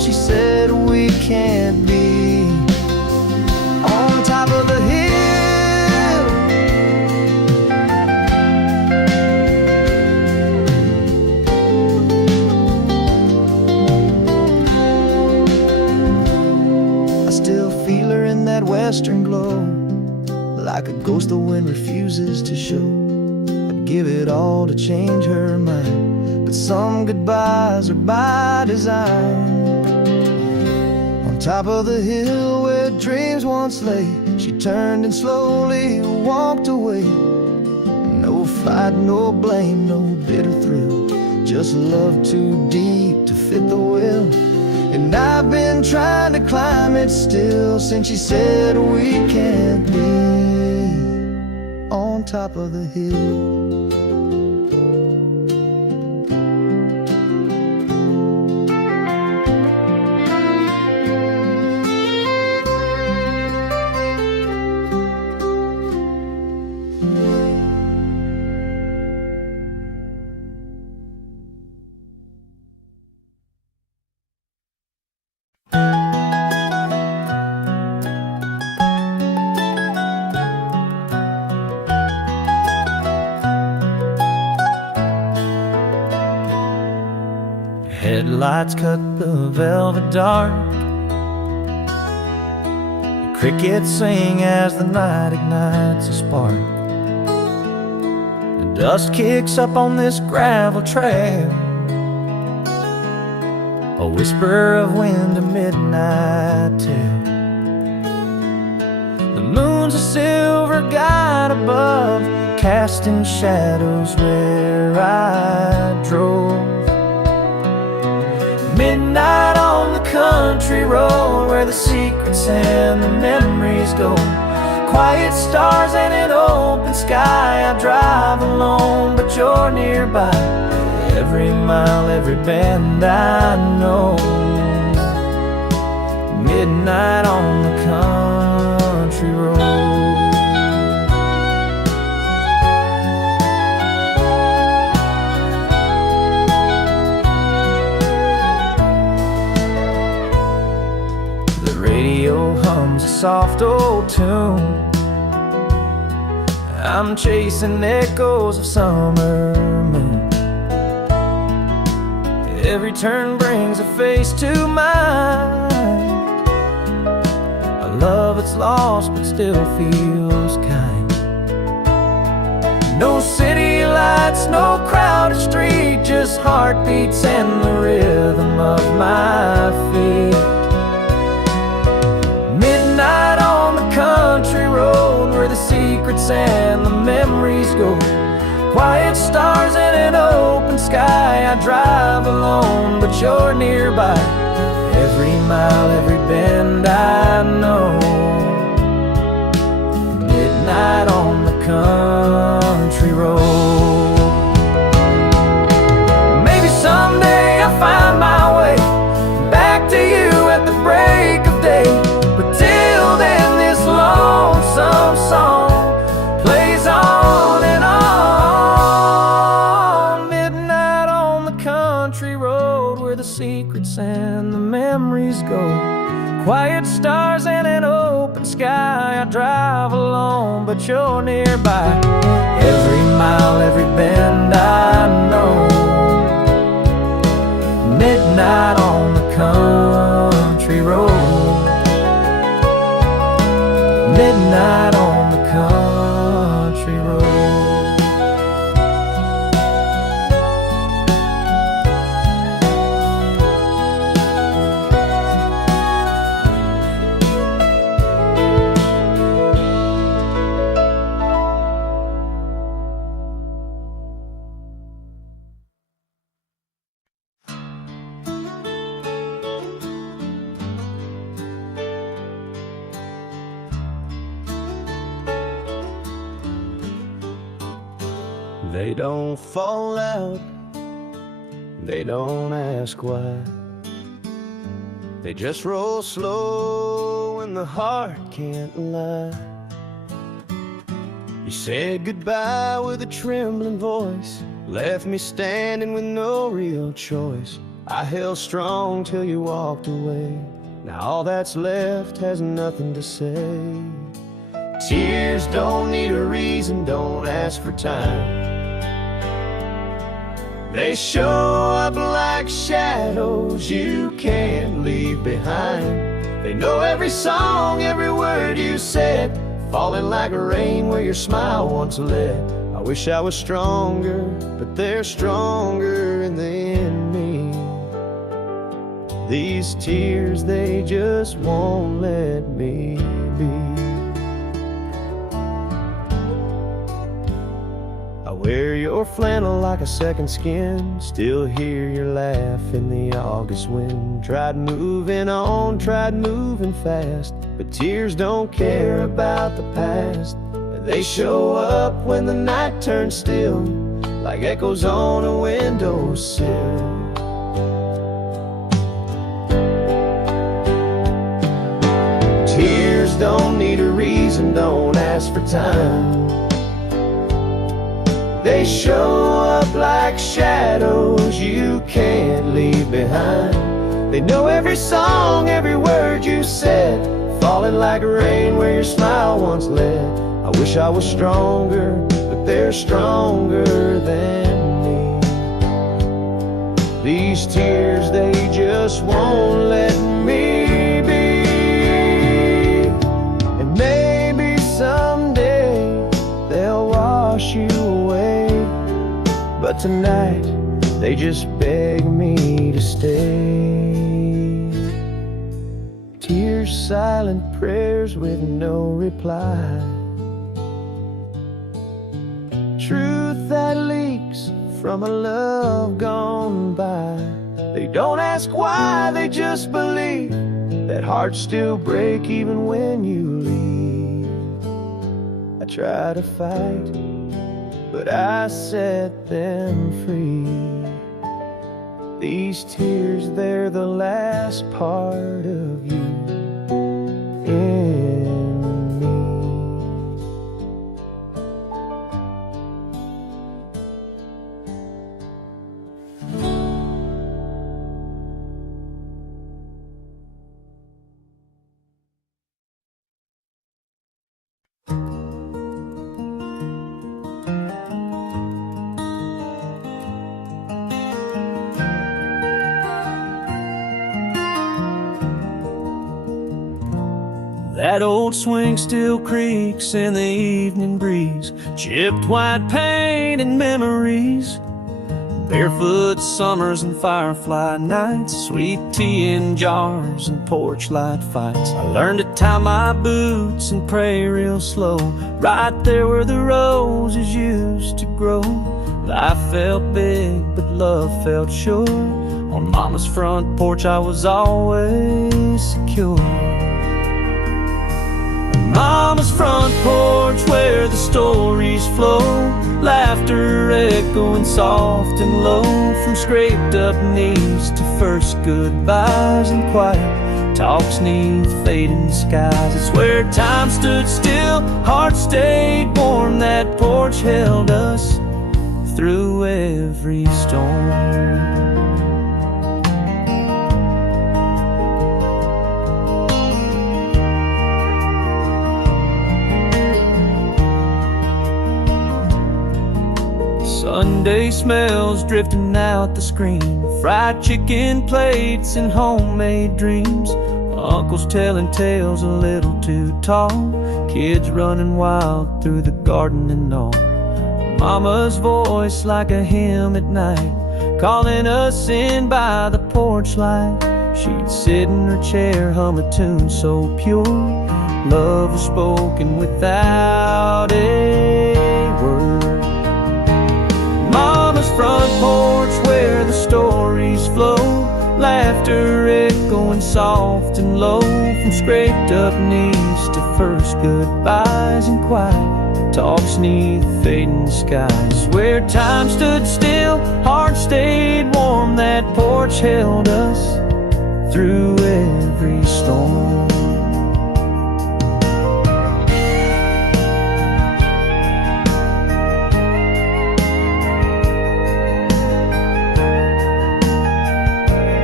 she said we can't be on top of the hill. I still feel her in that western glow, like a ghost the wind refuses to show. I'd give it all to change her mind, but some goodbyes are by design. On top of the hill where dreams once lay, she turned and slowly walked away. No fight, no blame, no bitter thrill, just love too deep to fit the will. And I've been trying to climb it still since she said we can't be on top of the hill. Headlights cut the velvet dark, the crickets sing as the night ignites a spark. The dust kicks up on this gravel trail, a whisper of wind, a midnight tale. The moon's a silver guide above, casting shadows where I drove. Midnight on the country road where the secrets and the memories go. Quiet stars and an open sky. I drive alone, but you're nearby. Every mile, every bend I know. Midnight on the country road. Hums a soft old tune. I'm chasing echoes of summer moon. Every turn brings a face to mind, a love that's lost but still feels kind. No city lights, no crowded street, just heartbeats and the rhythm of my feet. Midnight on the country road where the secrets and the memories go. Quiet stars and an open sky. I drive alone, but you're nearby. Every mile, every bend I know. Midnight on the country road. Maybe someday I'll find my way back to you at the break of day. But till then, this lonesome song plays on and on. Midnight on the country road where the secrets and the memories go. Quiet stars and an open sky. I drive alone, but you're nearby. Every mile, every bend I know. Midnight on the country road. Midnight on the country road. They don't fall out, they don't ask why. They just roll slow when the heart can't lie. You said goodbye with a trembling voice, left me standing with no real choice. I held strong till you walked away. Now all that's left has nothing to say. Tears don't need a reason, don't ask for time. They show up like shadows you can't leave behind. They know every song, every word you said, falling like rain where your smile once led. I wish I was stronger, but they're stronger than me. These tears, they just won't let me be. I wear your flannel like a second skin, still hear your laugh in the August wind. Tried moving on, tried moving fast, but tears don't care about the past. They show up when the night turns still, like echoes on a windowsill. Tears don't need a reason, don't ask for time. They show up like shadows you can't leave behind. They know every song, every word you said, falling like rain where your smile once led. I wish I was stronger, but they're stronger than me. These tears, they just won't let me be. And maybe someday they'll wash you away, but tonight they just beg me to stay. Tears, silent prayers with no reply. Truth that leaks from a love gone by. They don't ask why, they just believe that hearts still break even when you leave. I try to fight, but I set them free. These tears, they're the last part of you in me. That old swing still creaks in the evening breeze, chipped white paint and memories, barefoot summers and firefly nights, sweet tea in jars and porch light fights. I learned to tie my boots and pray real slow, right there where the roses used to grow. Life felt big, but love felt sure. On Mama's front porch I was always secure. Mama's front porch where the stories flow, laughter echoing soft and low, from scraped up knees to first goodbyes and quiet talks neath fading skies. It's where time stood still, hearts stayed warm, that porch held us through every storm. Sunday smells drifting out the screen, fried chicken plates and homemade dreams, uncles telling tales a little too tall, kids running wild through the garden and all. Mama's voice like a hymn at night, calling us in by the porch light. She'd sit in her chair, hum a tune so pure, love was spoken without a word. Mama's front porch where the stories flow, laughter echoing soft and low, from scraped up knees to first goodbyes and quiet talks neath fading skies. Where time stood still, hearts stayed warm, that porch held us through every storm.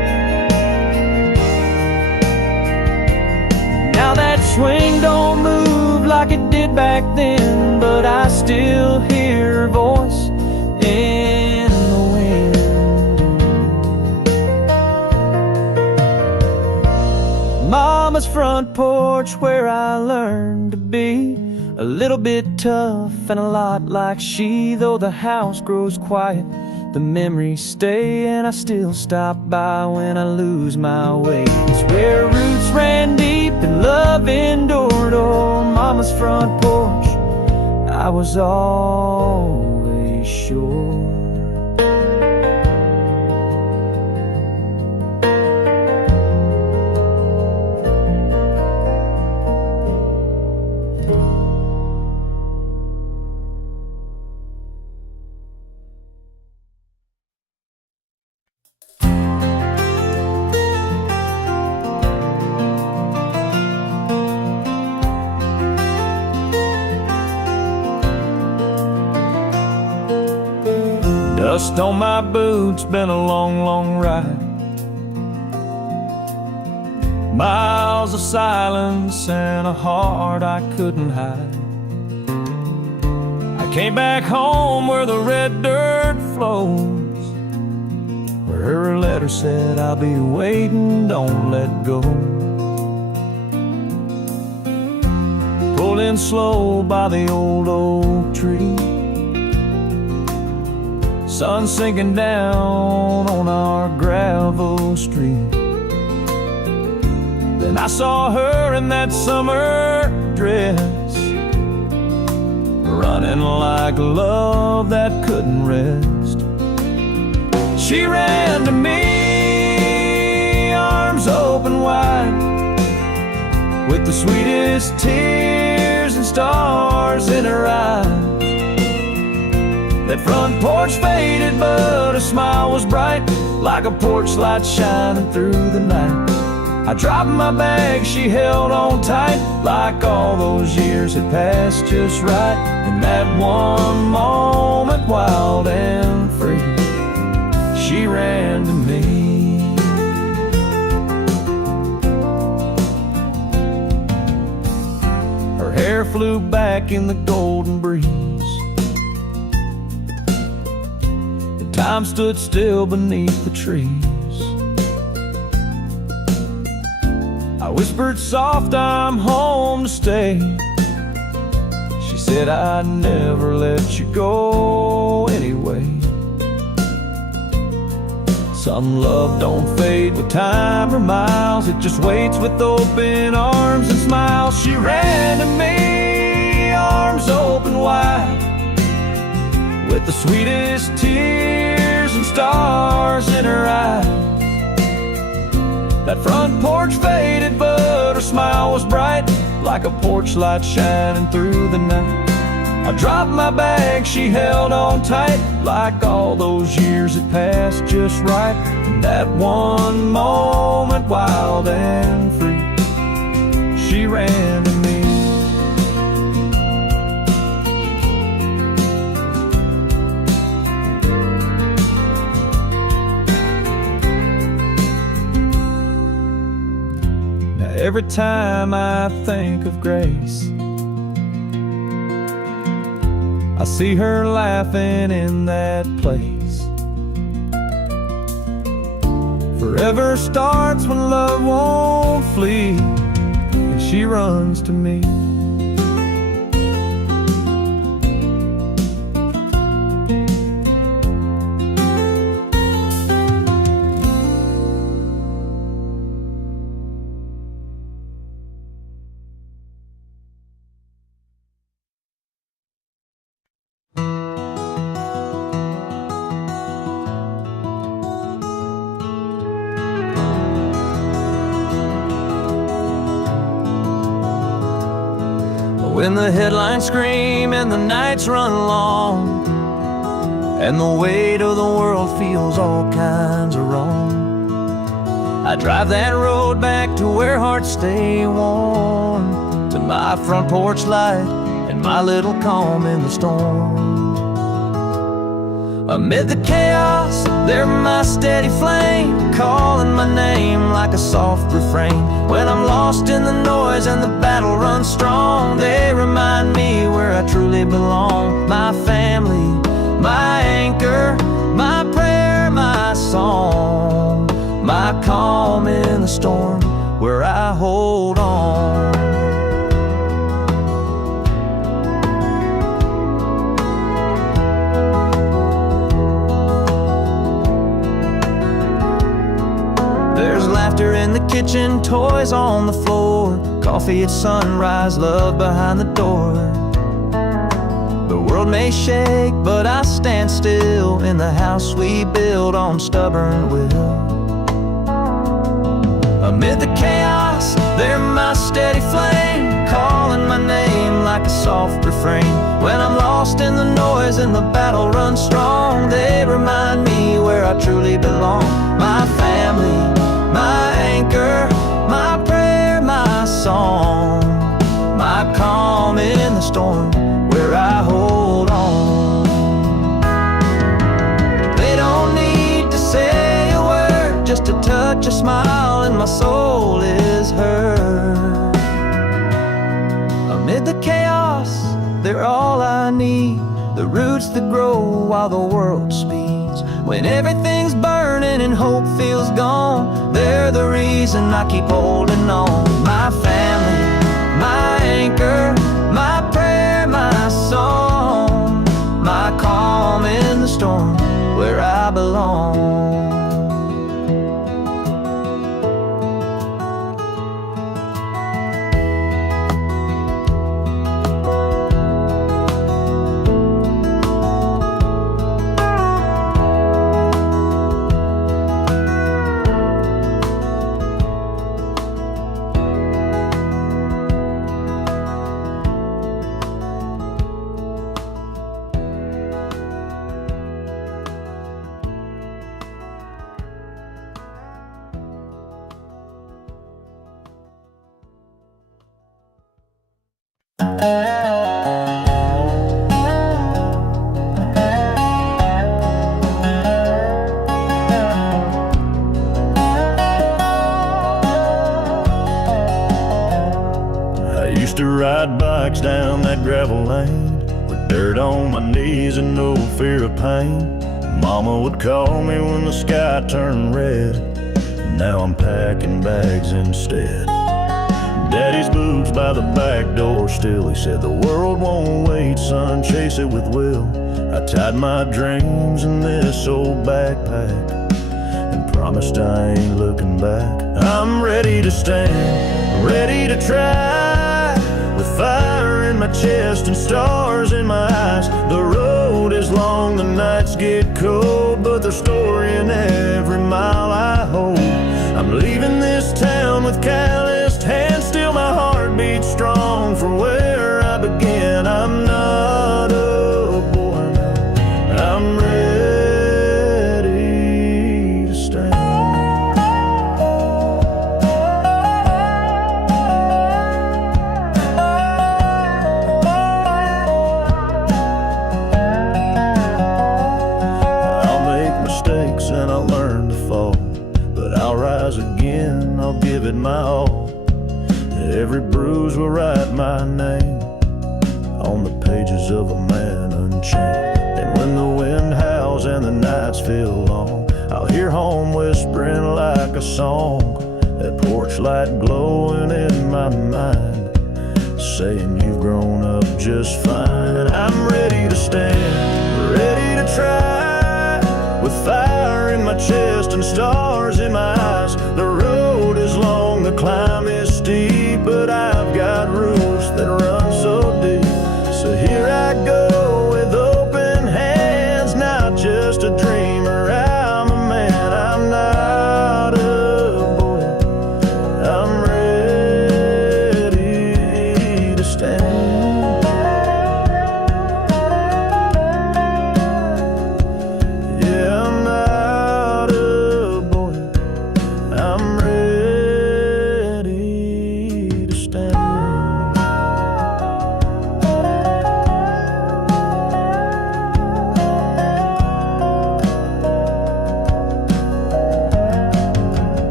back then, but I still hear her voice in the wind. Mama's front porch, where I learned to be a little bit tough and a lot like she. Though the house grows quiet, the memories stay, and I still stop by when I lose my way. It's where roots ran deep and love endured. Oh, Mama's front porch, I was always sure. Dust on my boots, been a long, long ride. Miles of silence and a heart I couldn't hide. I came back home where the red dirt flows, where her letter said, I'll be waiting, don't let go. Pulling slow by the old oak tree, sun sinking down on our gravel street. Then I saw her in that summer dress, running like love that couldn't rest. She ran to me, arms open wide, with the sweetest tears and stars in her eyes. That front porch faded, but her smile was bright, like a porch light shining through the night. I dropped my bag, she held on tight, like all those years had passed just right. In that one moment, wild and free, she ran to me. Her hair flew back in the golden breeze. Time stood still beneath the trees. I whispered soft, I'm home to stay. She said, I'd never let you go anyway. Some love don't fade with time or miles, it just waits with open arms and smiles. She ran to me, arms open wide, with the sweetest tears and stars in her eyes. That front porch faded, but her smile was bright, like a porch light shining through the night. I dropped my bag, she held on tight, like all those years had passed just right. In that one moment, wild and free, she ran to me. Every time I think of Grace, I see her laughing in that place. Forever starts when love won't flee, and she runs to me. When the headlines scream and the nights run long, and the weight of the world feels all kinds of wrong, I drive that road back to where hearts stay warm, to my front porch light and my little calm in the storm. Amid the chaos, they're my steady flame, calling my name like a soft refrain. When I'm lost in the noise and the battle runs strong, they remind me where I truly belong. My family, my anchor, my prayer, my song, my calm in the storm, where I hold on. There's laughter in the kitchen, toys on the floor, coffee at sunrise, love behind the door. The world may shake, but I stand still in the house we build on stubborn will. Amid the chaos, they're my steady flame, calling my name like a soft refrain. When I'm lost in the noise and the battle runs strong, they remind me where I truly belong. My family, my anchor, my prayer, my song, my calm in the storm, where I hold on. They don't need to say a word, just a touch, a smile, and my soul is heard. Amid the chaos, they're all I need, the roots that grow while the world speeds. When everything's burning and hope feels gone, they're the reason I keep holding on. My family, my anchor, my prayer, my song, my calm in the storm, where I belong. I used to ride bikes down that gravel lane with dirt on my knees and no fear of pain. Mama would call me when the sky turned red. Now I'm packing bags instead. Daddy's boots by the back door still. He said the world won't wait, son, chase it with will. I tied my dreams in this old backpack and promised I ain't looking back. I'm ready to stand, ready to try, with fire in my chest and stars in my eyes. The road is long, the nights get cold, but there's story in every mile I hold. I'm leaving this town with calloused hands, still my heart beats strong for where I began. I'm not a boy now, I'm ready to stand. I'll make mistakes and I'll learn to fall, but I'll rise again, I'll give it my all. Every bruise will write my name on the pages of a man unchained. And when the wind howls and the nights feel long, I'll hear home whispering like a song, that porch light glowing in my mind, saying you've grown up just fine. I'm ready to stand, ready to try, with fire in my chest and stars in my eyes. The road is long, the climb is steep, but I've got roots that run so deep. So here I go with open hands, not just a dreamer, I'm a man. I'm not a boy, I'm ready to stand. Yeah, I'm not a boy,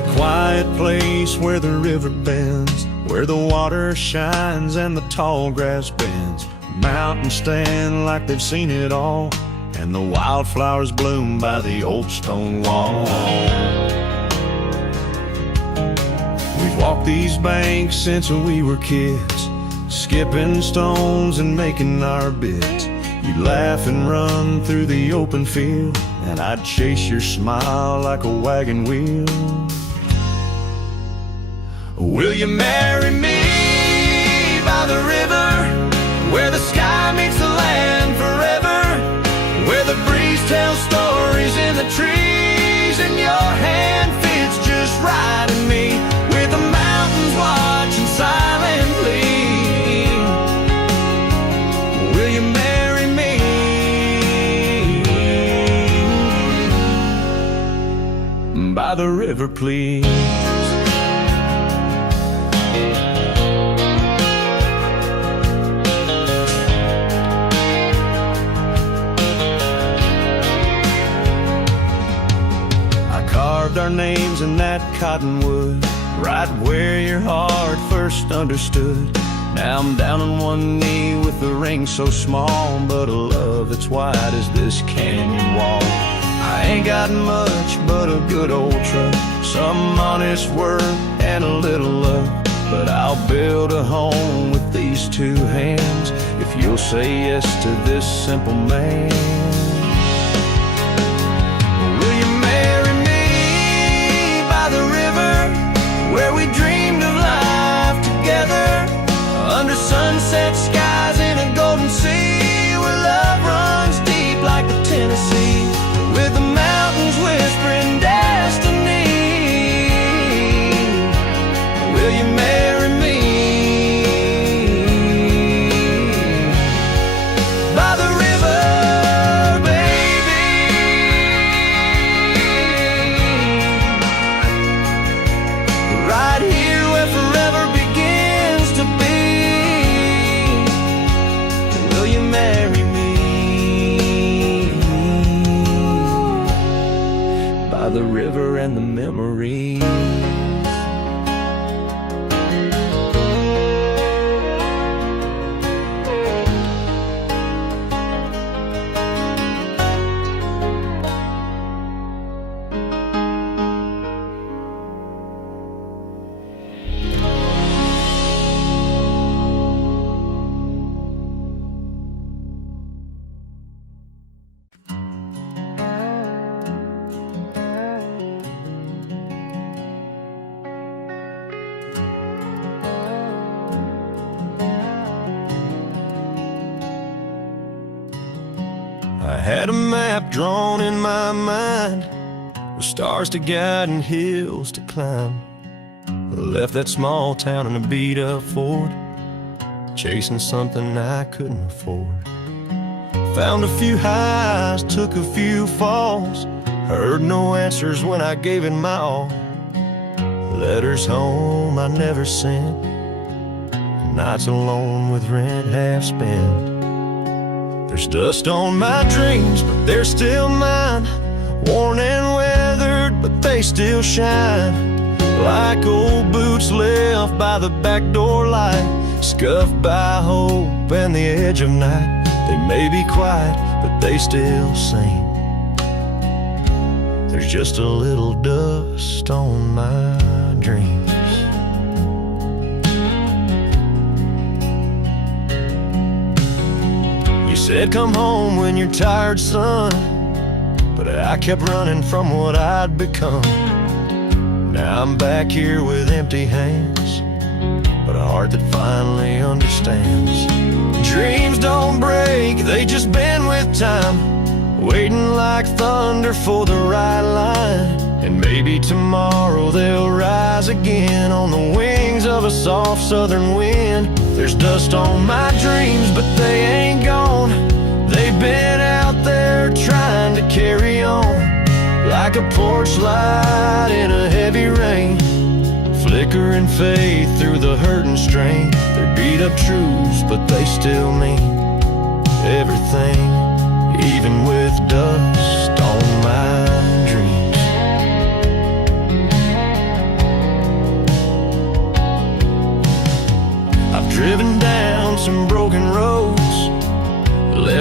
a quiet place where the river bends, where the water shines and the tall grass bends. Mountains stand like they've seen it all, and the wildflowers bloom by the old stone wall. We've walked these banks since we were kids, skipping stones and making our bits. You'd laugh and run through the open field, and I'd chase your smile like a wagon wheel. Will you marry me by the river, where the sky meets the land forever, where the breeze tells stories in the trees, and your hand fits just right in me, with the mountains watching silently? Will you marry me by the river, please? Our names in that cottonwood, right where your heart first understood. Now I'm down on one knee with a ring so small, but a love that's wide as this canyon wall. I ain't got much but a good old truck, some honest work and a little luck, but I'll build a home with these two hands if you'll say yes to this simple man. Where we dreamed of life together, under sunset skies in a golden sea, where love runs deep like the Tennessee, with the mountains whispering destiny. Will you marry me by the river, right here where forever begins to be? Will you marry me by the river and the memories? I had a map drawn in my mind, with stars to guide and hills to climb. I left that small town in a beat-up Ford, chasing something I couldn't afford. Found a few highs, took a few falls, heard no answers when I gave it my all. Letters home I never sent, nights alone with rent half spent. There's dust on my dreams, but they're still mine, worn and weathered, but they still shine, like old boots left by the back door light, scuffed by hope and the edge of night. They may be quiet, but they still sing. There's just a little dust on my dreams. You said come home when you're tired, son, but I kept running from what I'd become. Now I'm back here with empty hands, but a heart that finally understands. Dreams don't break, they just bend with time, waiting like thunder for the right line. And maybe tomorrow they'll rise again on the wings of a soft southern wind. There's dust on my dreams, but they ain't gone. They've been out there trying to carry on, like a porch light in a heavy rain, flickering faith through the hurt and strain. They're beat up truths, but they still mean everything, even with dust on my dreams.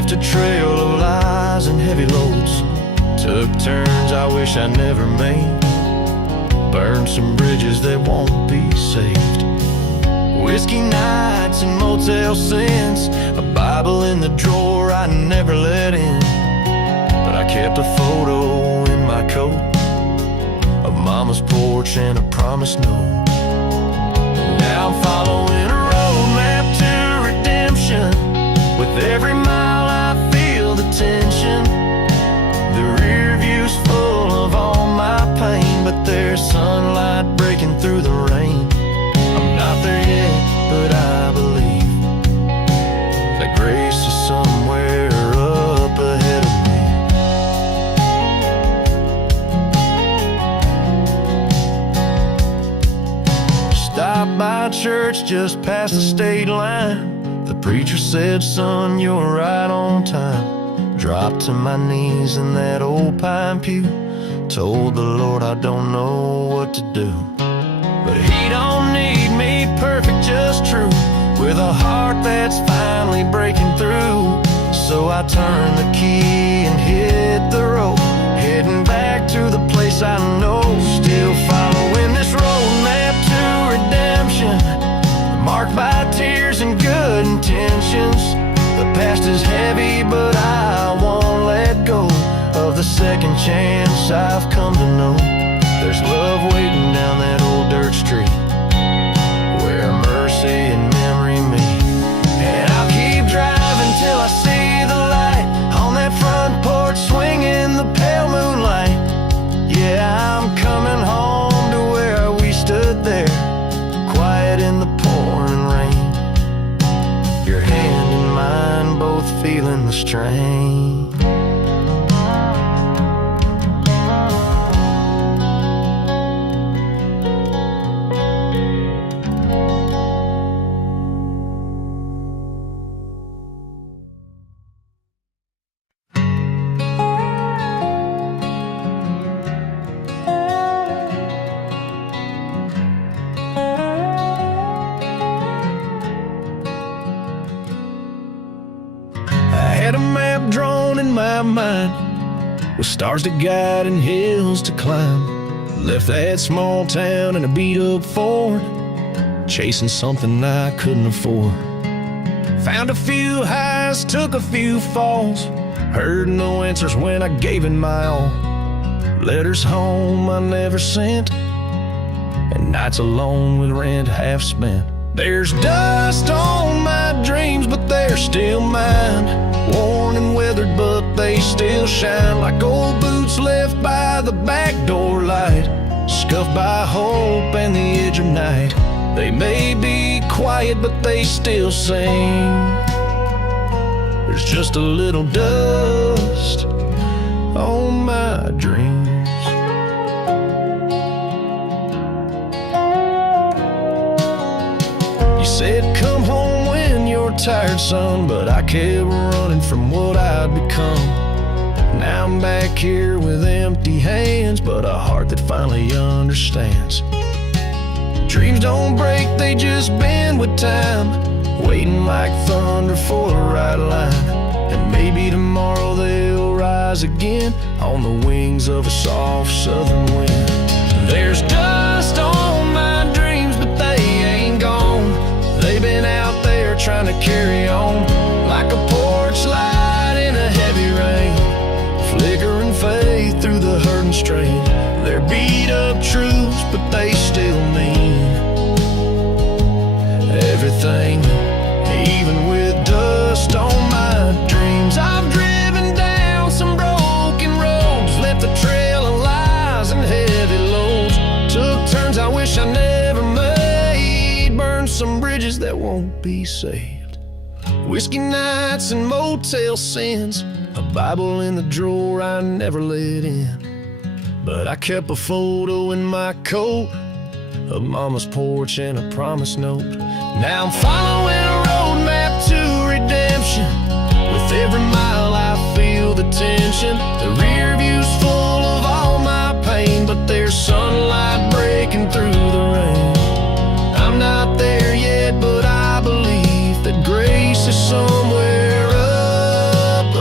just a trail of lies and heavy loads. Took turns I wish I never made. Burned some bridges that won't be saved. Whiskey nights and motel sins, a Bible in the drawer I never let in. But I kept a photo in my coat of Mama's porch and a promise note. Now I'm following a roadmap to redemption. With every mile I feel the tension. The rear view's full of all my pain, but there's sunlight breaking through the rain. I'm not there yet, but I believe that grace is somewhere up ahead of me. Stopped by church just past the state line. The preacher said, son, you're right on time. Dropped to my knees in that old pine pew. Told the Lord I don't know what to do. But he don't need me perfect, just true, with a heart that's finally breaking through. So I turned the key and hit the road, heading back to the place I know. Still following this roadmap to redemption, marked by tears and good intentions. The past is heavy, but I won't let go of the second chance I've come to know. There's love waiting down that old dirt street, where mercy and memory meet. And I'll keep driving till I see the light on that front porch, swinging the pale moonlight. Yeah, I'm coming home to where we stood there, quiet in the pouring rain. Your hand in mine, both feeling the strain. Had a map drawn in my mind, with stars to guide and hills to climb. Left that small town in a beat-up Ford, chasing something I couldn't afford. Found a few highs, took a few falls, heard no answers when I gave it my all. Letters home I never sent, and nights alone with rent half spent. There's dust on my dreams, but they're still mine. Worn and weathered, but they still shine like old boots left by the back door light, scuffed by hope and the edge of night. They may be quiet, but they still sing. There's just a little dust on my dreams. You said come home when you're tired, son, but I kept running from what I'd become. Now I'm back here with empty hands, but a heart that finally understands. Dreams don't break, they just bend with time, waiting like thunder for the right line. And maybe tomorrow they'll rise again on the wings of a soft southern wind. There's dust on my dreams, but they ain't gone. They've been out there trying to carry on, like a porch light in a heavy rain, flickering faith through the hurt and strain. They're beat up truths, but they still mean everything, even with dust on my dreams. I've driven down some broken roads, left a trail of lies and heavy loads. Took turns I wish I never made, burned some bridges that won't be saved. Whiskey nights and motel sins, a Bible in the drawer I never let in. But I kept a photo in my coat of Mama's porch and a promise note. Now I'm following a roadmap to redemption. With every mile I feel the tension. The rear view's full of all my pain, but there's sunlight breaking through the rain. I'm not there yet, but I believe that grace is somewhere up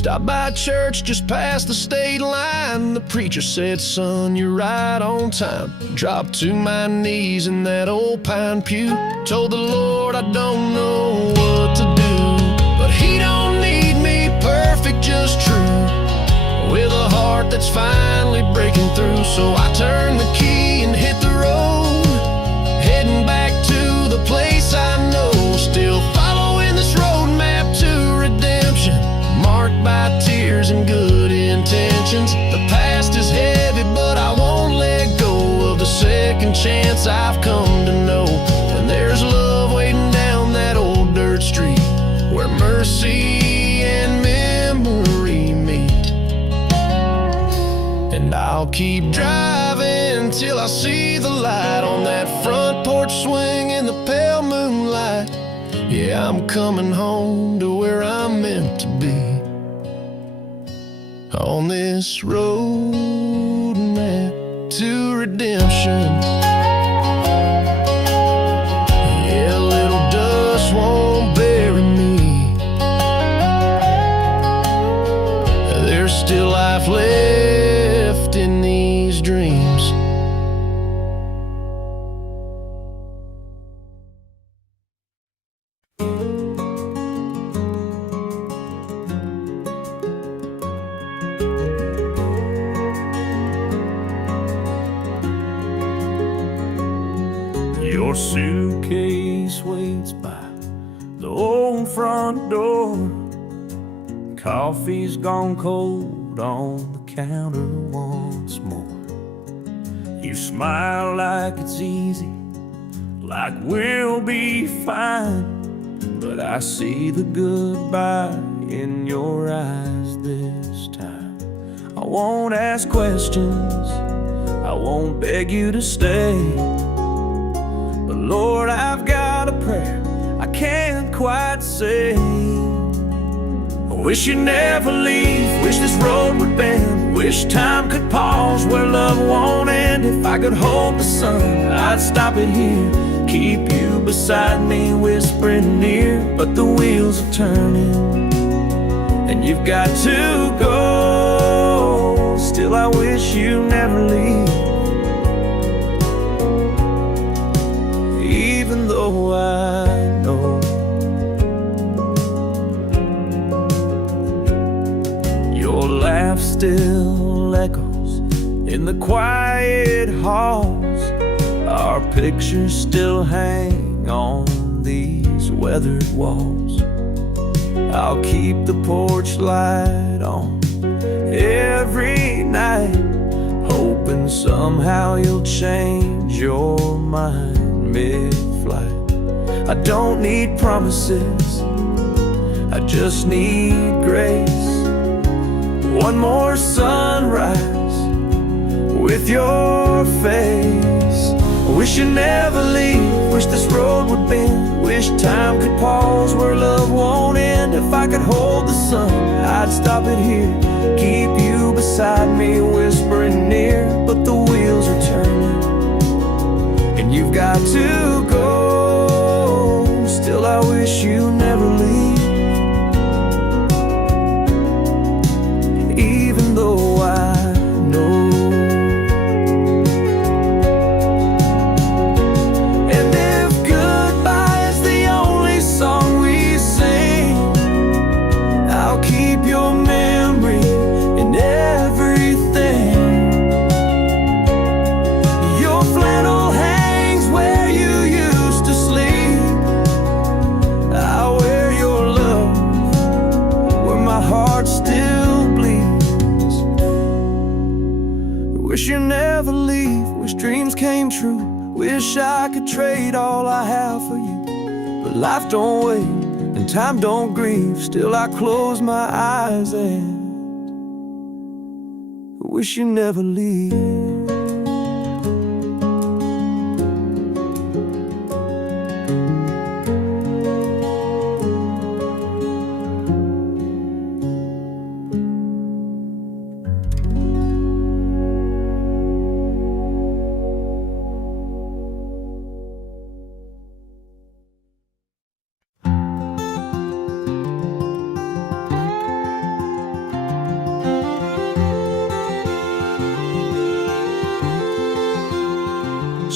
Stopped by a church just past the state line. The preacher said, son, you're right on time. Dropped to my knees in that old pine pew. Told the Lord I don't know what to do, but He don't need me perfect, just true, with a heart that's finally breaking through. So I turned the key and hit the road, heading back to the place I know. Still following this roadmap to redemption, marked by tears and good intentions. The past is heavy, but I won't let go of the second chance I've come to know. And there's love waiting down that old dirt street, where mercy and memory meet. And I'll keep driving till I see the light on that front porch swing in the pale moonlight. Yeah, I'm coming home to where I'm meant to be, on this road map to redemption. Yeah, a little dust won't bury me. There's still life left in these dreams. Your suitcase waits by the old front door. Coffee's gone cold on the counter once more. You smile like it's easy, like we'll be fine, but I see the goodbye in your eyes this time. I won't ask questions, I won't beg you to stay, but Lord, I've got a prayer I can't quite say. I wish you'd never leave, wish this road would bend, wish time could pause where love won't end. If I could hold the sun, I'd stop it here, keep you beside me, whispering near. But the wheels are turning, and you've got to go. Still I wish you never leave, even though I know your laugh still echoes in the quiet halls. Our pictures still hang on these weathered walls. I'll keep the porch light on every night, hoping somehow you'll change your mind mid-flight. I don't need promises, I just need grace. One more sunrise with your face. I wish you'd never leave, wish this road would bend, wish time could pause where love won't end. If I could hold the sun, I'd stop it here, keep you beside me, whispering near. But the wheels are turning, and you've got to go. Still I wish you never leave, even though I know. And if goodbye is the only song we sing, I'll keep your memory in everything. Your flannel hangs where you used to sleep, I'll wear your love where my heart still bleeds. Wish you never leave, wish dreams came true, wish I could trade all I have for you. But life don't wait and time don't grieve, still I close my eyes and wish you never leave.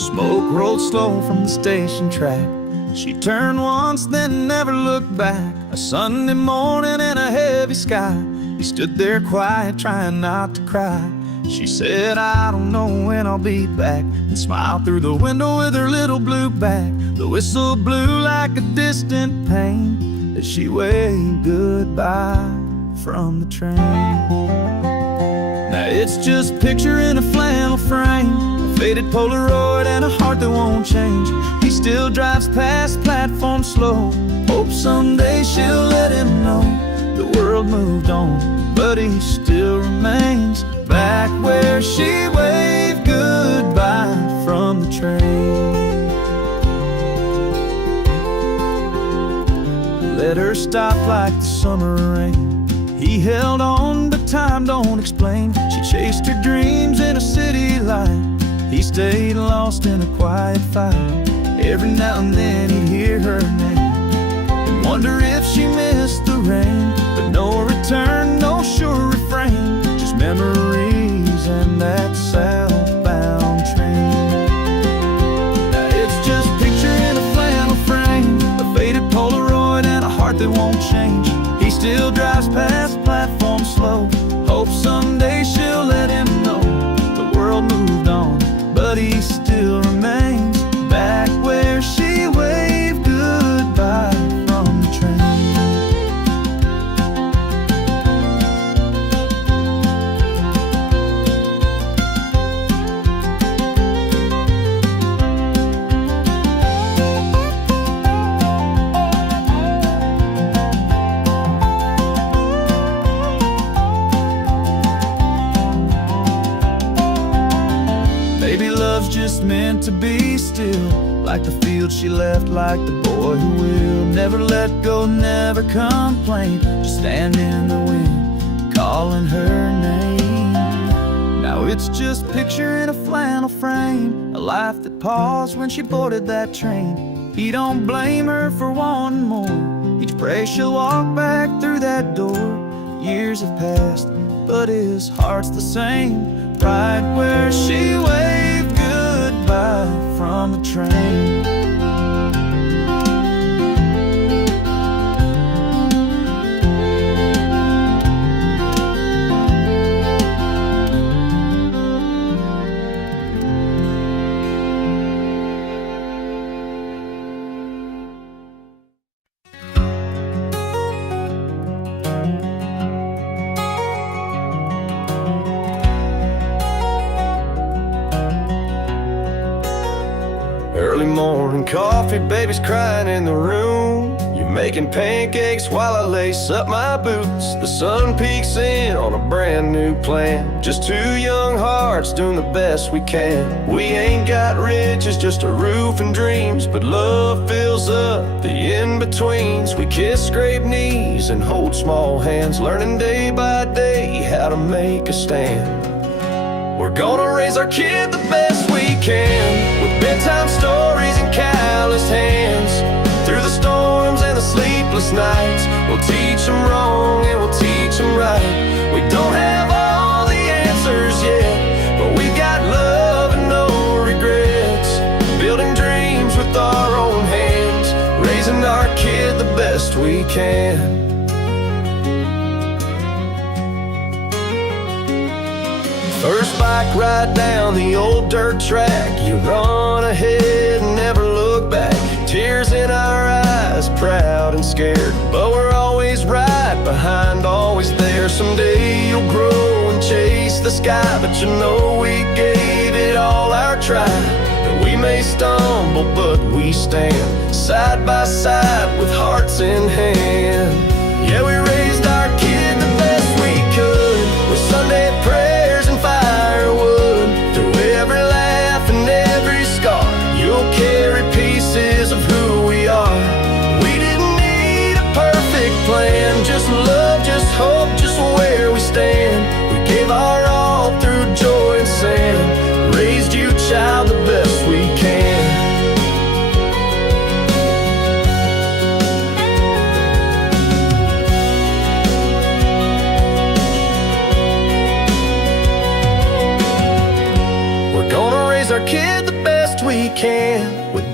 Smoke rolled slow from the station track. She turned once, then never looked back. A Sunday morning in a heavy sky, he stood there quiet, trying not to cry. She said, I don't know when I'll be back, and smiled through the window with her little blue bag. The whistle blew like a distant pain as she waved goodbye from the train. Now it's just a picture in a flannel frame, a faded Polaroid and a heart that won't change. He still drives past platform slow, hopes someday she'll let him know the world moved on, but he still remains back where she waved goodbye from the train. Let her stop like the summer rain. He held on, but time don't explain. She chased her dreams in a city light. He stayed lost in a quiet fight. Every now and then he'd hear her name and wonder if she missed the rain. But no return, no sure refrain, just memories and that southbound train. Now it's just a picture in a flannel frame, a faded Polaroid and a heart that won't change. He still drives past platform slow, hopes someday she'll let him know the world moved on, but he still remains back where she waved goodbye from the train. Maybe love's just meant to be still, like the field she left, like the boy who will never let go, never complain, just stand in the wind, calling her name. Now it's just a picture in a flannel frame, a life that paused when she boarded that train. He don't blame her for wanting more, each prays she'll walk back through that door. Years have passed, but his heart's the same, right where she waved goodbye from the train. Early morning coffee, baby's crying in the room. You're making pancakes while I lace up my boots. The sun peeks in on a brand new plan. Just two young hearts doing the best we can. We ain't got riches, just a roof and dreams, but love fills up the in-betweens. We kiss, scrape knees, and hold small hands, learning day by day how to make a stand. We're gonna raise our kid the best we can, with bedtime stories and calloused hands. Through the storms and the sleepless nights, we'll teach them wrong and we'll teach them right. We don't have all the answers yet, but we got love and no regrets. Building dreams with our own hands, raising our kid the best we can. First bike ride down the old dirt track, you run ahead and never look back. Tears in our eyes, proud and scared, but we're always right behind, always there. Someday you'll grow and chase the sky, but you know we gave it all our try. And we may stumble, but we stand side by side with hearts in hand. Yeah, we raised our kid the best we could, with Sunday prayers and firewood. Through every laugh and every scar, you'll carry pieces of who we are. We didn't need a perfect plan, just love, just hope, just where we stand. We gave our all through joy and sand, raised you, child, the best we can. Our kid the best we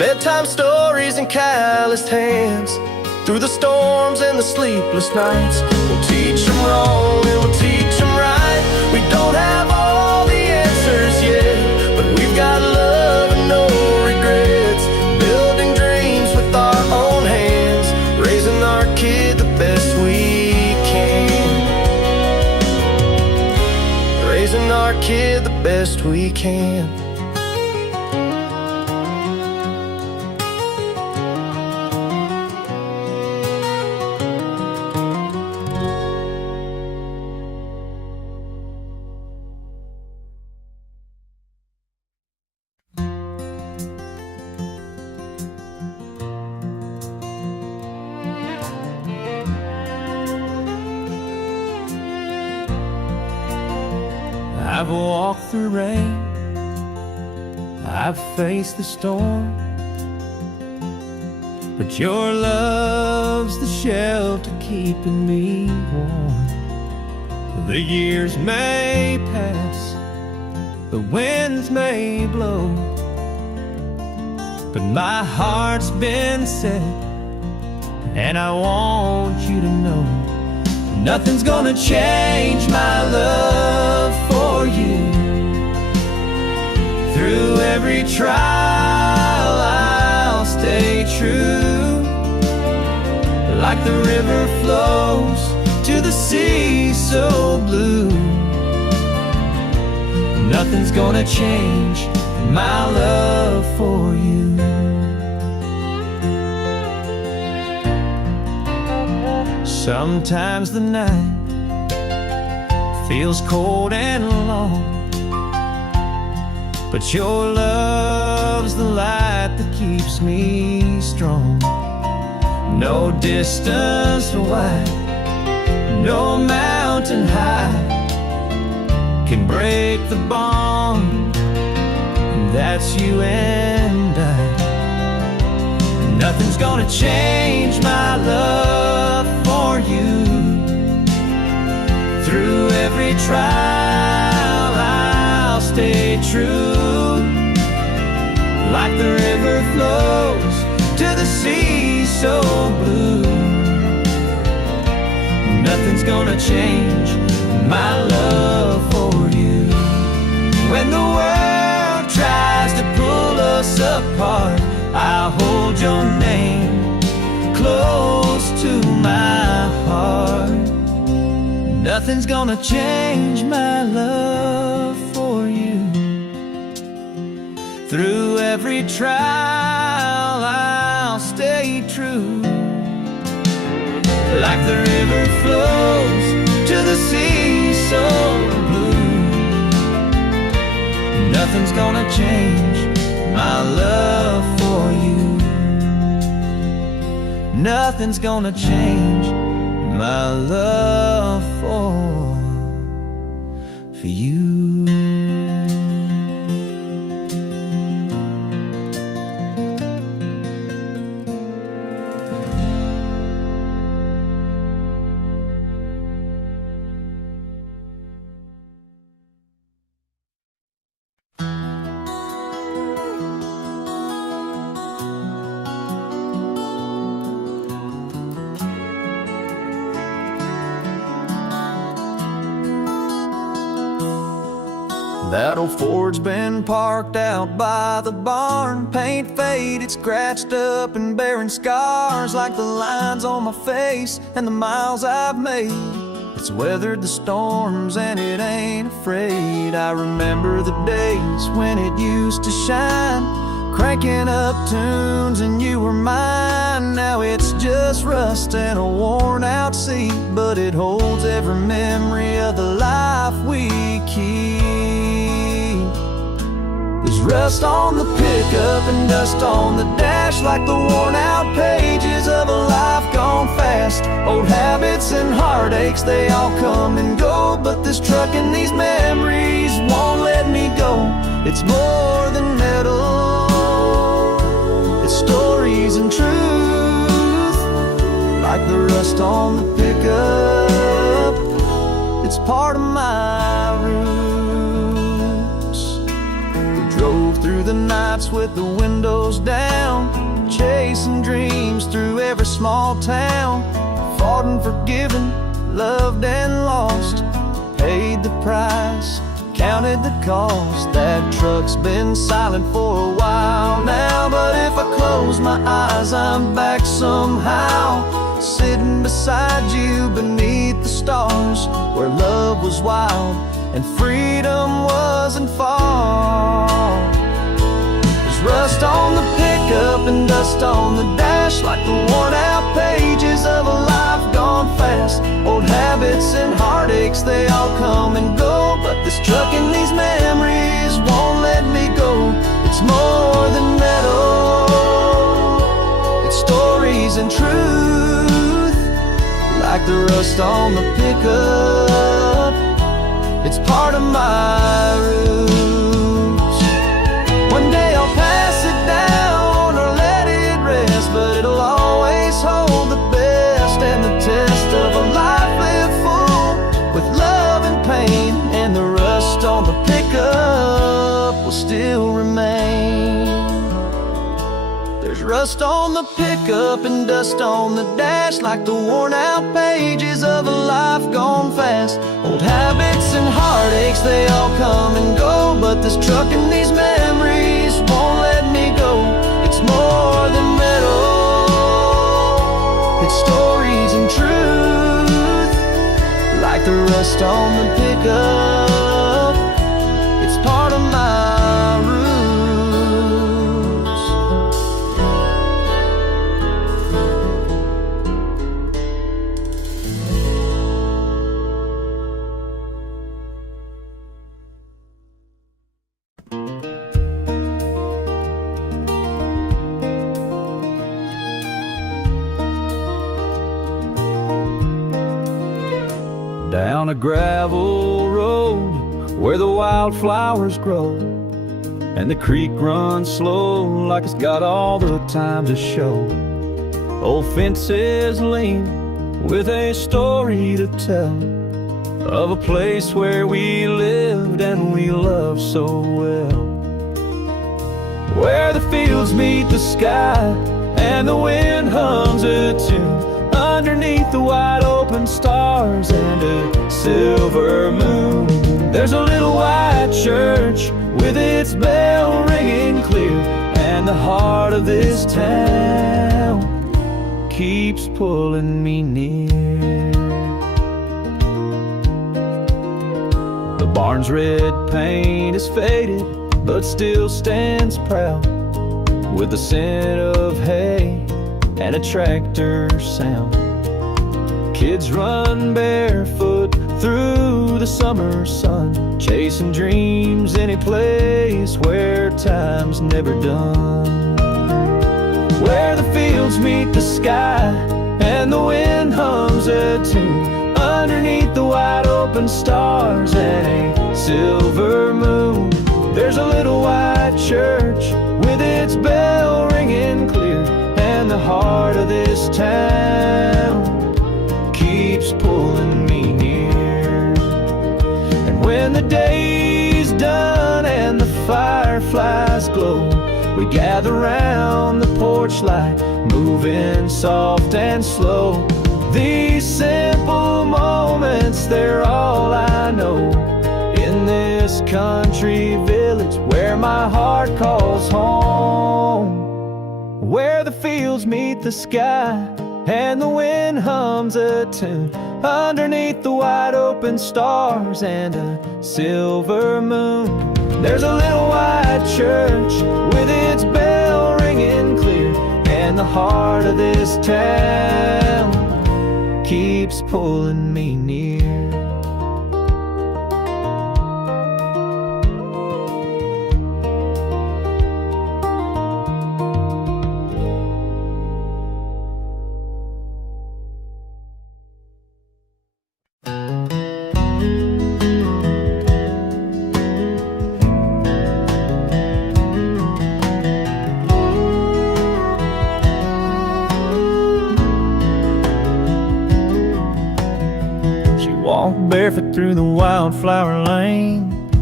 bedtime stories and calloused hands. Through the storms and the sleepless nights, we'll teach them wrong and we'll teach them right. We don't have all the answers yet, but we've got love and no regrets. Building dreams with our own hands, raising our kid the best we can. Raising our kid the best we can. I've walked through rain, I've faced the storm, but your love's the shelter keeping me warm. The years may pass, the winds may blow, but my heart's been set, and I want you to know nothing's gonna change my love for you. Through every trial I'll stay true. Like the river flows to the sea so blue, nothing's gonna change my love for you. Sometimes the night feels cold and long, but your love's the light that keeps me strong. No distance wide, no mountain high can break the bond that's you and I. Nothing's gonna change my love for you. Through every trial I'll stay true. Like the river flows to the sea so blue, nothing's gonna change my love for you. When the world tries to pull us apart, I'll hold your name close to my heart. Nothing's gonna change my love for you. Through every trial I'll stay true. Like the river flows to the sea so blue, nothing's gonna change my love for you. Nothing's gonna change my love for you. That old Ford's been parked out by the barn, paint faded, scratched up and bearing scars like the lines on my face and the miles I've made. It's weathered the storms and it ain't afraid. I remember the days when it used to shine, cranking up tunes and you were mine. Now it's just rust and a worn out seat, but it holds every memory of the life we keep. There's rust on the pickup and dust on the dash, like the worn out pages of a life gone fast. Old habits and heartaches, they all come and go, but this truck and these memories won't let me go. It's more than metal, it's stories and truth. Like the rust on the pickup, it's part of my roots. We drove through through the nights with the windows down, chasing dreams through every small town. Fought and forgiven, loved and lost, paid the price, counted the cost. That truck's been silent for a while now, but if I close my eyes, I'm back somehow, sitting beside you beneath the stars, where love was wild and freedom wasn't far. There's rust on the pickup and dust on the dash, like the worn out pages of a life gone fast. Old habits and heartaches, they all come and go, but this truck and these memories won't let me go. It's more than metal, it's stories and truth, like the rust on the pickup. It's part of my roots. One day I'll pass it down or let it rest, but it'll always hold the best and the test of a life lived full with love and pain, and the rust on the pickup will still remain. There's rust on the pickup and dust on the dash, like the worn out pages of a life gone fast. Old habits and heartaches, they all come and go, but this truck and these memories won't let me go. It's more than metal, it's stories and truth, like the rust on the pickup. It's part of my roots. Down a gravel road where the wildflowers grow, and the creek runs slow like it's got all the time to show. Old fences lean with a story to tell of a place where we lived and we loved so well, where the fields meet the sky and the wind hums a tune underneath the wide open stars and a silver moon. There's a little white church with its bell ringing clear, and the heart of this town keeps pulling me near. The barn's red paint is faded but still stands proud, with the scent of hay and a tractor sound. Kids run barefoot through the summer sun, chasing dreams any place where time's never done, where the fields meet the sky and the wind hums a tune underneath the wide open stars and a silver moon. There's a little white church with its bell ringing clear, and the heart of this town keeps pulling me near. And when the day's done and the fireflies glow, we gather round the porch light, moving soft and slow. These simple moments, they're all I know in this country village where my heart calls home, where the fields meet the sky and the wind hums a tune underneath the wide open stars and a silver moon. There's a little white church with its bell ringing clear, and the heart of this town keeps pulling me near. Barefoot through the wildflower lane,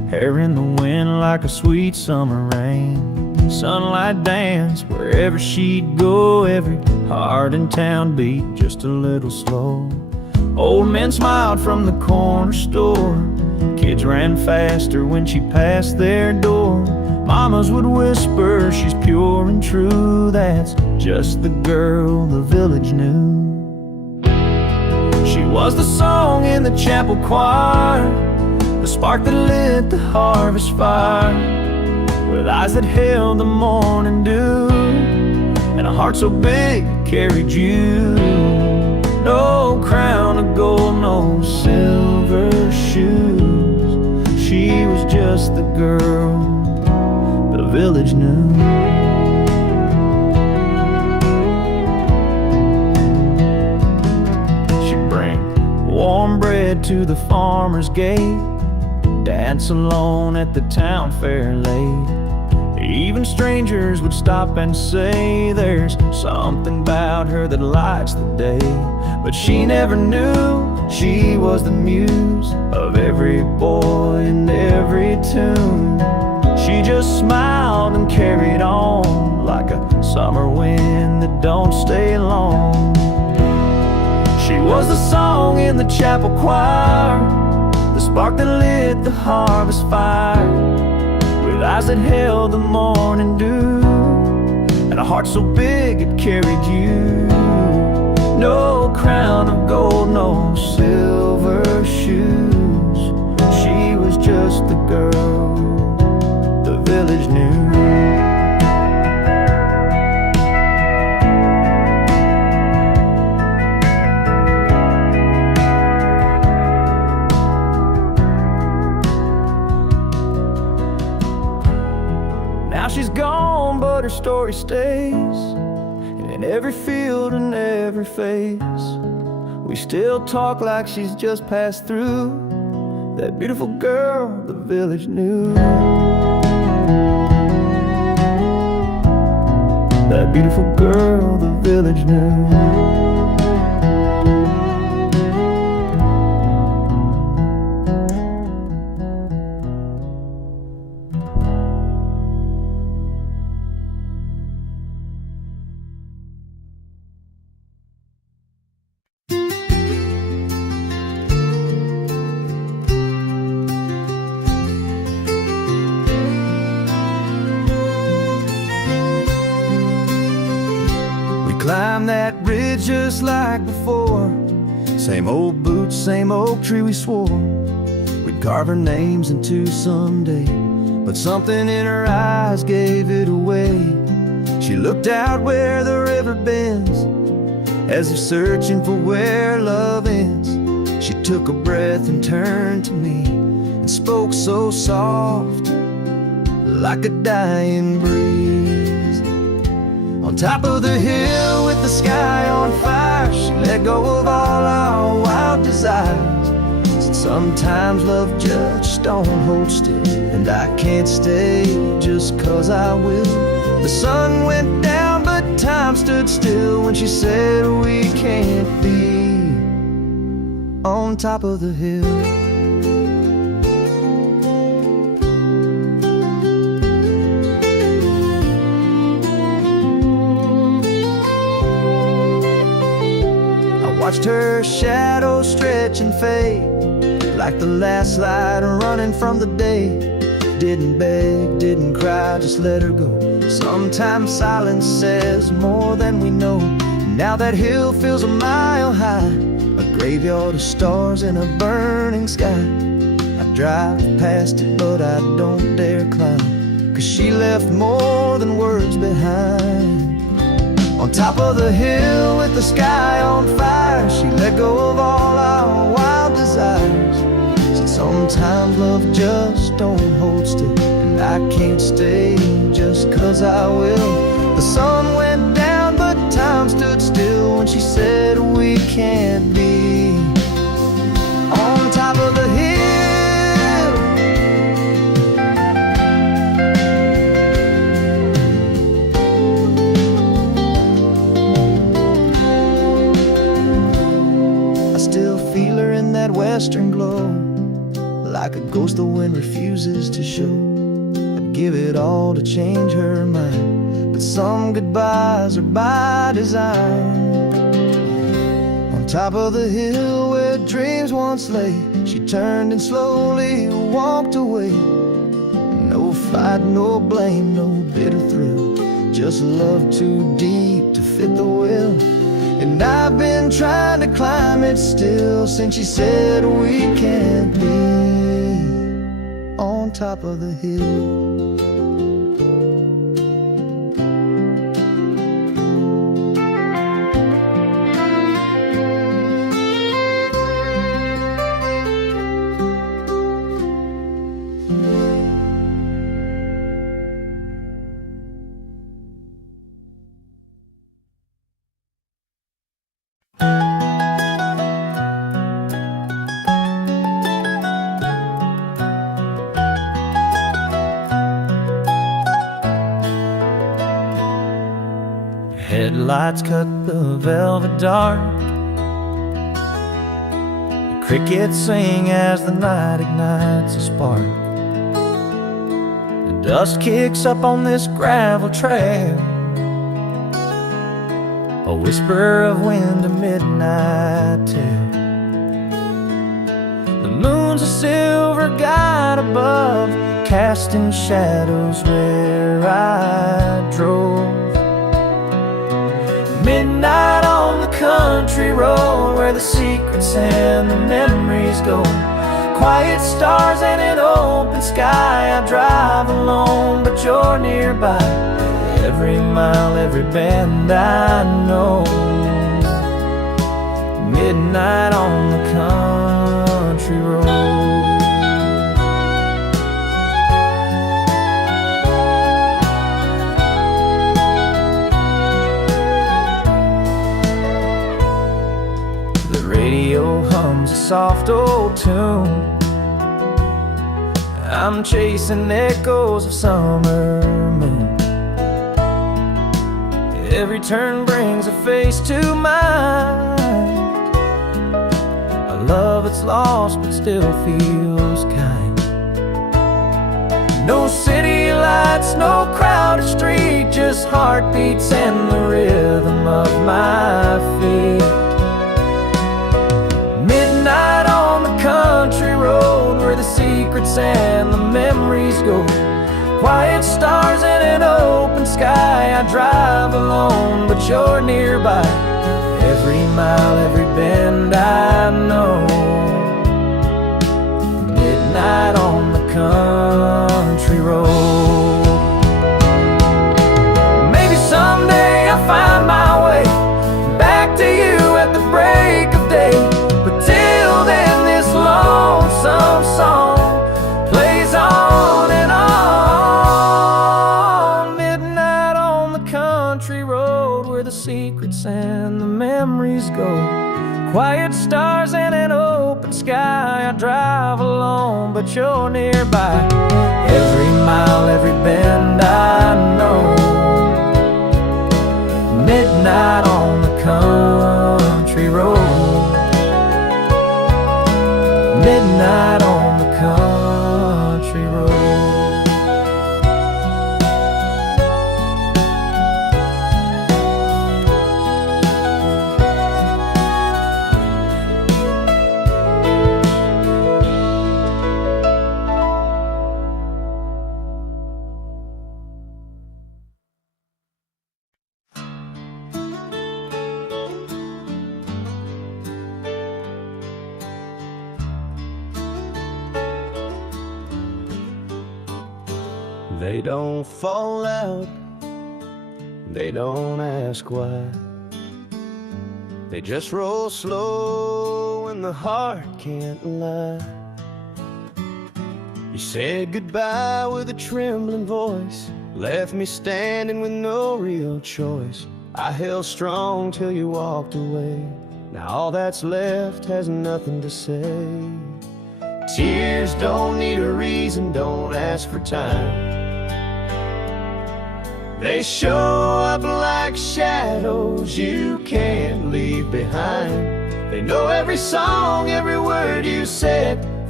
hair in the wind like a sweet summer rain. Sunlight dance wherever she'd go, every heart in town beat just a little slow. Old men smiled from the corner store, kids ran faster when she passed their door. Mamas would whisper, she's pure and true, that's just the girl the village knew. She was the song in the chapel choir, the spark that lit the harvest fire, with eyes that held the morning dew, and a heart so big it carried you. No crown of gold, no silver shoes, she was just the girl the village knew. She'd bring warm bread to the farmer's gate, dance alone at the town fair late. Even strangers would stop and say, there's something about her that lights the day. But she never knew she was the muse of every boy and every tune. She just smiled and carried on like a summer wind that don't stay long. She was the song in the chapel choir, the spark that lit the harvest fire, with eyes that held the morning dew, and a heart so big it carried you. No crown of gold, no silver shoes, she was just the girl the village knew. Now she's gone, but her story stays, and in every field and every face, we still talk like she's just passed through, that beautiful girl the village knew. That beautiful girl the village knew. Climb that ridge just like before, same old boots, same oak tree we swore we'd carve our names into someday. But something in her eyes gave it away. She looked out where the river bends, as if searching for where love ends. She took a breath and turned to me and spoke so soft, like a dying breeze. On top of the hill with the sky on fire, she let go of all our wild desires. Said sometimes love just don't hold still, and I can't stay just 'cause I will. The sun went down but time stood still when she said we can't be on top of the hill. Watched her shadow stretch and fade like the last light running from the day. Didn't beg, didn't cry, just let her go. Sometimes silence says more than we know. Now that hill feels a mile high, a graveyard of stars in a burning sky. I drive past it but I don't dare climb, 'cause she left more than words behind. On top of the hill with the sky on fire, she let go of all our wild desires. Said sometimes love just don't hold still, and I can't stay just 'cause I will. The sun went down but time stood still when she said we can't be on top of the hill. Western glow, like a ghost the wind refuses to show. I'd give it all to change her mind, but some goodbyes are by design. On top of the hill where dreams once lay, she turned and slowly walked away. No fight, no blame, no bitter thrill, just love too deep to fit the will. And I've been trying to climb it still since she said we can't be on top of the hill. Headlights cut the velvet dark. The crickets sing as the night ignites a spark. The dust kicks up on this gravel trail, a whisper of wind, a midnight tale. The moon's a silver guide above, casting shadows where I drove. Midnight on the country road where the secrets and the memories go. Quiet stars and an open sky. I drive alone, but you're nearby. Every mile, every bend I know. Midnight on the country road. Radio hums a soft old tune. I'm chasing echoes of summer moon. Every turn brings a face to mind, a love that's lost but still feels kind. No city lights, no crowded street, just heartbeats and the rhythm of my feet. Midnight on the country road where the secrets and the memories go. Quiet stars and an open sky. I drive alone, but you're nearby. Every mile, every bend I know. Midnight on the country road. Maybe someday I'll find my way back to you at the break of day. But till then, this lonesome song plays on and on. Midnight on the country road where the secrets and the memories go. Quiet stars and an open sky. I drive alone, but you're nearby. Every mile, every bend I know. Midnight on the country road. Midnight on the country road. They don't fall out, they don't ask why. They just roll slow when the heart can't lie. You said goodbye with a trembling voice, left me standing with no real choice. I held strong till you walked away. Now all that's left has nothing to say. Tears don't need a reason, don't ask for time. They show up like shadows you can't leave behind. They know every song, every word you said,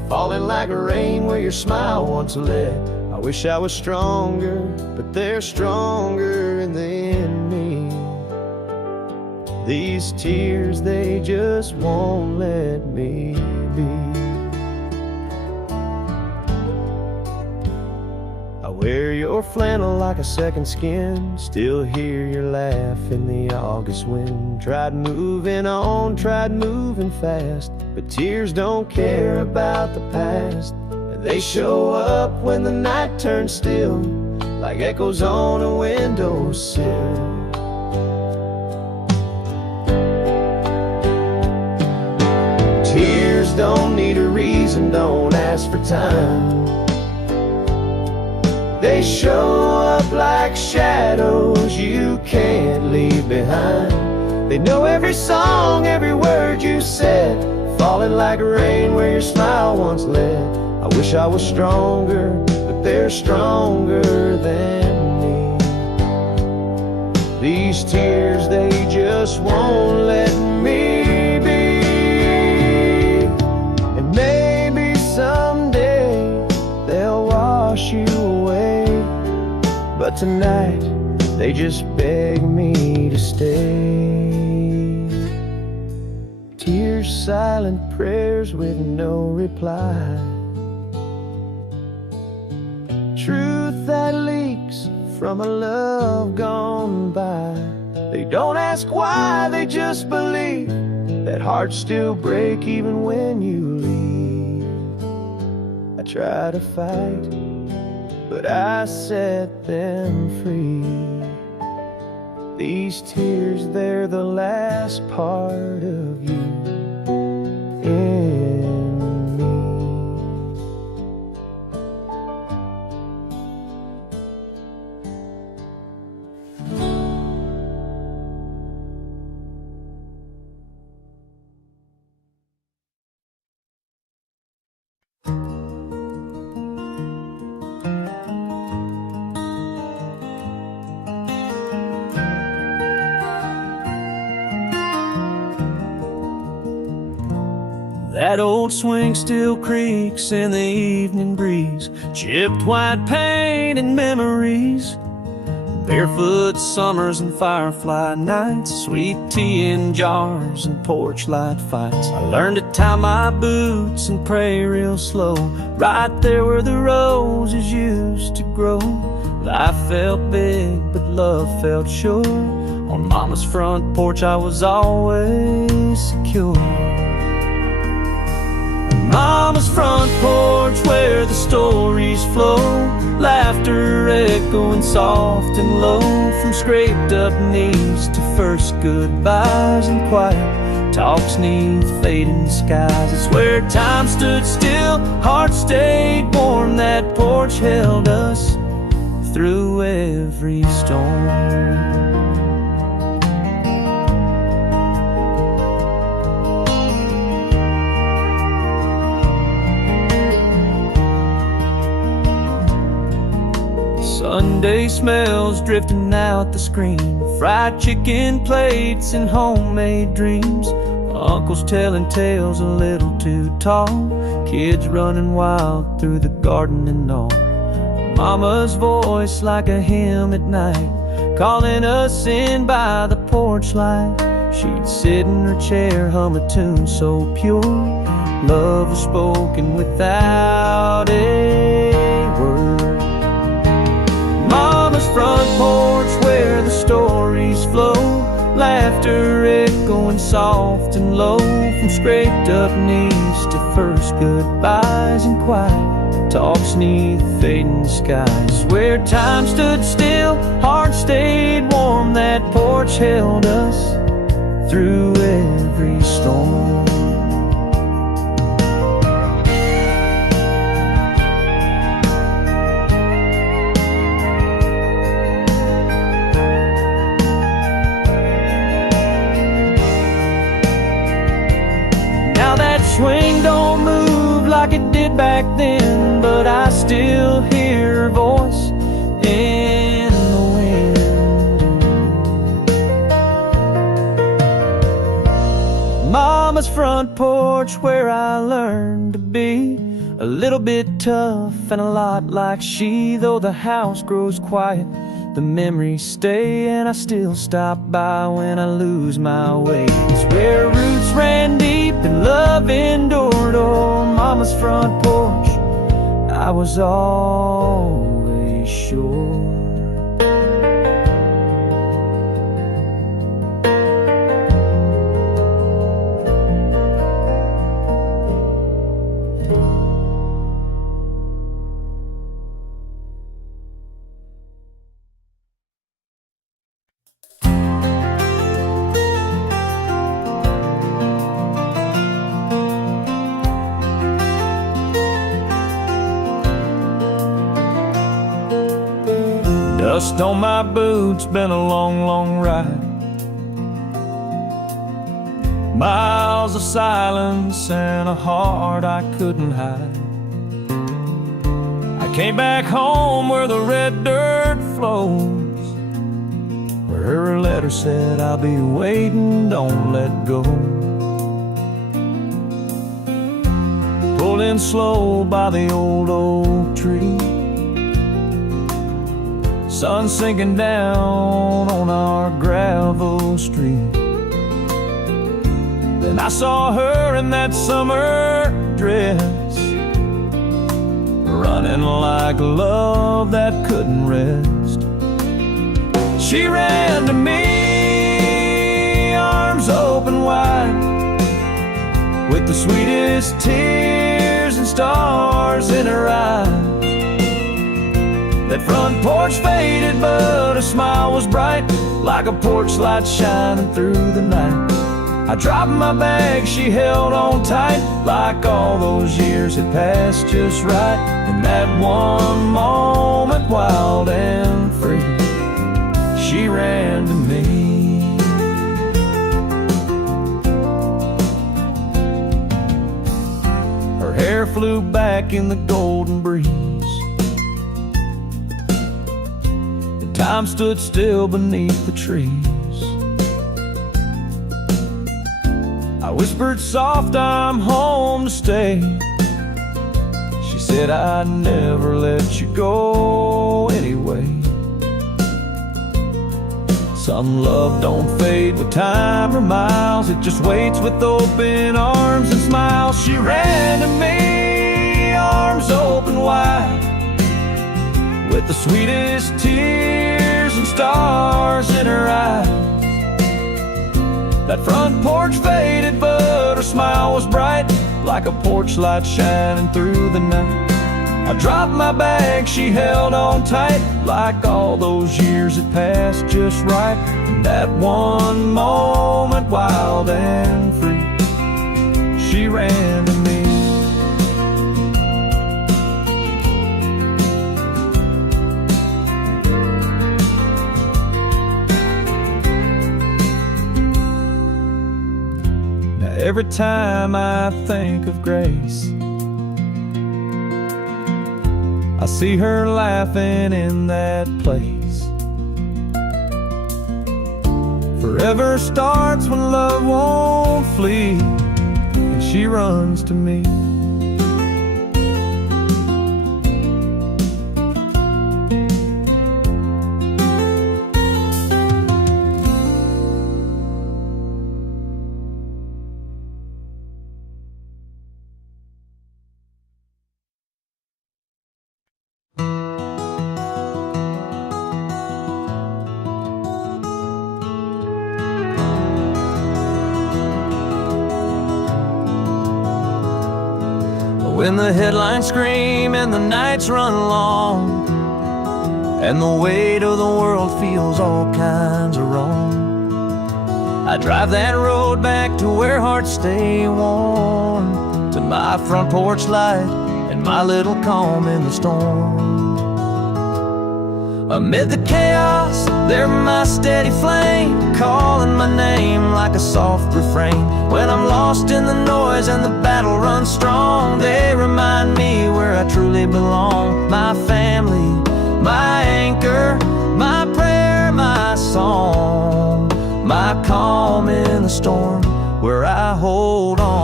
falling like rain where your smile once led. I wish I was stronger, but they're stronger than me. These tears, they just won't let me be. I wear your flannel like a second skin, still hear your laugh in the August wind. Tried moving on, tried moving fast, but tears don't care about the past. They show up when the night turns still, like echoes on a windowsill. Tears don't need a reason, don't ask for time. They show up like shadows you can't leave behind. They know every song, every word you said, falling like rain where your smile once led. I wish I was stronger, but they're stronger than me. These tears, they just won't let me be. And maybe someday they'll wash you away, but tonight they just beg me to stay. Tears, silent prayers with no reply. Truth that leaks from a love gone by. They don't ask why, they just believe that hearts still break even when you leave. I try to fight, but I set them free. These tears, they're the last part of you in me. That old swing still creaks in the evening breeze, chipped white paint and memories, barefoot summers and firefly nights, sweet tea in jars and porch light fights. I learned to tie my boots and pray real slow, right there where the roses used to grow. Life felt big, but love felt sure. On Mama's front porch I was always secure. Mama's front porch where the stories flow, laughter echoing soft and low, from scraped up knees to first goodbyes and quiet talks neath fading skies. It's where time stood still, hearts stayed warm, that porch held us through every storm. Sunday smells drifting out the screen, fried chicken plates and homemade dreams, uncles telling tales a little too tall, kids running wild through the garden and all. Mama's voice like a hymn at night, calling us in by the porch light. She'd sit in her chair, hum a tune so pure, love was spoken without a word. Mama's front porch where the stories flow, laughter echoing soft and low, from scraped up knees to first goodbyes and quiet talks neath fading skies. Where time stood still, hearts stayed warm, that porch held us through every storm. Swing don't move like it did back then, but I still hear her voice in the wind. Mama's front porch where I learned to be a little bit tough and a lot like she. Though the house grows quiet, the memories stay, and I still stop by when I lose my way. It's where roots ran deep and love endured. Oh, mama's front porch, I was always sure. Dust on my boots, been a long, long ride. Miles of silence and a heart I couldn't hide. I came back home where the red dirt flows, where her letter said, I'll be waiting, don't let go. Pulled in slow by the old oak tree, sun sinking down on our gravel street. Then I saw her in that summer dress, running like love that couldn't rest. She ran to me, arms open wide, with the sweetest tears and stars in her eyes. That front porch faded, but her smile was bright, like a porch light shining through the night. I dropped my bag, she held on tight, like all those years had passed just right. In that one moment, wild and free, she ran to me. Her hair flew back in the golden breeze, time stood still beneath the trees. I whispered soft, I'm home to stay. She said, I'd never let you go anyway. Some love don't fade with time or miles, it just waits with open arms and smiles. She ran to me, arms open wide, with the sweetest tears and stars in her eyes. That front porch faded, but her smile was bright, like a porch light shining through the night. I dropped my bag, she held on tight, like all those years had passed just right. In that one moment, wild and free, she ran to me. Every time I think of Grace, I see her laughing in that place. Forever starts when love won't flee, and she runs to me. When the headlines scream and the nights run long, and the weight of the world feels all kinds of wrong, I drive that road back to where hearts stay warm, to my front porch light and my little calm in the storm. Amid the chaos, they're my steady flame, calling my name like a soft refrain. When I'm lost in the noise and the battle runs strong, they remind me where I truly belong. My family, my anchor, my prayer, my song, my calm in the storm, where I hold on.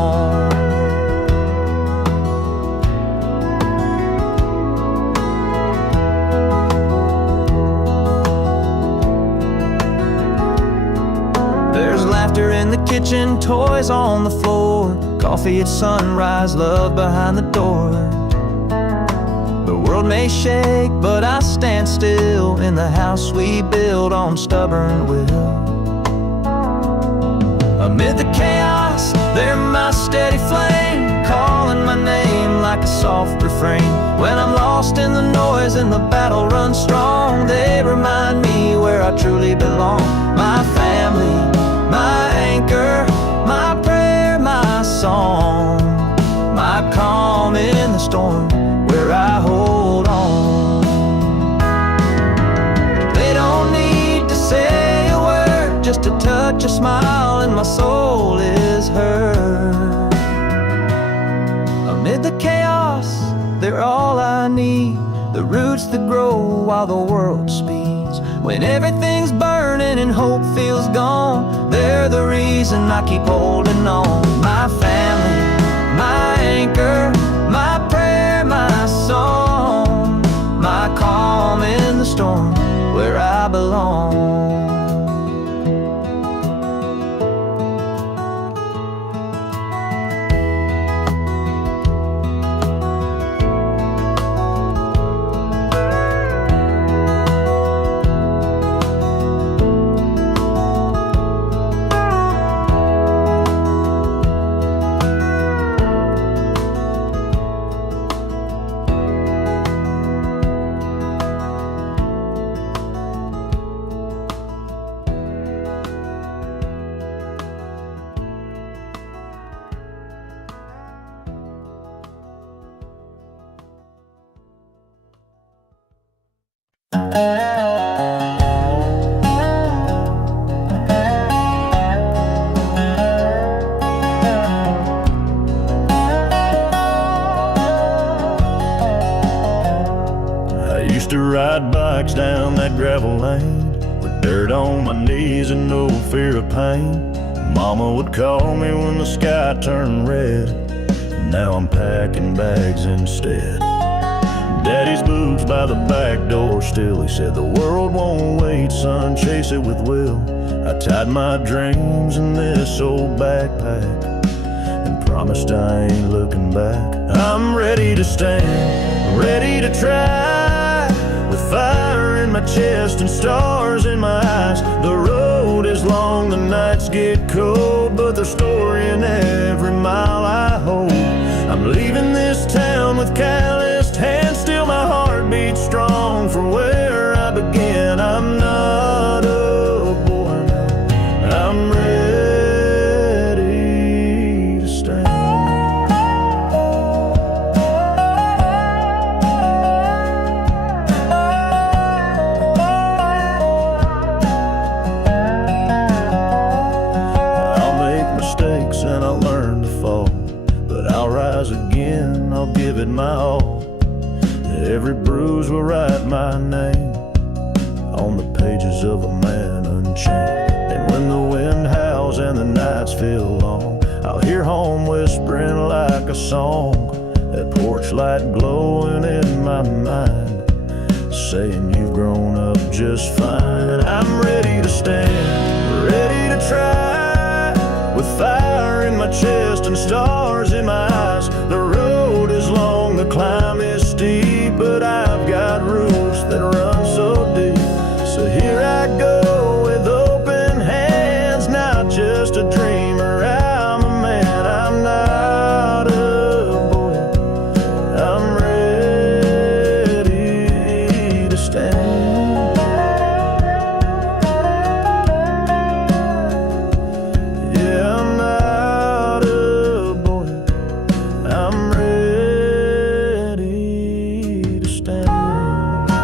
home. There's laughter in the kitchen, toys on the floor, coffee at sunrise, love behind the door. The world may shake, but I stand still in the house we build on stubborn will. Amid the chaos, they're my steady flame, calling my name like a soft refrain. When I'm lost in the noise and the battle runs strong, they remind me where I truly belong. My family, my anchor, my prayer, my song, my calm in the storm, where I hold on. They don't need to say a word, just a touch, a smile, and my soul is heard. Amid the chaos, they're all I need, the roots that grow while the world speeds. When everything's burning and hope feels gone, they're the reason I keep holding on. My family, my anchor, my prayer, my song, my calm in the storm, where I belong. I used to ride bikes down that gravel lane with dirt on my knees and no fear of pain. Mama would call me when the sky turned red. Now I'm packing bags instead. Daddy's boots by the back door still. He said the world won't wait, son, chase it with will. I tied my dreams in this old backpack and promised I ain't looking back. I'm ready to stand, ready to try, with fire in my chest and stars in my eyes. The road is long, the nights get cold, but there's story in every mile I hold. I'm leaving this town with calloused hands, still my heart beats strong for where I began. I'm not a boy now, I'm ready to stand. I'll make mistakes and I'll learn to fall, but I'll rise again, I'll give it my all. Every bruise will write my name on the pages of a man unchained. And when the wind howls and the nights feel long, I'll hear home whispering like a song, that porch light glowing in my mind, saying you've grown up just fine. I'm ready to stand, ready to try, with fire in my chest and stars in my eyes. The road is long, the climb is steep, but I've got roots that run so deep. So here I go with open hands, not just a dreamer, I'm a man. I'm not a boy, I'm ready to stand. Yeah, I'm not a boy, I'm ready to stand.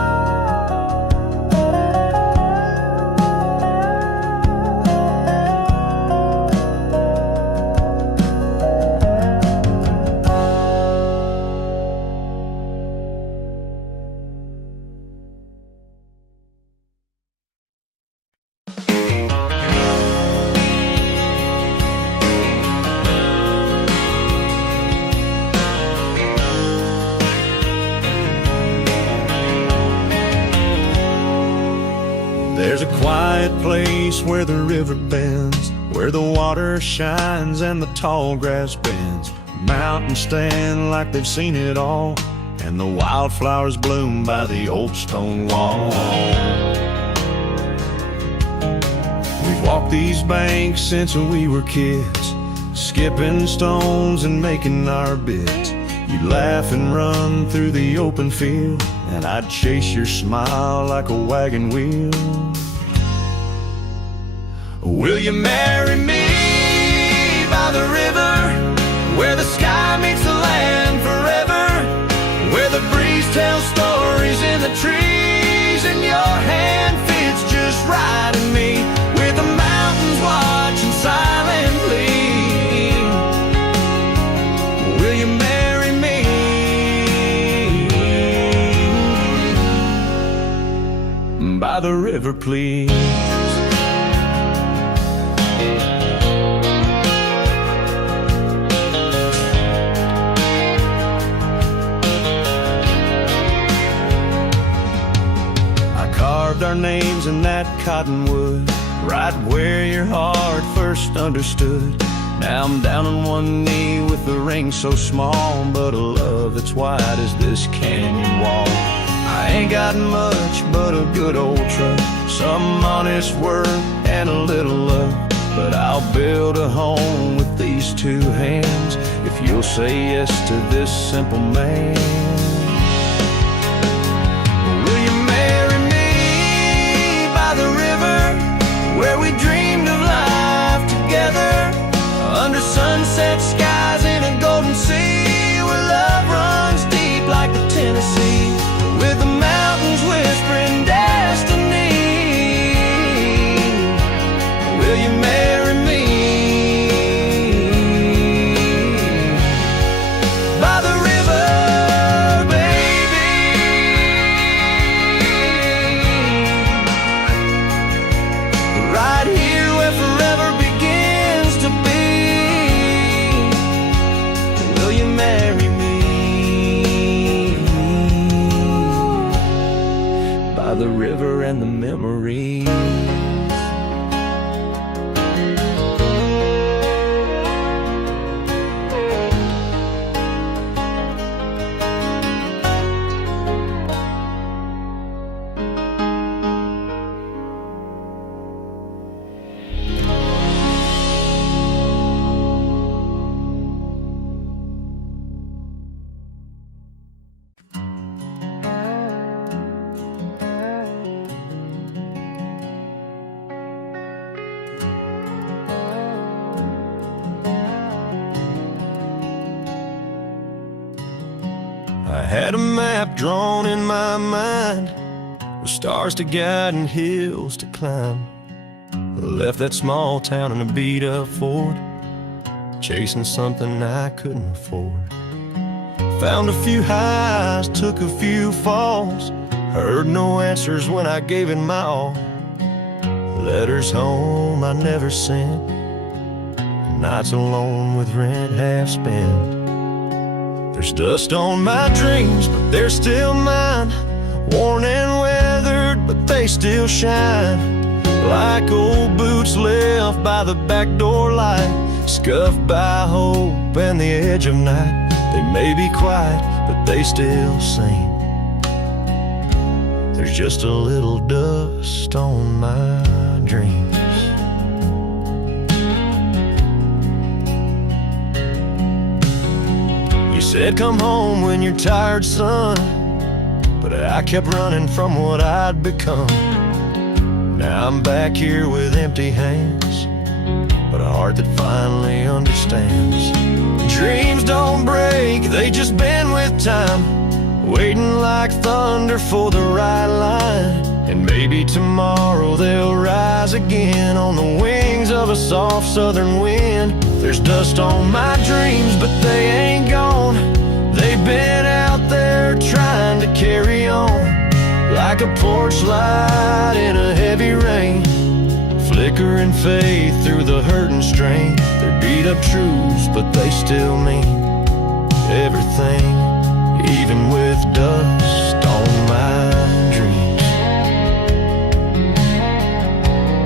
quiet place where the river bends, where the water shines and the tall grass bends. Mountains stand like they've seen it all, and the wildflowers bloom by the old stone wall. We've walked these banks since we were kids, skipping stones and making our bits. You'd laugh and run through the open field, and I'd chase your smile like a wagon wheel. Will you marry me by the river, where the sky meets the land forever, where the breeze tells stories in the trees, and your hand fits just right in me, with the mountains watching silently? Will you marry me by the river, please? Our names in that cottonwood, right where your heart first understood. Now I'm down on one knee with a ring so small, but a love that's wide as this canyon wall. I ain't got much but a good old truck, some honest work and a little luck, but I'll build a home with these two hands if you'll say yes to this simple man. Where we dreamed of life together, under sunset skies in a golden sea, where love runs deep like the Tennessee, with the mountains whispering destiny. Will you marry me by the river, baby? Right here where forever begins to be. Will you marry me by the river and the memories? I had a map drawn in my mind, with stars to guide and hills to climb. I left that small town in a beat-up Ford, chasing something I couldn't afford. Found a few highs, took a few falls, heard no answers when I gave it my all. Letters home I never sent, nights alone with rent half spent. There's dust on my dreams, but they're still mine, worn and weathered, but they still shine, like old boots left by the back door light, scuffed by hope and the edge of night. They may be quiet, but they still sing. There's just a little dust on my dreams. You said come home when you're tired, son, but I kept running from what I'd become. Now I'm back here with empty hands, but a heart that finally understands. Dreams don't break, they just bend with time, waiting like thunder for the right line. And maybe tomorrow they'll rise again on the wings of a soft southern wind. There's dust on my dreams, but they ain't gone. They've been out there trying to carry on, like a porch light in a heavy rain, flickering faith through the hurt and strain. They're beat up truths, but they still mean everything, even with dust on my dreams.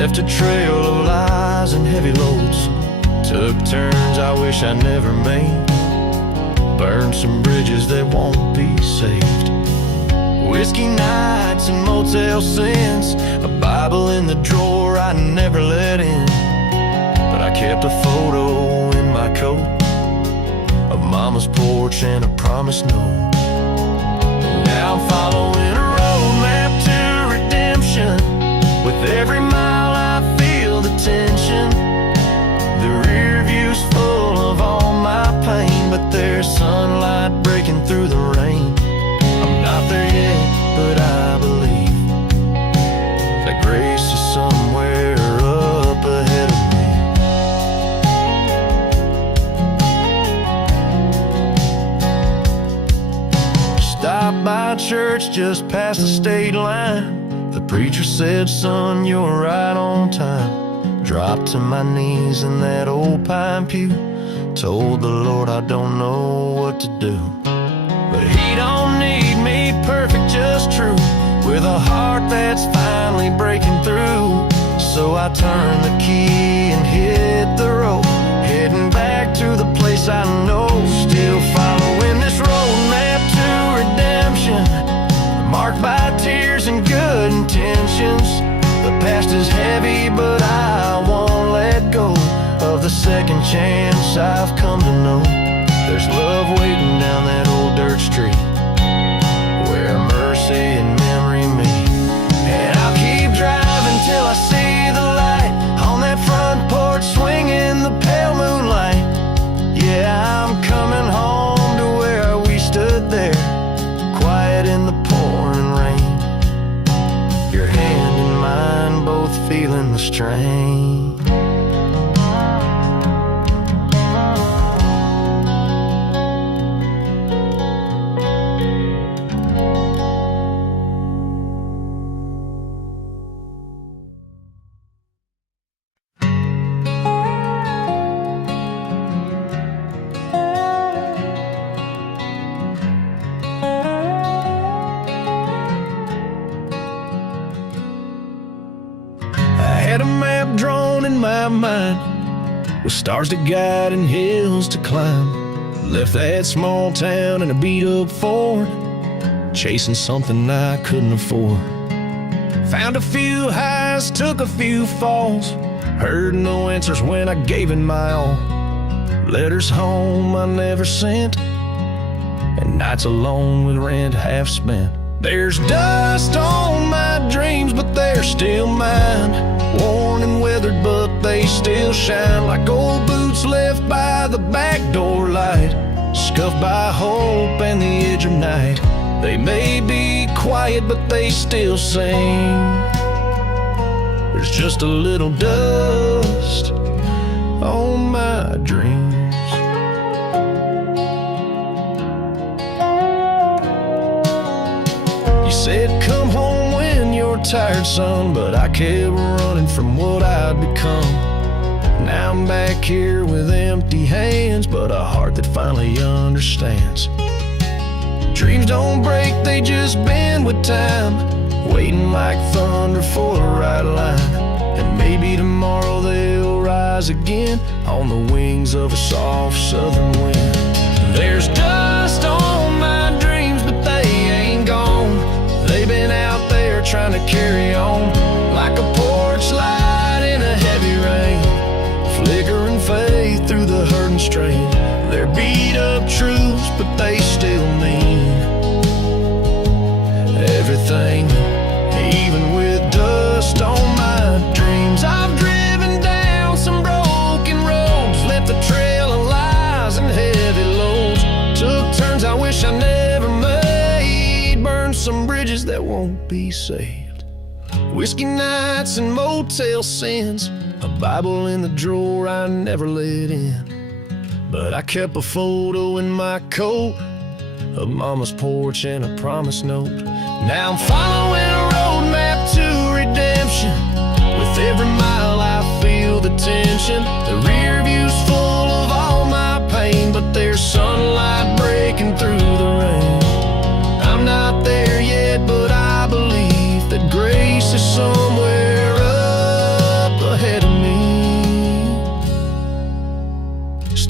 Left a trail of lies and heavy loads. Took turns I wish I never made. Burned some bridges that won't be saved. Whiskey nights and motel sins, a Bible in the drawer I never let in. But I kept a photo in my coat of Mama's porch and a promise note. Now I'm following a roadmap to redemption. With every mile I feel the tension. The rear view's full of all my pain, but there's sunlight breaking through the rain. I'm not there yet, but I believe that grace is somewhere up ahead of me. Stopped by church just past the state line. The preacher said, son, you're right on time. Dropped to my knees in that old pine pew. Told the Lord I don't know what to do. But he don't need me perfect, just true. With a heart that's finally breaking through. So I turned the key and hit the road, heading back to the place I know. Still following this roadmap to redemption, marked by tears and good intentions. The past is heavy, but I won't let go of the second chance I've come to know. There's love waiting down that old dirt street, where mercy and memory meet. And I'll keep driving till I see the light on that front porch, swinging the pale moonlight. Yeah, I'm coming home to where we stood there, quiet in the pouring rain. Your hand in mine, both feeling the strain. Had a map drawn in my mind, with stars to guide and hills to climb. Left that small town in a beat-up Ford, chasing something I couldn't afford. Found a few highs, took a few falls, heard no answers when I gave it my all. Letters home I never sent, and nights alone with rent half spent. There's dust on my dreams, but they're still mine. Worn and weathered, but they still shine like old boots left by the back door light, scuffed by hope and the edge of night. They may be quiet, but they still sing. There's just a little dust on my dreams. You said come home when you're tired, son, but I kept running from what I'd become. Now I'm back here with empty hands, but a heart that finally understands. Dreams don't break, they just bend with time, waiting like thunder for the right line. And maybe tomorrow they'll rise again on the wings of a soft southern wind. There's dust on my dreams, but they ain't gone. They've been out there trying to carry on, like a porch light in a heavy rain, flickering faith through the hurt and strain. They're beat up truths, but they still mean everything, even with dust on my dreams. I've driven down some broken roads, left a trail of lies and heavy loads. Took turns I wish I never made, burned some bridges that won't be saved. Whiskey nights and motel sins, a Bible in the drawer I never let in. But I kept a photo in my coat of Mama's porch and a promise note. Now I'm following a roadmap to redemption. With every mile I feel the tension. The rear view's full of all my pain, but there's sunlight breaking through the rain. I'm not there yet, but I believe that grace is somewhere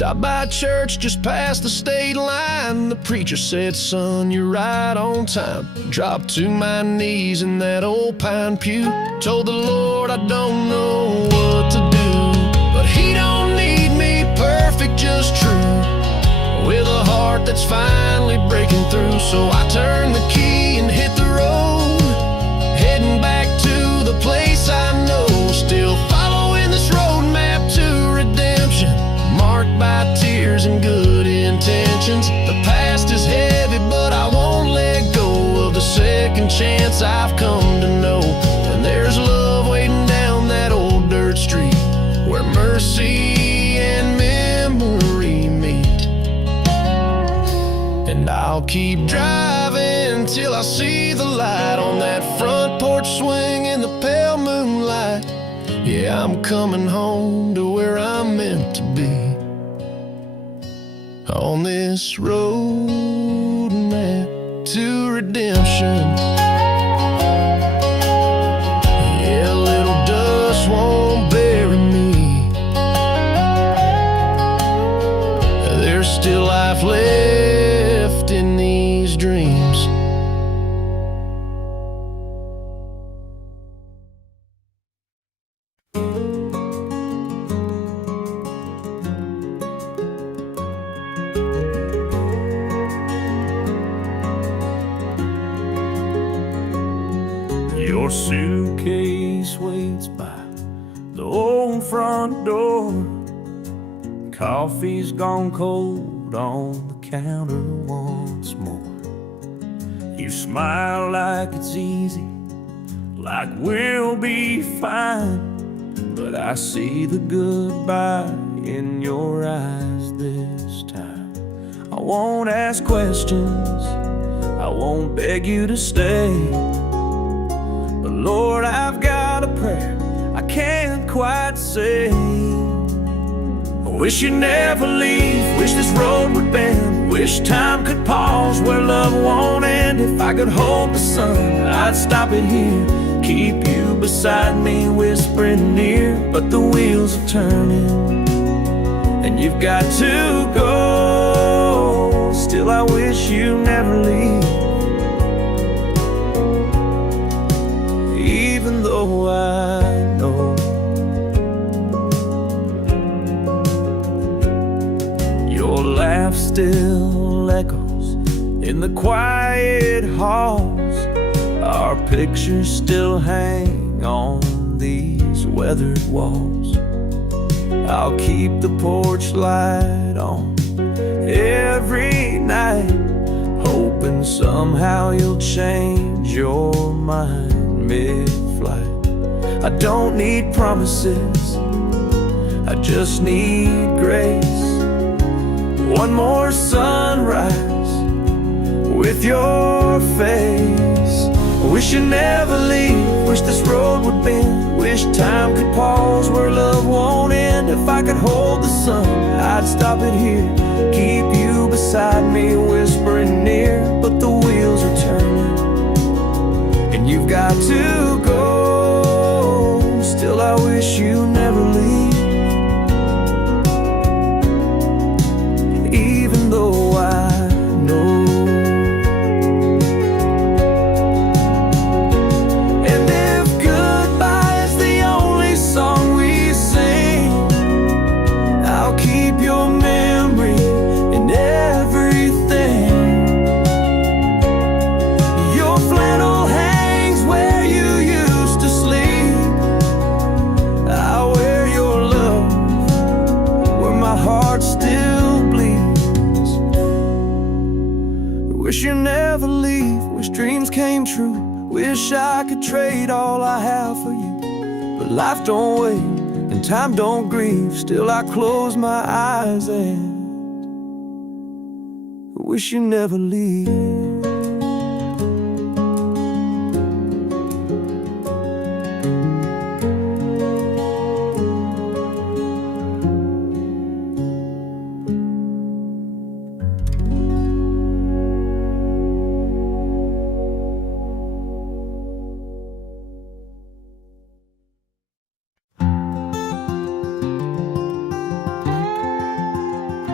Stopped by church just past the state line. The preacher said, son, you're right on time. Dropped to my knees in that old pine pew. Told the Lord I don't know what to do, but he don't need me perfect, just true, with a heart that's finally breaking through. So I turned the key and hit the road, heading back to the place I know. Still following this roadmap to redemption, marked by tears and good intentions. The past is heavy, but I won't let go of the second chance I've come to know. And there's love waiting down that old dirt street, where mercy and memory meet. And I'll keep driving till I see the light on that front porch swing in the pale moonlight. Yeah, I'm coming home to where I'm meant to be, on this road map to redemption. Yeah, a little dust won't bury me. There's still life left in these dreams. Your suitcase waits by the old front door. Coffee's gone cold on the counter once more. You smile like it's easy, like we'll be fine, but I see the goodbye in your eyes this time. I won't ask questions, I won't beg you to stay, but Lord, I've got a prayer I can't quite say. I wish you'd never leave, wish this road would bend, wish time could pause where love won't end. If I could hold the sun, I'd stop it here, keep you beside me, whispering near. But the wheels are turning, and you've got to go. Still, I wish you never leave, even though I know your laugh still echoes in the quiet halls. Our pictures still hang on these weathered walls. I'll keep the porch light on every night, hoping somehow you'll change your mind mid-flight. I don't need promises, I just need grace. One more sunrise with your face. I wish you'd never leave, wish this road would bend, wish time could pause where love won't end. If I could hold the sun, I'd stop it here, keep you beside me, whispering near. But the wheels are turning, and you've got to go. Still, I wish you never leave, even though I know. And if goodbye is the only song we sing, I'll keep your memory in everything. Your flannel hangs where you used to sleep, I'll wear your love where my heart still bleeds. Wish you never leave, wish dreams came true, wish I could trade all I have for you. But life don't wait and time don't grieve, still I close my eyes and wish you never leave.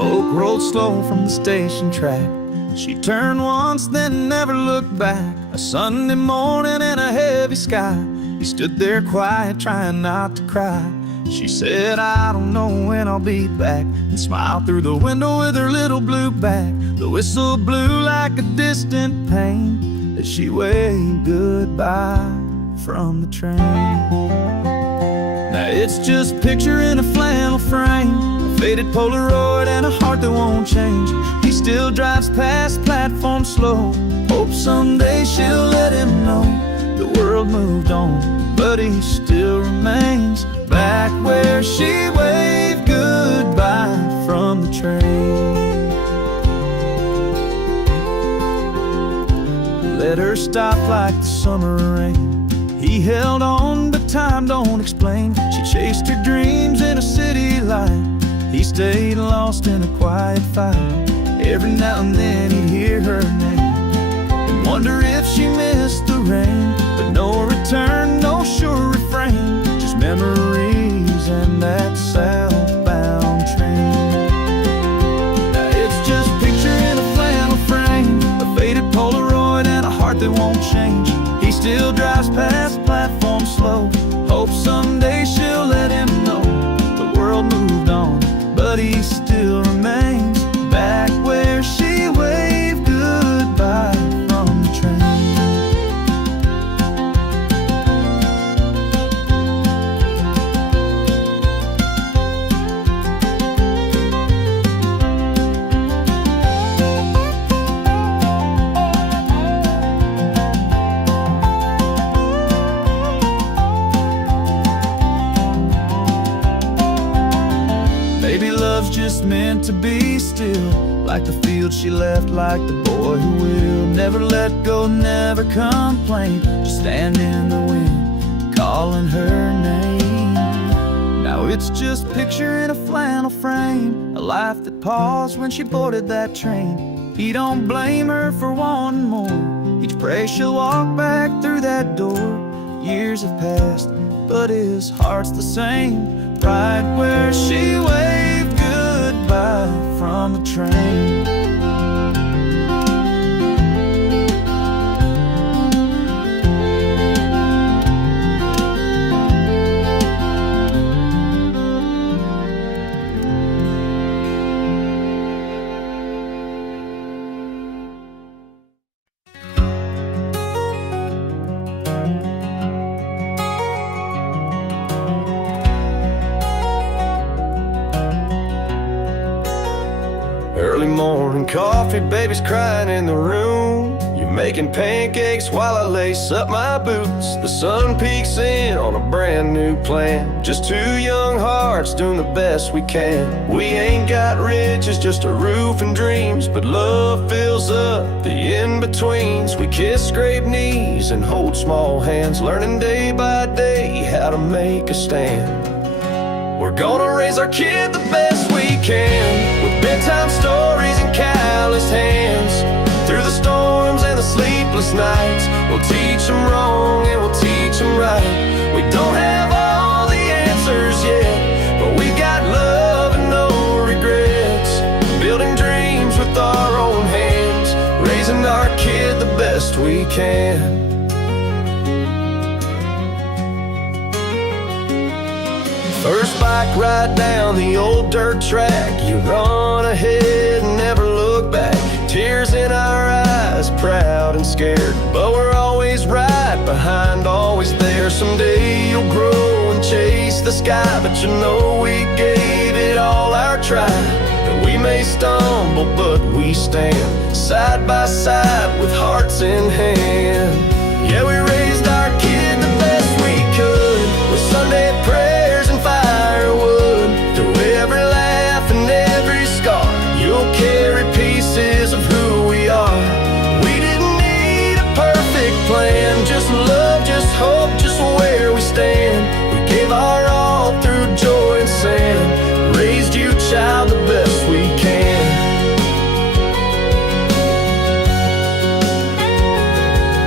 Smoke rolled slow from the station track. She turned once, then never looked back. A Sunday morning in a heavy sky, he stood there quiet, trying not to cry. She said, I don't know when I'll be back, and smiled through the window with her little blue bag. The whistle blew like a distant pain as she waved goodbye from the train. Now it's just a picture in a flannel frame, a faded Polaroid and a heart that won't change. He still drives past platform slow, hopes someday she'll let him know the world moved on, but he still remains back where she waved goodbye from the train. Let her stop like the summer rain. He held on, but time don't explain. She chased her dreams in a city light. He stayed lost in a quiet fight. Every now and then he'd hear her name and wonder if she missed the rain. But no return, no sure refrain, just memories and that southbound train. Now it's just a picture in a flannel frame, a faded Polaroid and a heart that won't change. He still drives past platform slow, hopes someday she'll let him know the world moved on, but he still remains back where she waved goodbye from the train. Maybe love's just meant to be still, like the field she left, like the boy who will never let go, never complain, just stand in the wind, calling her name. Now it's just a picture in a flannel frame, a life that paused when she boarded that train. He don't blame her for wanting more, each pray she'll walk back through that door. Years have passed, but his heart's the same, right where she waved goodbye from the train. Early morning coffee, baby's crying in the room. You're making pancakes while I lace up my boots. The sun peeks in on a brand new plan. Just two young hearts doing the best we can. We ain't got riches, just a roof and dreams, but love fills up the in-betweens. We kiss, scrape knees, and hold small hands, learning day by day how to make a stand. We're gonna raise our kid the best we can, with bedtime stories and calloused hands. Through the storms and the sleepless nights, we'll teach them wrong and we'll teach them right. We don't have all the answers yet, but we got love and no regrets. Building dreams with our own hands, raising our kid the best we can. First bike ride down the old dirt track, you run ahead and never look back. Tears in our eyes, proud and scared, but we're always right behind, always there. Someday you'll grow and chase the sky, but you know we gave it all our try. And we may stumble, but we stand side by side with hearts in hand. Yeah, we raised our kid the best we could, with Sunday prayers and firewood. Through every laugh and every scar, you'll carry pieces of who we are. We didn't need a perfect plan, just love, just hope, just where we stand. We gave our all through joy and sand, raised you, child, the best we can.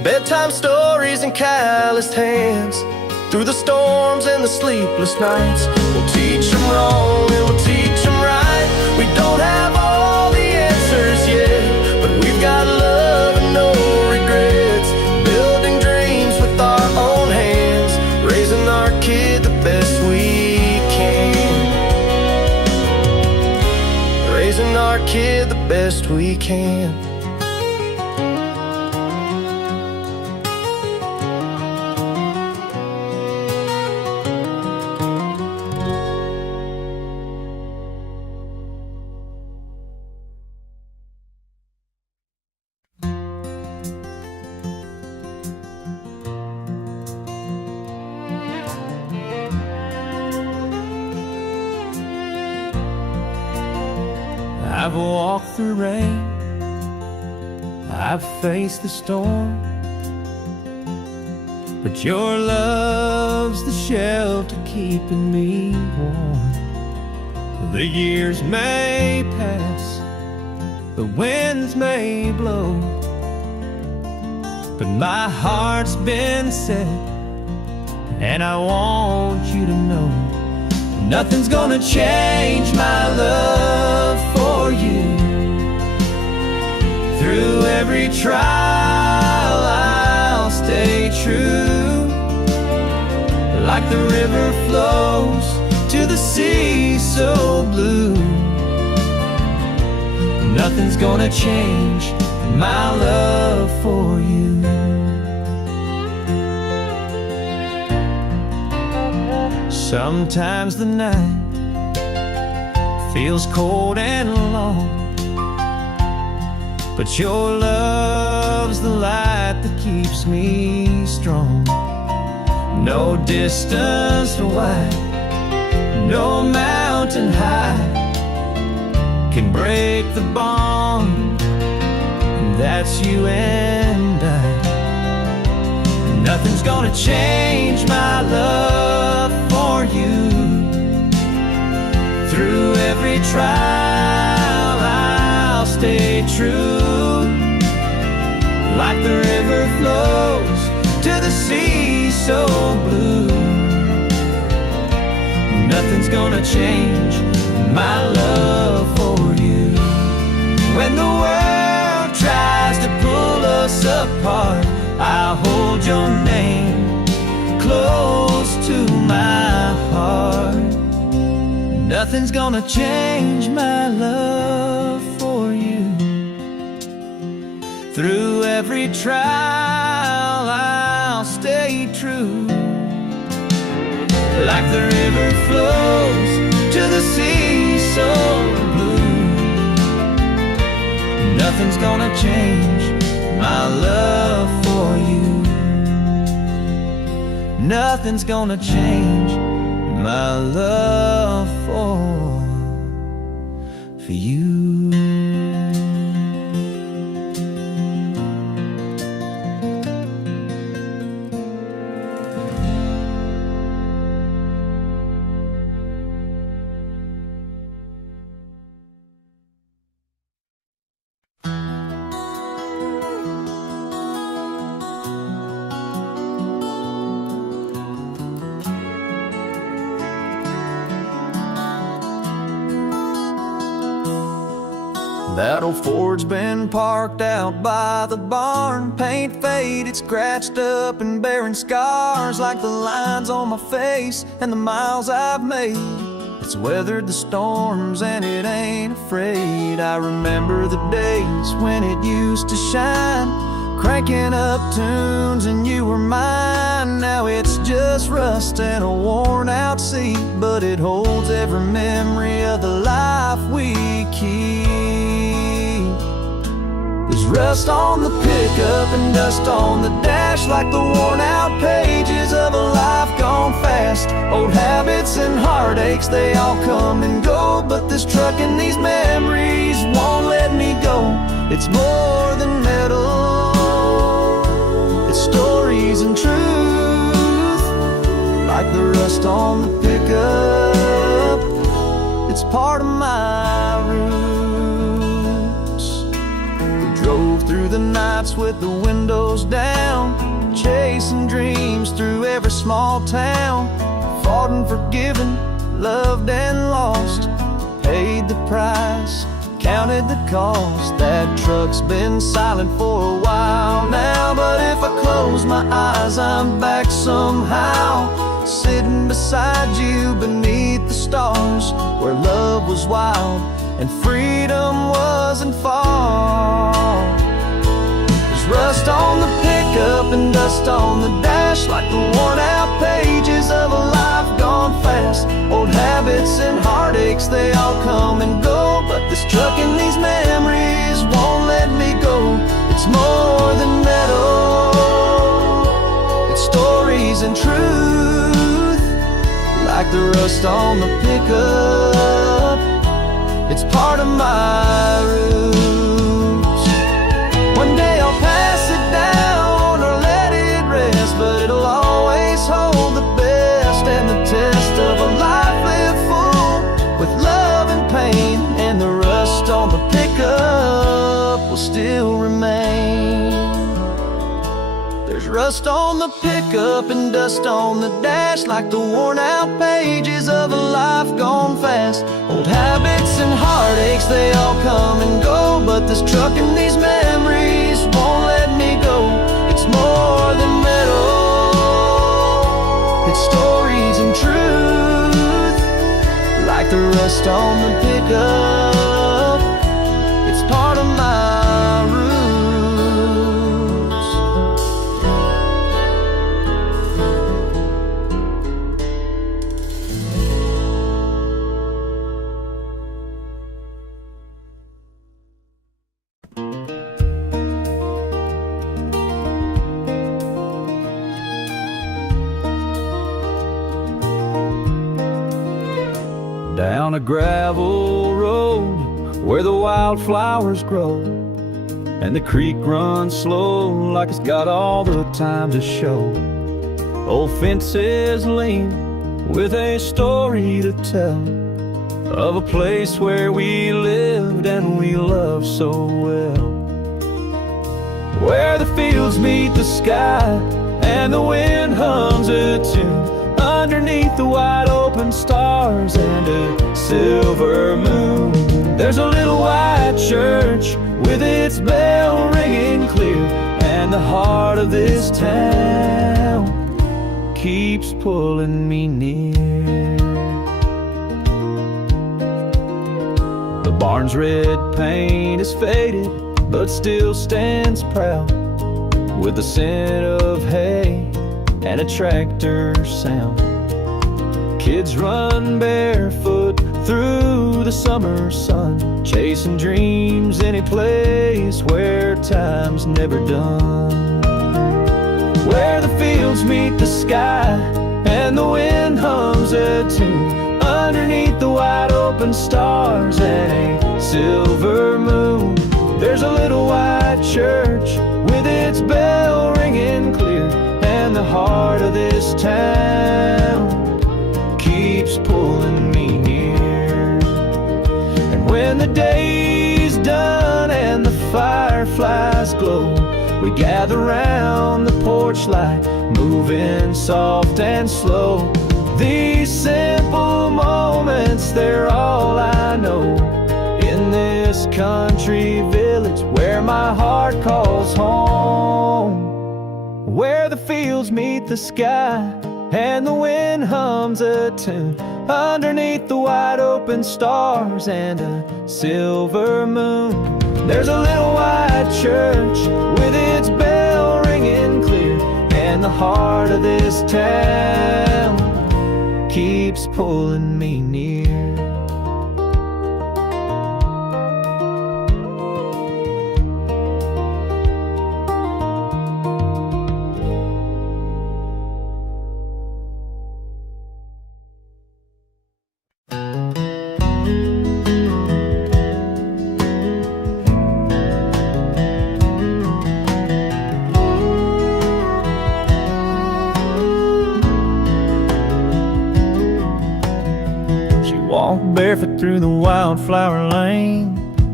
Bedtime stories and calloused hands, through the storms and the sleepless nights. We'll teach them wrong and we'll teach them right. We don't have all the answers yet, but we've got love and no regrets. Building dreams with our own hands, raising our kid the best we can. Raising our kid the best we can. I've walked through rain, I've faced the storm, but your love's the shelter keeping me warm. The years may pass, the winds may blow, but my heart's been set, and I want you to know nothing's gonna change my love for you. Through every trial I'll stay true, like the river flows to the sea so blue. Nothing's gonna change my love for you. Sometimes the night feels cold and long, but your love's the light that keeps me strong. No distance wide, no mountain high can break the bond, and that's you and I. Nothing's gonna change my love for you. Through every trial I'll stay true, like the river flows to the sea so blue. Nothing's gonna change my love for you. When the world tries to pull us apart, I'll hold your name close to my heart. Nothing's gonna change my love for you. Through every trial I'll stay true, like the river flows to the sea so blue. Nothing's gonna change my love for you. Nothing's gonna change my love for you. That old Ford's been parked out by the barn, paint faded, scratched up and bearing scars, like the lines on my face and the miles I've made. It's weathered the storms and it ain't afraid. I remember the days when it used to shine, cranking up tunes and you were mine. Now it's just rust and a worn out seat, but it holds every memory of the life we keep. There's rust on the pickup and dust on the dash, like the worn out pages of a life gone fast. Old habits and heartaches, they all come and go, but this truck and these memories won't let me go. It's more than metal, it's stories and truth, like the rust on the pickup. It's part of my roots. We drove through the nights with the windows down, chasing dreams through every small town. Fought and forgiven, loved and lost, paid the price, counted the cost. That truck's been silent for a while now, but if I close my eyes, I'm back somehow, sitting beside you beneath the stars, where love was wild and freedom wasn't far. There's rust on the pickup and dust on the dash, like the worn out pages of a life gone fast. Old habits and heartaches, they all come and go, but this truck and these memories won't let me go. It's more than metal, it's stories and truth, like the rust on the pickup. It's part of my roots. One day I'll pass it down or let it rest, but it'll always hold the best and the test of a life lived full with love and pain. And the rust on the pickup will still remain. There's rust on the pickup and dust on the dash, like the worn out pages of a life gone fast. Old habits and heartaches, they all come and go, but this truck and these memories won't let me go. It's more than metal, it's stories and truth, like the rust on the pickup. It's part of my roots. Down a gravel road where the wildflowers grow, and the creek runs slow like it's got all the time to show. Old fences lean with a story to tell of a place where we lived and we loved so well, where the fields meet the sky and the wind hums a tune underneath the wide open stars and a silver moon. There's a little white church with its bell ringing clear, and the heart of this town keeps pulling me near. The barn's red paint is faded but still stands proud, with the scent of hay and a tractor sound. Kids run barefoot through the summer sun, chasing dreams any place where time's never done, where the fields meet the sky and the wind hums a tune underneath the wide open stars and a silver moon. There's a little white church with its bell ringing clear, and the heart of this town keeps pulling me near. And when the day's done and the fireflies glow, we gather round the porch light, moving soft and slow. These simple moments, they're all I know in this country village where my heart calls home, where the fields meet the sky and the wind hums a tune underneath the wide open stars and a silver moon. There's a little white church with its bell ringing clear, and the heart of this town keeps pulling me near. Barefoot through the wildflower lane,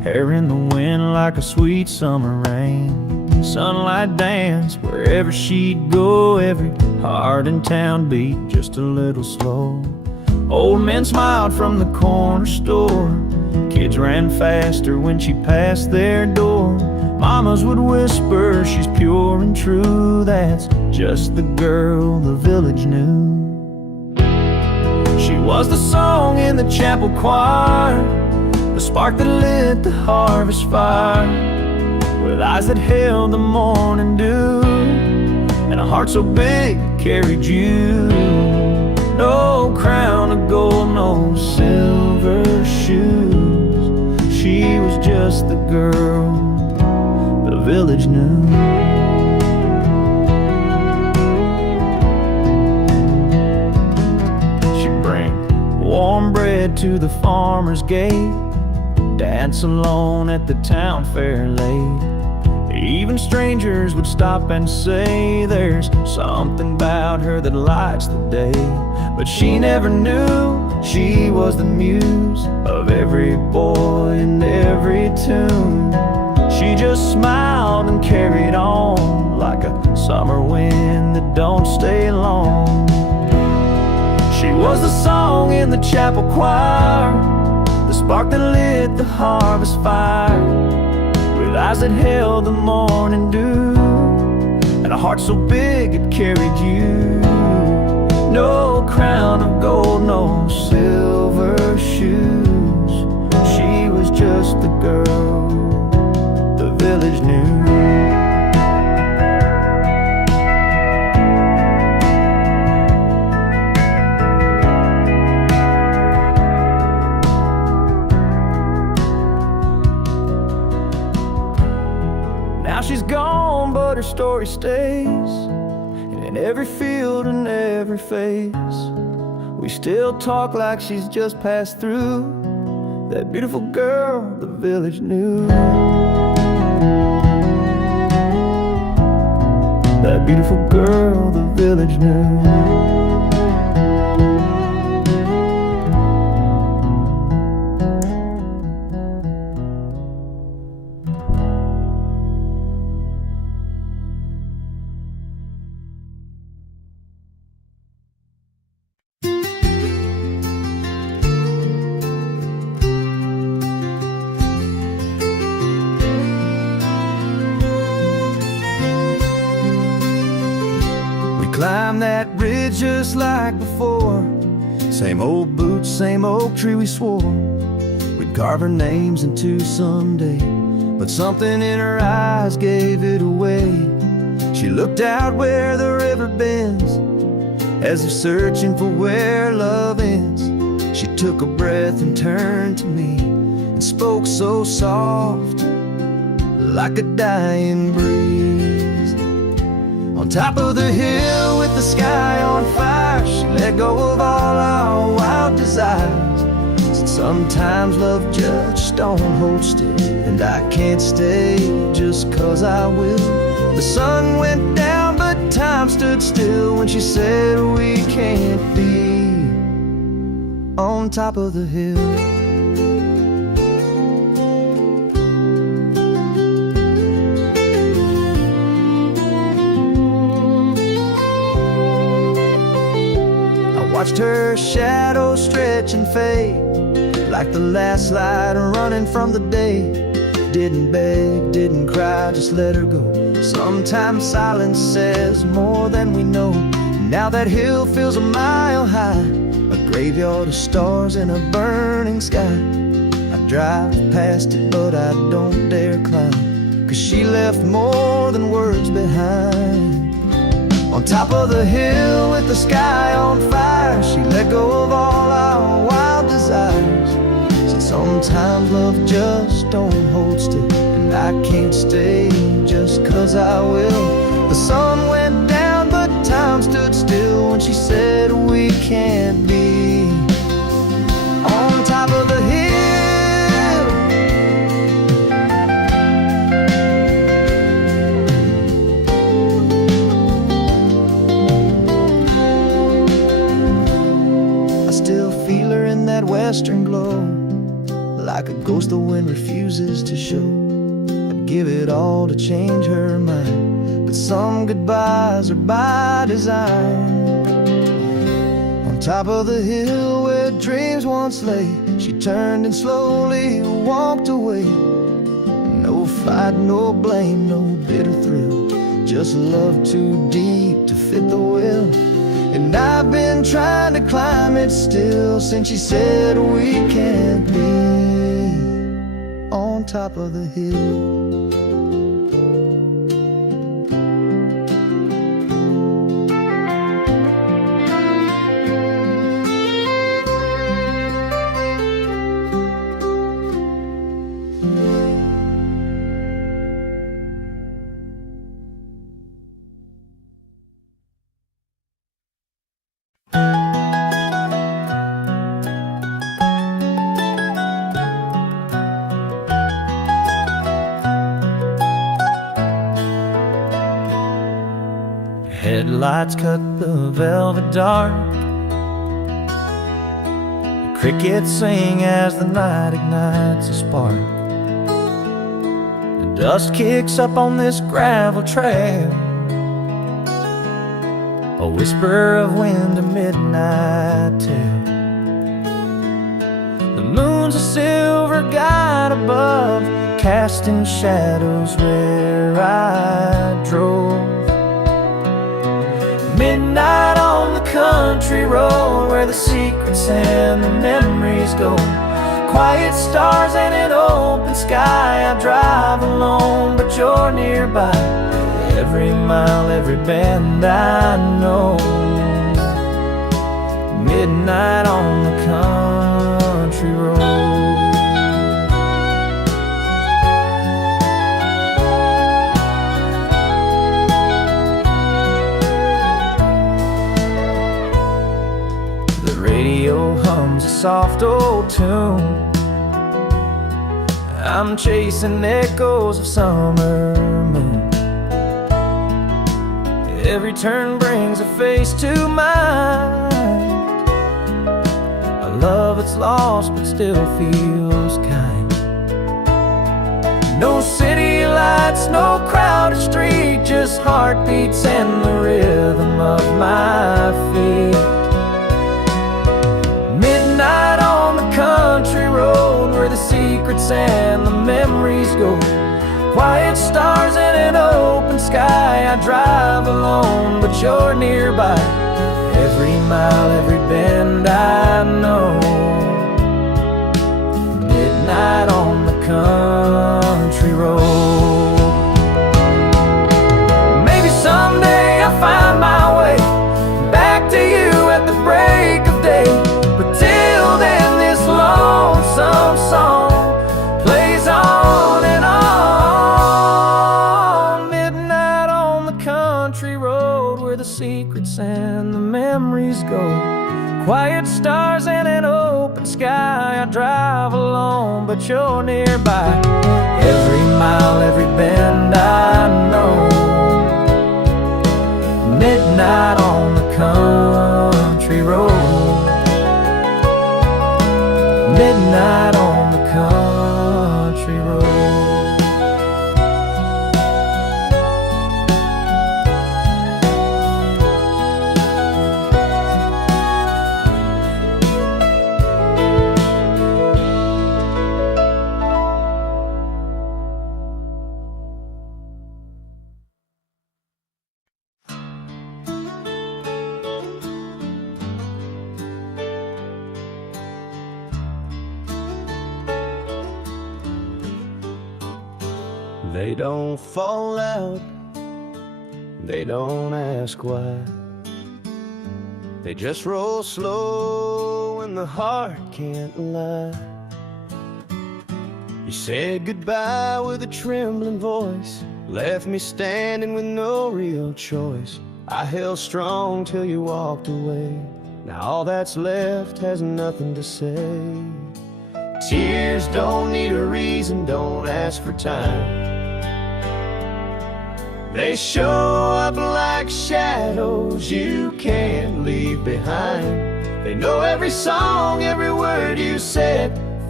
hair in the wind like a sweet summer rain. Sunlight dance wherever she'd go, every heart in town beat just a little slow. Old men smiled from the corner store, kids ran faster when she passed their door. Mamas would whisper, she's pure and true, that's just the girl the village knew. She was the song in the chapel choir, the spark that lit the harvest fire, with eyes that held the morning dew, and a heart so big it carried you. No crown of gold, no silver shoes, she was just the girl the village knew. She'd bring warm bread to the farmer's gate, dance alone at the town fair late. Even strangers would stop and say, there's something about her that lights the day. But she never knew she was the muse of every boy and every tune. She just smiled and carried on like a summer wind that don't stay long. She was the song in the chapel choir, the spark that lit the harvest fire, with eyes that held the morning dew, and a heart so big it carried you. No crown of gold, no silver shoes, she was just the girl the village knew. Now she's gone, but her story stays, and in every field and every face, we still talk like she's just passed through, that beautiful girl the village knew. That beautiful girl the village knew. Climb that ridge just like before, same old boots, same oak tree we swore we'd carve our names into someday. But something in her eyes gave it away. She looked out where the river bends, as if searching for where love ends. She took a breath and turned to me and spoke so soft, like a dying breeze. On top of the hill with the sky on fire, she let go of all our wild desires. Said sometimes love just don't hold still, and I can't stay just 'cause I will. The sun went down but time stood still when she said we can't be on top of the hill. Watched her shadow stretch and fade like the last light running from the day. Didn't beg, didn't cry, just let her go. Sometimes silence says more than we know. Now that hill feels a mile high, a graveyard of stars in a burning sky. I drive past it but I don't dare climb, 'cause she left more than words behind. On top of the hill with the sky on fire, she let go of all our wild desires. Said sometimes love just don't hold still, and I can't stay just 'cause I will. The sun went down but time stood still when she said we can't be on top of the hill. Western glow, like a ghost the wind refuses to show. I'd give it all to change her mind, but some goodbyes are by design. On top of the hill where dreams once lay, she turned and slowly walked away. No fight, no blame, no bitter thrill, just love too deep to fit the will. And I've been trying to climb it still since she said we can't be on top of the hill. Headlights cut the velvet dark. The crickets sing as the night ignites a spark. The dust kicks up on this gravel trail, a whisper of wind, a midnight tale. The moon's a silver guide above, casting shadows where I drove. Midnight on the country road where the secrets and the memories go. Quiet stars and an open sky. I drive alone, but you're nearby. Every mile, every bend I know. Midnight on the country road. Radio hums a soft old tune. I'm chasing echoes of summer moon. Every turn brings a face to mind, a love that's lost but still feels kind. No city lights, no crowded street, just heartbeats and the rhythm of my feet. Midnight on the country road where the secrets and the memories go. Quiet stars and an open sky. I drive alone, but you're nearby. Every mile, every bend I know. Midnight on the country road. Maybe someday I'll find my way back to you at the break of day. Lonesome song plays on and on. Midnight on the country road where the secrets and the memories go. Quiet stars and an open sky. I drive alone, but you're nearby. Every mile, every bend I know. Midnight on the country road. Midnight on the country road. They don't fall out, they don't ask why. They just roll slow and the heart can't lie. You said goodbye with a trembling voice, left me standing with no real choice. I held strong till you walked away. Now all that's left has nothing to say. Tears don't need a reason, don't ask for time. They show up like shadows you can't leave behind. They know every song, every word you said,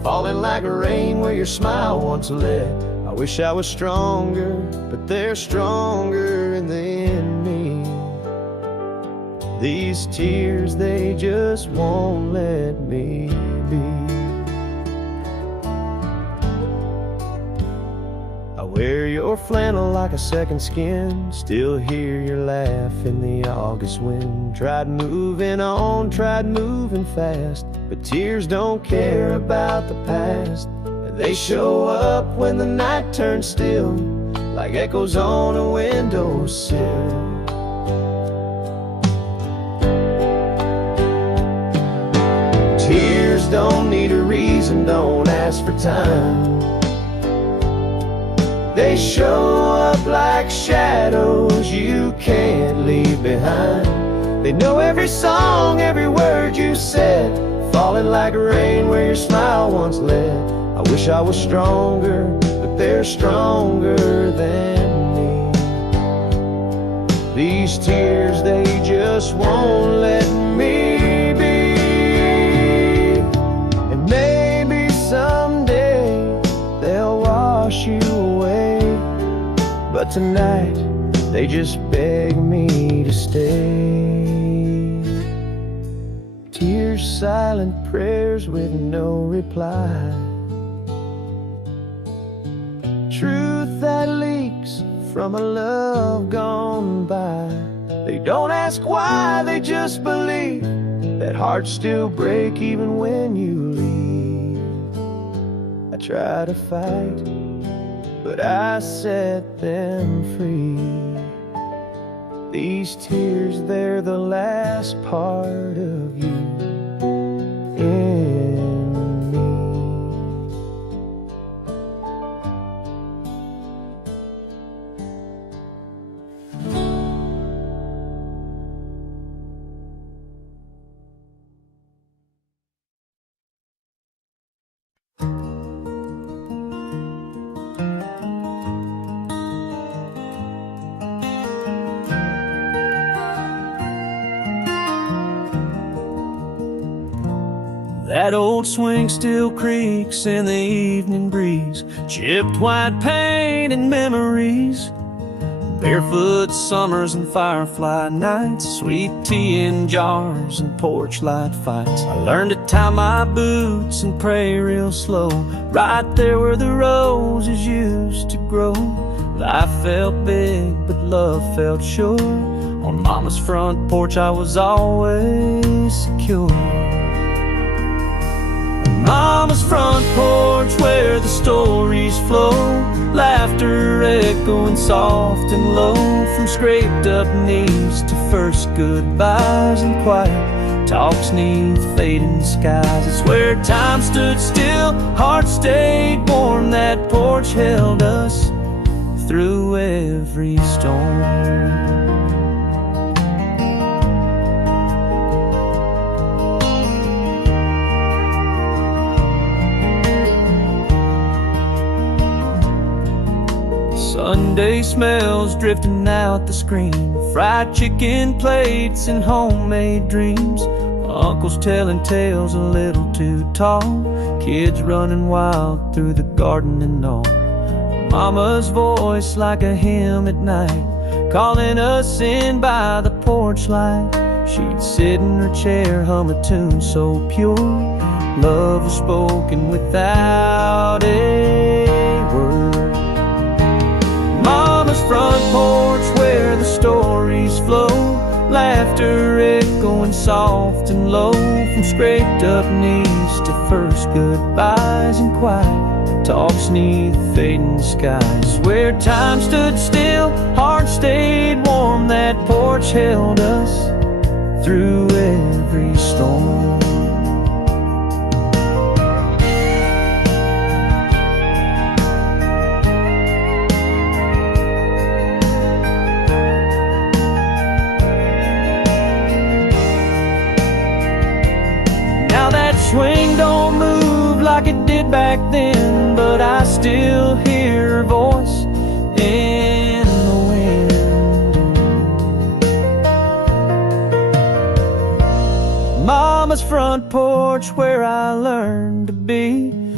falling like rain where your smile once led. I wish I was stronger, but they're stronger in me. These tears, they just won't let me be. I wear your flannel like a second skin, still hear your laugh in the August wind. Tried moving on, tried moving fast, but tears don't care about the past. They show up when the night turns still, like echoes on a windowsill. Tears don't need a reason, don't ask for time. They show up like shadows you can't leave behind. They know every song, every word you said, falling like rain where your smile once led. I wish I was stronger, but they're stronger than me. These tears, they just won't let me be. And maybe someday they'll wash you away, but tonight they just beg me to stay. Tears, silent prayers with no reply. Truth that leaks from a love gone by. They don't ask why, they just believe that hearts still break even when you leave. I try to fight, but I set them free. These tears, they're the last part of you in me. That old swing still creaks in the evening breeze, chipped white paint and memories, barefoot summers and firefly nights, sweet tea in jars and porch light fights. I learned to tie my boots and pray real slow, right there where the roses used to grow. Life felt big, but love felt sure. On Mama's front porch I was always secure. Mama's front porch where the stories flow, laughter echoing soft and low, from scraped up knees to first goodbyes and quiet talks neath fading skies. It's where time stood still, hearts stayed warm, that porch held us through every storm. Sunday smells drifting out the screen, fried chicken plates and homemade dreams, uncles telling tales a little too tall, kids running wild through the garden and all. Mama's voice like a hymn at night, calling us in by the porch light. She'd sit in her chair, hum a tune so pure, love was spoken without a word. Mama's front porch where the stories flow, laughter echoing soft and low, from scraped up knees to first goodbyes and quiet talks neath fading skies. Where time stood still, hearts stayed warm, that porch held us through every storm. Swing don't move like it did back then, but I still hear her voice in the wind. Mama's front porch where I learned to be,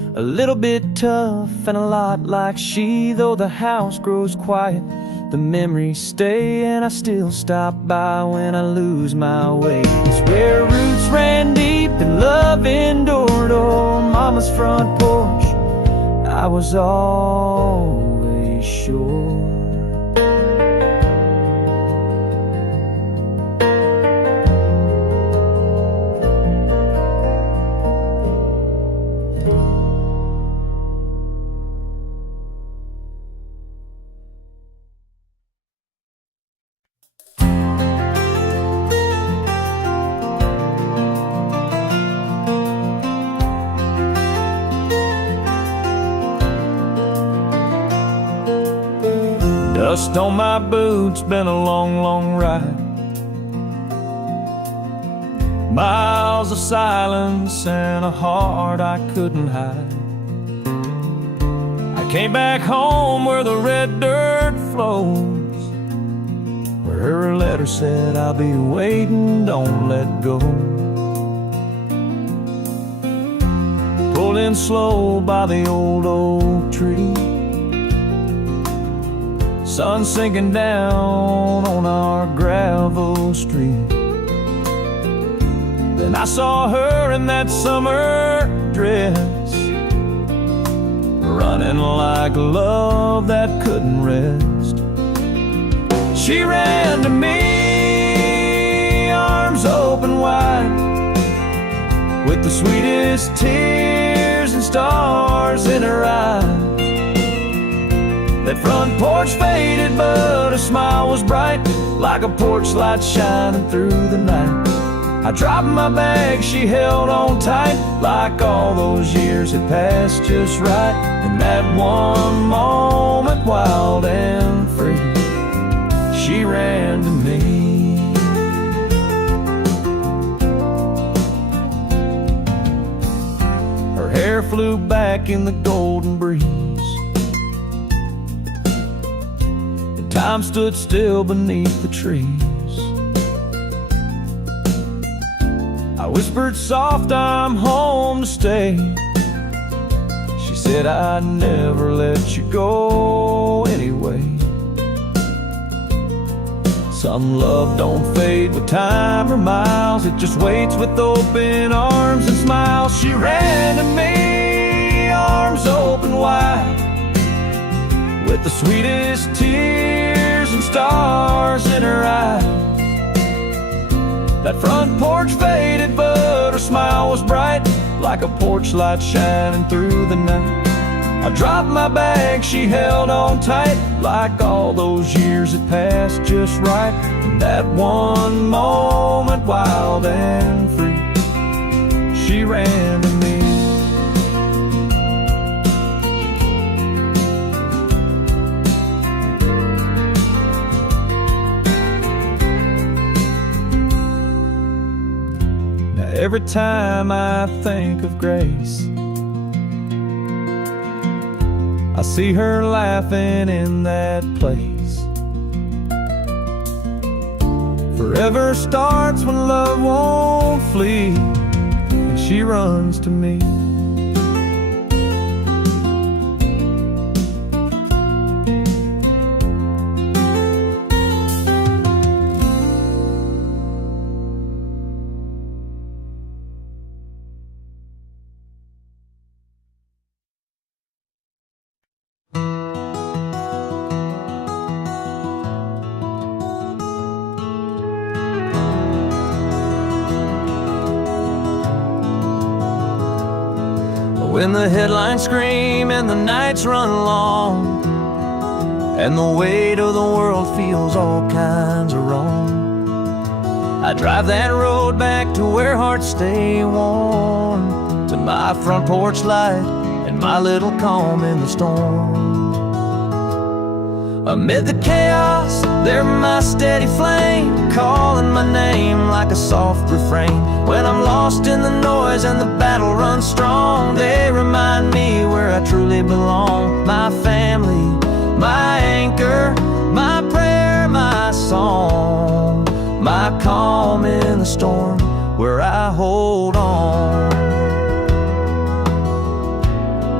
a little bit tough and a lot like she. Though the house grows quiet, the memories stay, and I still stop by when I lose my way. It's where roots ran deep and love endured. On mama's front porch, I was always sure. Dust on my boots, been a long, long ride. Miles of silence and a heart I couldn't hide. I came back home where the red dirt flows, where her letter said, I'll be waiting, don't let go. Pulled in slow by the old oak tree, sun sinking down on our gravel street. Then I saw her in that summer dress, running like love that couldn't rest. She ran to me, arms open wide, with the sweetest tears and stars in her eyes. That front porch faded, but her smile was bright, like a porch light shining through the night. I dropped my bag, she held on tight, like all those years had passed just right. In that one moment, wild and free, she ran to me. Her hair flew back in the golden breeze, time stood still beneath the trees. I whispered soft, I'm home to stay. She said, I'd never let you go anyway. Some love don't fade with time or miles, it just waits with open arms and smiles. She ran to me, arms open wide, with the sweetest tears and stars in her eyes. That front porch faded, but her smile was bright, like a porch light shining through the night. I dropped my bag, she held on tight, like all those years had passed just right. In that one moment, wild and free, she ran to me. Every time I think of Grace, I see her laughing in that place. Forever starts when love won't flee, and she runs to me. When the headlines scream and the nights run long, and the weight of the world feels all kinds of wrong, I drive that road back to where hearts stay warm, to my front porch light and my little calm in the storm. Amid the chaos, they're my steady flame, calling my name like a soft refrain. When I'm lost in the noise and the battle runs strong, they remind me where I truly belong. My family, my anchor, my prayer, my song, my calm in the storm, where I hold on.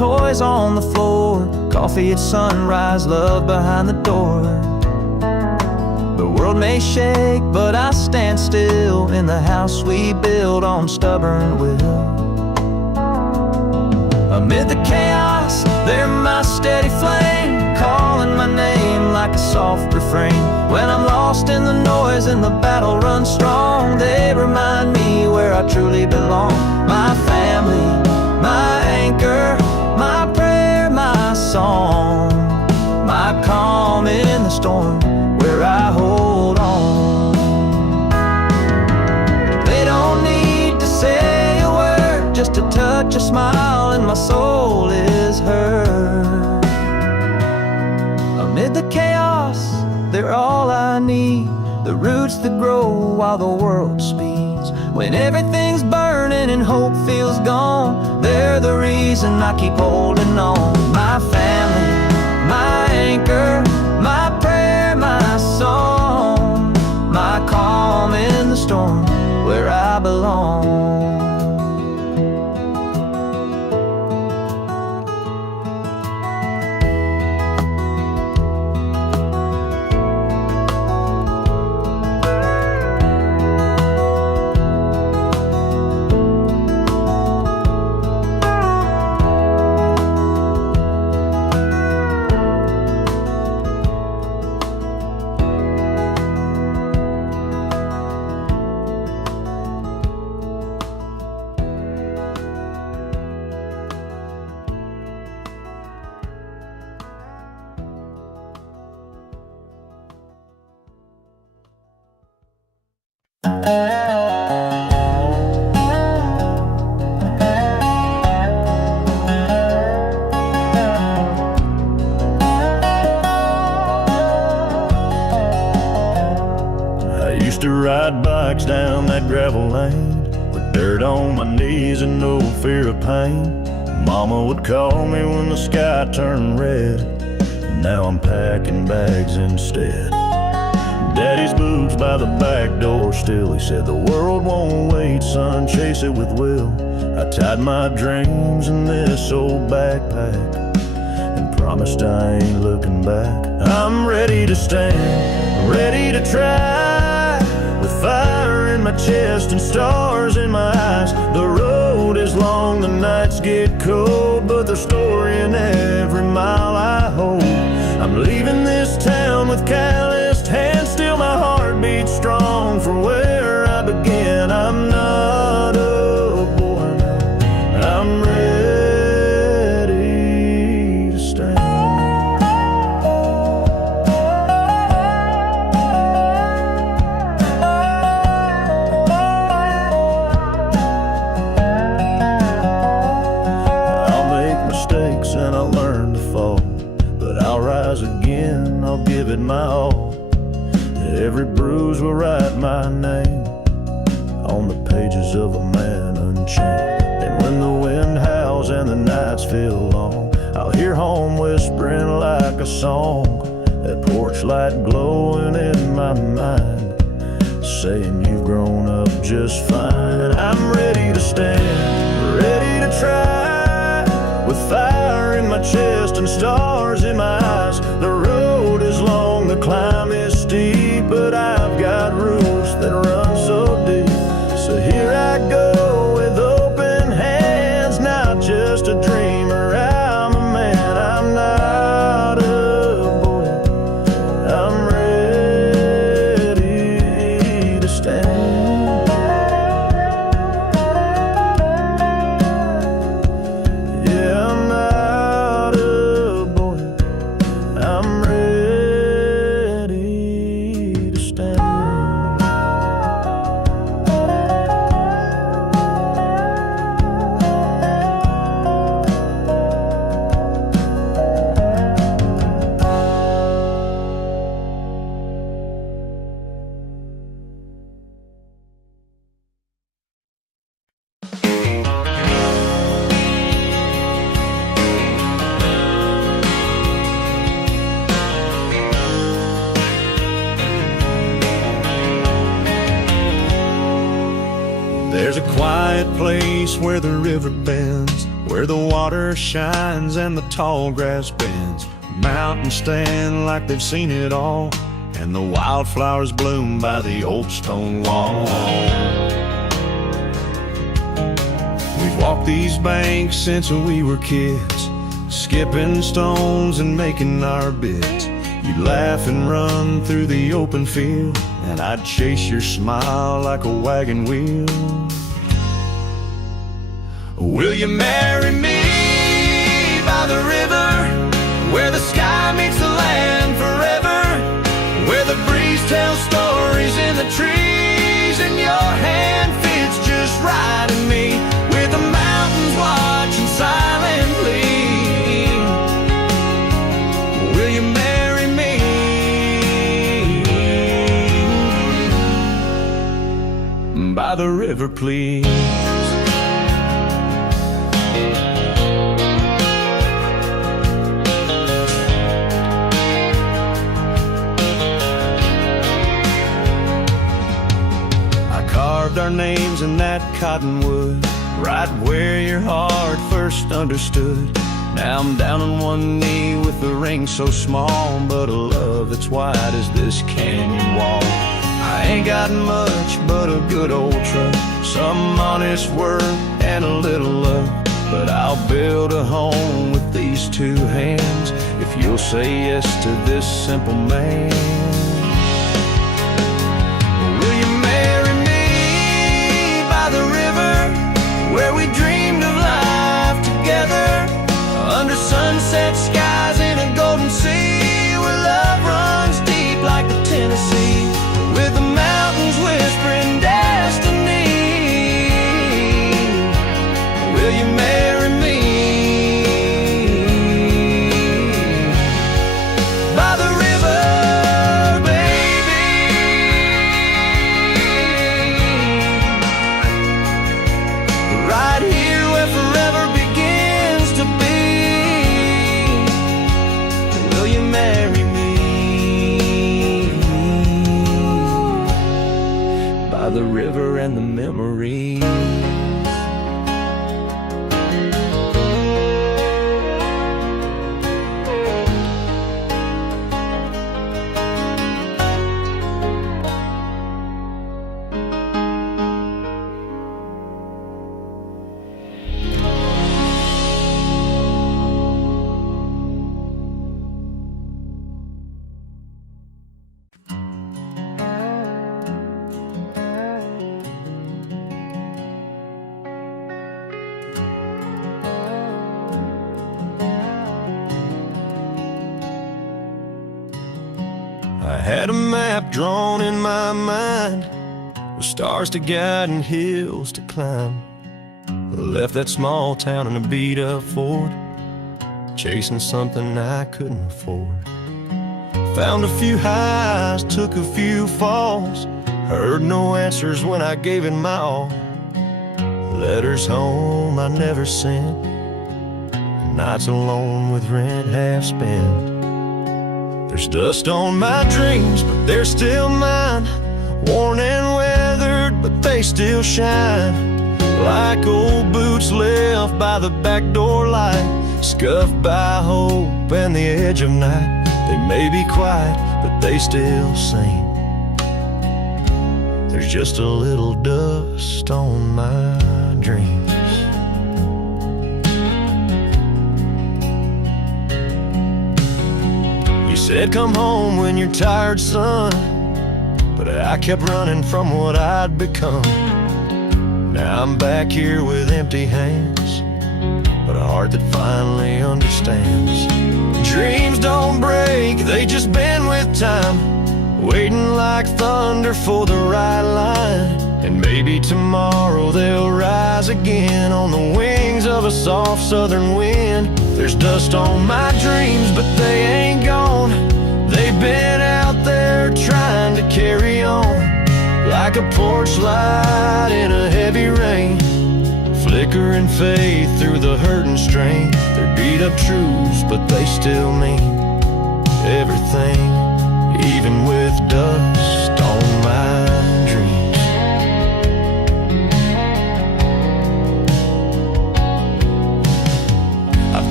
toys on the floor, coffee at sunrise, love behind the door. The world may shake, but I stand still in the house we build on stubborn will. Amid the chaos, they're my steady flame, calling my name like a soft refrain. When I'm lost in the noise and the battle runs strong, they remind me where I truly belong. My family, my anchor, my prayer, my song, my calm in the storm, where I hold on. They don't need to say a word, just a touch, a smile, and my soul is heard. Amid the chaos, they're all I need, the roots that grow while the world speeds. When everything's burning and hope feels gone, they're the reason I keep holding on. My family, my anchor, my prayer, my song, my calm in the storm, where I belong. I used to ride bikes down that gravel lane with dirt on my knees and no fear of pain. Mama would call me when the sky turned red. Now I'm packing bags instead. Daddy's boots by the back door still. He said the world won't wait, son, chase it with will. I tied my dreams in this old backpack and promised I ain't looking back. I'm ready to stand, ready to try, with fire in my chest and stars in my eyes. The road is long, the nights get cold, but there's story in every mile I hold. I'm leaving this town with calloused hands, still my heart beats strong for where I began. I'm not a boy now, I'm ready to stand. I'll make mistakes and I'll learn to fall, but I'll rise again, I'll give it my all. Every bruise will write my name on the pages of a man unchained. And when the wind howls and the nights feel long, I'll hear home whispering like a song, that porch light glowing in my mind, saying you've grown up just fine. I'm ready to stand, ready to try, with fire in my chest and stars in my eyes. The road is long, the climb is steep, but I've got roots that run so deep. So here I go with open hands, not just a dreamer, I'm a man. I'm not a boy, I'm ready to stand. Yeah, I'm not a boy, I'm ready to stand. There's a quiet place where the river bends, where the water shines and the tall grass bends. Mountains stand like they've seen it all, and the wildflowers bloom by the old stone wall. We've walked these banks since we were kids, skipping stones and making our bits. You'd laugh and run through the open field, and I'd chase your smile like a wagon wheel. Will you marry me by the river, where the sky meets the land forever, where the breeze tells stories in the trees, and your hand fits just right in me, with the mountains watching silently? Will you marry me by the river, please? Our names in that cottonwood, right where your heart first understood. Now I'm down on one knee with a ring so small, but a love that's wide as this canyon wall. I ain't got much but a good old truck, some honest work and a little luck, but I'll build a home with these two hands if you'll say yes to this simple man. Where we dreamed of life together, under sunset skies in a golden sea, where love runs deep like the Tennessee, with the mountains whispering destiny. Will you marry me by the river, right here where forever begins to be? Will you marry me by the river and the memories? I had a map drawn in my mind, with stars to guide and hills to climb. I left that small town in a beat-up Ford, chasing something I couldn't afford. Found a few highs, took a few falls, heard no answers when I gave it my all. Letters home I never sent, nights alone with rent half spent. There's dust on my dreams, but they're still mine, worn and weathered, but they still shine, like old boots left by the back door light, scuffed by hope and the edge of night. They may be quiet, but they still sing. There's just a little dust on my dreams. You said come home when you're tired, son, but I kept running from what I'd become. Now I'm back here with empty hands, but a heart that finally understands. Dreams don't break, they just bend with time, waiting like thunder for the right line. And maybe tomorrow they'll rise again on the wings of a soft southern wind. There's dust on my dreams, but they ain't gone. They've been out there trying to carry on, like a porch light in a heavy rain, flickering faith through the hurt and strain. They're beat up truths, but they still mean everything, even with dust on my dreams.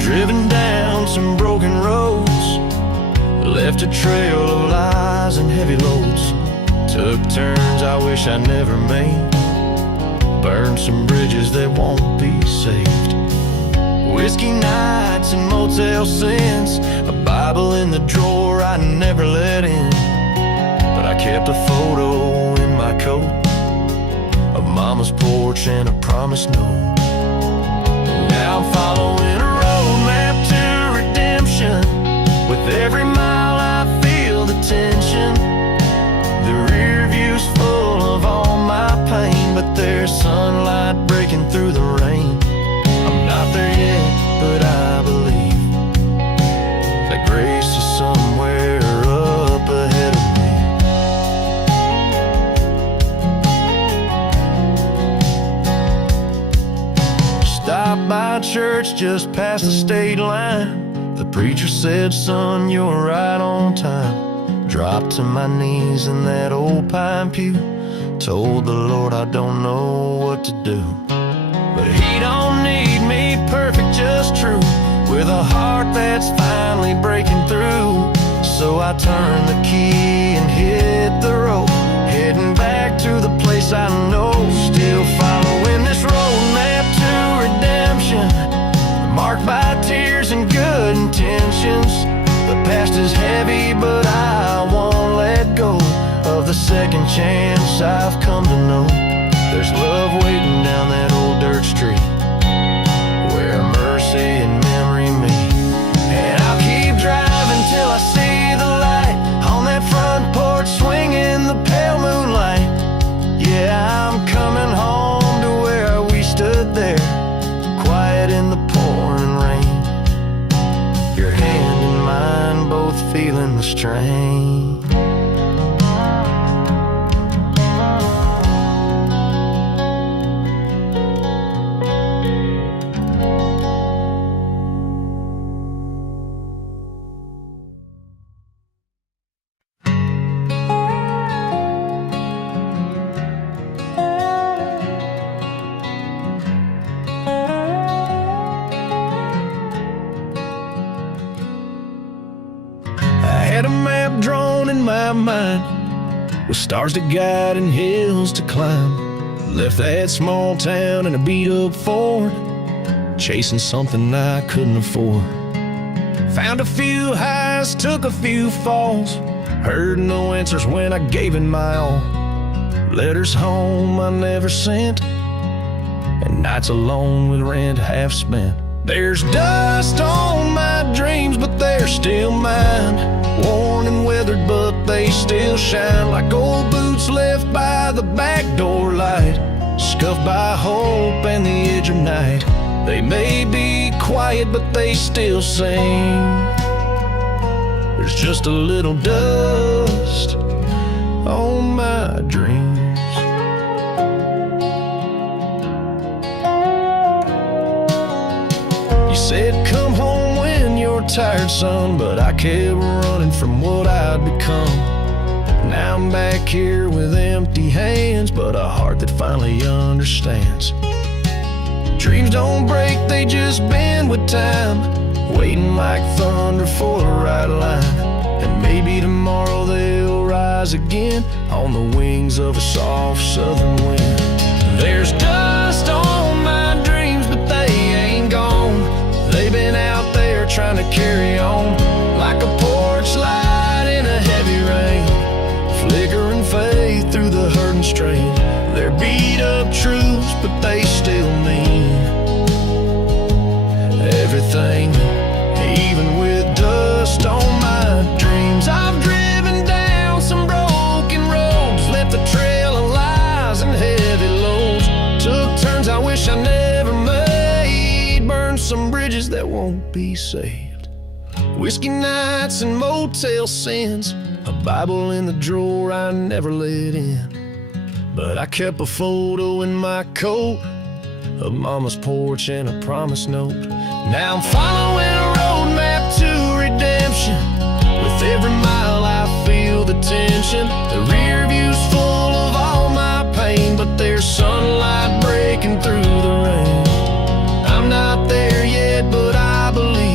driven down some broken roads, left a trail of lies and heavy loads. Took turns I wish I never made, burned some bridges that won't be saved. Whiskey nights and motel sins, a Bible in the drawer I never let in. But I kept a photo in my coat of Mama's porch and a promise note. Now I'm following a roadmap to redemption. With every mile I feel the tension. The rear view's full of all my pain, but there's sunlight breaking through the rain. I'm not there yet, but I believe that grace is somewhere up ahead of me. Stopped by church just past the state line. The preacher said, son, you're right on time. Dropped to my knees in that old pine pew, told the Lord I don't know what to do. But he don't need me perfect, just true, with a heart that's finally breaking through. So I turned the key and hit the road, heading back to the place I know. Still following this roadmap to redemption, marked by tears and good intentions. The past is heavy, but I won't let go of the second chance I've come to know. There's love waiting down that old dirt street, where mercy and memory meet. And I'll keep driving till I see the light on that front porch, swinging the pale moonlight. Yeah, I'm coming home to where we stood there, quiet in the pouring rain. Your hand in mine, both feeling the strain. Had a map drawn in my mind, with stars to guide and hills to climb. Left that small town in a beat-up Ford, chasing something I couldn't afford. Found a few highs, took a few falls, heard no answers when I gave it my all. Letters home I never sent, and nights alone with rent half spent. There's dust on my dreams, but they're still mine. Worn and weathered, but they still shine like old boots left by the back door light, scuffed by hope and the edge of night. They may be quiet, but they still sing. There's just a little dust on my dreams. You said come home when you're tired, son, but I kept running from what I'd become. Now I'm back here with empty hands, but a heart that finally understands. Dreams don't break, they just bend with time, waiting like thunder for the right line. And maybe tomorrow they'll rise again on the wings of a soft southern wind. There's dust on my dreams, but they ain't gone. They've been out there trying to carry on, like a porch light in a heavy rain, flickering faith through the hurt and strain. They're beat up truths, but they still mean everything, even with dust on my dreams. I've driven down some broken roads, left a trail of lies and heavy loads. Took turns I wish I never made, burned some bridges that won't be saved. Whiskey nights and motel sins, a Bible in the drawer I never let in. But I kept a photo in my coat of Mama's porch and a promise note. Now I'm following a roadmap to redemption. With every mile I feel the tension. The rear view's full of all my pain, but there's sunlight breaking through the rain. I'm not there yet, but I believe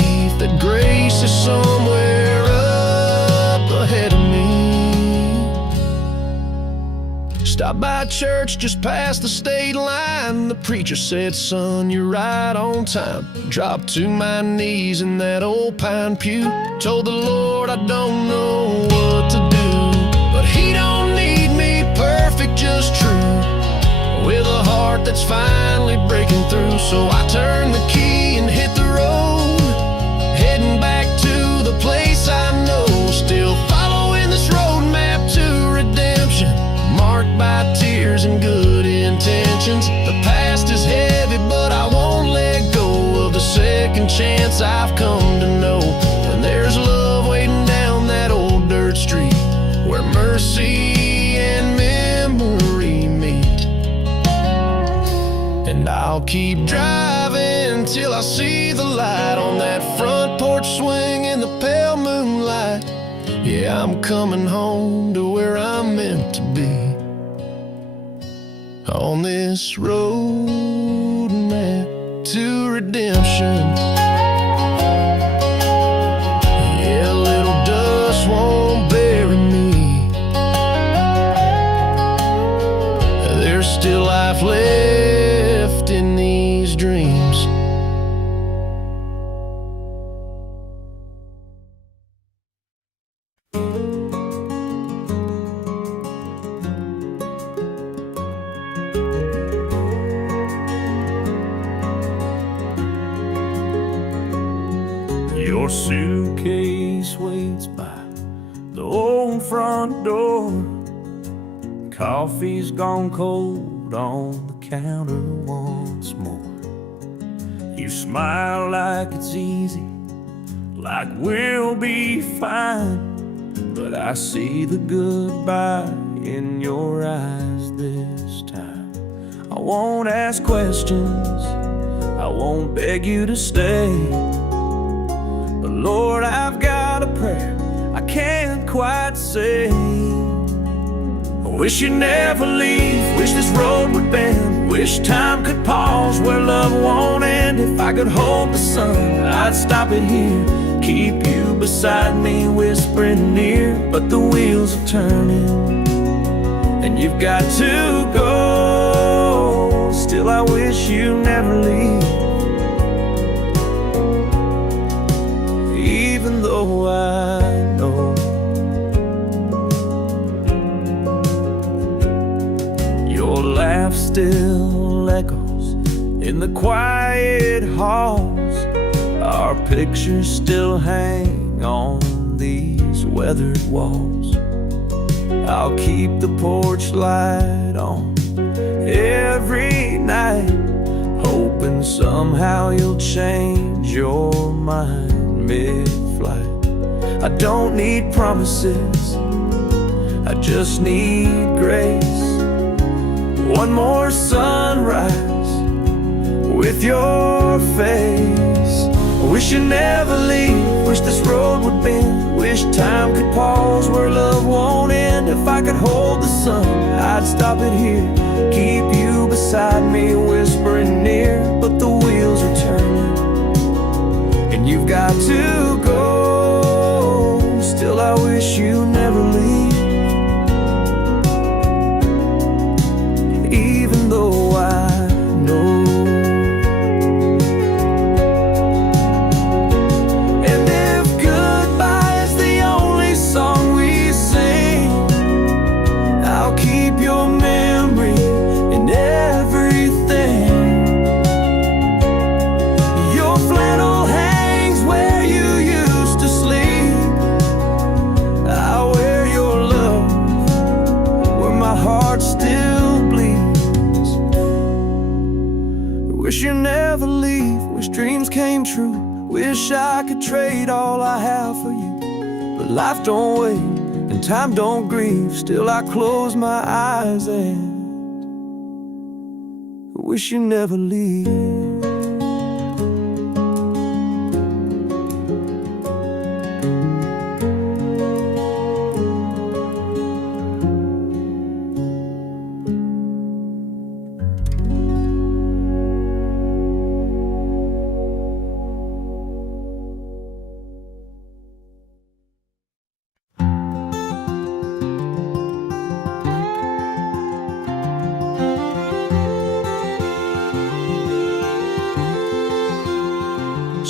Stopped by a church just past the state line. The preacher said, son, you're right on time. Dropped to my knees in that old pine pew. Told the Lord I don't know what to do, but He don't need me perfect, just true, with a heart that's finally breaking through. So I turned the key and hit the road, heading back to the place I know. Still following this roadmap to redemption, marked by tears and good intentions. The past is heavy, but I won't let go of the second chance I've come to know. And there's love waiting down that old dirt street, where mercy and memory meet. And I'll keep driving till I see the light on that front porch swing in the pale moonlight. Yeah, I'm coming home to where I'm meant to be, on this road map to redemption. Yeah, a little dust won't bury me. There's still life left in these dreams. Your suitcase waits by the old front door. Coffee's gone cold on the counter once more. You smile like it's easy, like we'll be fine, but I see the goodbye in your eyes this time. I won't ask questions, I won't beg you to stay, but Lord, I've got a prayer I can't quite say. I wish you'd never leave, wish this road would bend, wish time could pause where love won't end. If I could hold the sun, I'd stop it here, keep you beside me, whispering near. But the wheels are turning, and you've got to go. Still I wish you never leave, even though I know your laugh still echoes in the quiet halls. Our pictures still hang on these weathered walls. I'll keep the porch light on every night, hoping somehow you'll change your mind mid-flight. I don't need promises, I just need grace. One more sunrise with your face. I wish you'd never leave, wish this road would bend, wish time could pause where love won't end. If I could hold the sun, I'd stop it here, keep you beside me, whispering near. But the wheels are turning, and you've got to go. Still I wish you never leave, even though I know. And if goodbye is the only song we sing, I'll keep your memory in everything. Your flannel hangs where you used to sleep, I'll wear your love where my heart still bleeds. Wish you never leave, wish dreams came true, wish I could trade all I have for you. But life don't wait and time don't grieve, still I close my eyes and wish you never leave.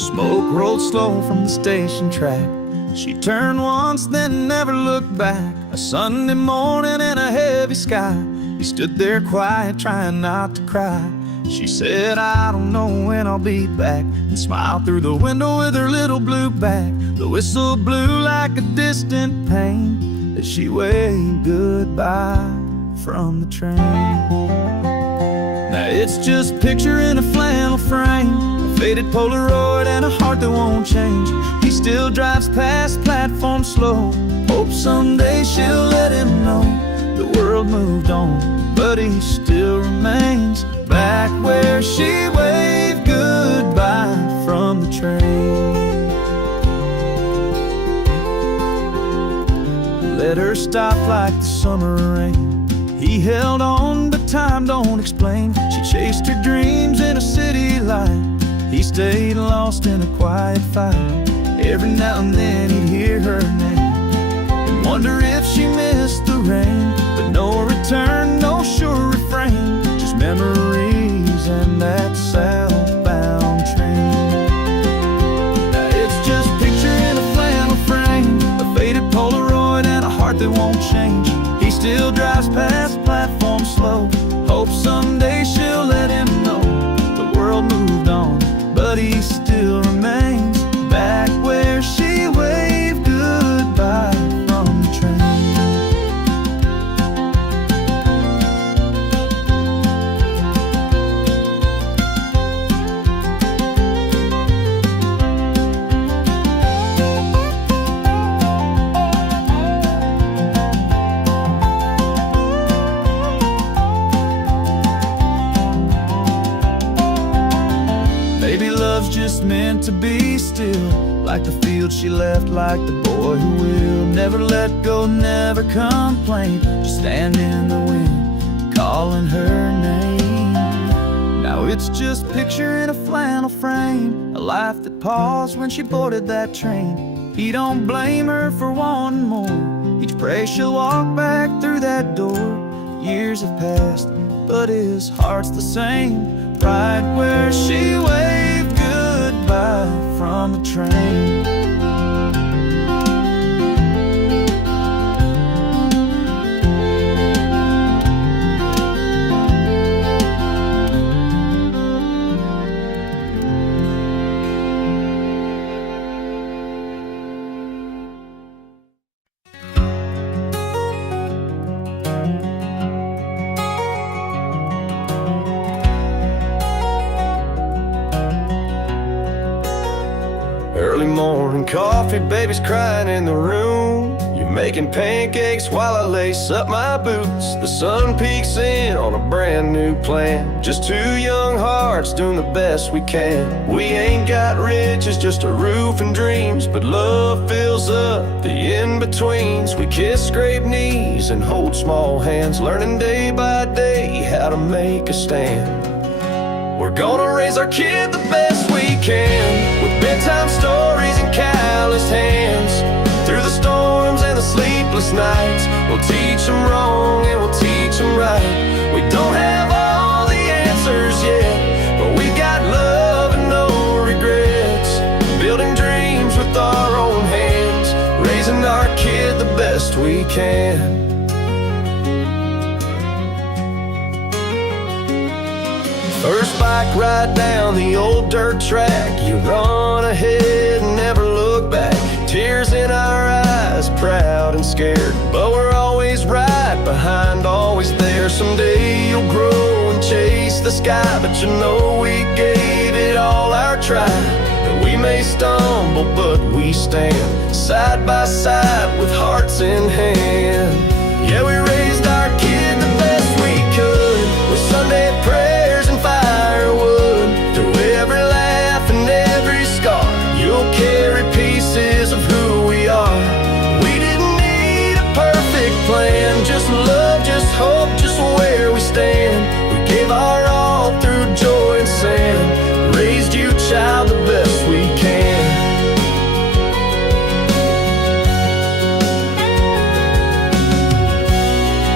Smoke rolled slow from the station track. She turned once, then never looked back. A Sunday morning in a heavy sky, he stood there quiet, trying not to cry. She said, I don't know when I'll be back, and smiled through the window with her little blue bag. The whistle blew like a distant pain as she waved goodbye from the train. Now it's just a picture in a flannel frame, a faded Polaroid and a heart that won't change. He still drives past platform slow, hopes someday she'll let him know the world moved on, but he still remains back where she waved goodbye from the train. Let her stop like the summer rain. He held on, but time don't explain. She chased her dreams in a city light. He stayed lost in a quiet fight. Every now and then he'd hear her name and wonder if she missed the rain. But no return, no sure refrain, just memories and that southbound train. Now it's just a picture in a flannel frame, a faded Polaroid and a heart that won't change. He still drives past platform slow, hopes someday she'll let him know the world moved on, but he still remains back where she waved goodbye from the train. Maybe love's just meant to be still, like the field she left, like the boy who will never let go, never complain, just stand in the wind, calling her name. Now it's just a picture in a flannel frame, a life that paused when she boarded that train. He don't blame her for wanting more, each prays she'll walk back through that door. Years have passed, but his heart's the same, right where she waved goodbye from the train. Early morning coffee, baby's crying in the room. You're making pancakes while I lace up my boots. The sun peeks in on a brand new plan. Just two young hearts doing the best we can. We ain't got riches, just a roof and dreams, but love fills up the in-betweens. We kiss, scrape knees, and hold small hands, learning day by day how to make a stand. We're gonna raise our kid the best we can, with bedtime stories and calloused hands. Through the storms and the sleepless nights, we'll teach them wrong and we'll teach them right. We don't have all the answers yet, but we got love and no regrets. Building dreams with our own hands, raising our kid the best we can. First bike ride down the old dirt track, you run ahead and never look back. Tears in our eyes, proud and scared, but we're always right behind, always there. Someday you'll grow and chase the sky, but you know we gave it all our try. And we may stumble, but we stand side by side with hearts in hand. Yeah, we raised our kid the best we could, with Sunday prayers and firewood. Through every laugh and every scar, you'll carry pieces of who we are. We didn't need a perfect plan, just love, just hope, just where we stand. We gave our all through joy and sand, raised you, child, the best we can.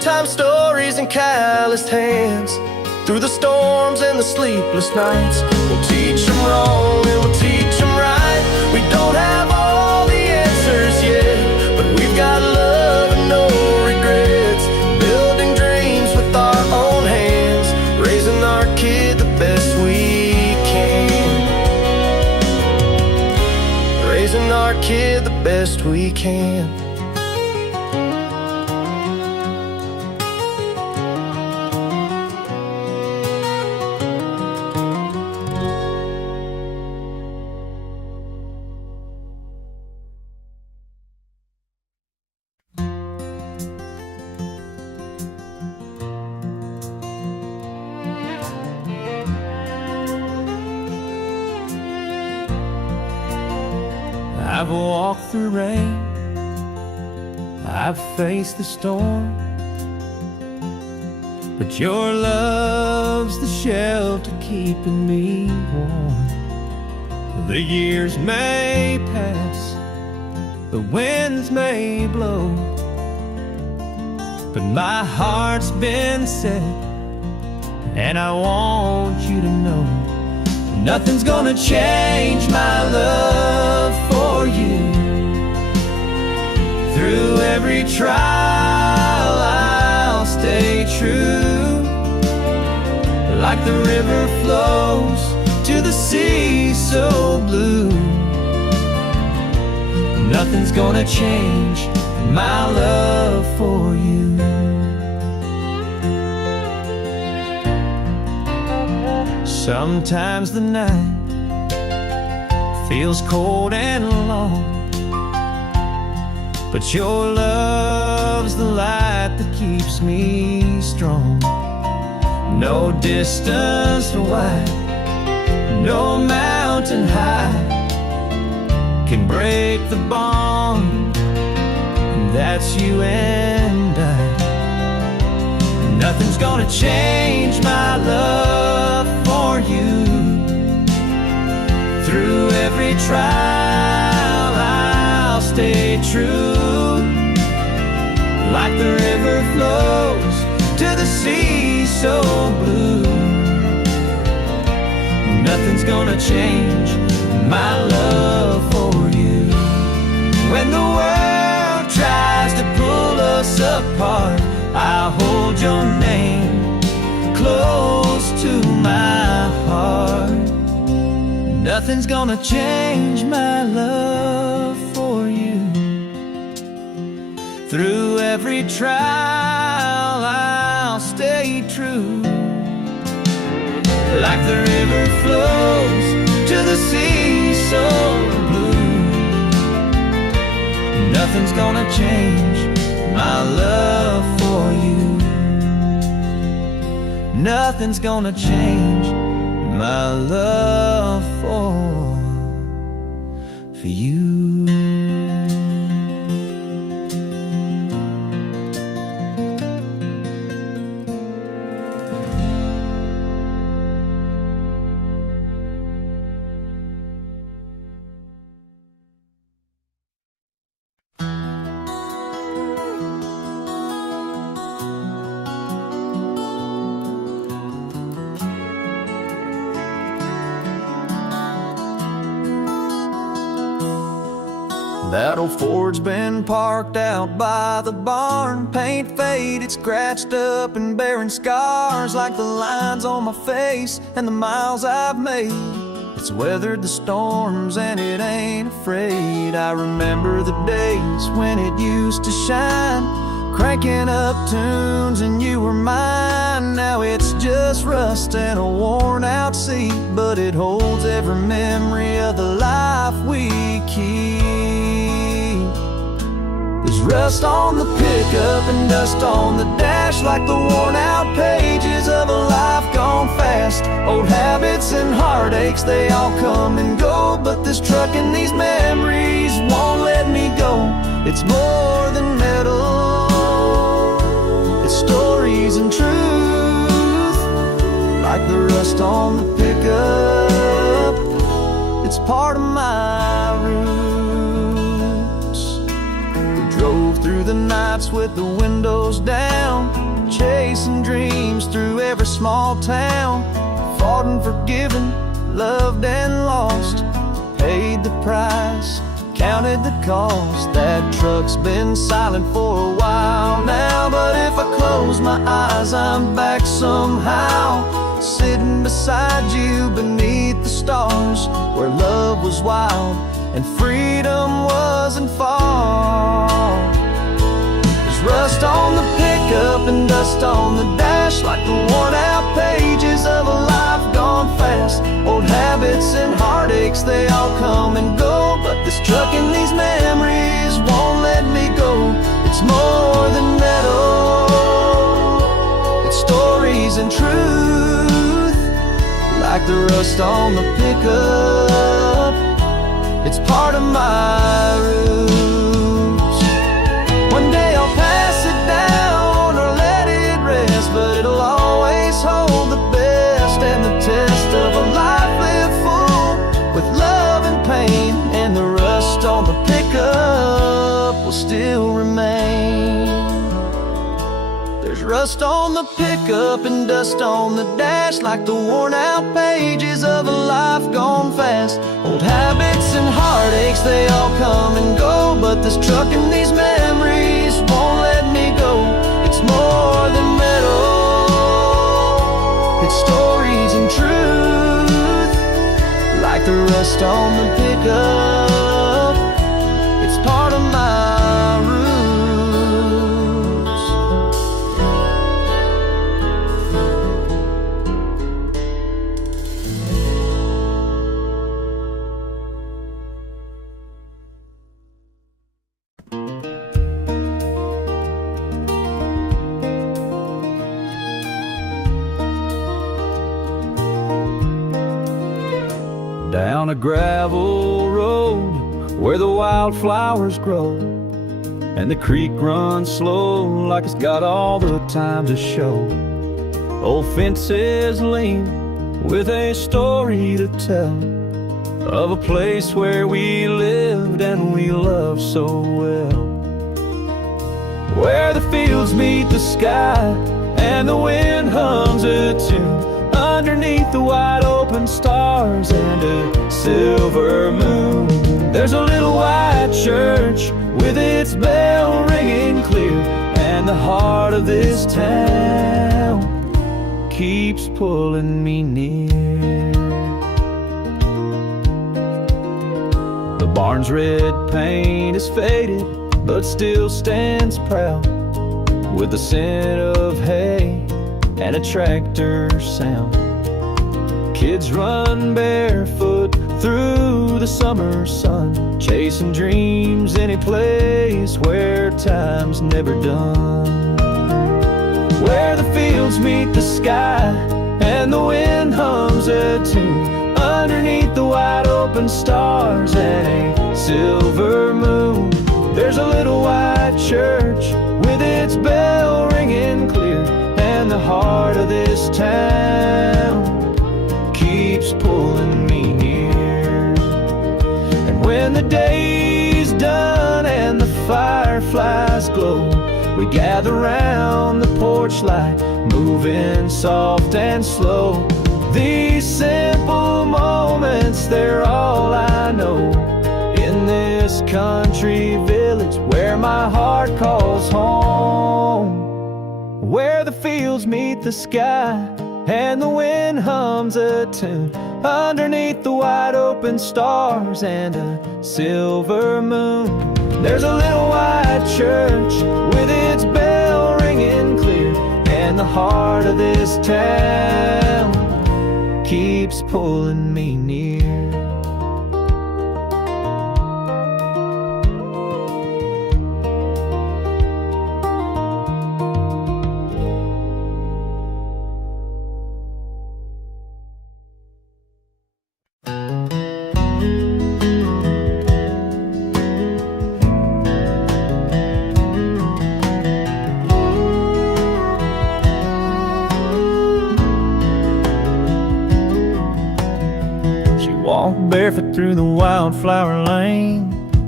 time stories in calloused hands. Through the storms and the sleepless nights, we'll teach them wrong and we'll teach them right. We don't have all the answers yet, but we've got love and no regrets. Building dreams with our own hands, raising our kid the best we can. Raising our kid the best we can. I've walked through rain, I've faced the storm, but your love's the shelter keeping me warm. The years may pass, the winds may blow, but my heart's been set, and I want you to know nothing's gonna change my love for you. Through every trial I'll stay true. Like the river flows to the sea so blue, nothing's gonna change my love for you. Sometimes the night feels cold and long, but your love's the light that keeps me strong. No distance wide, no mountain high can break the bond, and that's you and I. Nothing's gonna change my love for you. Through every trial I'll stay true. Like the river flows to the sea so blue, nothing's gonna change my love for you. When the world tries to pull us apart, I'll hold your name close to my heart. Nothing's gonna change my love for you. Through every trial I'll stay true. Like the river flows to the sea so blue, nothing's gonna change my love for you. Nothing's gonna change my love for you. That old Ford's been parked out by the barn, paint faded, scratched up and bearing scars like the lines on my face and the miles I've made. It's weathered the storms and it ain't afraid. I remember the days when it used to shine, cranking up tunes and you were mine. Now it's just rust and a worn out seat, but it holds every memory of the life we keep. There's rust on the pickup and dust on the dash, like the worn out pages of a life gone fast. Old habits and heartaches, they all come and go, but this truck and these memories won't let me go. It's more than metal, it's stories and truth. Like the rust on the pickup, it's part of my roots. We drove through the nights with the windows down, chasing dreams through every small town. Fought and forgiven, loved and lost, paid the price, counted the cost. That truck's been silent for a while now, but if I close my eyes, I'm back somehow, sitting beside you beneath the stars, where love was wild and freedom wasn't far. There's rust on the pickup and dust on the dash, like the worn out pages of a life gone fast. Old habits and heartaches, they all come and go, but this truck and these memories won't let me go. It's more than metal, it's stories and truth, like the rust on the pickup. It's part of my roots. One day I'll pass it down or let it rest, but it'll always hold the best and the test of a life lived full with love and pain. And the rust on the pickup will still remain. There's rust on the pickup and dust on the dash, like the worn out pages of a life gone fast. Old habits and heartaches, they all come and go, but this truck and these memories won't let me go. It's more than metal, it's stories and truth, like the rust on the pickup. It's part of my roots. Down a gravel road where the wildflowers grow, and the creek runs slow like it's got all the time to show. Old fences lean with a story to tell of a place where we lived and we loved so well, where the fields meet the sky and the wind hums a tune underneath the wide open stars and a silver moon. There's a little white church with its bell ringing clear, and the heart of this town keeps pulling me near. The barn's red paint is faded but still stands proud, with the scent of hay and a tractor sound. Kids run barefoot through the summer sun, chasing dreams any place where time's never done, where the fields meet the sky and the wind hums a tune underneath the wide open stars and a silver moon. There's a little white church with its bell ringing clear, and the heart of this town keeps pulling me near. And when the day's done and the fireflies glow, we gather round the porch light, moving soft and slow. These simple moments, they're all I know in this country village where my heart calls home, where the fields meet the sky and the wind hums a tune underneath the wide open stars and a silver moon. There's a little white church with its bell ringing clear, and the heart of this town keeps pulling me near. Barefoot through the wildflower lane,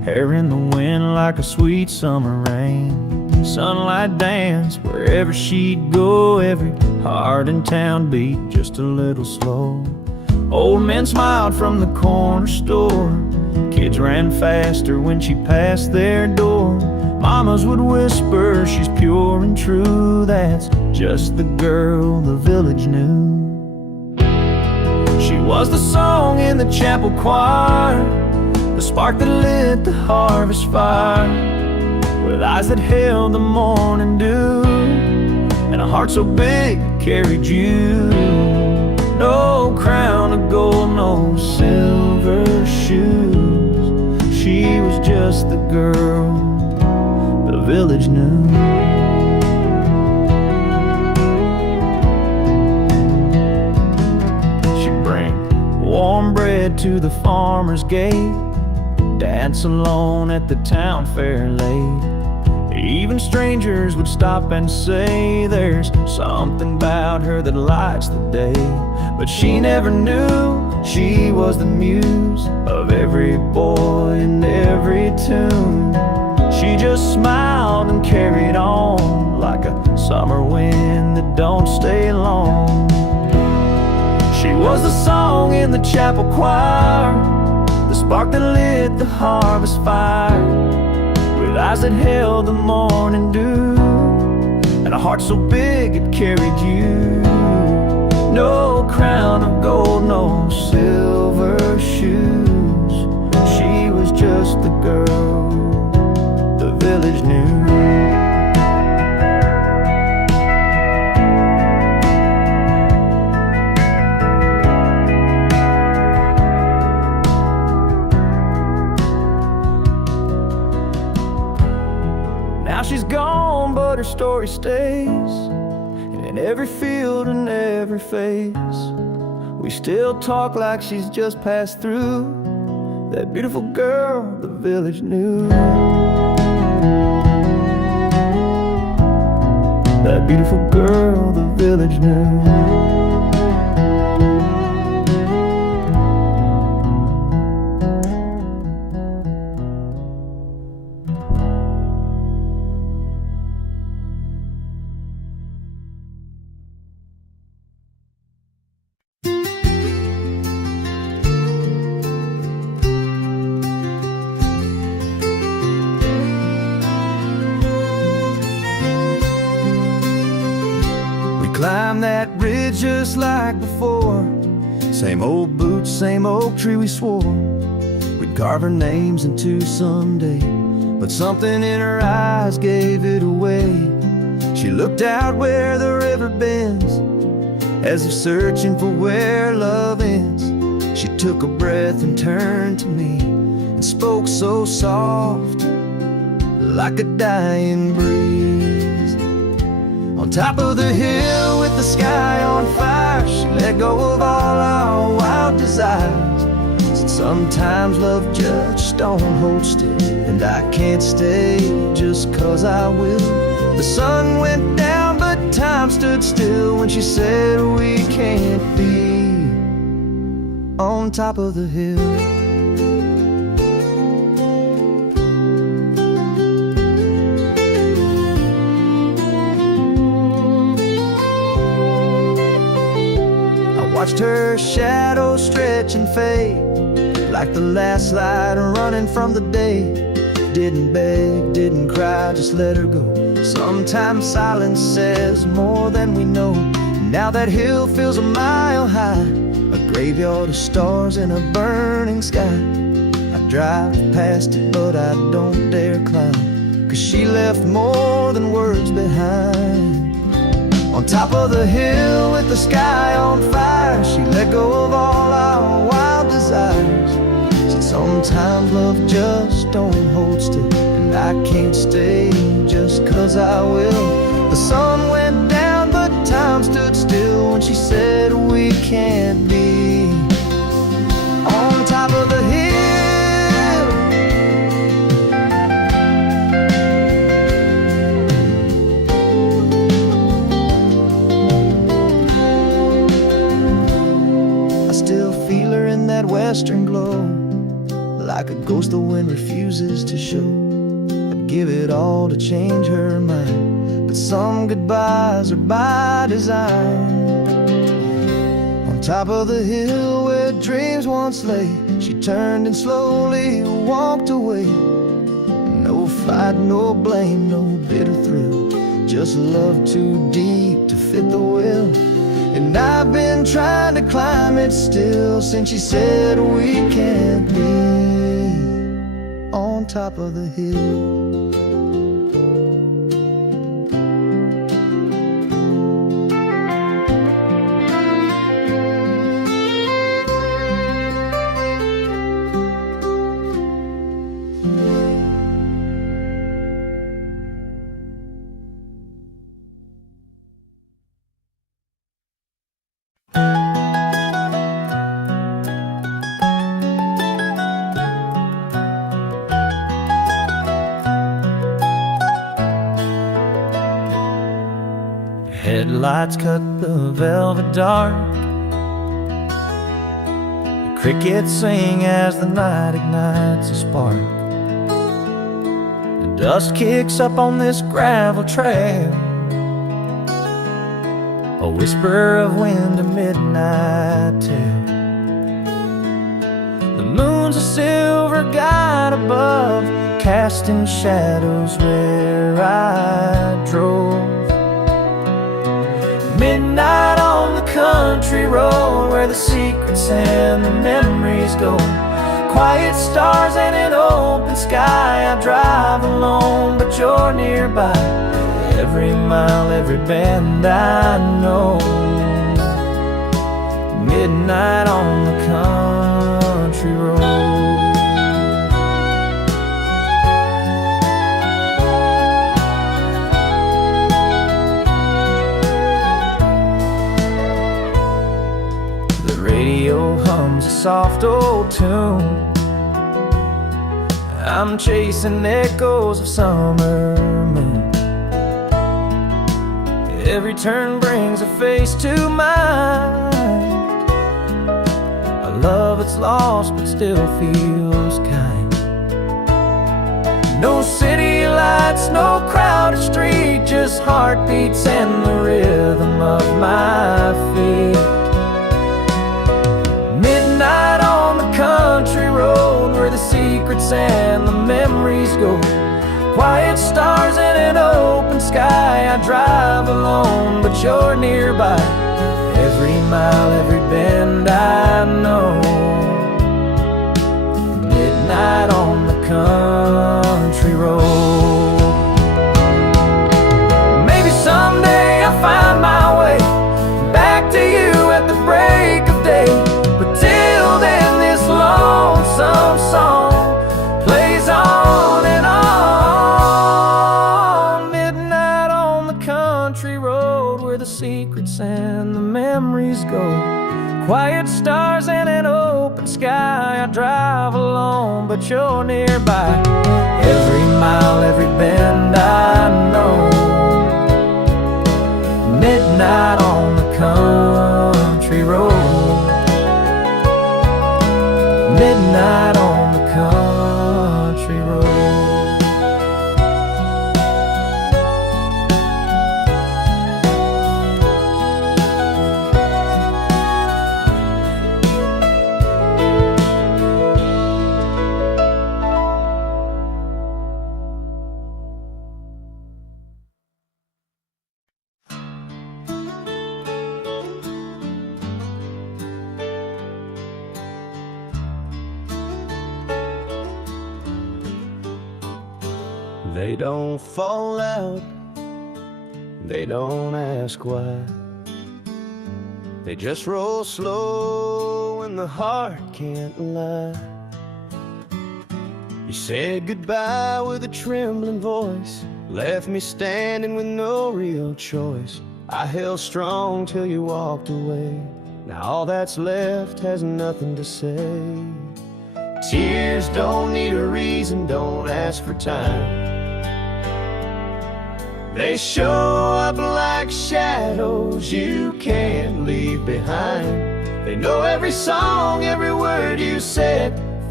hair in the wind like a sweet summer rain. Sunlight dance wherever she'd go, every heart in town beat just a little slow. Old men smiled from the corner store, kids ran faster when she passed their door. Mamas would whisper, she's pure and true, that's just the girl the village knew. She was the song in the chapel choir, the spark that lit the harvest fire, with eyes that held the morning dew, and a heart so big it carried you. No crown of gold, no silver shoes, she was just the girl the village knew. She'd bring warm bread to the farmer's gate, dance alone at the town fair late. Even strangers would stop and say, there's something about her that lights the day. But she never knew she was the muse of every boy and every tune. She just smiled and carried on like a summer wind that don't stay long. She was the song in the chapel choir, the spark that lit the harvest fire, with eyes that held the morning dew, and a heart so big it carried you. No crown of gold, no silver shoes, she was just the girl the village knew. Now she's gone, but her story stays, and in every field and every face, we still talk like she's just passed through, that beautiful girl the village knew. That beautiful girl the village knew. Climb that ridge just like before, same old boots, same oak tree we swore we'd carve our names into someday. But something in her eyes gave it away. She looked out where the river bends, as if searching for where love ends. She took a breath and turned to me and spoke so soft, like a dying breeze. On top of the hill with the sky on fire, she let go of all our wild desires. Said sometimes love just don't hold still, and I can't stay just 'cause I will. The sun went down but time stood still when she said we can't be on top of the hill. Watched her shadow stretch and fade like the last light running from the day. Didn't beg, didn't cry, just let her go. Sometimes silence says more than we know. Now that hill feels a mile high, a graveyard of stars in a burning sky. I drive past it but I don't dare climb, 'cause she left more than words behind. On top of the hill with the sky on fire, she let go of all our wild desires. Said sometimes love just don't hold still, and I can't stay just 'cause I will. The sun went down but time stood still when she said we can't be on top of the hill. Western glow, like a ghost the wind refuses to show. I'd give it all to change her mind, but some goodbyes are by design. On top of the hill where dreams once lay, she turned and slowly walked away. No fight, no blame, no bitter thrill, just love too deep to fit the will. And I've been trying to climb it still since she said we can't be on top of the hill. Headlights cut the velvet dark. The crickets sing as the night ignites a spark. The dust kicks up on this gravel trail, a whisper of wind, a midnight tale. The moon's a silver guide above, casting shadows where I drove. Midnight on the country road where the secrets and the memories go. Quiet stars and an open sky. I drive alone, but you're nearby. Every mile, every bend I know. Midnight on the country road. Radio hums a soft old tune. I'm chasing echoes of summer moon. Every turn brings a face to mind, a love that's lost but still feels kind. No city lights, no crowded street, just heartbeats and the rhythm of my feet. Midnight on the country road where the secrets and the memories go. Quiet stars and an open sky. I drive alone, but you're nearby. Every mile, every bend I know. Midnight on the country road. Maybe someday I'll find my way back to you at the break of day. But till then, this lonesome song plays on and on. Midnight on the country road where the secrets and the memories go. Quiet stars and an open sky. I drive alone, but you're nearby. Every mile, every bend I know. Midnight on the country road. Midnight on the country road. They don't fall out, they don't ask why. They just roll slow when the heart can't lie. You said goodbye with a trembling voice, left me standing with no real choice. I held strong till you walked away. Now all that's left has nothing to say. Tears don't need a reason, don't ask for time. They show up like shadows you can't leave behind. They know every song, every word you said,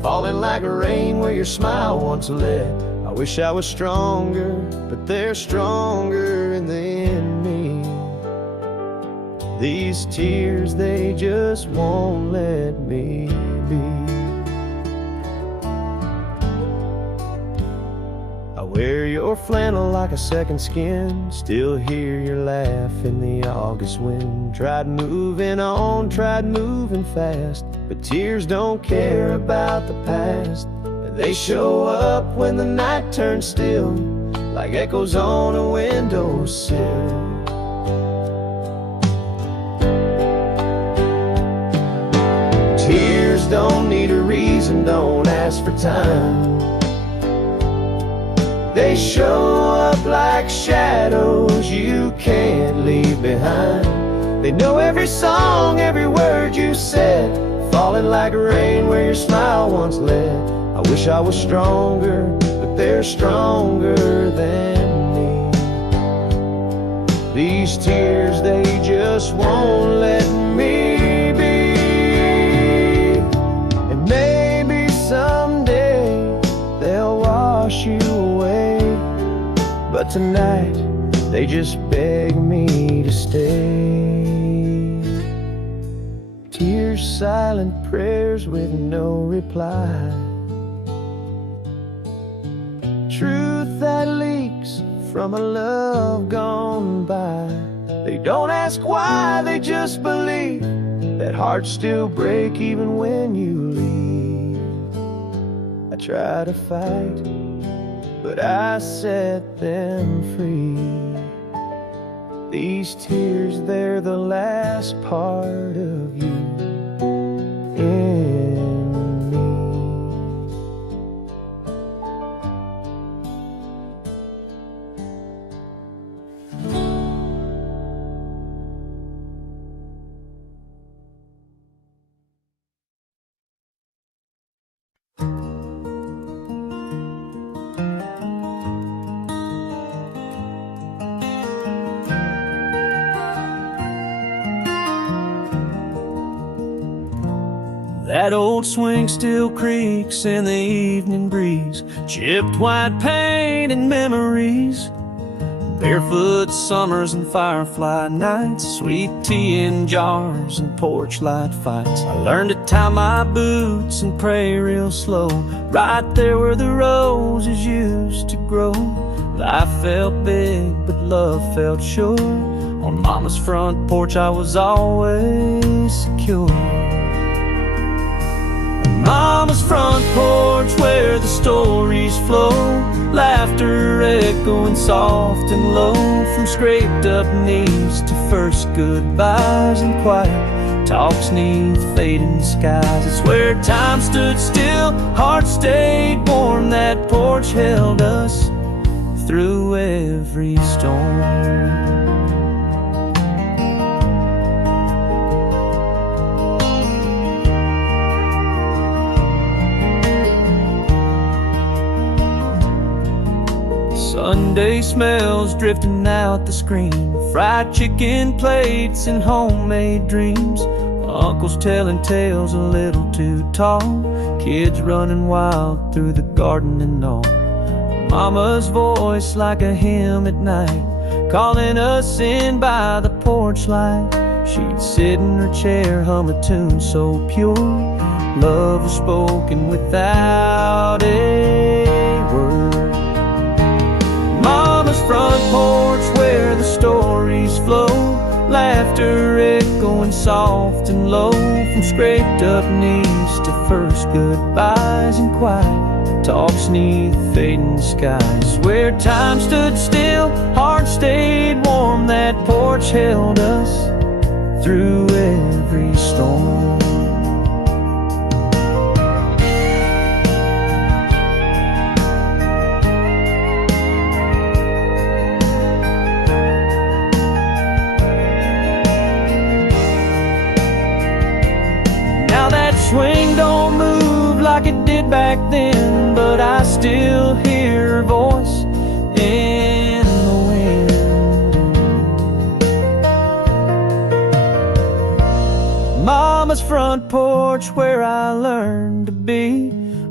falling like rain where your smile once led. I wish I was stronger, but they're stronger than me. These tears, they just won't let me be. I wear your flannel like a second skin, still hear your laugh in the August wind. Tried moving on, tried moving fast, but tears don't care about the past. They show up when the night turns still, like echoes on a windowsill. Tears don't need a reason, don't ask for time. They show up like shadows you can't leave behind. They know every song, every word you said, falling like rain where your smile once led. I wish I was stronger, but they're stronger than me. These tears, they just won't let me be. And maybe someday they'll wash you away, but tonight they just beg me to stay. Tears, silent prayers with no reply. Truth that leaks from a love gone by. They don't ask why, they just believe that hearts still break even when you leave. I try to fight, but I set them free. These tears, they're the last part of you in me. That old swing still creaks in the evening breeze, chipped white paint and memories, barefoot summers and firefly nights, sweet tea in jars and porch light fights. I learned to tie my boots and pray real slow, right there where the roses used to grow. Life felt big, but love felt sure. On Mama's front porch I was always secure. Mama's front porch where the stories flow, laughter echoing soft and low, from scraped up knees to first goodbyes and quiet talks neath fading skies. It's where time stood still, hearts stayed warm, that porch held us through every storm. Sunday smells drifting out the screen, fried chicken plates and homemade dreams, uncles telling tales a little too tall, kids running wild through the garden and all. Mama's voice like a hymn at night, calling us in by the porch light. She'd sit in her chair, hum a tune so pure, love was spoken without a word. Mama's front porch where the stories flow, laughter echoing soft and low, from scraped up knees to first goodbyes and quiet talks neath fading skies. Where time stood still, hearts stayed warm, that porch held us through every storm. Swing don't move like it did back then, but I still hear her voice in the wind. Mama's front porch where I learned to be,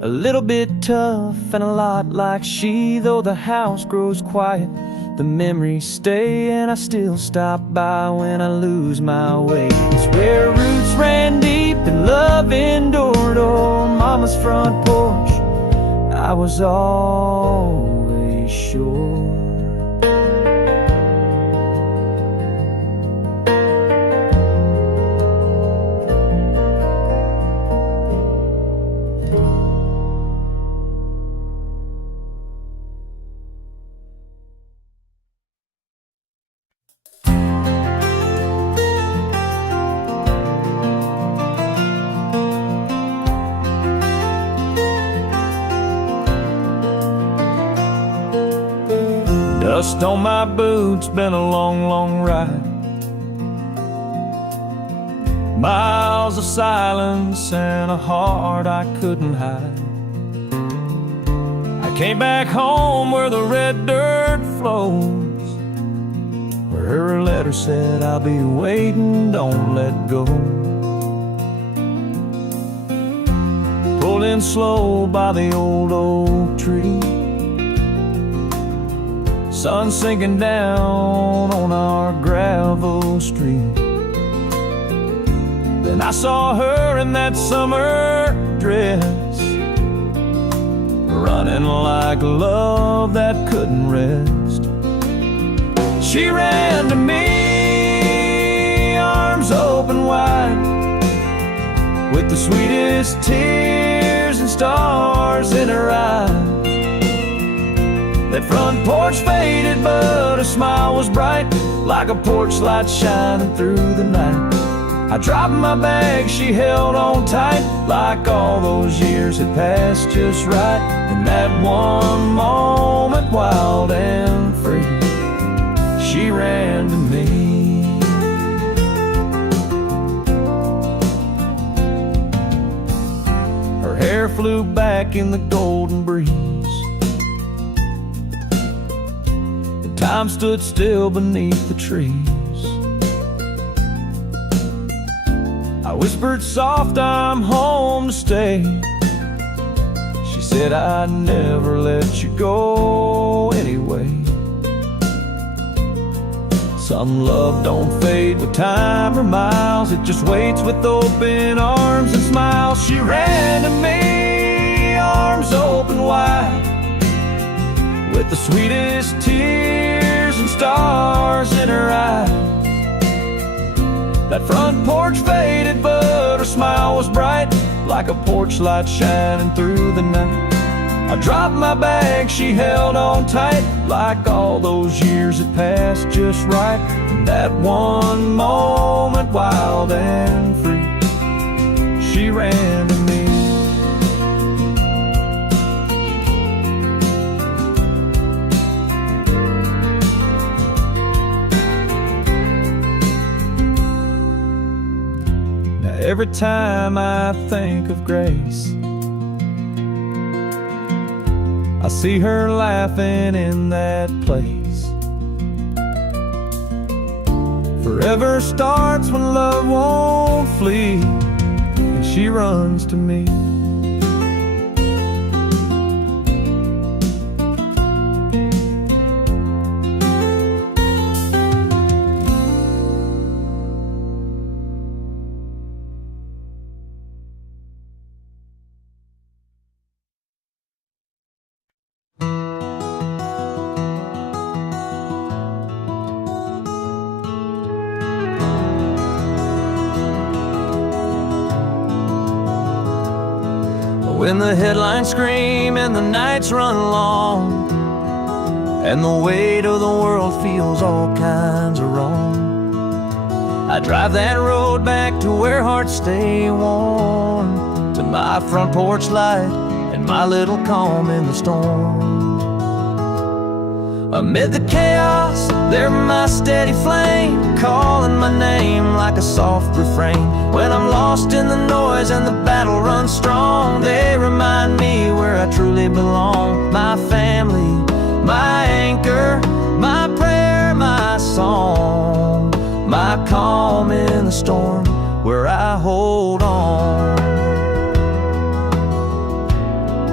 a little bit tough and a lot like she. Though the house grows quiet, the memories stay, and I still stop by when I lose my way. It's where roots ran deep and love endured. On Mama's front porch, I was always sure. Dust on my boots, been a long, long ride. Miles of silence and a heart I couldn't hide. I came back home where the red dirt flows, where her letter said, I'll be waiting, don't let go. Pulled in slow by the old oak tree, sun sinking down on our gravel street. Then I saw her in that summer dress, running like love that couldn't rest. She ran to me, arms open wide, with the sweetest tears and stars in her eyes. That front porch faded, but her smile was bright, like a porch light shining through the night. I dropped my bag, she held on tight, like all those years had passed just right. In that one moment, wild and free, she ran to me. Her hair flew back in the golden breeze. Time stood still beneath the trees. I whispered soft, I'm home to stay. She said, I'd never let you go anyway. Some love don't fade with time or miles, it just waits with open arms and smiles. She ran to me, arms open wide, with the sweetest tears and stars in her eyes. That front porch faded, but her smile was bright, like a porch light shining through the night. I dropped my bag, she held on tight, like all those years had passed just right. In that one moment, wild and free, she ran to me. Every time I think of Grace, I see her laughing in that place. Forever starts when love won't flee, and she runs to me. When the headlines scream and the nights run long, and the weight of the world feels all kinds of wrong, I drive that road back to where hearts stay warm, to my front porch light and my little calm in the storm. Amid the chaos, they're my steady flame, calling my name like a soft refrain. When I'm lost in the noise and the battle runs strong, they remind me where I truly belong. My family, my anchor, my prayer, my song, my calm in the storm, where I hold on.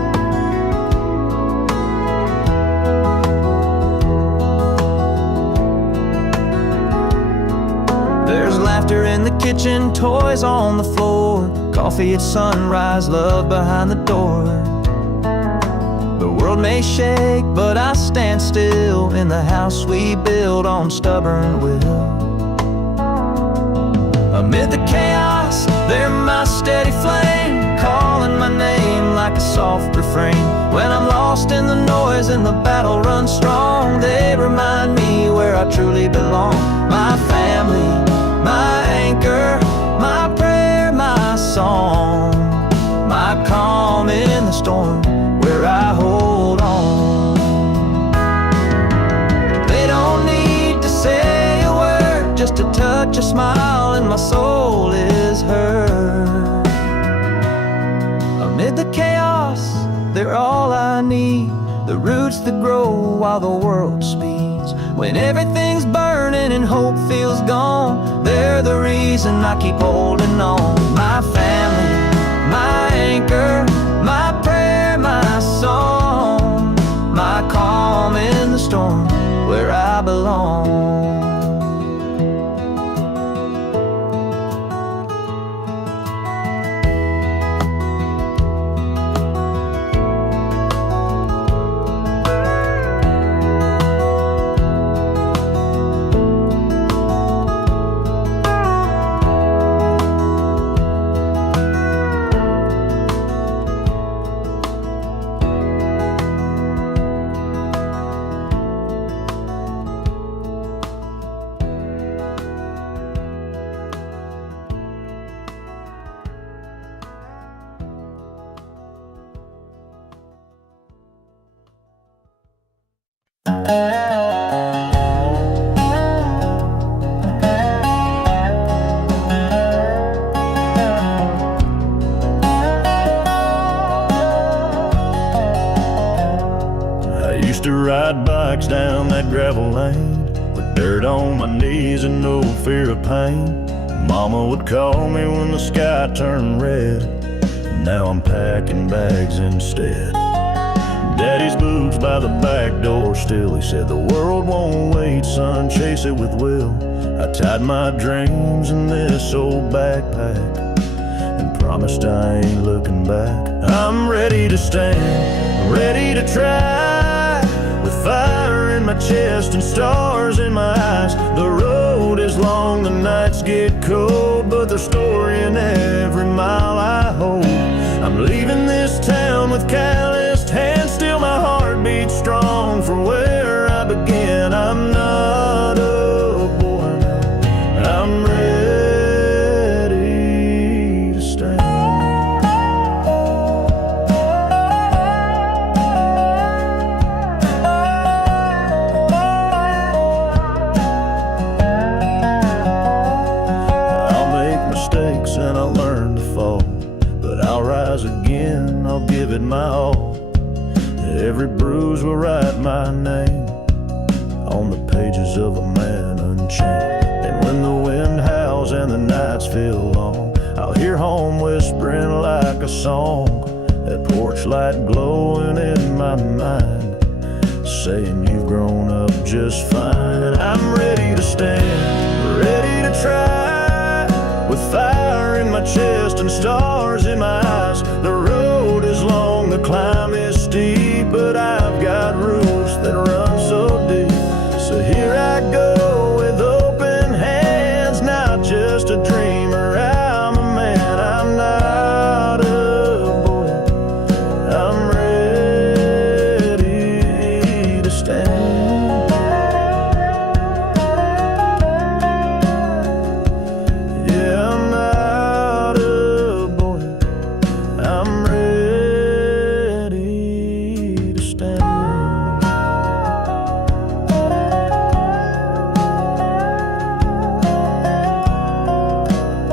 There's laughter in the kitchen, toys on the floor, coffee at sunrise, love behind the door. The world may shake, but I stand still in the house we build on stubborn will. Amid the chaos, they're my steady flame, calling my name like a soft refrain. When I'm lost in the noise and the battle runs strong, they remind me where I truly belong. My family, my anchor, my prayer, my song, my calm in the storm, where I hold on. They don't need to say a word, just a touch, a smile, and my soul is heard. Amid the chaos, they're all I need, the roots that grow while the world speeds. When everything's burning and hope feels gone, they're the reason I keep holding on. My family, my anchor, my prayer, my song, my calm in the storm, where I belong. I used to ride bikes down that gravel lane with dirt on my knees and no fear of pain. Mama would call me when the sky turned red. Now I'm packing bags instead. Daddy's boots by the back door still. He said the world won't wait, son, chase it with will. I tied my dreams in this old backpack and promised I ain't looking back. I'm ready to stand, ready to try, with fire in my chest and stars in my eyes. The road is long, the nights get cold, but there's story in every mile I hold. I'm leaving this town with calloused hands, still my heart beats strong for where I began. I'm not a boy now, I'm ready to stand. I'll make mistakes and I'll learn to fall, but I'll rise again, I'll give it my all. Every bruise will write my name on the pages of a man unchained. And when the wind howls and the nights feel long, I'll hear home whispering like a song, that porch light glowing in my mind, saying you've grown up just fine. And I'm ready to stand, ready to try, with fire in my chest and stars in my eyes. The road is long, the climb is steep, but I've got roots that run so deep. So here I go with open hands, not just a dreamer, I'm a man. I'm not a boy, I'm ready to stand. Yeah, I'm not a boy, I'm ready to stand.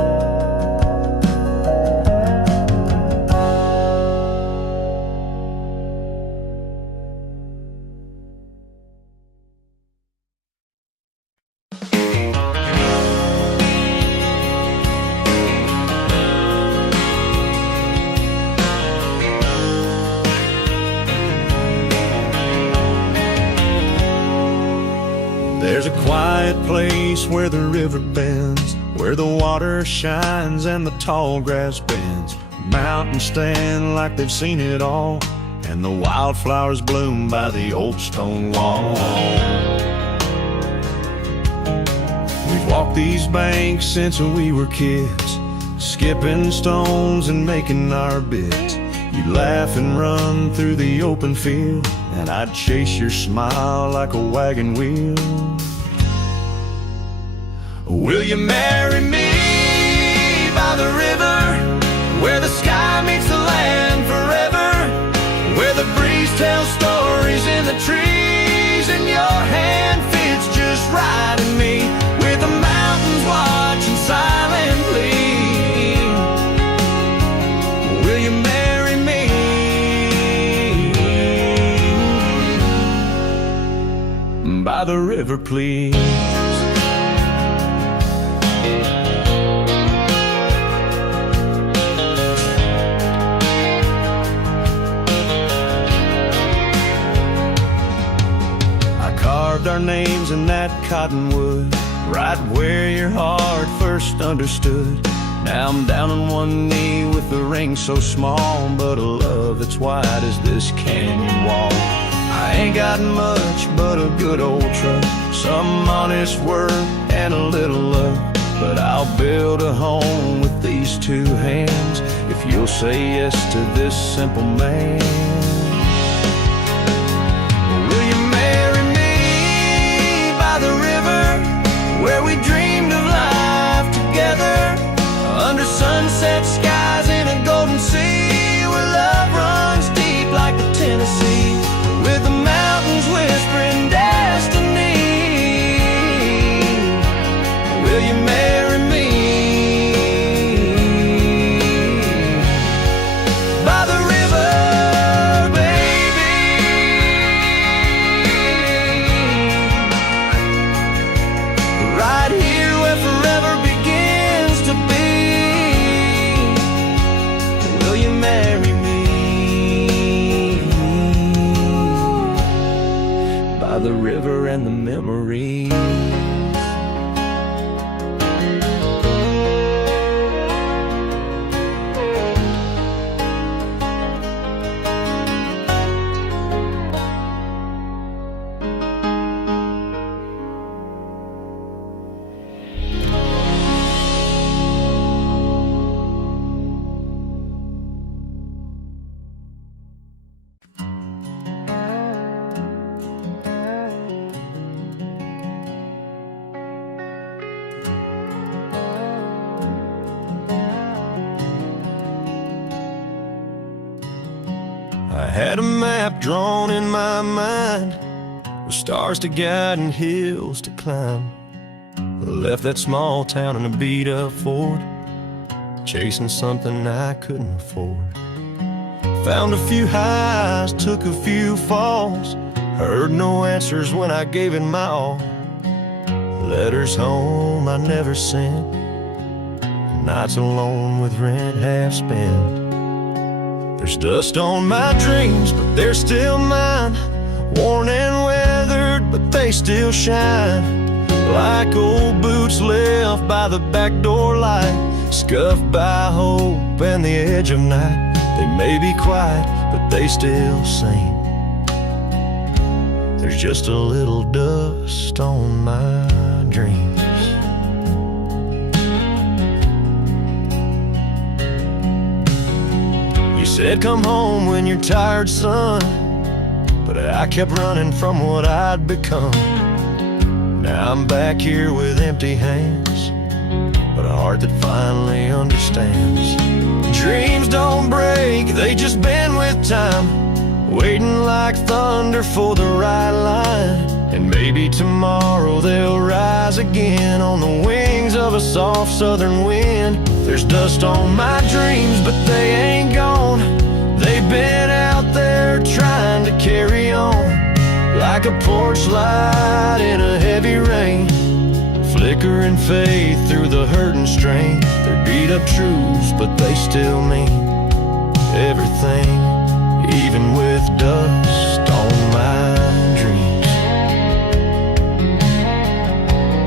quiet place where the river bends, where the water shines and the tall grass bends. Mountains stand like they've seen it all, and the wildflowers bloom by the old stone wall. We've walked these banks since we were kids, skipping stones and making our bits. You'd laugh and run through the open field, and I'd chase your smile like a wagon wheel. Will you marry me by the river, where the sky meets the land forever, where the breeze tells stories in the trees, and your hand fits just right in me, with the mountains watching silently? Will you marry me by the river, please? Our names in that cottonwood, right where your heart first understood. Now I'm down on one knee with a ring so small, but a love that's wide as this canyon wall. I ain't got much but a good old truck, some honest work and a little luck, but I'll build a home with these two hands if you'll say yes to this simple man. Where we dreamed of life together, under sunset skies in a golden sea, where love runs deep like the Tennessee, with the mountains whispering destiny. Will you marry me by the river, right here where forever begins to be? Will you marry me by the river and the memories? I had a map drawn in my mind, with stars to guide and hills to climb. I left that small town in a beat-up Ford, chasing something I couldn't afford. Found a few highs, took a few falls, heard no answers when I gave it my all. Letters home I never sent, nights alone with rent half spent. There's dust on my dreams, but they're still mine, worn and weathered, but they still shine, like old boots left by the back door light, scuffed by hope and the edge of night. They may be quiet, but they still sing. There's just a little dust on my dreams. You said come home when you're tired, son, but I kept running from what I'd become. Now I'm back here with empty hands, but a heart that finally understands. Dreams don't break, they just bend with time, waiting like thunder for the right line. And maybe tomorrow they'll rise again on the wings of a soft southern wind. There's dust on my dreams, but they ain't gone. They've been out there trying to carry on, like a porch light in a heavy rain, flickering faith through the hurt and strain. They're beat up truths, but they still mean everything, even with dust on my dreams.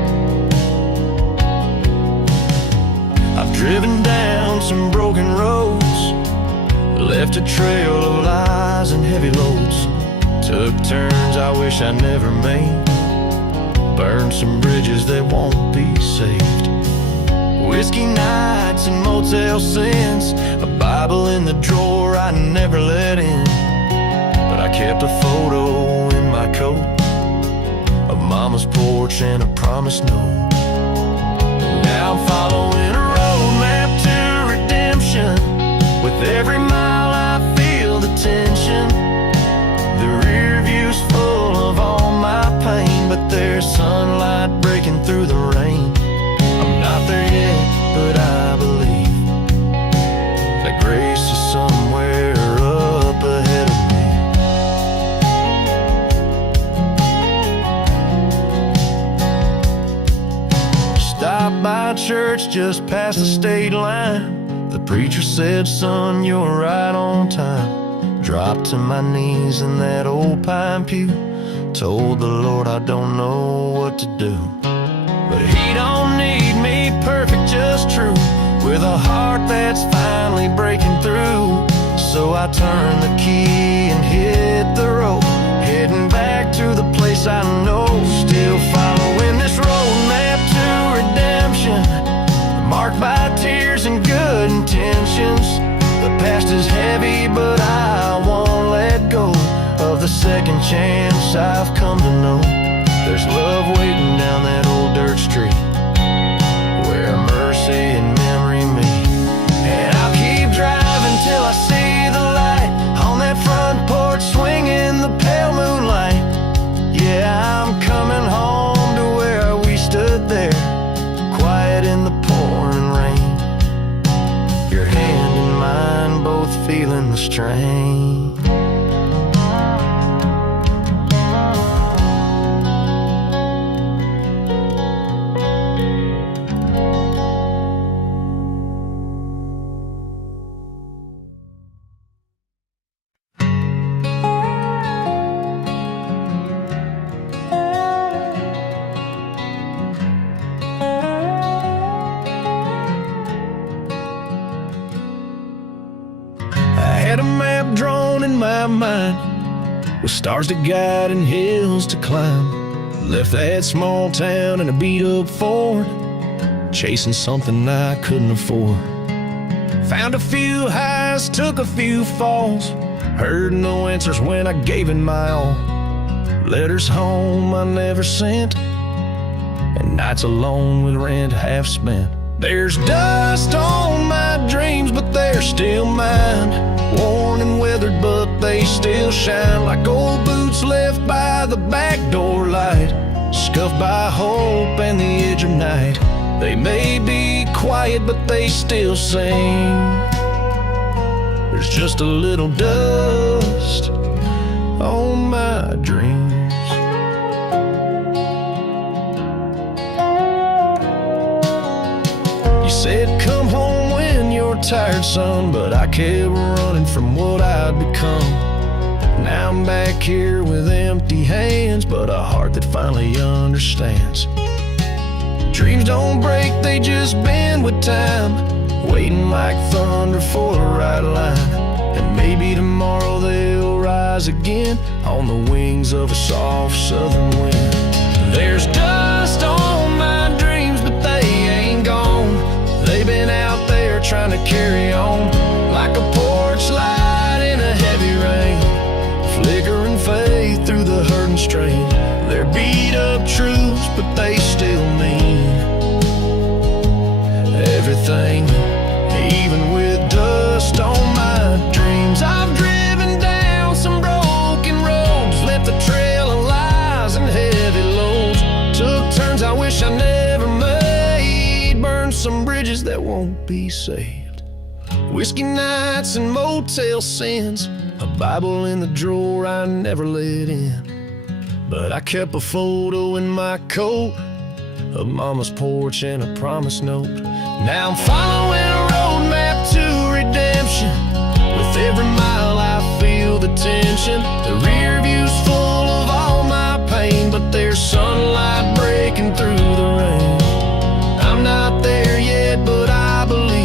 Driven down some broken roads, left a trail of lies and heavy loads. Took turns I wish I never made, burned some bridges that won't be saved. Whiskey nights and motel sins, a Bible in the drawer I never let in. But I kept a photo in my coat of Mama's porch and a promise note. Now I'm following a roadmap to redemption. With every mile I feel the tension. The rear view's full of all my pain, but there's sunlight breaking through the rain. I'm not there yet, but I believe that grace is somewhere up ahead of me. Stopped by church just past the state line. The preacher said, son, you're right on time. Dropped to my knees in that old pine pew. Told the Lord I don't know what to do. But he don't need me perfect, just true, with a heart that's finally breaking through. So I turned the key and hit the road, heading back to the place I know. Still following this roadmap to redemption, marked by tears and good intentions. The past is heavy, but I won't let go of the second chance I've come to know. There's love waiting down that old dirt street, where mercy and memory meet. And I'll keep driving till I see the light on that front porch, swinging the pale moonlight. Yeah, I'm coming home to where we stood there, quiet in the pouring rain. Your hand in mine, both feeling the strain. Had a map drawn in my mind, with stars to guide and hills to climb. Left that small town in a beat-up Ford, chasing something I couldn't afford. Found a few highs, took a few falls, heard no answers when I gave it my all. Letters home I never sent, and nights alone with rent half spent. There's dust on my dreams, but they're still mine. Worn and weathered, but they still shine like old boots left by the back door light, scuffed by hope and the edge of night. They may be quiet, but they still sing. There's just a little dust on my dreams. You said come home when you're tired, son, but I kept running from what I'd become. Now I'm back here with empty hands, but a heart that finally understands. Dreams don't break, they just bend with time, waiting like thunder for the right line. And maybe tomorrow they'll rise again on the wings of a soft southern wind. There's dust on my dreams, but they ain't gone. They've been out there trying to carry on, like a porch light in a heavy rain, flickering faith through the hurt and strain. They're beat up truths, but they still mean everything, even with dust on my dreams. I've driven down some broken roads, left a trail of lies and heavy loads. Took turns I wish I never made, burned some bridges that won't be saved. Whiskey nights and motel sins, a Bible in the drawer I never let in. But I kept a photo in my coat of Mama's porch and a promise note. Now I'm following a roadmap to redemption. With every mile I feel the tension. The rear view's full of all my pain, but there's sunlight breaking through the rain. I'm not there yet, but I believe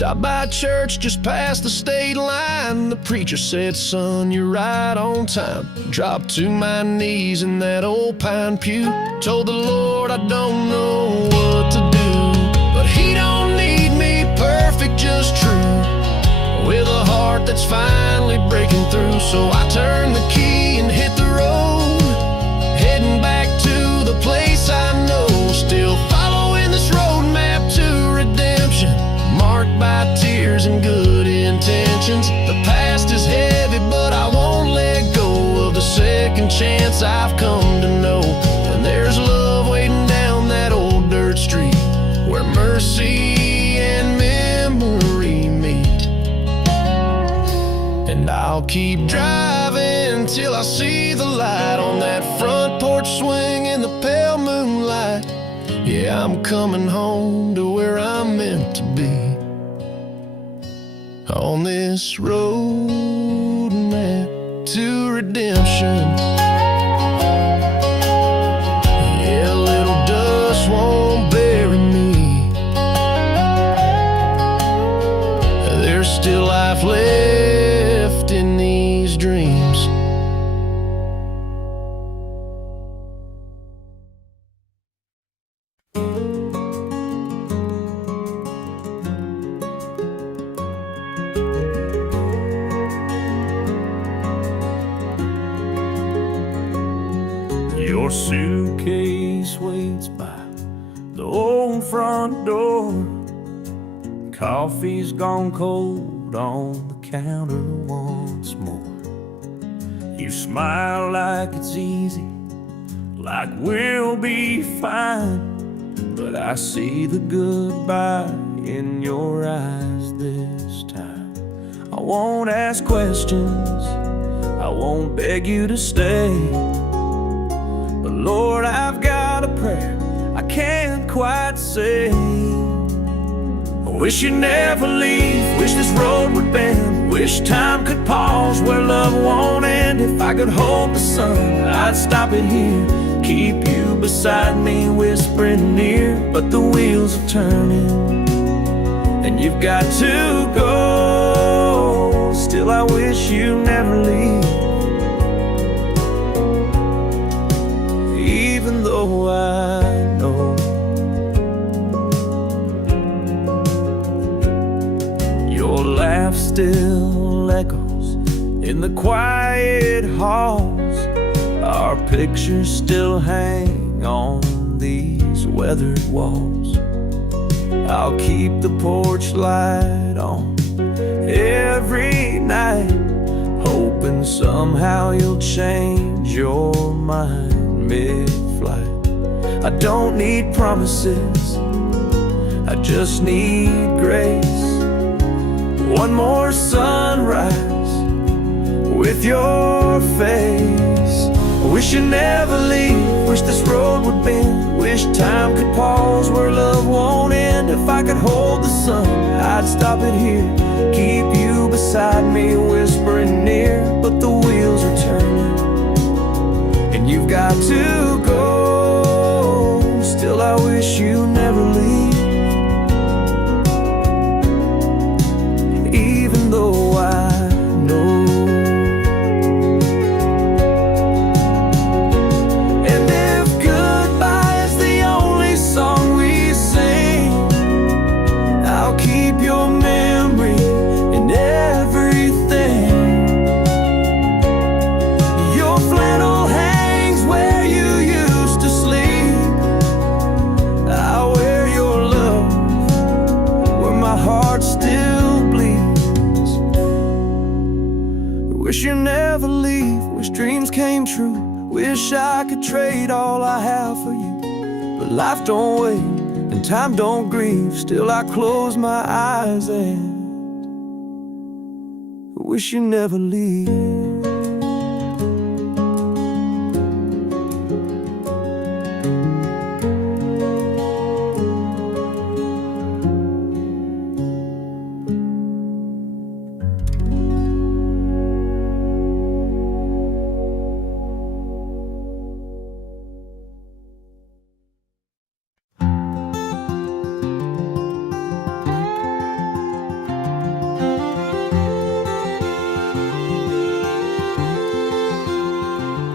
Stopped by church just past the state line. The preacher said, son, you're right on time. Dropped to my knees in that old pine pew. Told the Lord I don't know what to do, but he don't need me perfect, just true, with a heart that's finally breaking through. So I turned the key and hit the road, heading back to the place I know. Still following this roadmap to redemption, marked by tears and good intentions. The past is heavy, but I won't let go of the second chance I've come to know. And there's love waiting down that old dirt street, where mercy and memory meet. And I'll keep driving till I see the light on that front porch swing in the pale moonlight. Yeah, I'm coming home to where I'm meant to be, on this road map to redemption. Yeah, a little dust won't bury me. There's still life left in these dreams. Your suitcase waits by the old front door. Coffee's gone cold on the counter once more. You smile like it's easy, like we'll be fine, but I see the goodbye in your eyes this time. I won't ask questions, I won't beg you to stay, but Lord, I've got a prayer I can't quite say. I wish you'd never leave, wish this road would bend, wish time could pause where love won't end. If I could hold the sun, I'd stop it here, keep you beside me, whispering near. But the wheels are turning, and you've got to go. Still, I wish you never leave, even though I know your laugh still echoes in the quiet halls. Our pictures still hang on these weathered walls. I'll keep the porch light on every night, hoping somehow you'll change your mind mid-flight. I don't need promises, I just need grace. One more sunrise with your face. I wish you never leave, wish this road would bend, wish time could pause where love won't end. If I could hold the sun, I'd stop it here, keep you beside me, whispering near. But the wheels are turning, and you've got to go. Still, I wish you never leave, even though I know. And if goodbye is the only song we sing, I'll keep your memory in everything. Your flannel hangs where you used to sleep, I'll wear your love where my heart still bleeds. Wish you never leave, wish dreams came true, wish I could trade all I have for you. But life don't wait and time don't grieve, still I close my eyes and wish you never leave.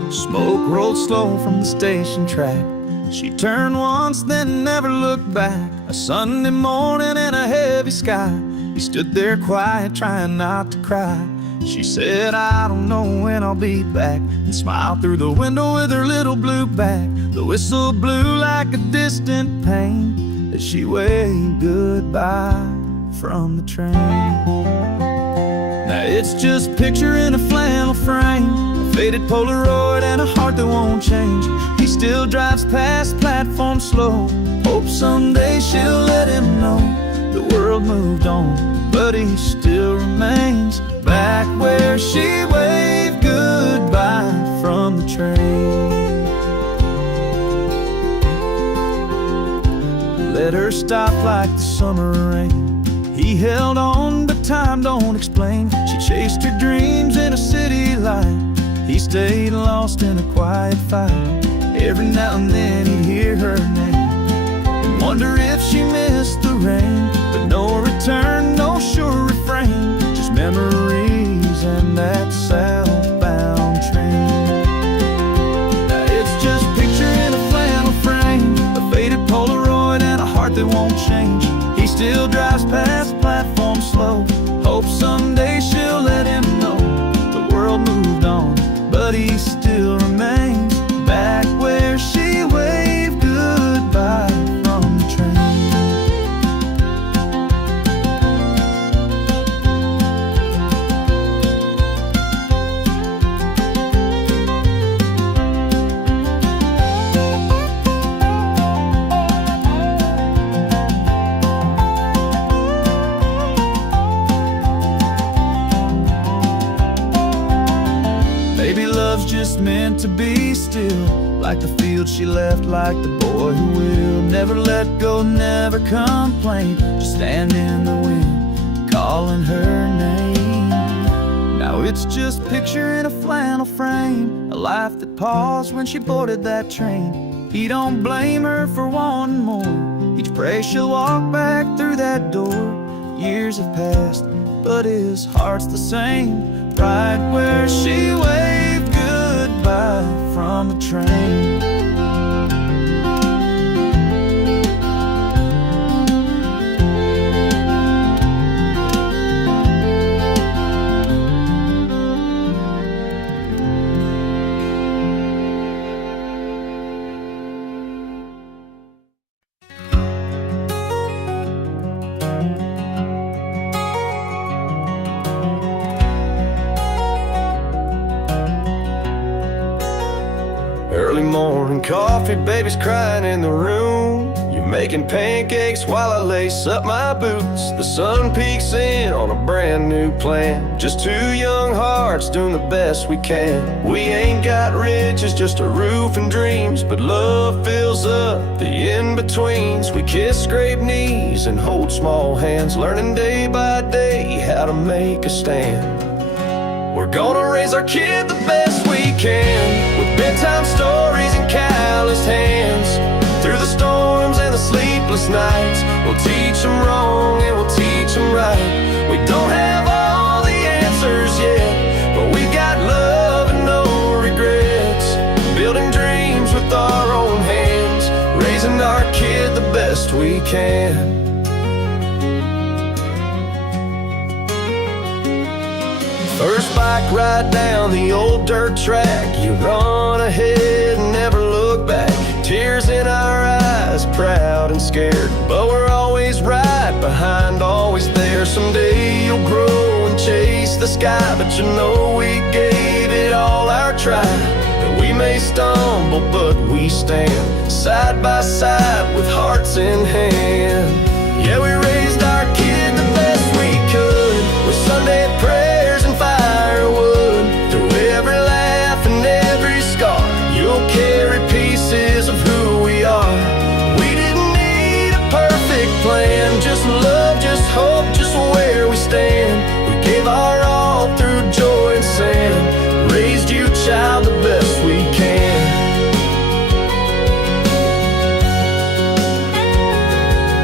Smoke rolled slow from the station track. She turned once, then never looked back. A Sunday morning in a heavy sky, he stood there quiet, trying not to cry. She said, I don't know when I'll be back, and smiled through the window with her little blue bag. The whistle blew like a distant pain as she waved goodbye from the train. Now it's just a picture in a flannel frame, a faded Polaroid and a heart that won't change. He still drives past platform slow, hopes someday she'll let him know the world moved on, but he still remains back where she waved goodbye from the train. Let her stop like the summer rain. He held on, but time don't explain. She chased her dreams in a city light. He stayed lost in a quiet fight. Every now and then he'd hear her name and wonder if she missed the rain. But no return, no sure refrain, just memories and that southbound train. Now it's just a picture in a flannel frame, a faded Polaroid and a heart that won't change. He still drives past platform slow, hopes someday she'll let him know the world moved on, but he still remains back where she waved goodbye from the train. Maybe love's just meant to be still, like the field she left, like the boy who will never let go, never complain, just stand in the wind, calling her name. Now it's just a picture in a flannel frame, a life that paused when she boarded that train. He don't blame her for wanting more, each pray she'll walk back through that door. Years have passed, but his heart's the same, right where she waved goodbye from the train. Early morning coffee, baby's crying in the room. You're making pancakes while I lace up my boots. The sun peeks in on a brand new plan. Just two young hearts doing the best we can. We ain't got riches, just a roof and dreams, but love fills up the in-betweens. We kiss, scrape knees, and hold small hands, learning day by day how to make a stand. We're gonna raise our kid the best we can, with bedtime stories and calloused hands. Through the storms and the sleepless nights, we'll teach them wrong and we'll teach them right. We don't have all the answers yet, but we got love and no regrets. Building dreams with our own hands, raising our kid the best we can. First bike ride down the old dirt track, you run ahead and never look back. Tears in our eyes, proud and scared, but we're always right behind, always there. Someday you'll grow and chase the sky, but you know we gave it all our try. And we may stumble, but we stand side by side with hearts in hand. Yeah, we raised our kid the best we could, with Sunday prayers and firewood. Through every laugh and every scar, you'll carry pieces of who we are. We didn't need a perfect plan, just love, just hope, just where we stand. We gave our all through joy and sand, raised you, child, the best we can.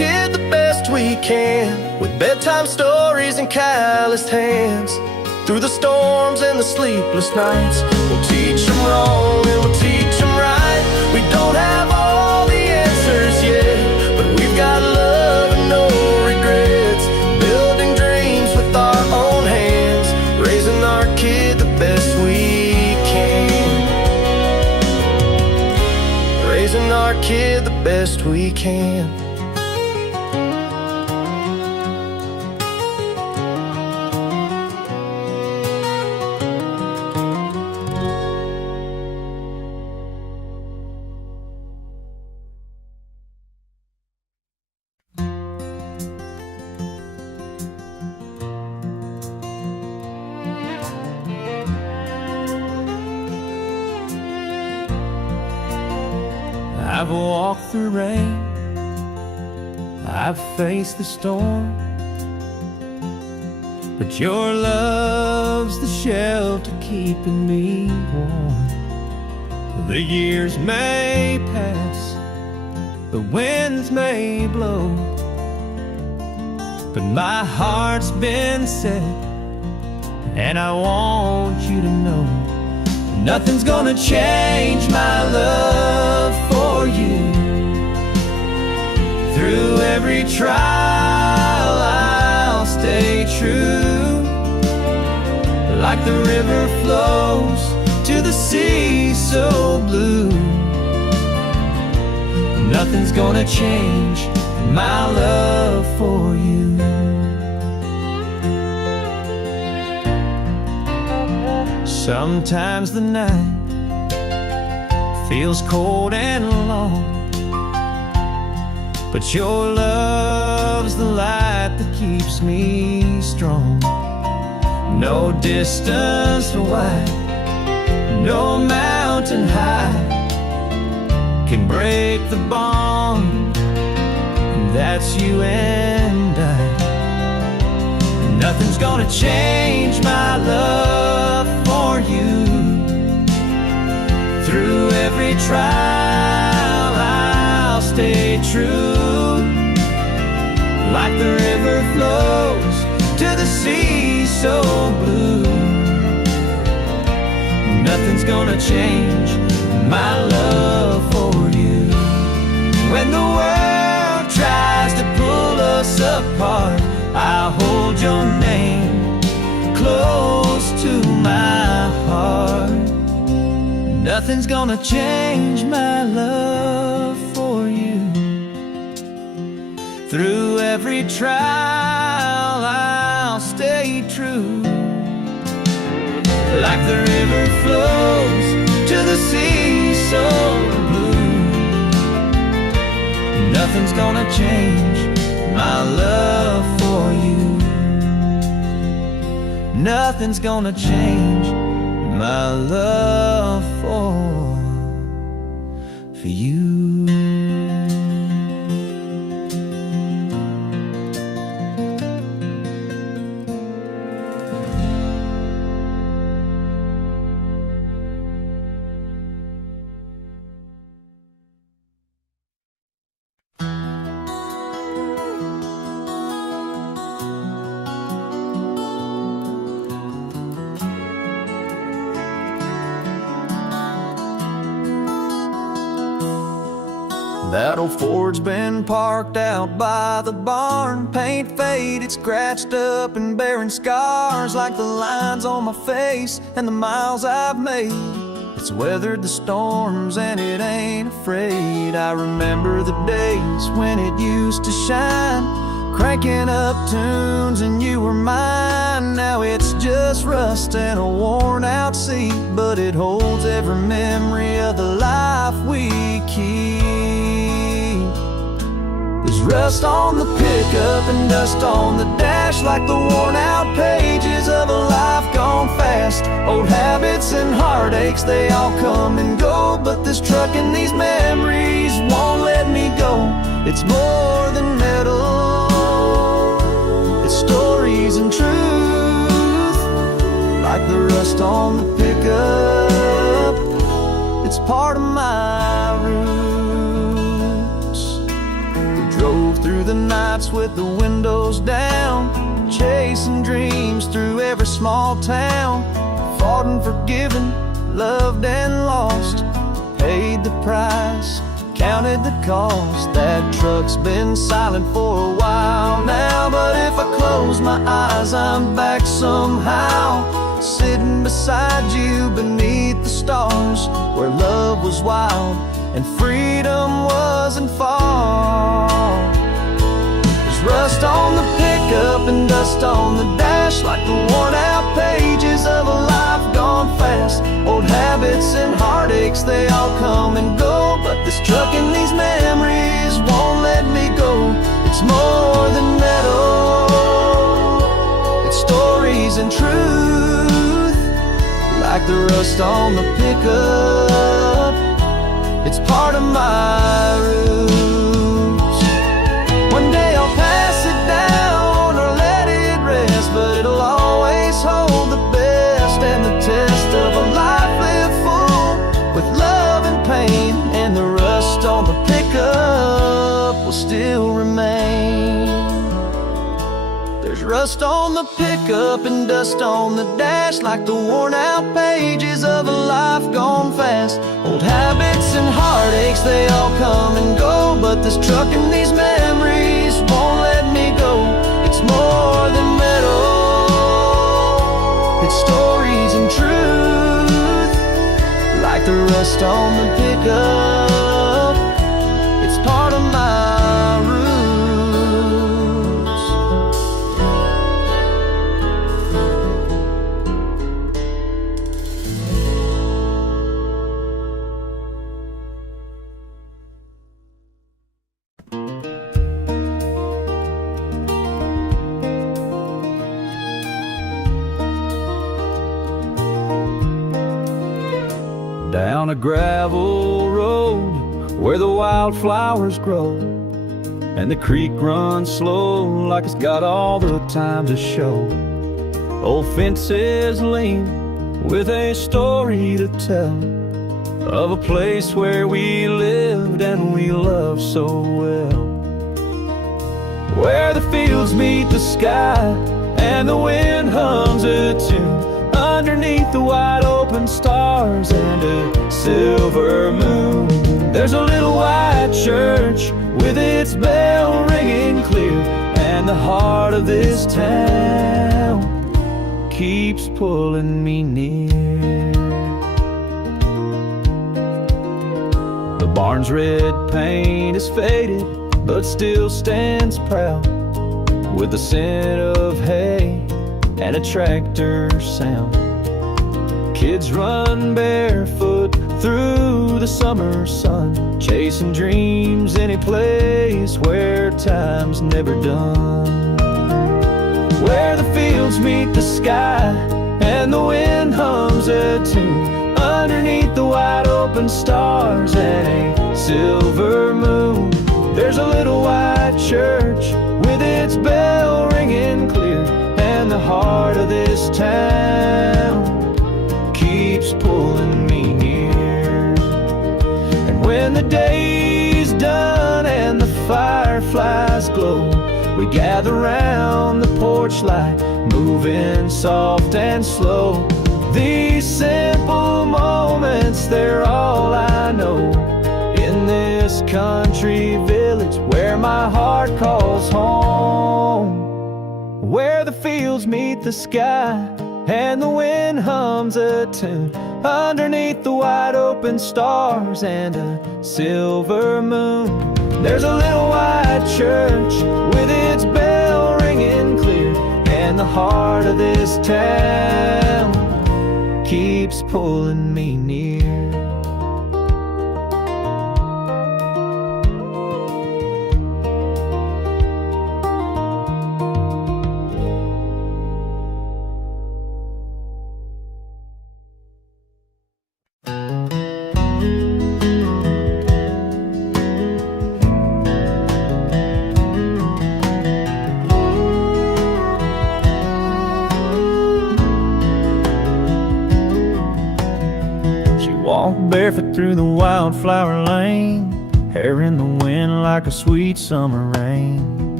can, with bedtime stories and calloused hands. Through the storms and the sleepless nights, we'll teach them wrong and we'll teach them right. We don't have all the answers yet, but we've got love and no regrets. Building dreams with our own hands, raising our kid the best we can. Raising our kid the best we can. I've walked through rain, I've faced the storm, but your love's the shelter keeping me warm. The years may pass, the winds may blow, but my heart's been set, and I want you to know nothing's gonna change my love for you. Through every trial I'll stay true. Like the river flows to the sea so blue, nothing's gonna change my love for you. Sometimes the night feels cold and long, but your love's the light that keeps me strong. No distance wide, no mountain high can break the bond, and that's you and I. Nothing's gonna change my love for you. Through every trial I'll stay true. Like the river flows to the sea so blue, nothing's gonna change my love for you. When the world tries to pull us apart, I'll hold your name close to my heart. Nothing's gonna change my love for you. Through every trial I'll stay true. Like the river flows to the sea so blue, nothing's gonna change my love for you. Nothing's gonna change my love for you. That old Ford's been parked out by the barn, paint faded, scratched up and bearing scars like the lines on my face and the miles I've made. It's weathered the storms and it ain't afraid. I remember the days when it used to shine, cranking up tunes and you were mine. Now it's just rust and a worn out seat, but it holds every memory of the life we keep. There's rust on the pickup and dust on the dash, like the worn out pages of a life gone fast. Old habits and heartaches, they all come and go, but this truck and these memories won't let me go. It's more than metal, it's stories and truth. Like the rust on the pickup, it's part of my roots. We drove through the nights with the windows down, chasing dreams through every small town. Fought and forgiven, loved and lost, paid the price, counted the cost. That truck's been silent for a while now, but if I close my eyes, I'm back somehow, sitting beside you beneath the stars, where love was wild and freedom wasn't far. There's rust on the pickup and dust on the dash, like the worn out pages of a life gone fast. Old habits and heartaches, they all come and go, but this truck and these memories won't let me go. It's more than metal, it's stories and truth, like the rust on the pickup. It's part of my roots. One day I'll pass it down or let it rest, but it'll always hold the best and the test of a life lived full with love and pain. And the rust on the pickup will still remain. There's rust on the pickup and dust on the dash, like the worn out pages of a life gone fast. Old habits and heartaches, they all come and go, but this truck and these memories won't let me go. It's more than metal, it's stories and truth, like the rust on the pickup. It's part of my roots. Down a gravel road where the wildflowers grow, and the creek runs slow like it's got all the time to show. Old fences lean with a story to tell of a place where we lived and we loved so well, where the fields meet the sky and the wind hums a tune underneath the wide open stars and a silver moon. There's a little white church with its bell ringing clear, and the heart of this town keeps pulling me near. The barn's red paint is faded but still stands proud, with the scent of hay and a tractor sound. Kids run barefoot through the summer sun, chasing dreams any place where time's never done, where the fields meet the sky and the wind hums a tune underneath the wide open stars and a silver moon. There's a little white church with its bell ringing clear, and the heart of this town keeps pulling me near. And when the day's done and the fireflies glow, we gather round the porch light, moving soft and slow. These simple moments, they're all I know in this country village where my heart calls home, where the fields meet the sky and the wind hums a tune underneath the wide open stars and a silver moon. There's a little white church with its bell ringing clear, and the heart of this town keeps pulling me near. Walked barefoot through the wildflower lane, hair in the wind like a sweet summer rain.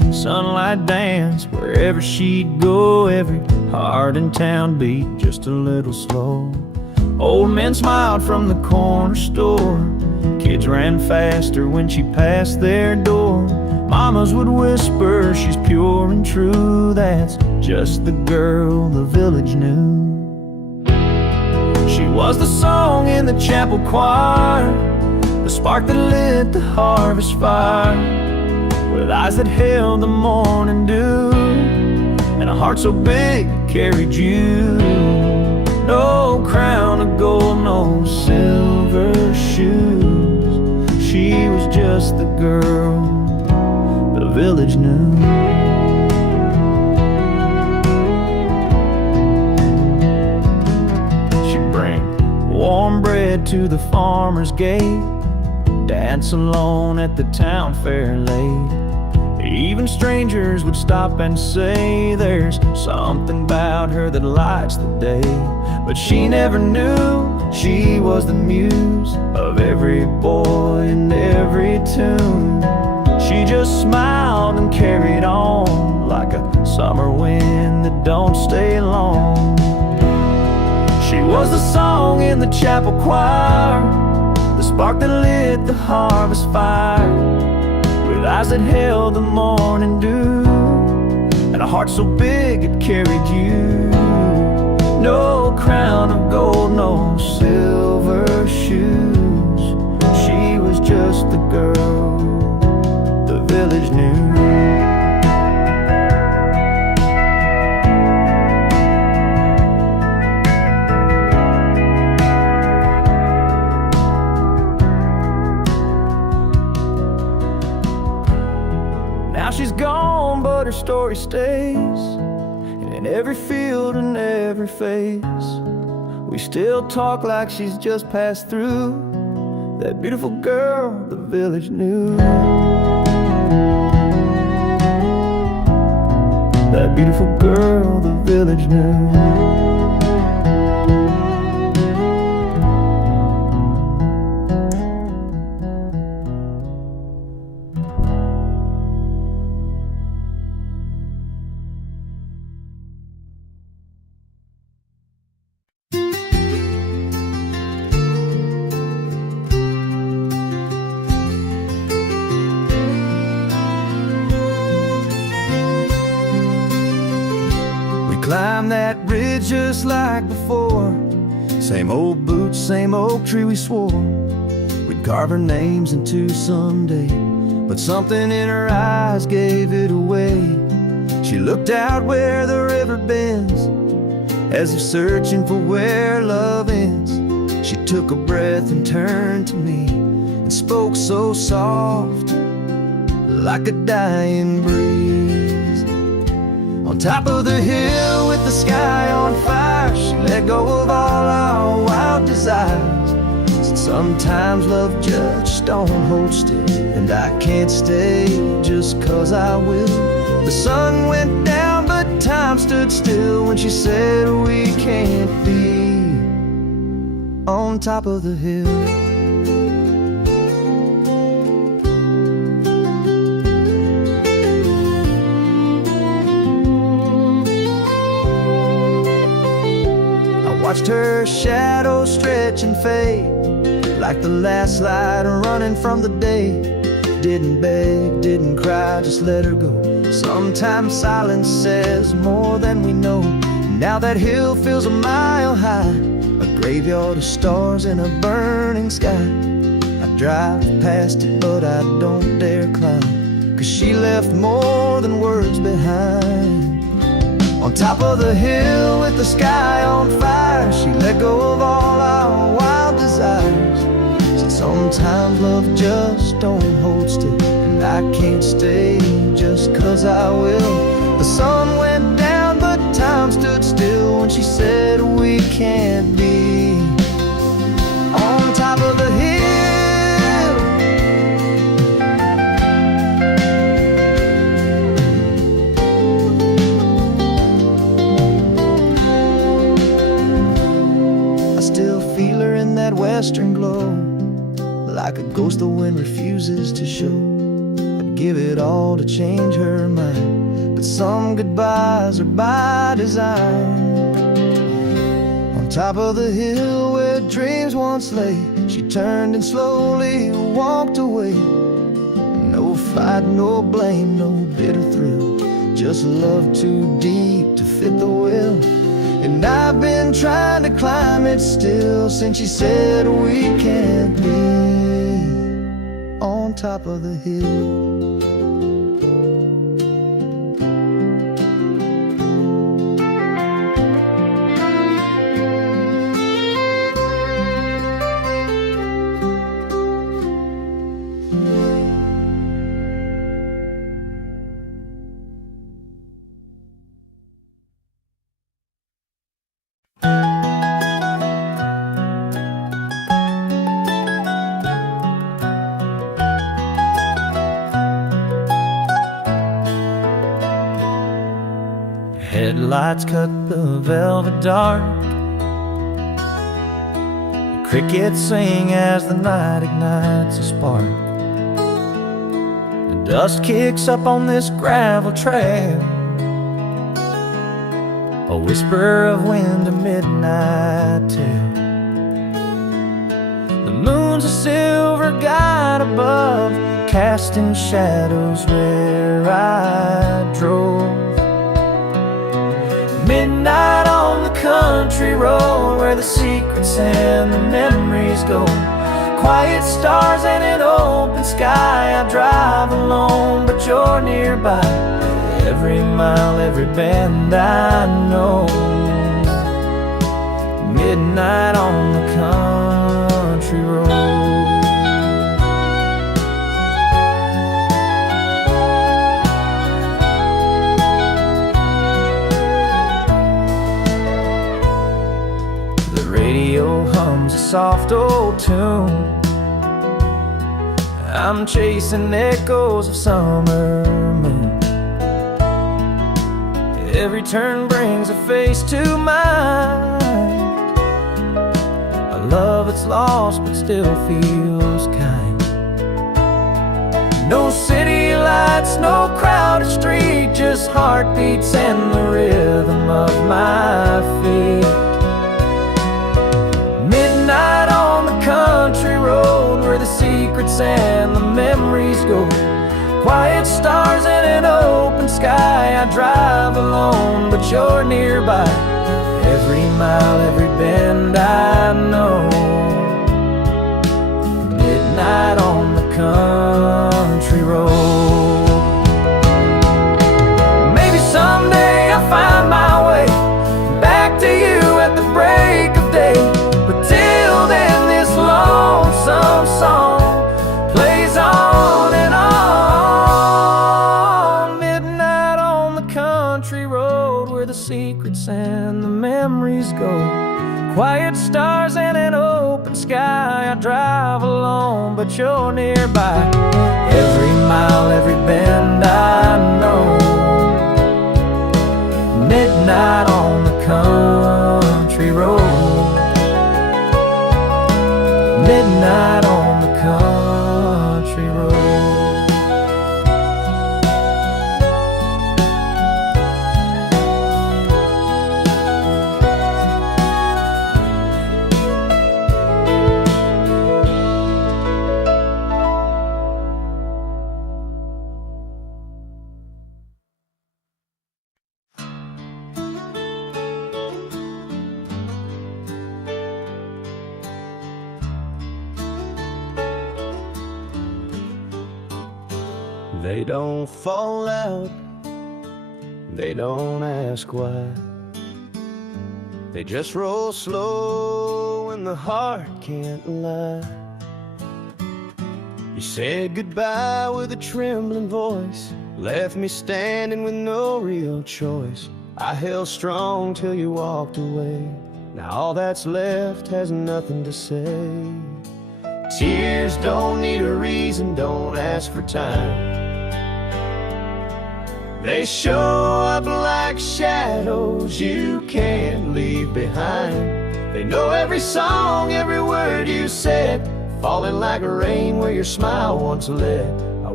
sunlight dance wherever she'd go. Every heart in town beat just a little slow. Old men smiled from the corner store. Kids ran faster when she passed their door. Mamas would whisper, she's pure and true. That's just the girl the village knew. She was the song in the chapel choir, the spark that lit the harvest fire, with eyes that held the morning dew, and a heart so big it carried you. No crown of gold, no silver shoes. She was just the girl the village knew. She'd bring warm bread to the farmer's gate, dance alone at the town fair late. Even strangers would stop and say, there's something about her that lights the day. But she never knew she was the muse of every boy and every tune. She just smiled and carried on like a summer wind that don't stay long. She was the song in the chapel choir, the spark that lit the harvest fire, with eyes that held the morning dew, and a heart so big it carried you. No crown of gold, no silver shoes. She was just the girl the village knew. Now she's gone, but her story stays, and in every field and every face, we still talk like she's just passed through. That beautiful girl the village knew. That beautiful girl the village knew. Climb that ridge just like before. Same old boots, same oak tree we swore we'd carve our names into someday. But something in her eyes gave it away. She looked out where the river bends, as if searching for where love ends. She took a breath and turned to me and spoke so soft, like a dying breeze. On top of the hill with the sky on fire, she let go of all our wild desires. Said sometimes love just don't hold still, and I can't stay just 'cause I will. The sun went down but time stood still when she said we can't be on top of the hill. Watched her shadow stretch and fade like the last light running from the day. Didn't beg, didn't cry, just let her go. Sometimes silence says more than we know. Now that hill feels a mile high, a graveyard of stars in a burning sky. I drive past it but I don't dare climb, 'cause she left more than words behind. On top of the hill with the sky on fire, she let go of all our wild desires. Said sometimes love just don't hold still, and I can't stay just 'cause I will. The sun went down but time stood still when she said we can't be on top of the hill. That western glow, like a ghost the wind refuses to show. I'd give it all to change her mind. But some goodbyes are by design. On top of the hill where dreams once lay, she turned and slowly walked away. No fight, no blame, no bitter thrill, just love too deep to fit the will. And I've been trying to climb it still since she said we can't be on top of the hill. Headlights cut the velvet dark. The crickets sing as the night ignites a spark. The dust kicks up on this gravel trail, a whisper of wind, a midnight tale. The moon's a silver guide above, casting shadows where I drove. Midnight on the country road where the secrets and the memories go. Quiet stars and an open sky. I drive alone, but you're nearby. Every mile, every bend I know. Midnight on the country road. Radio hums a soft old tune. I'm chasing echoes of summer moon. Every turn brings a face to mind, a love that's lost but still feels kind. No city lights, no crowded street, just heartbeats and the rhythm of my feet. Midnight on the country road where the secrets and the memories go. Quiet stars and an open sky. I drive alone, but you're nearby. Every mile, every bend I know. Midnight on the country road. Maybe someday I'll find my way back to you at the break of day. But till then, this lonesome song plays on and on. Midnight on the country road where the secrets and the memories go. Quiet stars and an open sky. I drive alone, but you're nearby. Every mile, every bend I know. Midnight on the country road. Midnight on the country road. They don't fall out, they don't ask why. They just roll slow when the heart can't lie. You said goodbye with a trembling voice, left me standing with no real choice. I held strong till you walked away. Now all that's left has nothing to say. Tears don't need a reason, don't ask for time. They show up like shadows you can't leave behind. They know every song, every word you said, falling like rain where your smile once led. I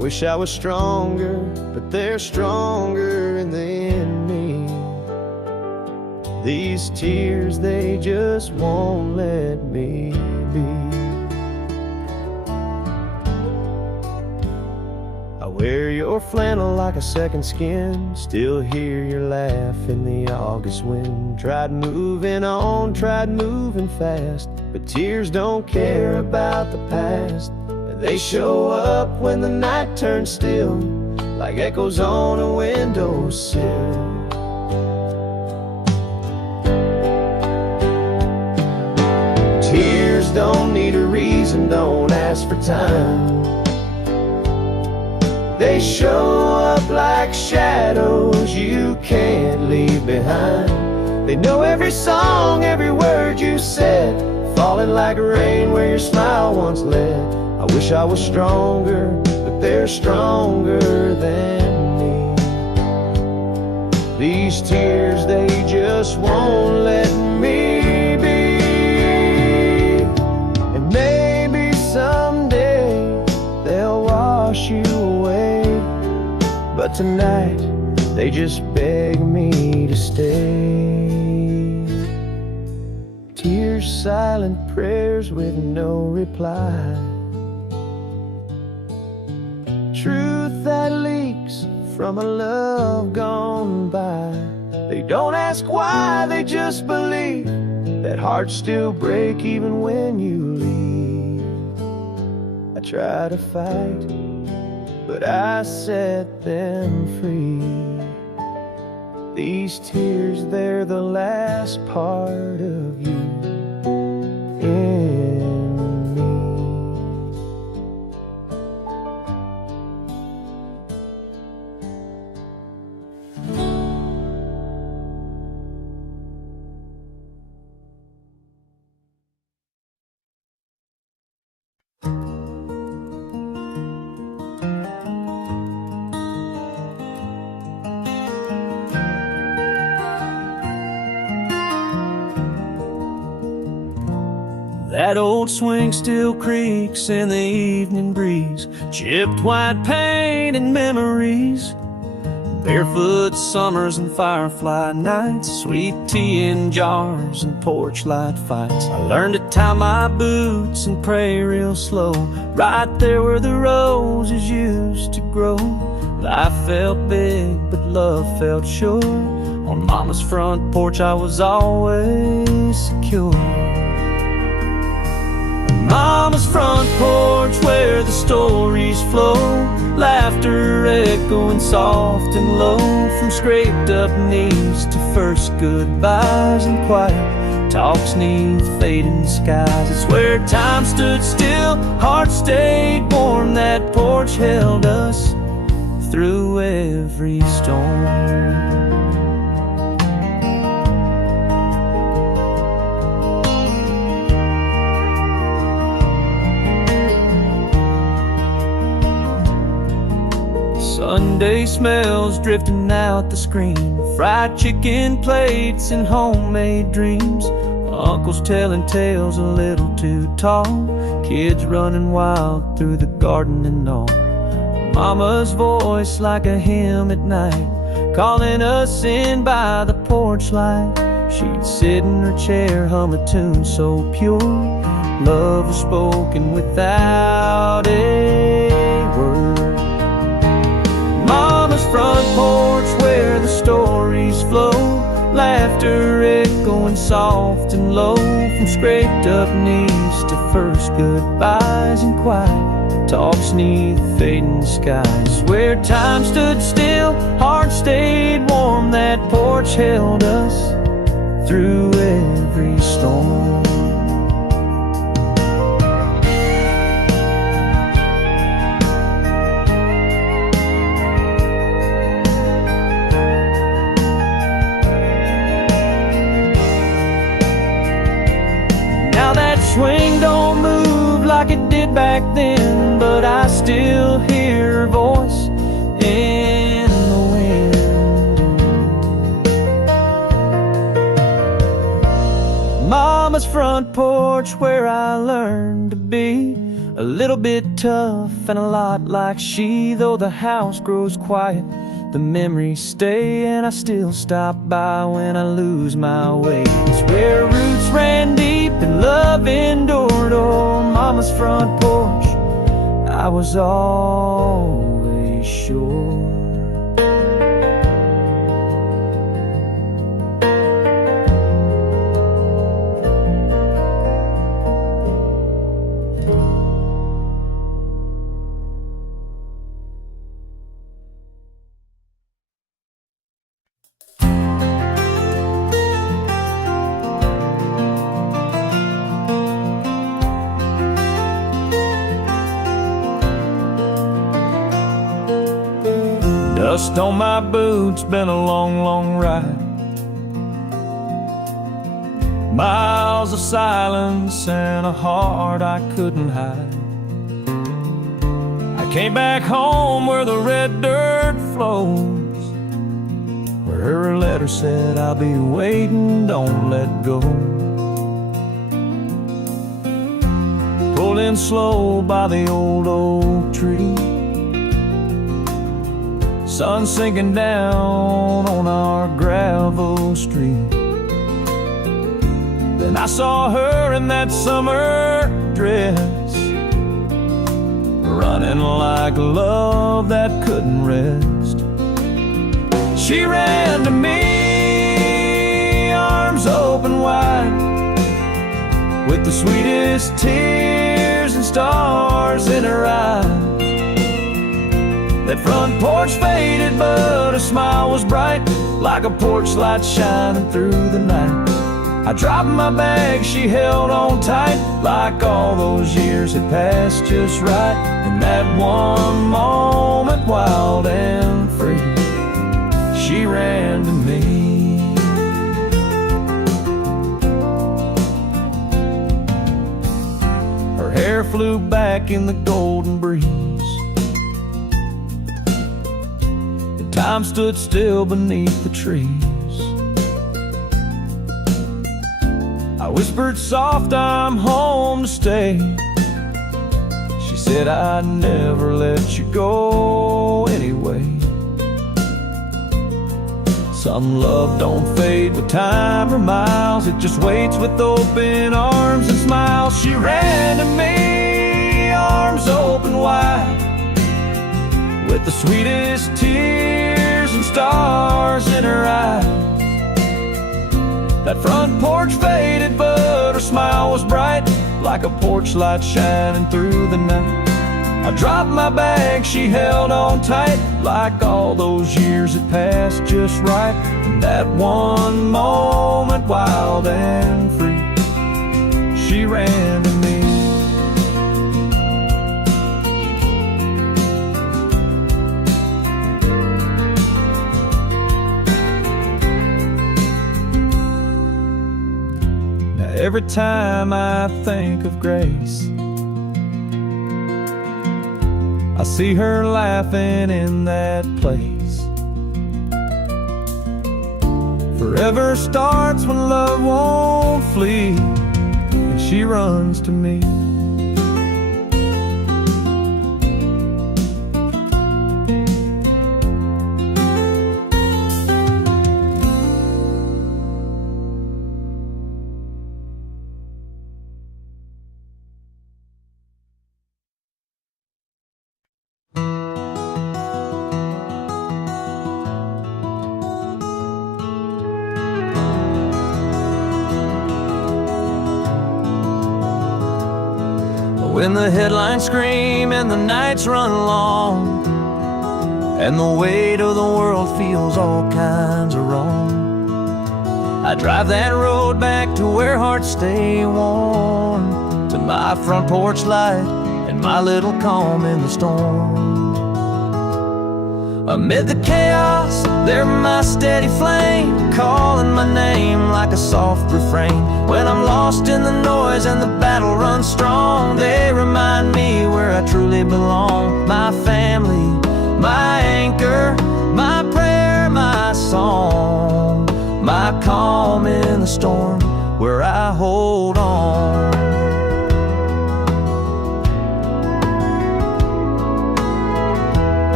wish I was stronger, but they're stronger than me. These tears, they just won't let me be. I wear your flannel like a second skin, still hear your laugh in the August wind. Tried moving on, tried moving fast, but tears don't care about the past. They show up when the night turns still, like echoes on a windowsill. Tears don't need a reason, don't ask for time. They show up like shadows you can't leave behind. They know every song, every word you said, falling like rain where your smile once led. I wish I was stronger, but they're stronger than me. These tears, they just won't let me be. And maybe someday they'll wash you away, but tonight they just beg me to stay. Tears, silent prayers with no reply. Truth that leaks from a love gone by. They don't ask why, they just believe that hearts still break even when you leave. I try to fight, but I set them free. These tears, they're the last part of you in me. That old swing still creaks in the evening breeze, chipped white paint and memories, barefoot summers and firefly nights, sweet tea in jars and porch light fights. I learned to tie my boots and pray real slow, right there where the roses used to grow. Life felt big, but love felt sure. On Mama's front porch I was always secure. Mama's front porch where the stories flow, laughter echoing soft and low, from scraped up knees to first goodbyes and quiet talks neath fading skies. It's where time stood still, hearts stayed warm, that porch held us through every storm. Sunday smells drifting out the screen, fried chicken plates and homemade dreams, uncles telling tales a little too tall, kids running wild through the garden and all. Mama's voice like a hymn at night, calling us in by the porch light. She'd sit in her chair, hum a tune so pure, love was spoken without a word. Mama's front porch where the stories flow, laughter echoing soft and low, from scraped up knees to first goodbyes and quiet talks neath fading skies. Where time stood still, hearts stayed warm, that porch held us through every storm. Swing don't move like it did back then, but I still hear her voice in the wind. Mama's front porch where I learned to be a little bit tough and a lot like she. Though the house grows quiet, the memories stay, and I still stop by when I lose my way. It's where roots ran deep and love endured. On mama's front porch, I was always sure. Dust on my boots, been a long, long ride. Miles of silence and a heart I couldn't hide. I came back home where the red dirt flows, where her letter said, I'll be waiting, don't let go. Pulled in slow by the old oak tree, sun sinking down on our gravel street. Then I saw her in that summer dress, running like love that couldn't rest. She ran to me, arms open wide, with the sweetest tears and stars in her eyes. That front porch faded, but her smile was bright, like a porch light shining through the night. I dropped my bag, she held on tight, like all those years had passed just right. In that one moment, wild and free, she ran to me. Her hair flew back in the golden breeze. Time stood still beneath the trees. I whispered soft, I'm home to stay. She said, I'd never let you go anyway. Some love don't fade with time or miles, it just waits with open arms and smiles. She ran to me, arms open wide, with the sweetest tears and stars in her eyes. That front porch faded, but her smile was bright, like a porch light shining through the night. I dropped my bag, she held on tight, like all those years had passed just right. In that one moment, wild and free, she ran to me. Every time I think of Grace, I see her laughing in that place. Forever starts when love won't flee, and she runs to me. When the headlines scream and the nights run long, and the weight of the world feels all kinds of wrong, I drive that road back to where hearts stay warm, to my front porch light and my little calm in the storm. Amid the chaos, they're my steady flame, calling my name like a soft refrain. When I'm lost in the noise and the battle runs strong, they remind me where I truly belong. My family, my anchor, my prayer, my song, my calm in the storm, where I hold on.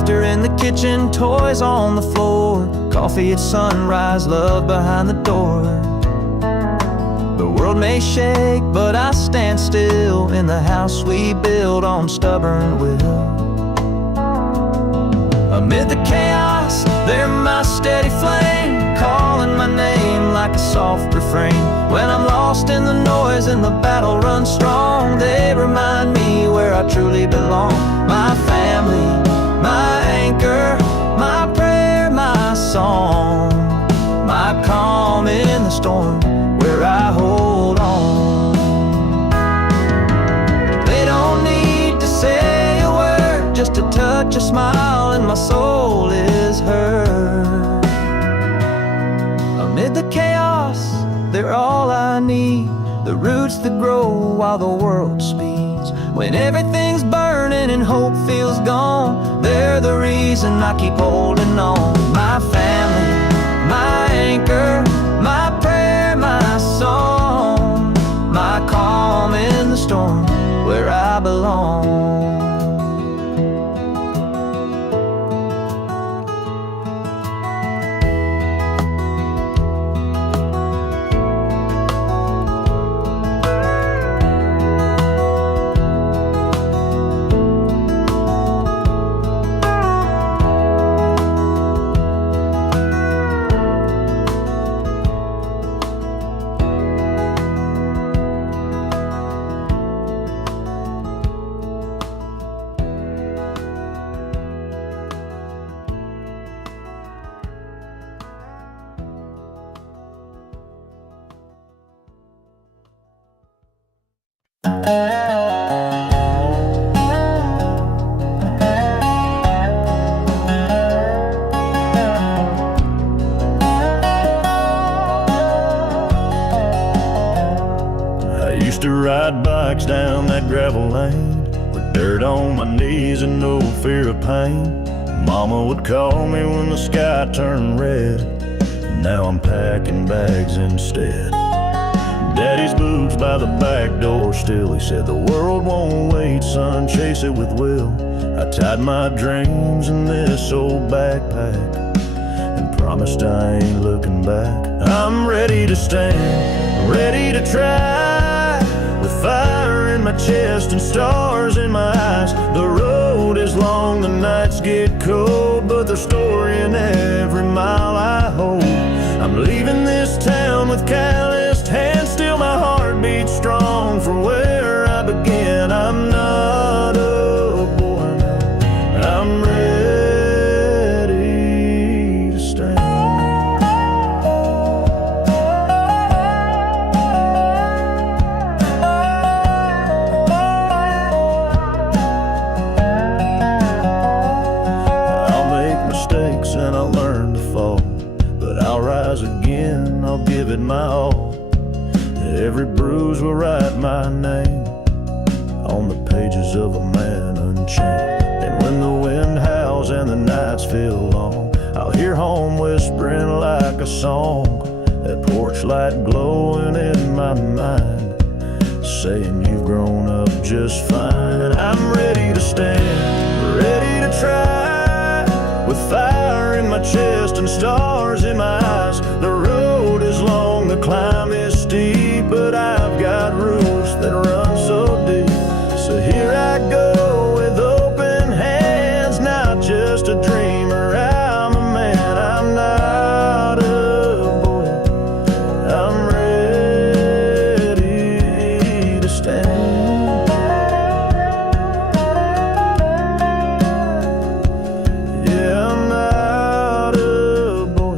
Laughter in the kitchen, toys on the floor, coffee at sunrise, love behind the door. The world may shake, but I stand still in the house we build on stubborn will. Amid the chaos, they're my steady flame, calling my name like a soft refrain. When I'm lost in the noise and the battle runs strong, they remind me where I truly belong. My family, my anchor, my prayer, my song, my calm in the storm, where I hold on. They don't need to say a word, just a touch, a smile, and my soul is heard. Amid the chaos, they're all I need, the roots that grow while the world speeds. When everything's burning and hope feels gone, they're the reason I keep holding on. My family, my anchor, my prayer, my song, my calm in the storm, where I belong. I used to ride bikes down that gravel lane with dirt on my knees and no fear of pain. Mama would call me when the sky turned red. Now I'm packing bags instead. Daddy's boots by the back door still. He said the world won't wait, son, chase it with will. I tied my dreams in this old backpack and promised I ain't looking back. I'm ready to stand, ready to try, with fire in my chest and stars in my eyes. The road is long, the nights get cold, but there's story in every mile I hold. I'm leaving this town with calloused hands, still my heart beats strong for where I began. I'm not a boy now, I'm ready to stand. I'll make mistakes and I'll learn to fall, but I'll rise again, I'll give it my all. Every bruise will write my name on the pages of a man unchained. And when the wind howls and the nights feel long, I'll hear home whispering like a song, that porch light glowing in my mind, saying you've grown up just fine. I'm ready to stand, ready to try, with fire in my chest and stars in my eyes. The road is long, the climb is steep, but I've got roots that run so deep. So here I go with open hands, not just a dreamer, I'm a man. I'm not a boy, I'm ready to stand. Yeah, I'm not a boy,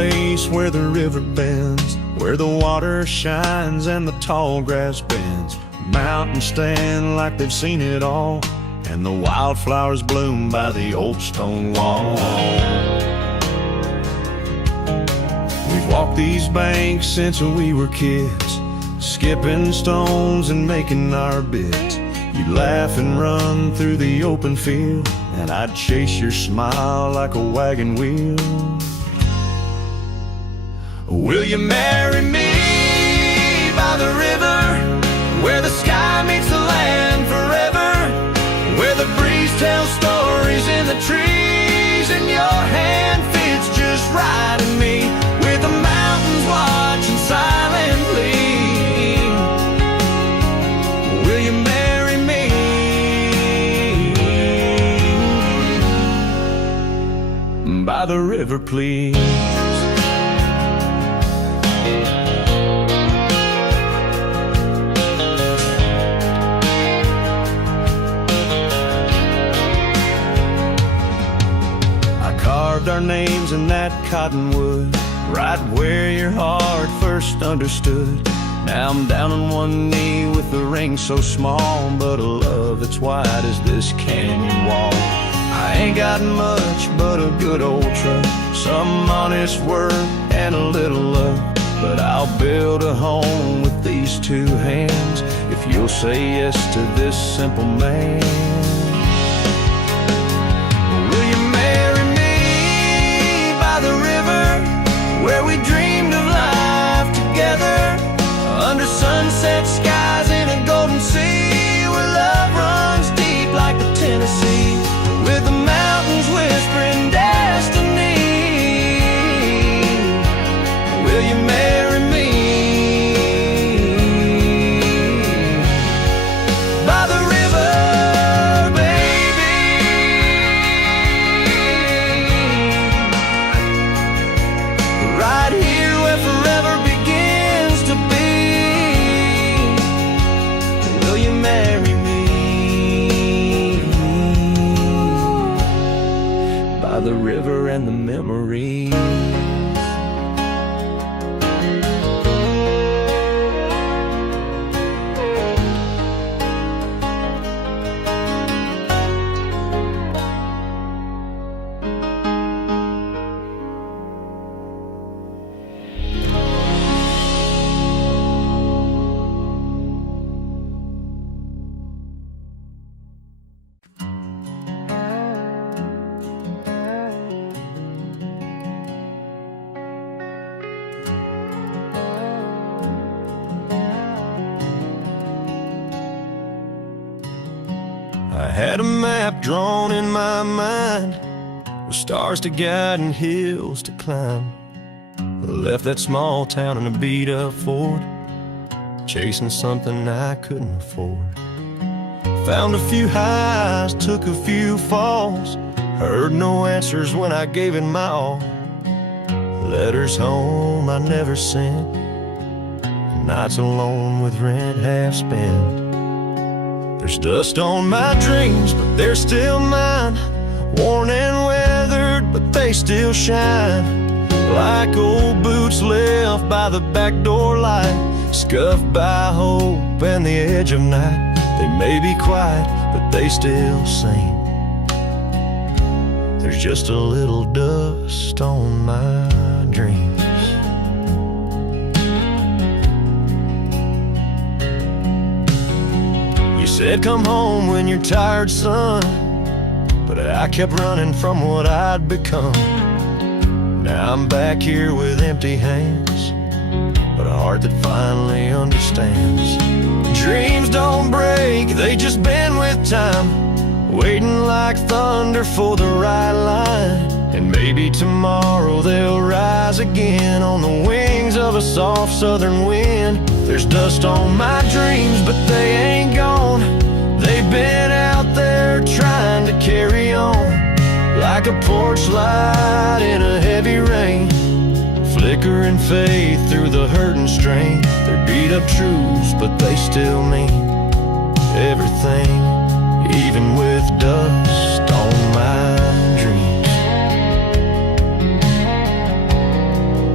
place where the river bends, where the water shines and the tall grass bends. Mountains stand like they've seen it all, and the wildflowers bloom by the old stone wall. We've walked these banks since we were kids, skipping stones and making our bits. You'd laugh and run through the open field, and I'd chase your smile like a wagon wheel. Will you marry me by the river, where the sky meets the land forever, where the breeze tells stories in the trees, and your hand fits just right in me, with the mountains watching silently? Will you marry me by the river, please? Our names in that cottonwood, right where your heart first understood. Now I'm down on one knee with the ring so small, but a love that's wide as this canyon wall. I ain't got much but a good old truck, some honest work and a little luck, but I'll build a home with these two hands if you'll say yes to this simple man. Where we dreamed of life together, under sunset skies in a golden sea, where love runs deep like the Tennessee, with the mountains whispering destiny. Will you marry me by the river, right here where forever begins to be? Will you marry me by the river and the memories? I had a map drawn in my mind, with stars to guide and hills to climb. I left that small town in a beat-up Ford, chasing something I couldn't afford. Found a few highs, took a few falls, heard no answers when I gave it my all. Letters home I never sent, nights alone with rent half spent. There's dust on my dreams, but they're still mine, worn and weathered, but they still shine, like old boots left by the back door light, scuffed by hope and the edge of night. They may be quiet, but they still sing. There's just a little dust on my dreams. You said come home when you're tired, son, but I kept running from what I'd become. Now I'm back here with empty hands, but a heart that finally understands. Dreams don't break, they just bend with time, waiting like thunder for the right line. And maybe tomorrow they'll rise again on the wings of a soft southern wind. There's dust on my dreams, but they ain't gone. They've been out there trying to carry on, like a porch light in a heavy rain, flickering faith through the hurt and strain. They're beat up truths, but they still mean everything, even with dust on my dreams.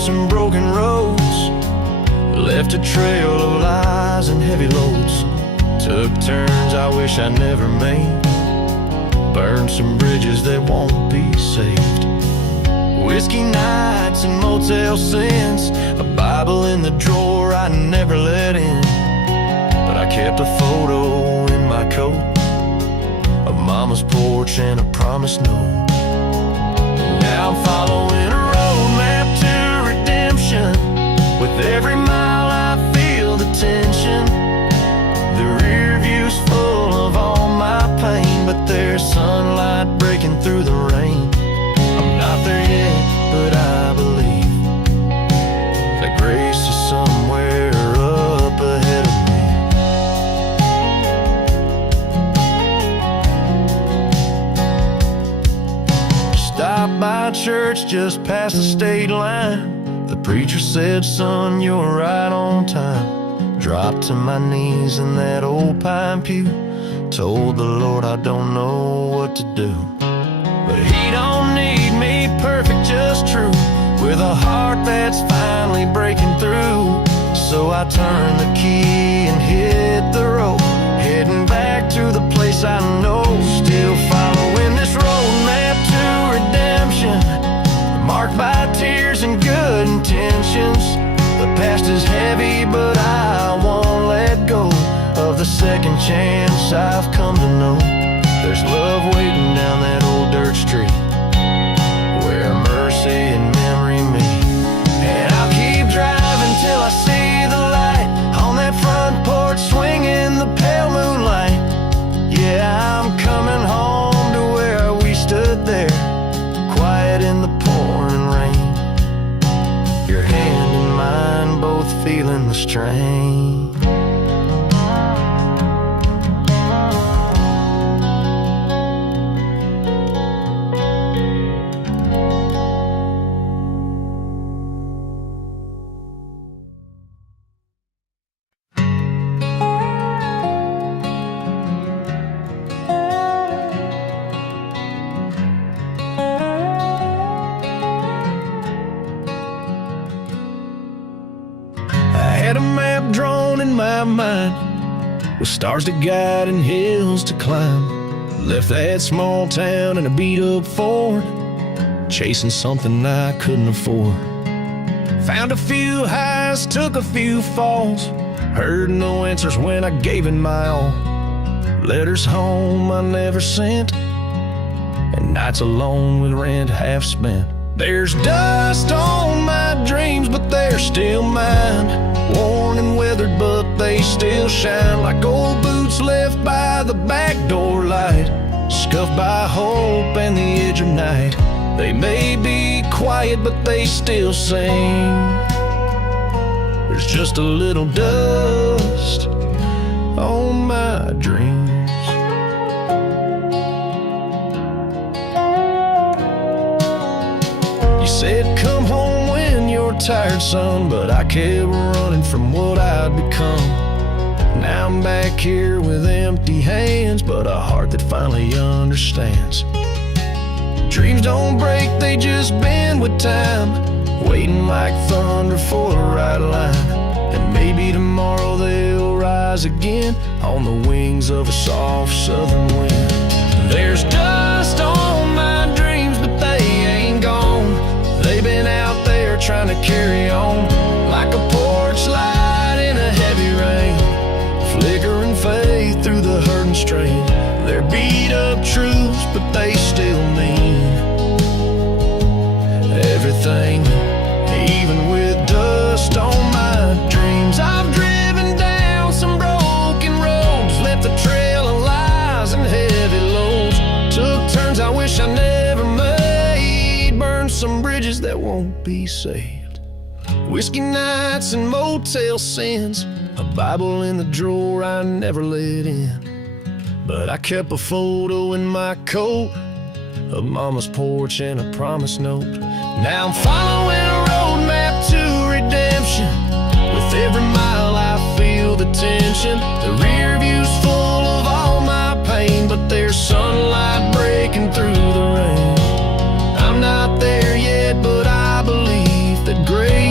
some broken roads, left a trail of lies and heavy loads. Took turns I wish I never made, burned some bridges that won't be saved. Whiskey nights and motel sins, a Bible in the drawer I never let in. But I kept a photo in my coat of Mama's porch and a promise note. Now I'm following a roadmap to redemption. With every mile I feel the tension. The rear view's full of all my pain, but there's sunlight breaking through the rain. I'm not there yet, but I believe that grace is somewhere up ahead of me. Stopped by church just past the state line. The preacher said, son, you're right on time. Dropped to my knees in that old pine pew, told the Lord I don't know what to do. But he don't need me perfect, just true, with a heart that's finally breaking through. So I turned the key and hit the road, heading back to the place I know. Still following this roadmap to redemption, marked by tears and good intentions. The past is heavy, but I won't let go of the second chance I've come to know. There's love waiting down that old dirt street, where mercy and memory meet. And I'll keep driving till I see the light on that front porch, swinging the pale moonlight. Yeah, I'm coming home to where we stood there, quiet in the pouring rain. Your hand in mine, both feeling the strain. Had a map drawn in my mind, with stars to guide and hills to climb. Left that small town in a beat-up Ford, chasing something I couldn't afford. Found a few highs, took a few falls, heard no answers when I gave it my all. Letters home I never sent, and nights alone with rent half spent. There's dust on my dreams, but they're still mine. Worn and weathered, but they still shine like old boots left by the back door light, scuffed by hope and the edge of night. They may be quiet, but they still sing. There's just a little dust on my dreams. You said come home when you're tired, son, but I kept running from what I'd become. Now I'm back here with empty hands, but a heart that finally understands. Dreams don't break, they just bend with time, waiting like thunder for the right line. And maybe tomorrow they'll rise again on the wings of a soft southern wind. There's dust on my dreams, but they ain't gone. They've been out there trying to carry on, like a porch light in a heavy rain, flickering faith through the hurt and strain. They're beat up truths, but they still mean everything, even with dust on my dreams. I've driven down some broken roads, left a trail of lies and heavy loads. Took turns I wish I never made, burned some bridges that won't be saved. Whiskey nights and motel sins, a Bible in the drawer I never let in. But I kept a photo in my coat of Mama's porch and a promise note. Now I'm following a roadmap to redemption. With every mile I feel the tension. The rear view's full of all my pain, but there's sunlight breaking through the rain. I'm not there yet, but I believe that grace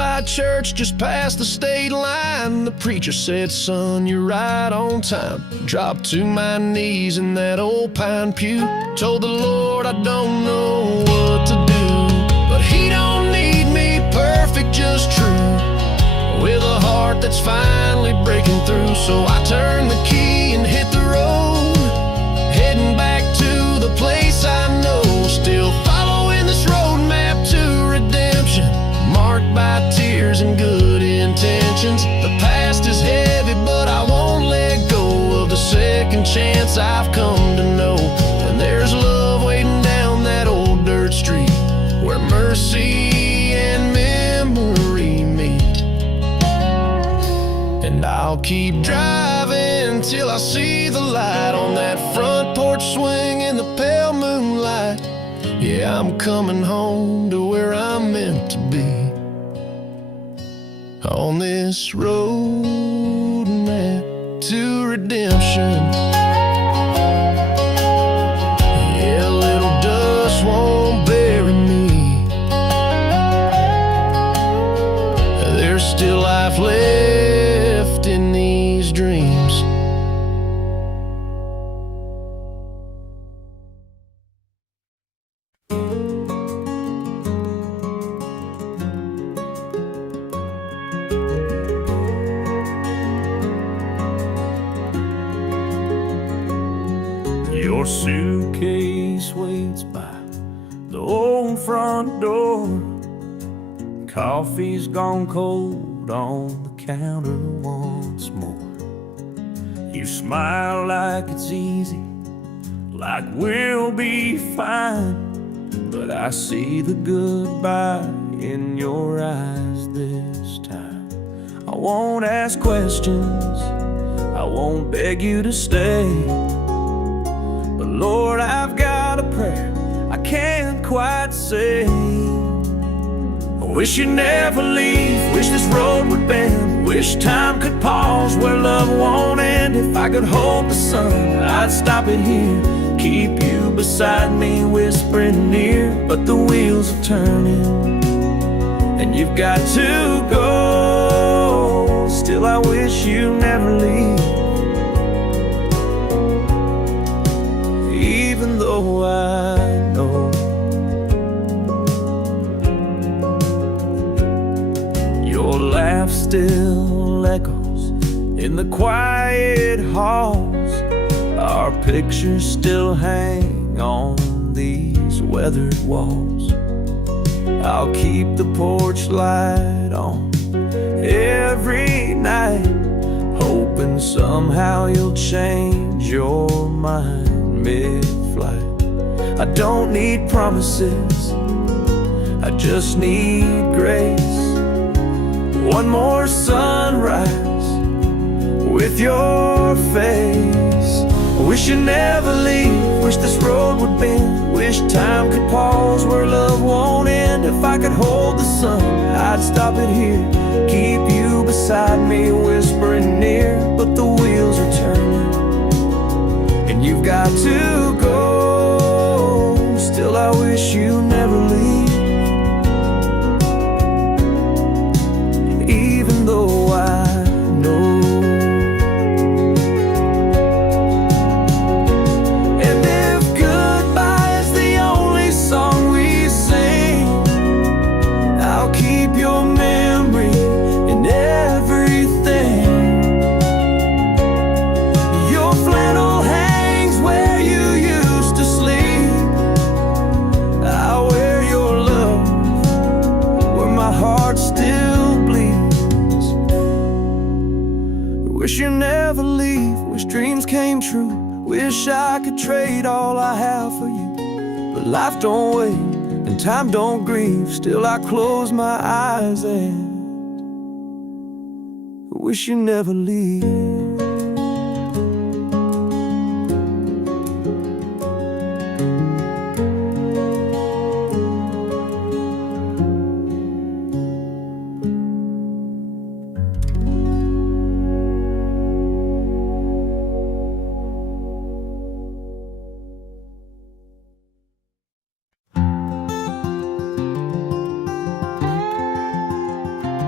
by a church just past the state line. The preacher said, son, you're right on time. Dropped to my knees in that old pine pew. Told the Lord I don't know what to do, but he don't need me perfect, just true, with a heart that's finally breaking through. So I turned the key and hit the road, heading back to the place I know. Still following this roadmap to redemption, marked by tears and good intentions. The past is heavy, but I won't let go of the second chance I've come to know. And there's love waiting down that old dirt street, where mercy and memory meet. And I'll keep driving till I see the light on that front porch swing in the pale moonlight. Yeah, I'm coming home to where I'm meant to be, on this road map to redemption. Yeah, a little dust won't bury me. There's still life left in these dreams. Your suitcase waits by the old front door. Coffee's gone cold on the counter once more. You smile like it's easy, like we'll be fine, but I see the goodbye in your eyes this time. I won't ask questions, I won't beg you to stay, but Lord, I've got a prayer I can't quite say. I wish you'd never leave, wish this road would bend, wish time could pause where love won't end. If I could hold the sun, I'd stop it here, keep you beside me, whispering near. But the wheels are turning, and you've got to go. Still I wish you never leave, even though I know your laugh still echoes in the quiet halls. Our pictures still hang on these weathered walls. I'll keep the porch light on every night, hoping somehow you'll change your mind mid-flight. I don't need promises, I just need grace. One more sunrise with your face. I wish you'd never leave, wish this road would bend, wish time could pause where love won't end. If I could hold the sun, I'd stop it here, keep you beside me, whispering near. But the wheels are turning, and you've got to go. Still I wish you never leave, even though I know. And if goodbye is the only song we sing, I'll keep your memory in everything. Your flannel hangs where you used to sleep, I'll wear your love where my heart still bleeds. Wish you never leave, wish dreams came true, wish I could trade all I have for you. But life don't wait and time don't grieve, still I close my eyes and wish you never leave.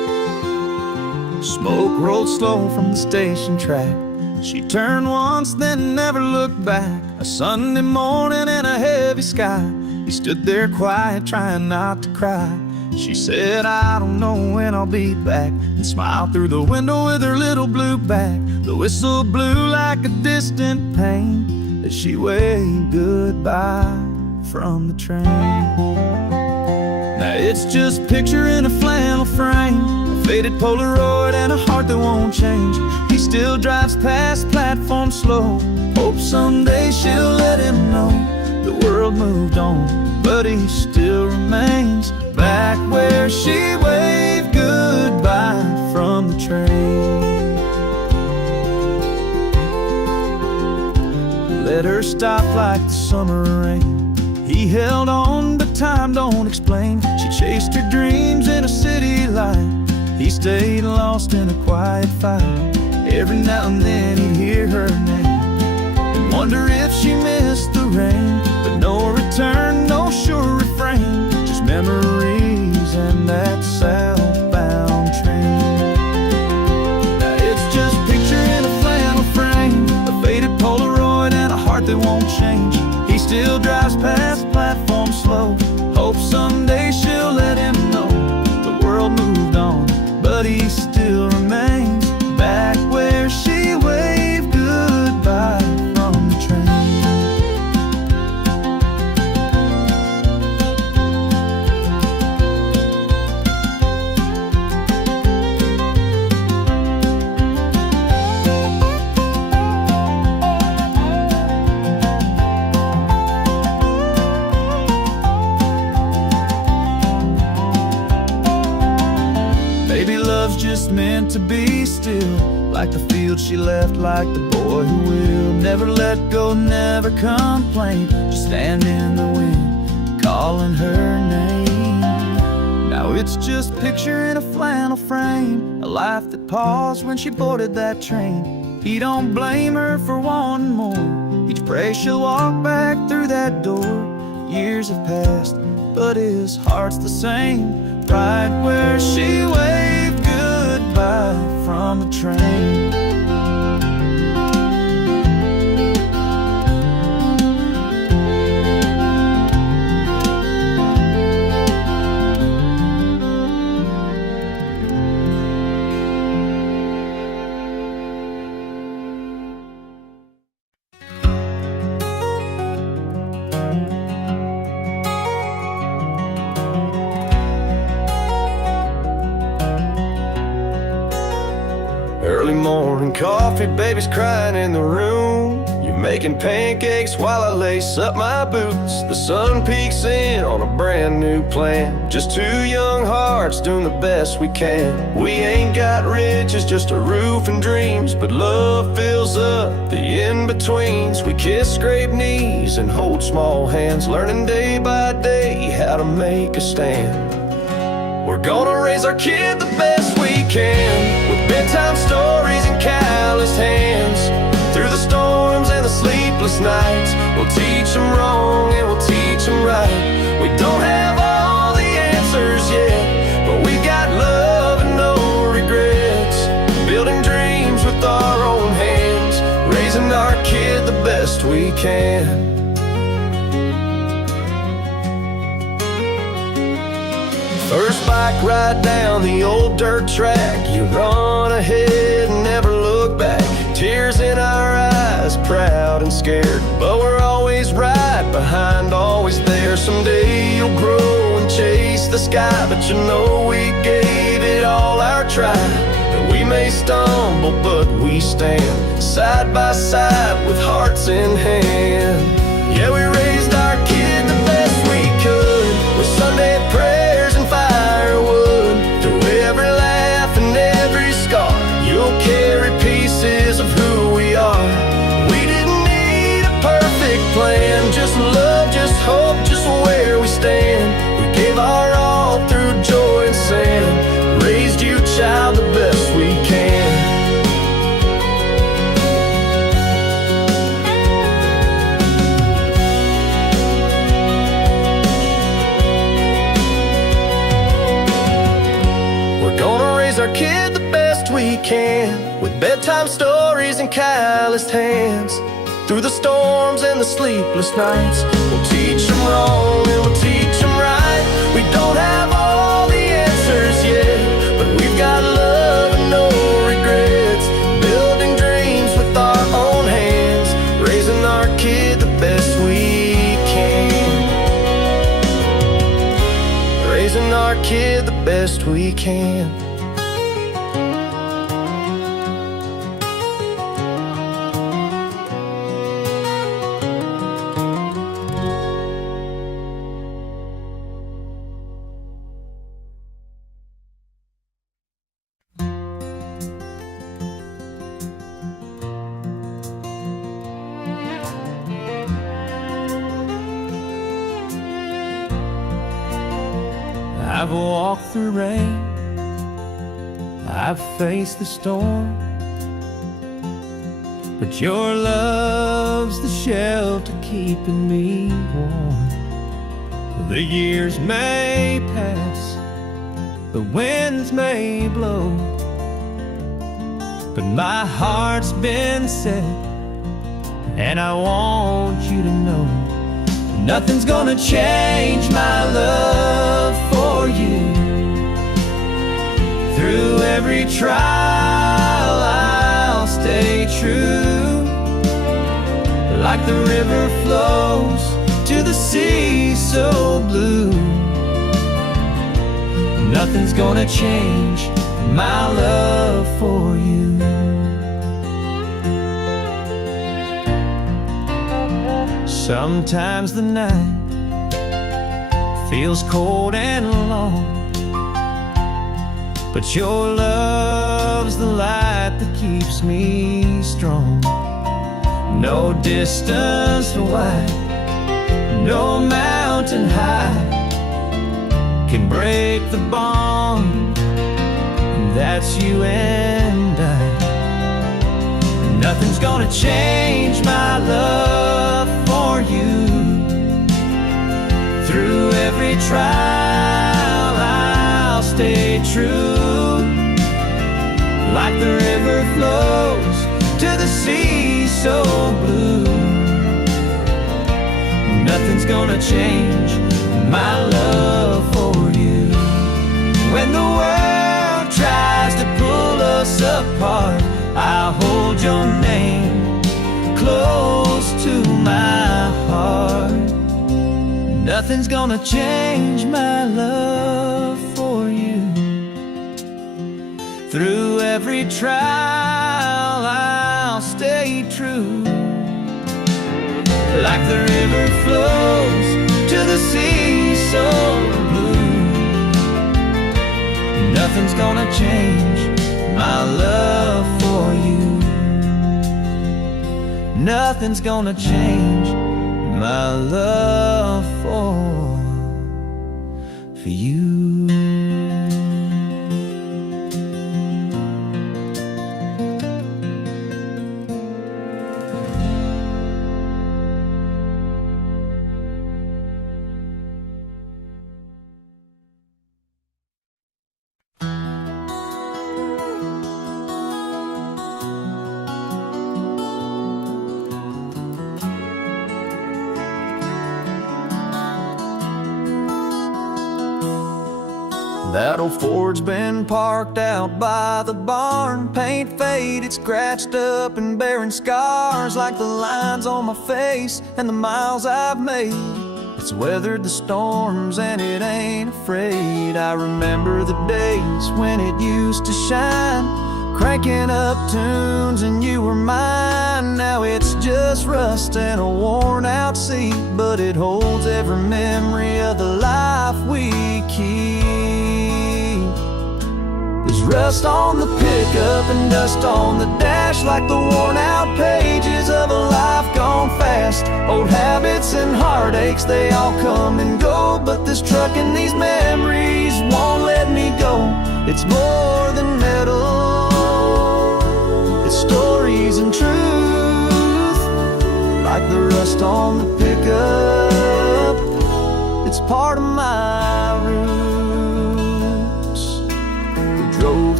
Smoke rolled slow from the station track. She turned once, then never looked back. A Sunday morning in a heavy sky. He stood there quiet, trying not to cry. She said, I don't know when I'll be back, and smiled through the window with her little blue bag. The whistle blew like a distant pain as she waved goodbye from the train. Now it's just a picture in a flannel frame, a faded Polaroid and a heart that won't change. He still drives past platform slow, hopes someday she'll let him know the world moved on, but he still remains back where she waved goodbye from the train. Let her stop like the summer rain. He held on, but time don't explain. She chased her dreams in a city light. He stayed lost in a quiet fight. Every now and then he'd hear her name and wonder if she missed the rain. But no return, no sure refrain, just memories and that southbound train. Now it's just a picture in a flannel frame, a faded Polaroid and a heart that won't change. He still drives past platform slow, hopes someday she'll let him know the world moved on, but he still remains back where she waved goodbye from the train. Maybe love's just meant to be still, like the field she left, like the boy who will never let go, never complain, just stand in the wind, calling her name. Now it's just a picture in a flannel frame, a life that paused when she boarded that train. He don't blame her for wanting more, each prays she'll walk back through that door. Years have passed, but his heart's the same, right where she waved goodbye from the train. Early morning coffee, baby's crying in the room. You're making pancakes while I lace up my boots. The sun peeks in on a brand new plan. Just two young hearts doing the best we can. We ain't got riches, just a roof and dreams, but love fills up the in-betweens. We kiss, scrape knees, and hold small hands, learning day by day how to make a stand. We're gonna raise our kid the best we can, with bedtime stories and calloused hands. Through the storms and the sleepless nights, we'll teach them wrong and we'll teach them right. We don't have all the answers yet, but we got love and no regrets. Building dreams with our own hands, raising our kid the best we can. First bike ride down the old dirt track, you run ahead and never look back. Tears in our eyes, proud and scared, but we're always right behind, always there. Someday you'll grow and chase the sky, but you know we gave it all our try. And we may stumble, but we stand side by side with hearts in hand. Yeah, we raised our kid the best we could, with Sunday prayers and firewood. Through every laugh and every scar, you'll carry pieces of who we are. We didn't need a perfect plan, just love, just hope, just where we stand. We gave our all through joy and sand, raised you, child, the best we can. We're gonna raise our kid the best we can, with bedtime stories and calloused hands. Through the storms and the sleepless nights, we'll teach them wrong and we'll teach them right. We don't have all the answers yet, but we've got love and no regrets. Building dreams with our own hands, raising our kid the best we can. Raising our kid the best we can. I've walked through rain, I've faced the storm, but your love's the shelter keeping me warm. The years may pass, the winds may blow, but my heart's been set, and I want you to know nothing's gonna change my love for you. Through every trial I'll stay true. Like the river flows to the sea so blue, nothing's gonna change my love for you. Sometimes the night feels cold and long, but your love's the light that keeps me strong. No distance wide, no mountain high can break the bond, and that's you and I. Nothing's gonna change my love for you. Through every trial I'll stay true. Like the river flows to the sea so blue, nothing's gonna change my love for you. When the world tries to pull us apart, I'll hold your name close to my heart. Nothing's gonna change my love for you. Through every trial I'll stay true. Like the river flows to the sea so blue, nothing's gonna change my love for you. Nothing's gonna change my love for you. That old Ford's been parked out by the barn, paint faded, scratched up and bearing scars like the lines on my face and the miles I've made. It's weathered the storms and it ain't afraid. I remember the days when it used to shine, cranking up tunes and you were mine. Now it's just rust and a worn out seat, but it holds every memory of the life we keep. There's rust on the pickup and dust on the dash, like the worn out pages of a life gone fast. Old habits and heartaches, they all come and go, but this truck and these memories won't let me go. It's more than metal, it's stories and truth. Like the rust on the pickup, it's part of my roots. We drove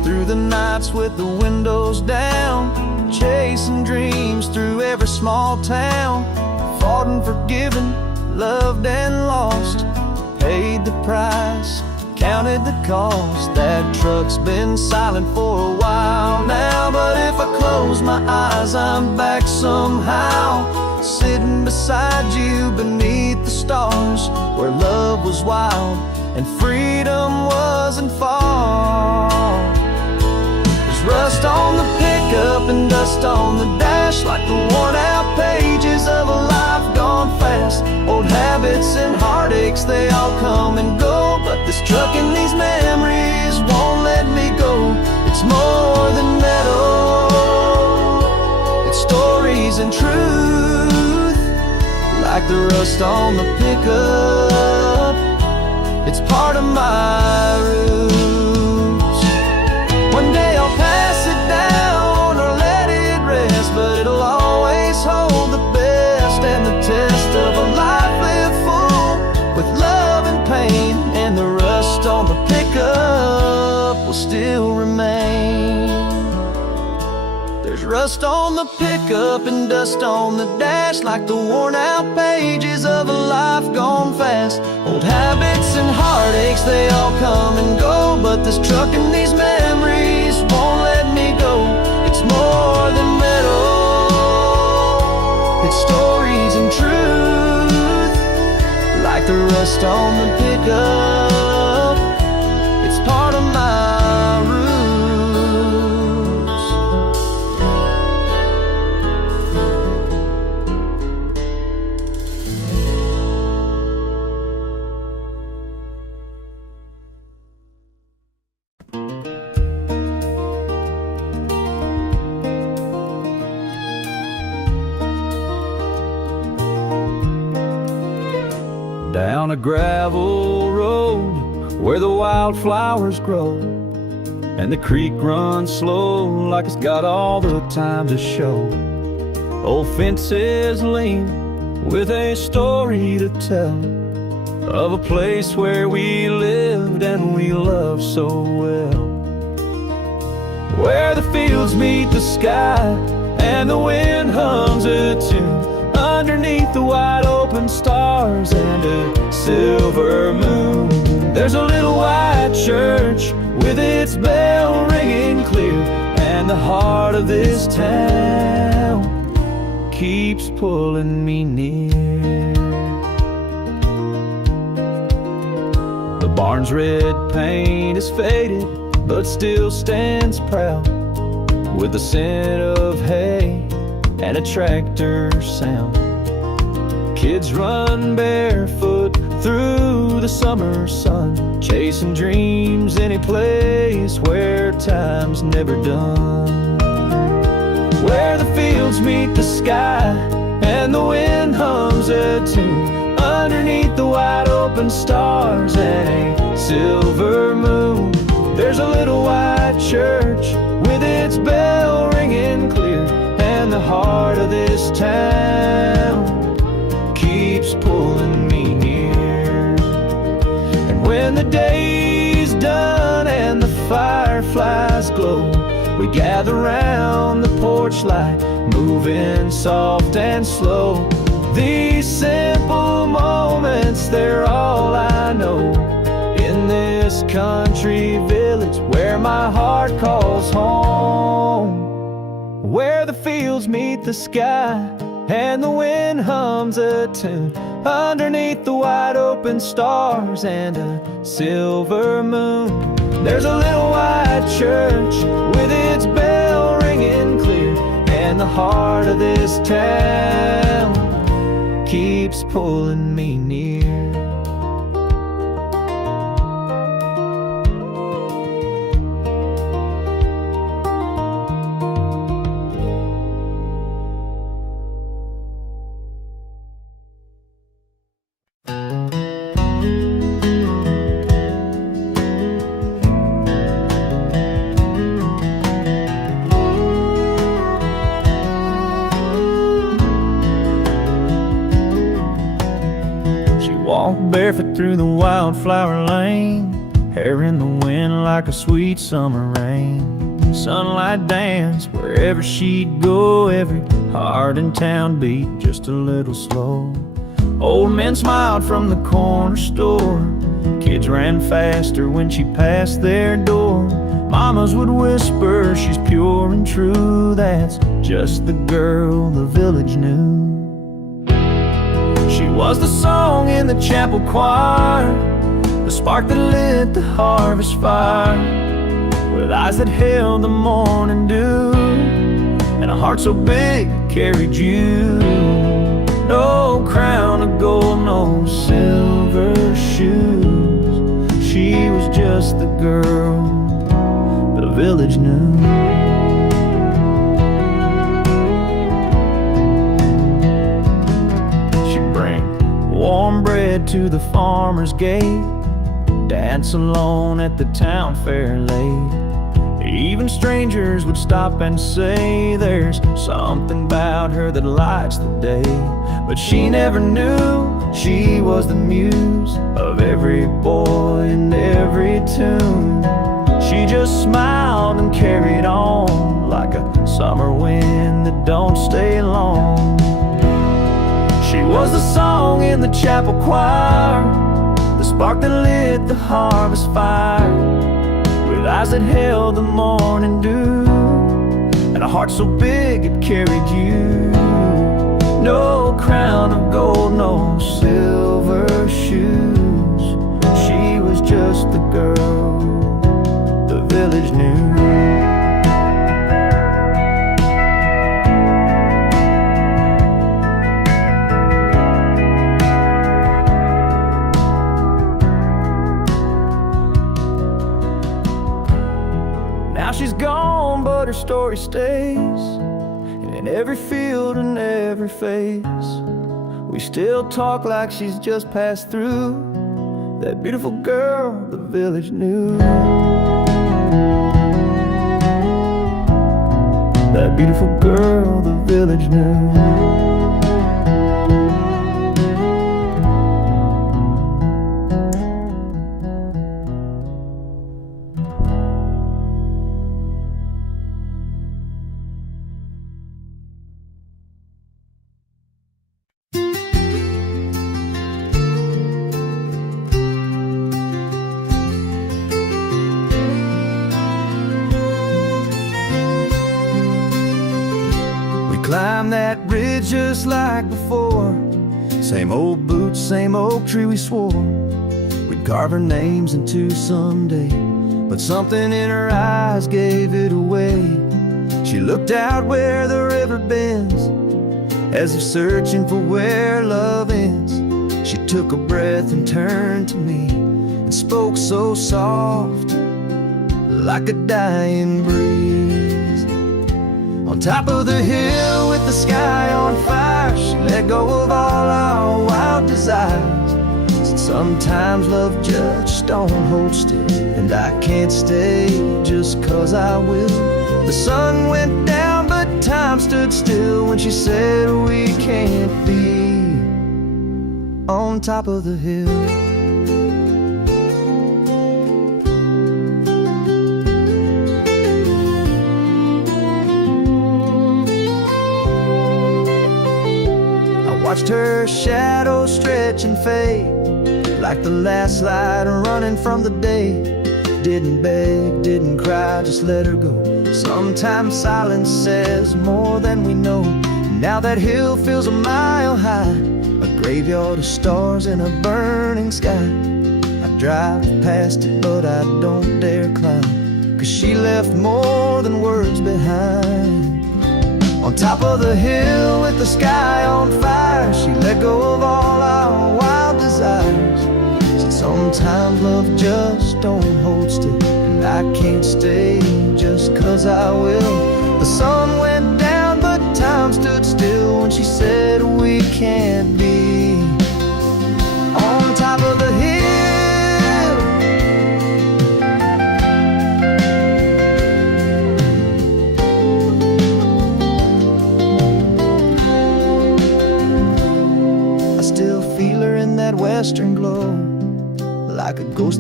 through the nights with the windows down, chasing dreams through every small town. Fought and forgiven, loved and lost, paid the price, counted the cost. That truck's been silent for a while now, but if I close my eyes, I'm back somehow, sitting beside you beneath the stars, where love was wild and freedom wasn't far. There's rust on the pickup and dust on the dash, like the worn out pages of a life gone fast. Old habits and heartaches, they all come and go, but this truck and these memories won't let me go. It's more than metal, it's stories and truth, like the rust on the pickup. It's part of my roots. One day I'll pass it down or let it rest, but it'll always hold the best and the test of a life lived full with love and pain. And the rust on the pickup will still remain. There's rust on the pickup and dust on the dash, like the worn out pages of a life gone fast. Old habits and heartaches, they all come and go, but this truck and these memories won't let me go. It's more than metal, it's stories and truth, like the rust on the pickup. It's part of my roots. Down a gravel road where the wildflowers grow, and the creek runs slow like it's got all the time to show. Old fences lean with a story to tell of a place where we lived and we loved so well, where the fields meet the sky and the wind hums a tune underneath the wide open stars and a silver moon. There's a little white church with its bell ringing clear, and the heart of this town keeps pulling me near. The barn's red paint is faded but still stands proud, with the scent of hay and a tractor sound. Kids run barefoot through the summer sun, chasing dreams any place where time's never done, where the fields meet the sky and the wind hums a tune underneath the wide open stars and a silver moon. There's a little white church with its bell ringing clear, and the heart of this town keeps pulling me near. And when the day's done and the fireflies glow, we gather round the porch light, moving soft and slow. These simple moments, they're all I know in this country village where my heart calls home, where the fields meet the sky and the wind hums a tune underneath the wide open stars and a silver moon. There's a little white church with its bell ringing clear, and the heart of this town keeps pulling me near. Barefoot through the wildflower lane, hair in the wind like a sweet summer rain. Sunlight dance wherever she'd go, every heart in town beat just a little slow. Old men smiled from the corner store, kids ran faster when she passed their door. Mamas would whisper, she's pure and true, that's just the girl the village knew. She was the song in the chapel choir, the spark that lit the harvest fire, with eyes that held the morning dew, and a heart so big it carried you. No crown of gold, no silver shoes, she was just the girl the village knew. She'd bring warm bread to the farmer's gate, dance alone at the town fair late. Even strangers would stop and say, there's something about her that lights the day. But she never knew she was the muse of every boy and every tune. She just smiled and carried on like a summer wind that don't stay long. She was the song in the chapel choir, the spark that lit the harvest fire, with eyes that held the morning dew, and a heart so big it carried you. No crown of gold, no silver shoes, she was just the girl the village knew. Now she's gone, but her story stays, and in every field and every face, we still talk like she's just passed through, that beautiful girl the village knew. That beautiful girl the village knew. Climb that ridge just like before, same old boots, same oak tree we swore we'd carve our names into someday. But something in her eyes gave it away. She looked out where the river bends, as if searching for where love ends. She took a breath and turned to me and spoke so soft, like a dying breeze. On top of the hill with the sky on fire, she let go of all our wild desires. Said sometimes love just don't hold still, and I can't stay just cause I will. The sun went down but time stood still when she said we can't be on top of the hill. Watched her shadow stretch and fade like the last light running from the day. Didn't beg, didn't cry, just let her go. Sometimes silence says more than we know. Now that hill feels a mile high, a graveyard of stars in a burning sky. I drive past it but I don't dare climb, cause she left more than words behind. On top of the hill with the sky on fire, she let go of all our wild desires. Said sometimes love just don't hold still, and I can't stay just cause I will. The sun went down but time stood still when she said we can't be on top of the hill. Western glow, like a ghost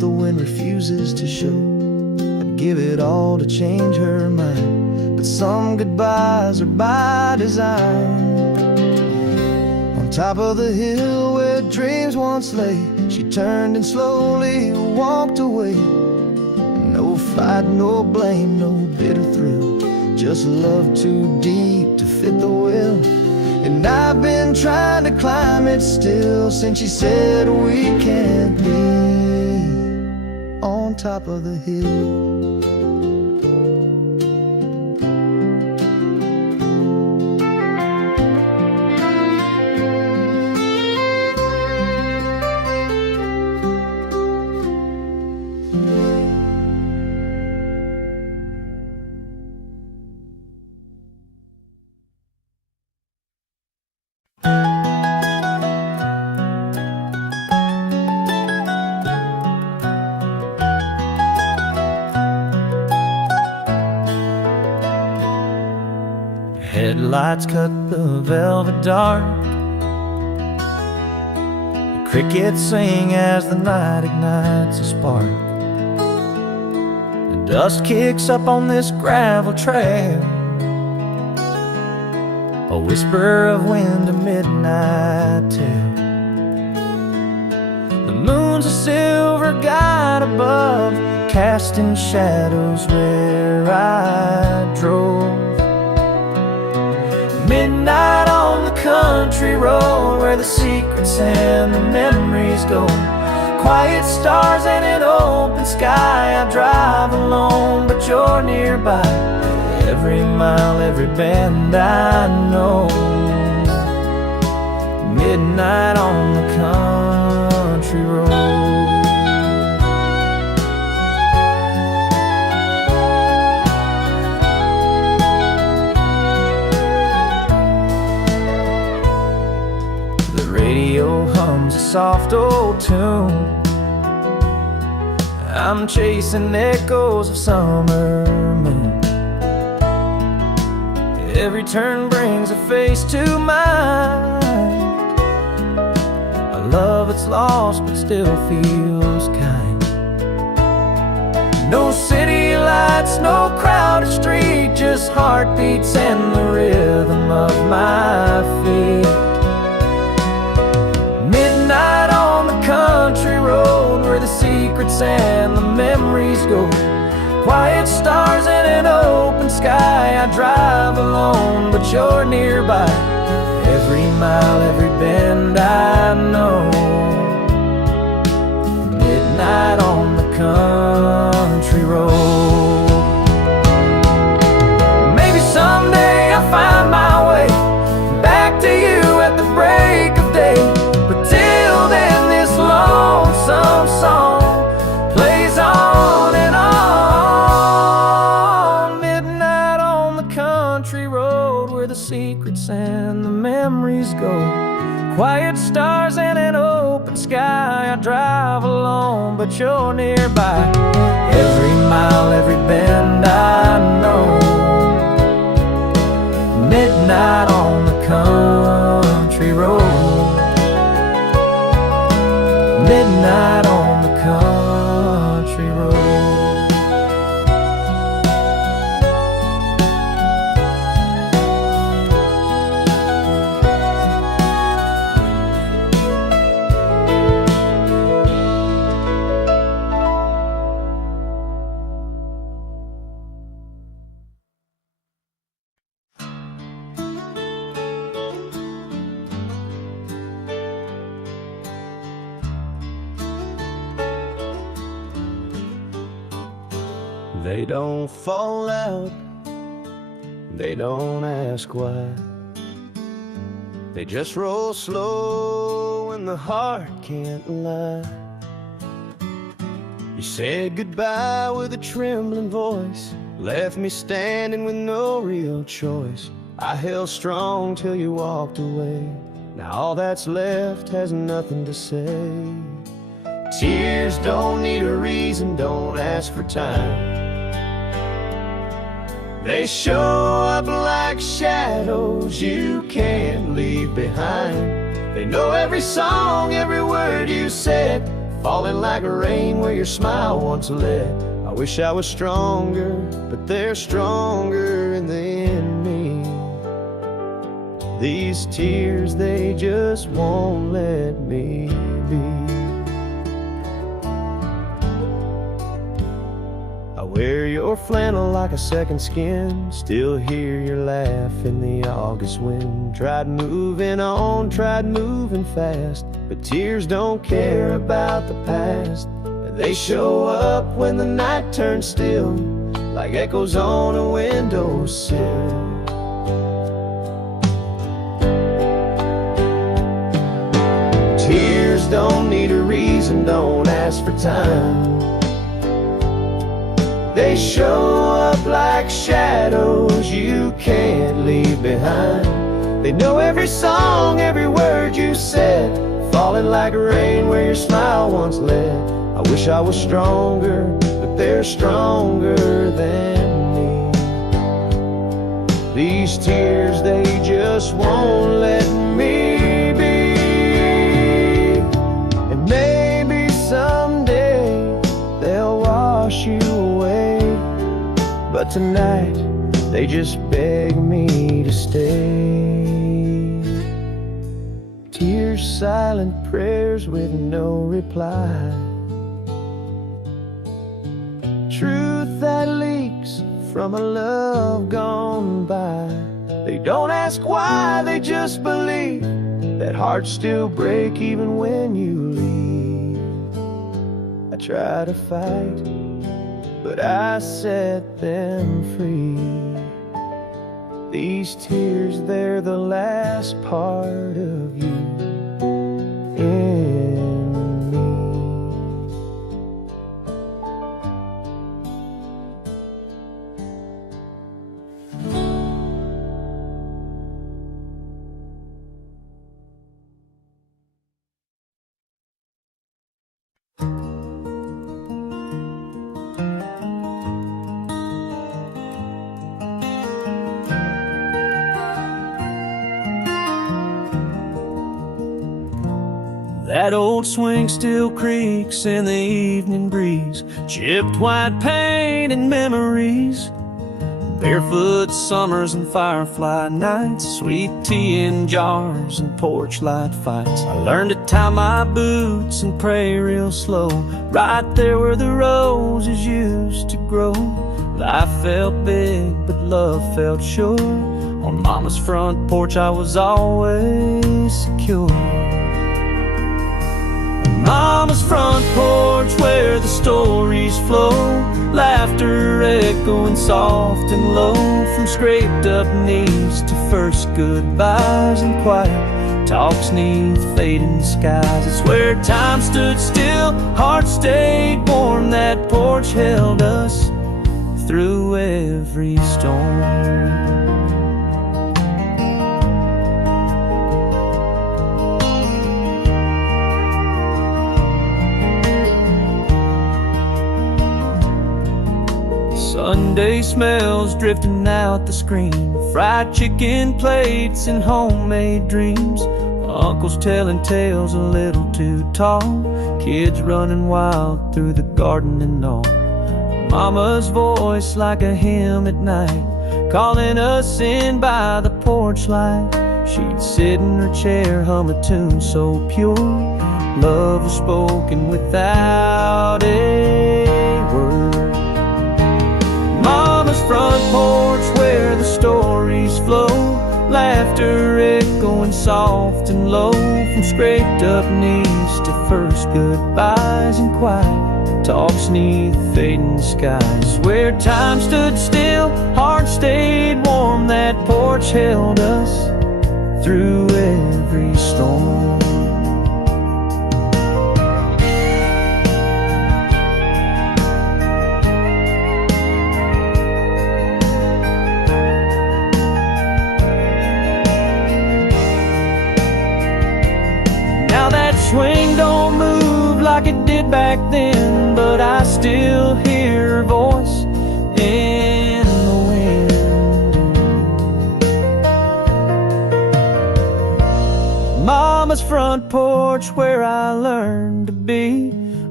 the wind refuses to show. I'd give it all to change her mind, but some goodbyes are by design. On top of the hill where dreams once lay, she turned and slowly walked away. No fight, no blame, no bitter thrill, just love too deep to fit the will. And I've been trying to climb it still since she said we can't be on top of the hill. Headlights cut the velvet dark. The crickets sing as the night ignites a spark. The dust kicks up on this gravel trail, a whisper of wind, a midnight tale. The moon's a silver guide above, casting shadows where I drove. Midnight on the country road where the secrets and the memories go. Quiet stars and an open sky. I drive alone, but you're nearby. Every mile, every bend I know. Midnight on the country road. Radio hums a soft old tune. I'm chasing echoes of summer moon. Every turn brings a face to mind, a love that's lost but still feels kind. No city lights, no crowded street, just heartbeats and the rhythm of my feet. Midnight on the country road where the secrets and the memories go. Quiet stars and an open sky. I drive alone, but you're nearby. Every mile, every bend I know. Midnight on the country road. Maybe someday I'll find my way back to you at the break of day. But till then, this lonesome song plays on and on. Midnight on the country road where the secrets and the memories go. Quiet stars and an open sky. I drive alone, but you're nearby. Every mile, every bend I know. Midnight on the country road. Midnight on the country road. They don't fall out, they don't ask why. They just roll slow when the heart can't lie. You said goodbye with a trembling voice, left me standing with no real choice. I held strong till you walked away. Now all that's left has nothing to say. Tears don't need a reason, don't ask for time. They show up like shadows you can't leave behind. They know every song, every word you said, falling like rain where your smile once led. I wish I was stronger, but they're stronger than me. These tears, they just won't let me be. I wear your flannel like a second skin, still hear your laugh in the August wind. Tried moving on, tried moving fast, but tears don't care about the past. They show up when the night turns still, like echoes on a windowsill. Tears don't need a reason, don't ask for time. They show up like shadows you can't leave behind. They know every song, every word you said, falling like rain where your smile once led. I wish I was stronger, but they're stronger than me. These tears, they just won't let me be. And maybe someday they'll wash you away, but tonight they just beg me to stay. Tears, silent prayers with no reply. Truth that leaks from a love gone by. They don't ask why, they just believe that hearts still break even when you leave. I try to fight, but I set them free. These tears, they're the last part of you in me. That old swing still creaks in the evening breeze, chipped white paint and memories, barefoot summers and firefly nights, sweet tea in jars and porch light fights. I learned to tie my boots and pray real slow, right there where the roses used to grow. Life felt big, but love felt sure. On Mama's front porch I was always secure. Mama's front porch where the stories flow, laughter echoing soft and low, from scraped up knees to first goodbyes and quiet talks neath fading skies. It's where time stood still, hearts stayed warm, that porch held us through every storm. Sunday smells drifting out the screen, fried chicken plates and homemade dreams, uncles telling tales a little too tall, kids running wild through the garden and all. Mama's voice like a hymn at night, calling us in by the porch light. She'd sit in her chair, hum a tune so pure, love was spoken without a word. Mama's front porch where the stories flow, laughter echoing soft and low, from scraped up knees to first goodbyes and quiet talks neath fading skies. Where time stood still, hearts stayed warm, that porch held us through every storm. Swing don't move like it did back then, but I still hear her voice in the wind. Mama's front porch where I learned to be,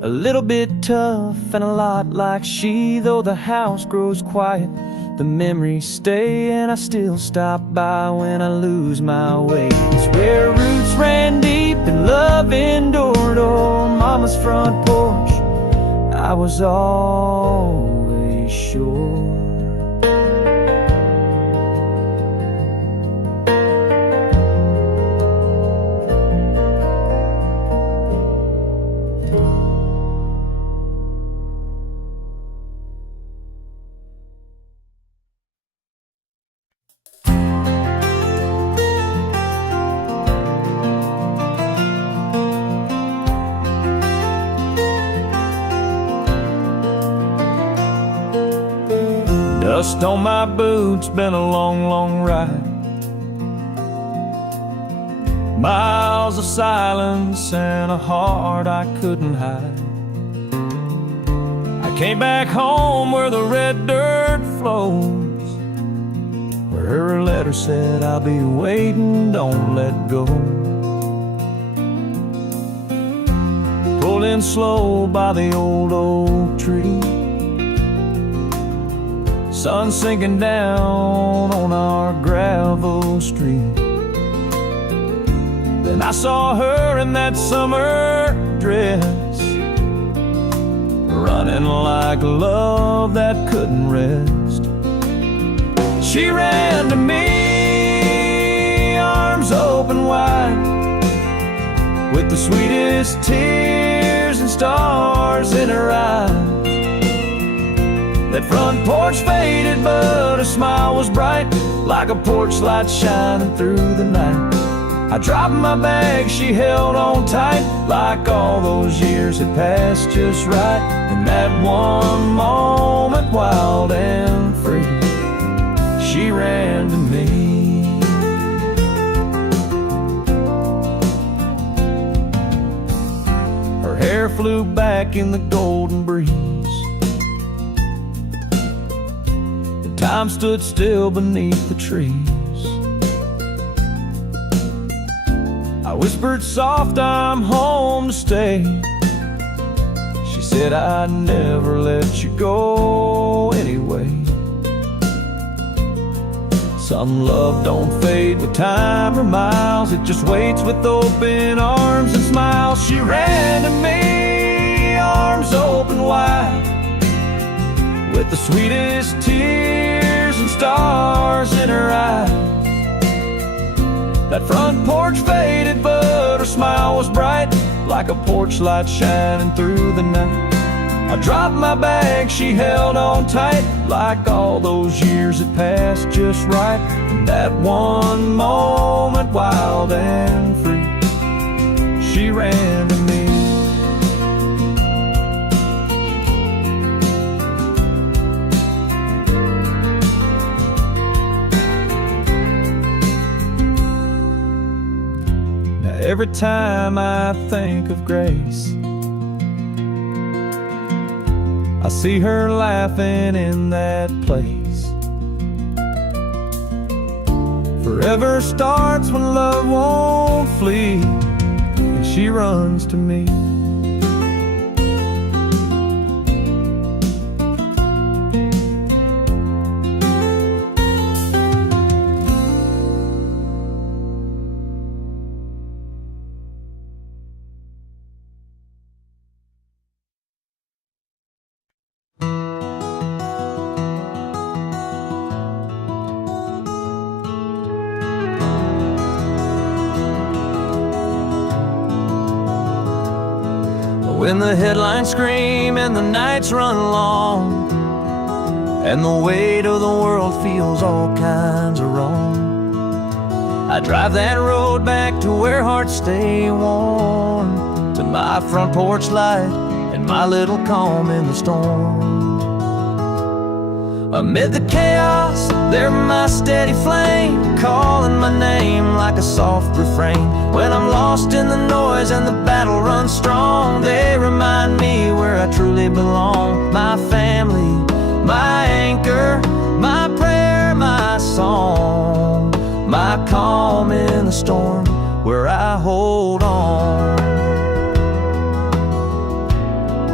a little bit tough and a lot like she. Though the house grows quiet, the memories stay, and I still stop by when I lose my way. It's where roots ran deep and love endured. On Mama's front porch, I was always sure. Dust on my boots, been a long, long ride. Miles of silence and a heart I couldn't hide. I came back home where the red dirt flows, where her letter said, I'll be waiting, don't let go. Pulled in slow by the old oak tree, sun sinking down on our gravel street. Then I saw her in that summer dress, running like love that couldn't rest. She ran to me, arms open wide, with the sweetest tears and stars in her eyes. That front porch faded, but her smile was bright, like a porch light shining through the night. I dropped my bag, she held on tight, like all those years had passed just right. In that one moment, wild and free, she ran to me. Her hair flew back in the golden breeze. Time stood still beneath the trees. I whispered soft, I'm home to stay. She said, I'd never let you go anyway. Some love don't fade with time or miles, it just waits with open arms and smiles. She ran to me, arms open wide, with the sweetest tears and stars in her eyes. That front porch faded, but her smile was bright, like a porch light shining through the night. I dropped my bag, she held on tight, like all those years had passed just right. In that one moment, wild and free, she ran to me. Every time I think of Grace, I see her laughing in that place. Forever starts when love won't flee, and she runs to me. When the headlines scream and the nights run long, and the weight of the world feels all kinds of wrong, I drive that road back to where hearts stay warm, to my front porch light and my little calm in the storm. Amid the chaos, they're my steady flame, calling my name like a soft refrain. When I'm lost in the noise and the battle runs strong, they remind me where I truly belong. My family, my anchor, my prayer, my song, my calm in the storm, where I hold on.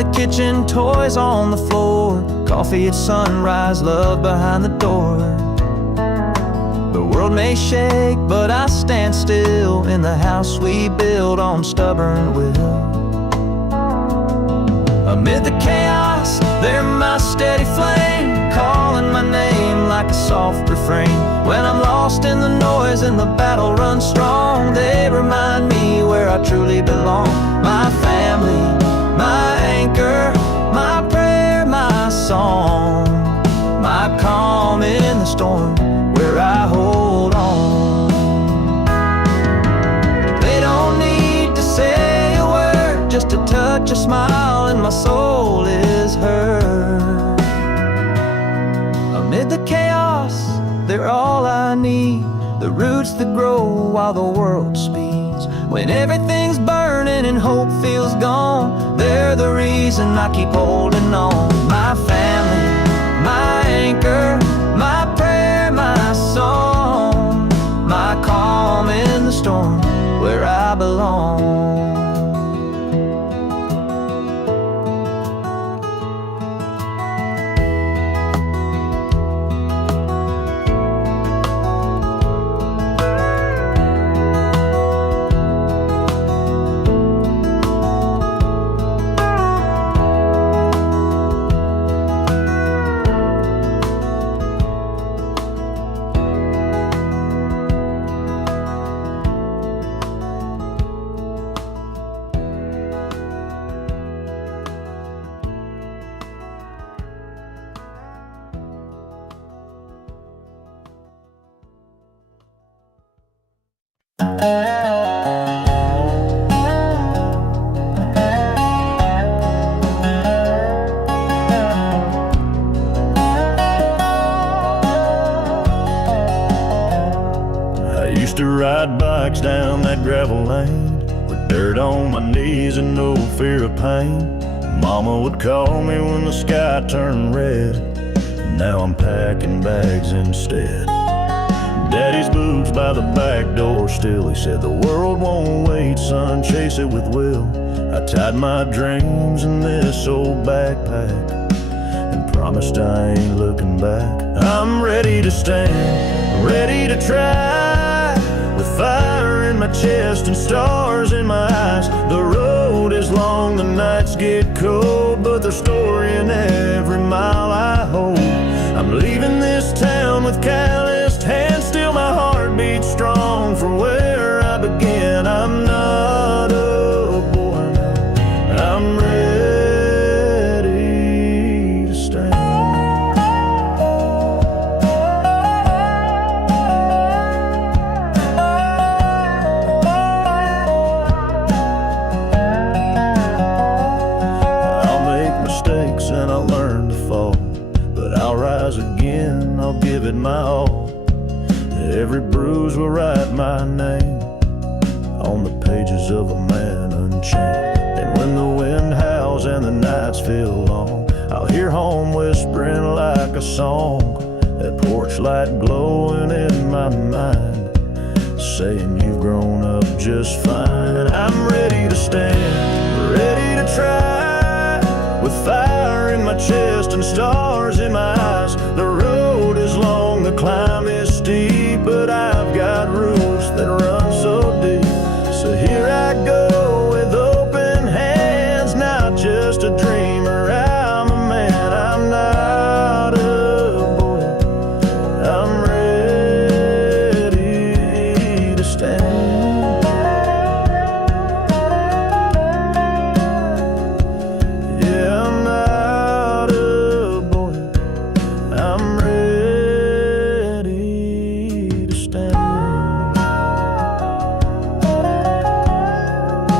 the kitchen, toys on the floor, coffee at sunrise, love behind the door. The world may shake, but I stand still in the house we build on stubborn will. Amid the chaos, they're my steady flame, calling my name like a soft refrain. When I'm lost in the noise and the battle runs strong, they remind me where I truly belong. My family, my anchor, my prayer, my song, my calm in the storm, where I hold on. They don't need to say a word, just a touch, a smile, and my soul is heard. Amid the chaos, they're all I need, the roots that grow while the world speeds. When everything's burning and hope feels gone, they're the reason I keep holding on. My family, my anchor, my prayer, my song, my calm in the storm, where I belong. I used to ride bikes down that gravel lane with dirt on my knees and no fear of pain. Mama would call me when the sky turned red. Now I'm packing bags instead. Daddy's boots by the back door still. He said the world won't wait, son, chase it with will. I tied my dreams in this old backpack and promised I ain't looking back. I'm ready to stand, ready to try, with fire in my chest and stars in my eyes. The road is long, the nights get cold, but there's story in every mile I hold. I'm leaving this town with calloused hands, still my heart beats strong for where I began. I'm not a boy now, I'm ready to stand. I'll make mistakes and I'll learn to fall, but I'll rise again, I'll give it my all. Every bruise will write my name on the pages of a man unchained. And when the wind howls and the nights feel long, I'll hear home whispering like a song, that porch light glowing in my mind, saying you've grown up just fine. I'm ready to stand, ready to try, with fire in my chest and stars in my eyes. The road is long, the climb is steep, but I've got roots that run so deep. So here I go with open hands, not just a dreamer, I'm a man. I'm not a boy, I'm ready to stand. Yeah, I'm not a boy, I'm ready to stand.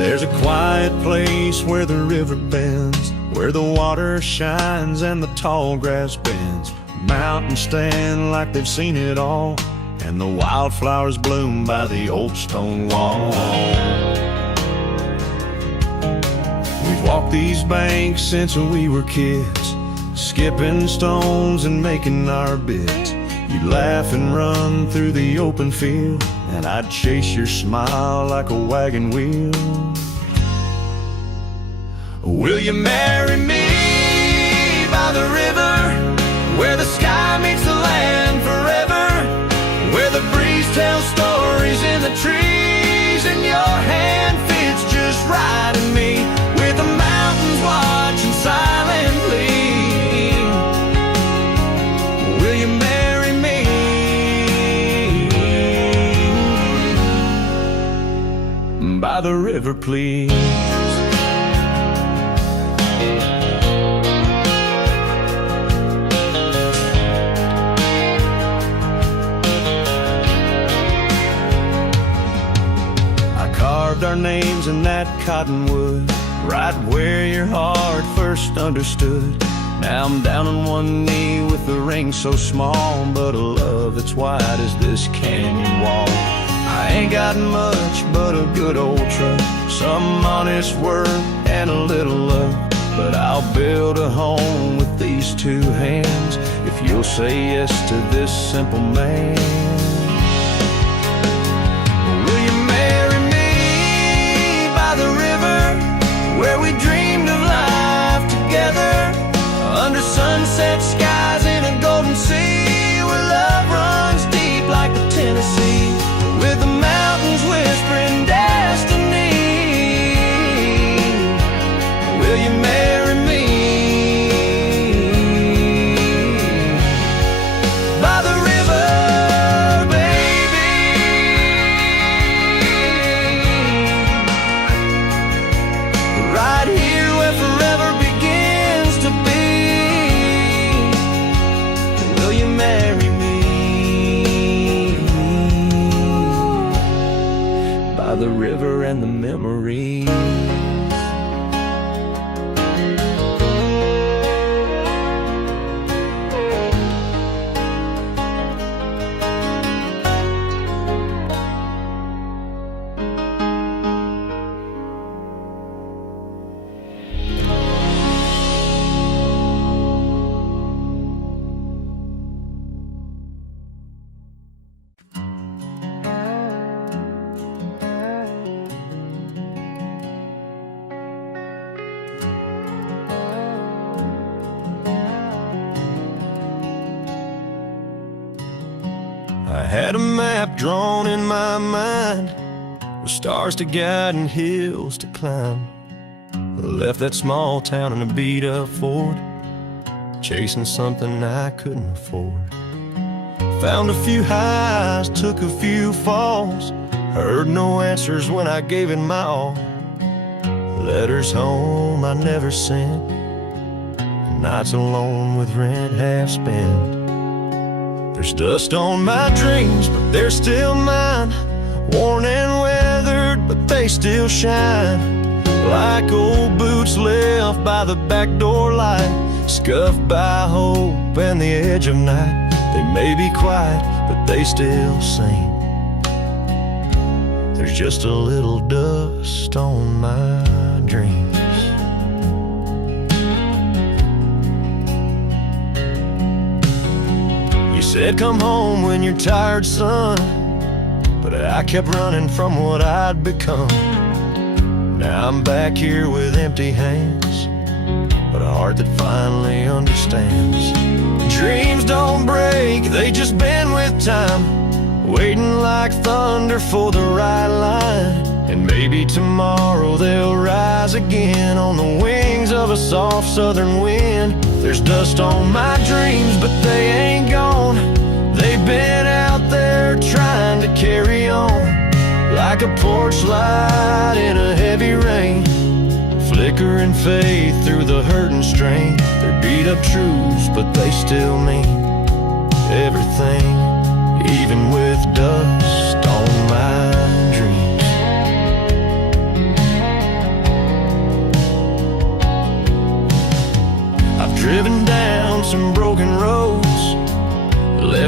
There's a quiet place where the river bends, where the water shines and the tall grass bends. Mountains stand like they've seen it all, and the wildflowers bloom by the old stone wall. We've walked these banks since we were kids, skipping stones and making our bits. You'd laugh and run through the open field, and I'd chase your smile like a wagon wheel. Will you marry me by the river, where the sky meets the land forever, where the breeze tells stories in the trees, and your hand fits just right in me, with the mountains watching silently? Will you marry me by the river, please? Our names in that cottonwood, right where your heart first understood. Now I'm down on one knee with a ring so small, but a love that's wide as this canyon wall. I ain't got much but a good old truck, some honest work and a little luck, but I'll build a home with these two hands if you'll say yes to this simple man. Where we dreamed of life together, under sunset skies in a golden sea, where love runs deep like the Tennessee, with the mountains whispering destiny. Will you marry me by the river, right here where forever begins to be? Will you marry me by the river and the memories? I had a map drawn in my mind, with stars to guide and hills to climb. I left that small town in a beat-up Ford, chasing something I couldn't afford. Found a few highs, took a few falls, heard no answers when I gave it my all. Letters home I never sent, nights alone with rent half spent. There's dust on my dreams, but they're still mine, worn and weathered, but they still shine, like old boots left by the back door light, scuffed by hope and the edge of night. They may be quiet, but they still sing. There's just a little dust on my dreams. You said come home when you're tired, son, but I kept running from what I'd become. Now I'm back here with empty hands, but a heart that finally understands. Dreams don't break, they just bend with time, waiting like thunder for the right line. And maybe tomorrow they'll rise again on the wings of a soft southern wind. There's dust on my dreams, but they ain't gone. They've been out there trying to carry on, like a porch light in a heavy rain, flickering faith through the hurt and strain. They're beat up truths, but they still mean everything, even with dust on my dreams.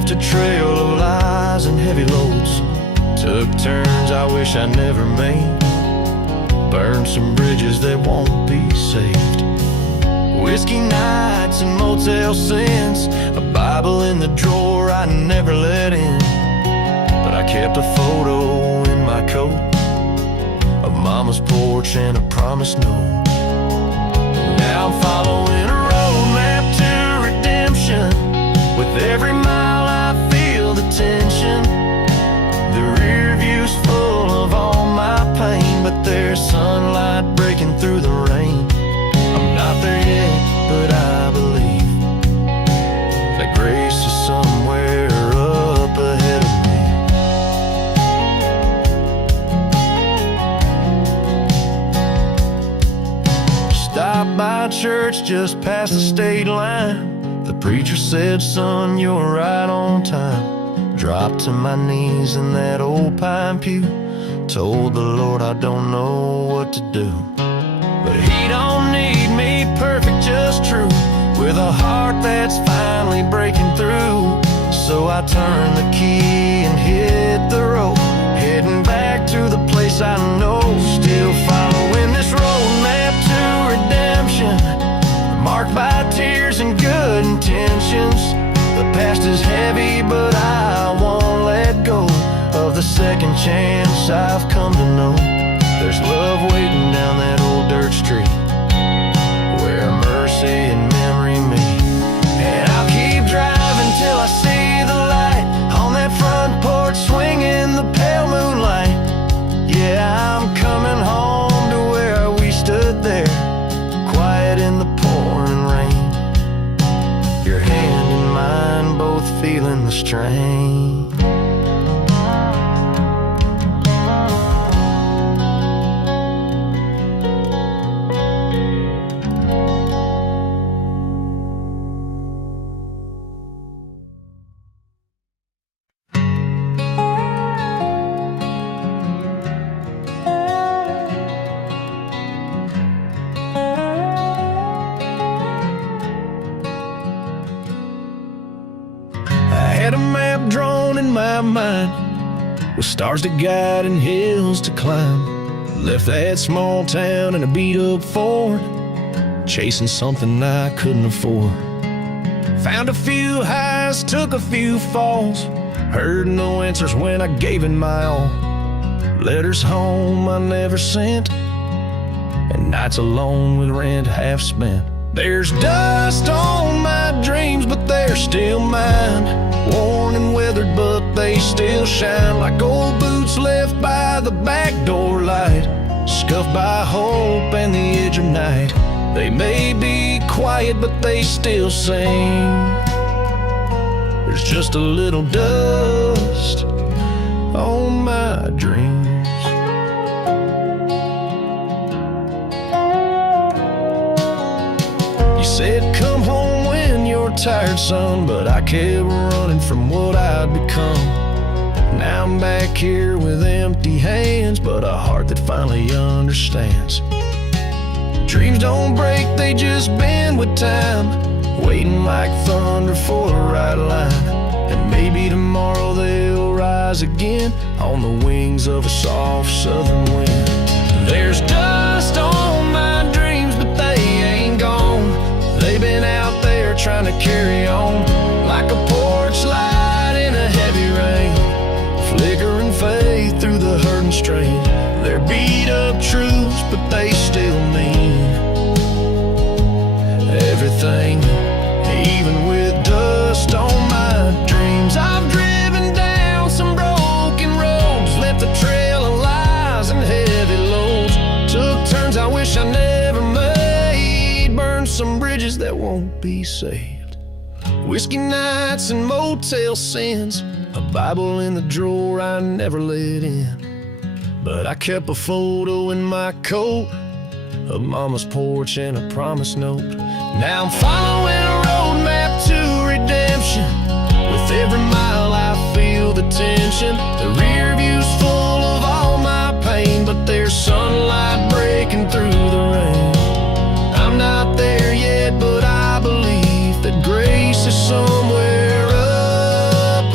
Left a trail of lies and heavy loads. Took turns I wish I never made. Burned some bridges that won't be saved. Whiskey nights and motel sins, a Bible in the drawer I never let in. But I kept a photo in my coat of Mama's porch and a promise note. Now I'm following a roadmap to redemption. With every mile I feel the tension. The rear view's full of all my pain, but there's sunlight breaking through the rain. I'm not there yet, but I believe that grace is somewhere up ahead of me. Stopped by church just past the state line. The preacher said, son, you're right on time. Dropped to my knees in that old pine pew. Told the Lord I don't know what to do. But he don't need me perfect, just true, with a heart that's finally breaking through. So I turned the key and hit the road, heading back to the place I know. Still following this roadmap to redemption, marked by tears and good intentions. The past is heavy, but I won't let go of the second chance I've come to know. There's love waiting down that old dirt street, where mercy and memory meet. And I'll keep driving till I see the light on that front porch, swinging the pale moonlight. Yeah, I'm coming home to where we stood there, quiet in the pouring rain. Your hand in mine, both feeling the strain. Had a map drawn in my mind, with stars to guide and hills to climb. Left that small town in a beat-up Ford, chasing something I couldn't afford. Found a few highs, took a few falls, heard no answers when I gave it my all. Letters home I never sent, and nights alone with rent half spent. There's dust on my dreams, but they're still mine. Worn and weathered, but they still shine like old boots left by the back door light, scuffed by hope and the edge of night. They may be quiet, but they still sing. There's just a little dust on my dreams. You said come home when you're tired, son, but I kept running from what I'd become. Now I'm back here with empty hands, but a heart that finally understands. Dreams don't break, they just bend with time, waiting like thunder for the right line. And maybe tomorrow they'll rise again on the wings of a soft southern wind. There's dust on my dreams, but they ain't gone. They've been out there trying to carry on, like a porch light in a heavy rain, flickering faith through the hurt and strain. They're beat up truths, but they still mean everything, even with dust on my dreams. I've driven down some broken roads, left a trail of lies and heavy loads. Took turns I wish I never made, burned some bridges that won't be saved. Whiskey nights and motel sins, a Bible in the drawer I never let in. But I kept a photo in my coat of Mama's porch and a promise note. Now I'm following a roadmap to redemption. With every mile I feel the tension. The rear view's full of all my pain, but there's sunlight breaking through the rain. I'm not there yet, but I believe that grace is somewhere up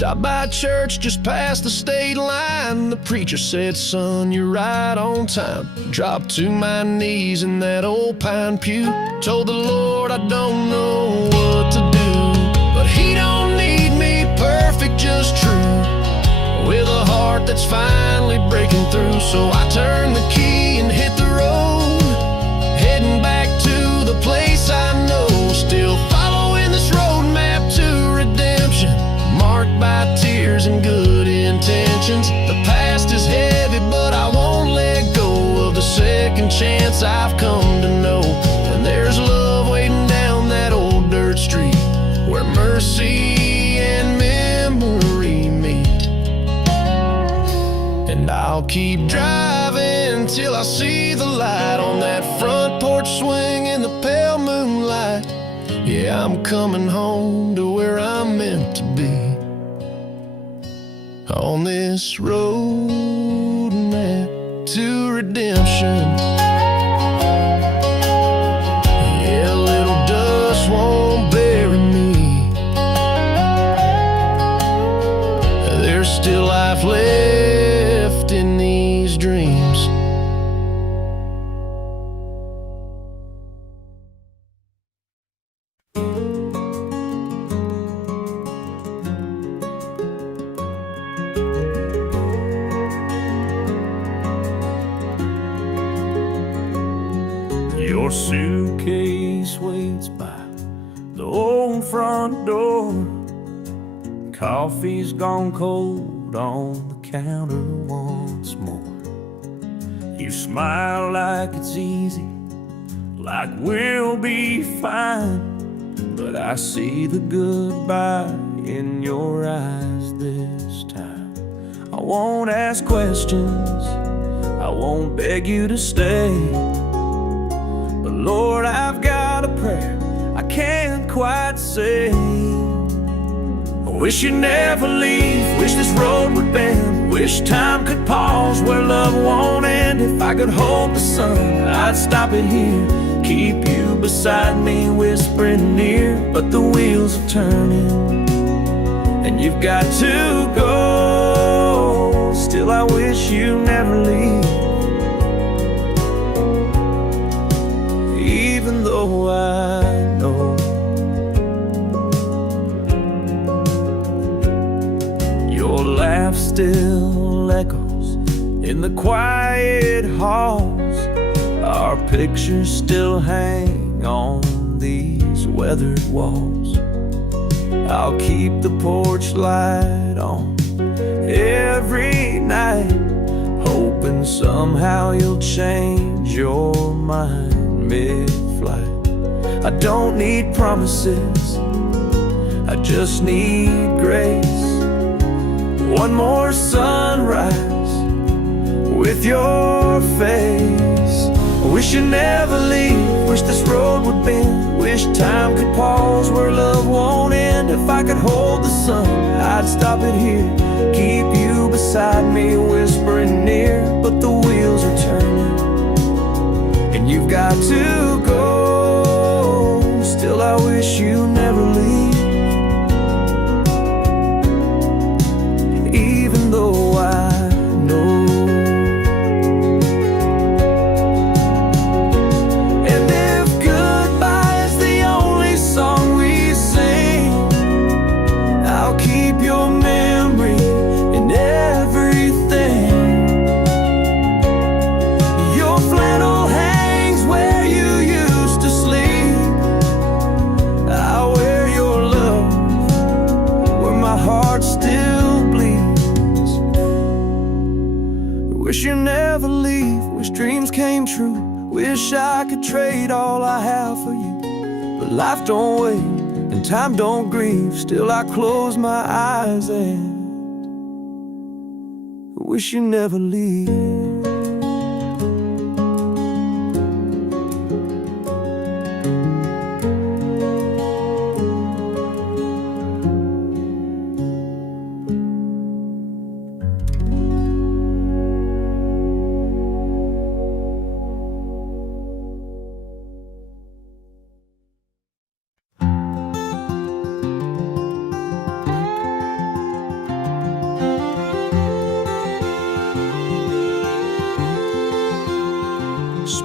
Stopped by church just past the state line. The preacher said, son, you're right on time. Dropped to my knees in that old pine pew. Told the Lord I don't know what to do, but he don't need me perfect, just true, with a heart that's finally breaking through. So I turned the key and hit the road, heading back to the place I know. Still following this roadmap to redemption, marked by tears and good intentions. The past is heavy, but I won't let go of the second chance I've come to know. And there's love waiting down that old dirt street, where mercy and memory meet. And I'll keep driving till I see the light on that front porch swing in the pale moonlight. Yeah, I'm coming home to where I'm meant to be, on this road map to redemption. Yeah, a little dust won't bury me. There's still life left in these dreams. Your suitcase waits by the old front door. Coffee's gone cold on the counter once more. You smile like it's easy, like we'll be fine, but I see the goodbye in your eyes this time. I won't ask questions, I won't beg you to stay, but Lord, I've got a prayer I can't quite say. I wish you'd never leave, wish this road would bend, wish time could pause where love won't end. If I could hold the sun, I'd stop it here, keep you beside me, whispering near. But the wheels are turning, and you've got to go. Still, I wish you never leave, even though I know your laugh still echoes in the quiet halls. Our pictures still hang on these weathered walls. I'll keep the porch light on every night, hoping somehow you'll change your mind mid-flight. I don't need promises, I just need grace. One more sunrise with your face. I wish you never leave, wish this road would bend, wish time could pause where love won't end. If I could hold the sun, I'd stop it here, keep you beside me, whispering near. But the wheels are turning, and you've got to go. Still, I wish you never leave, even though I know. Wish you never leave, wish dreams came true, wish I could trade all I have for you. But life don't wait and time don't grieve, still I close my eyes and wish you never leave.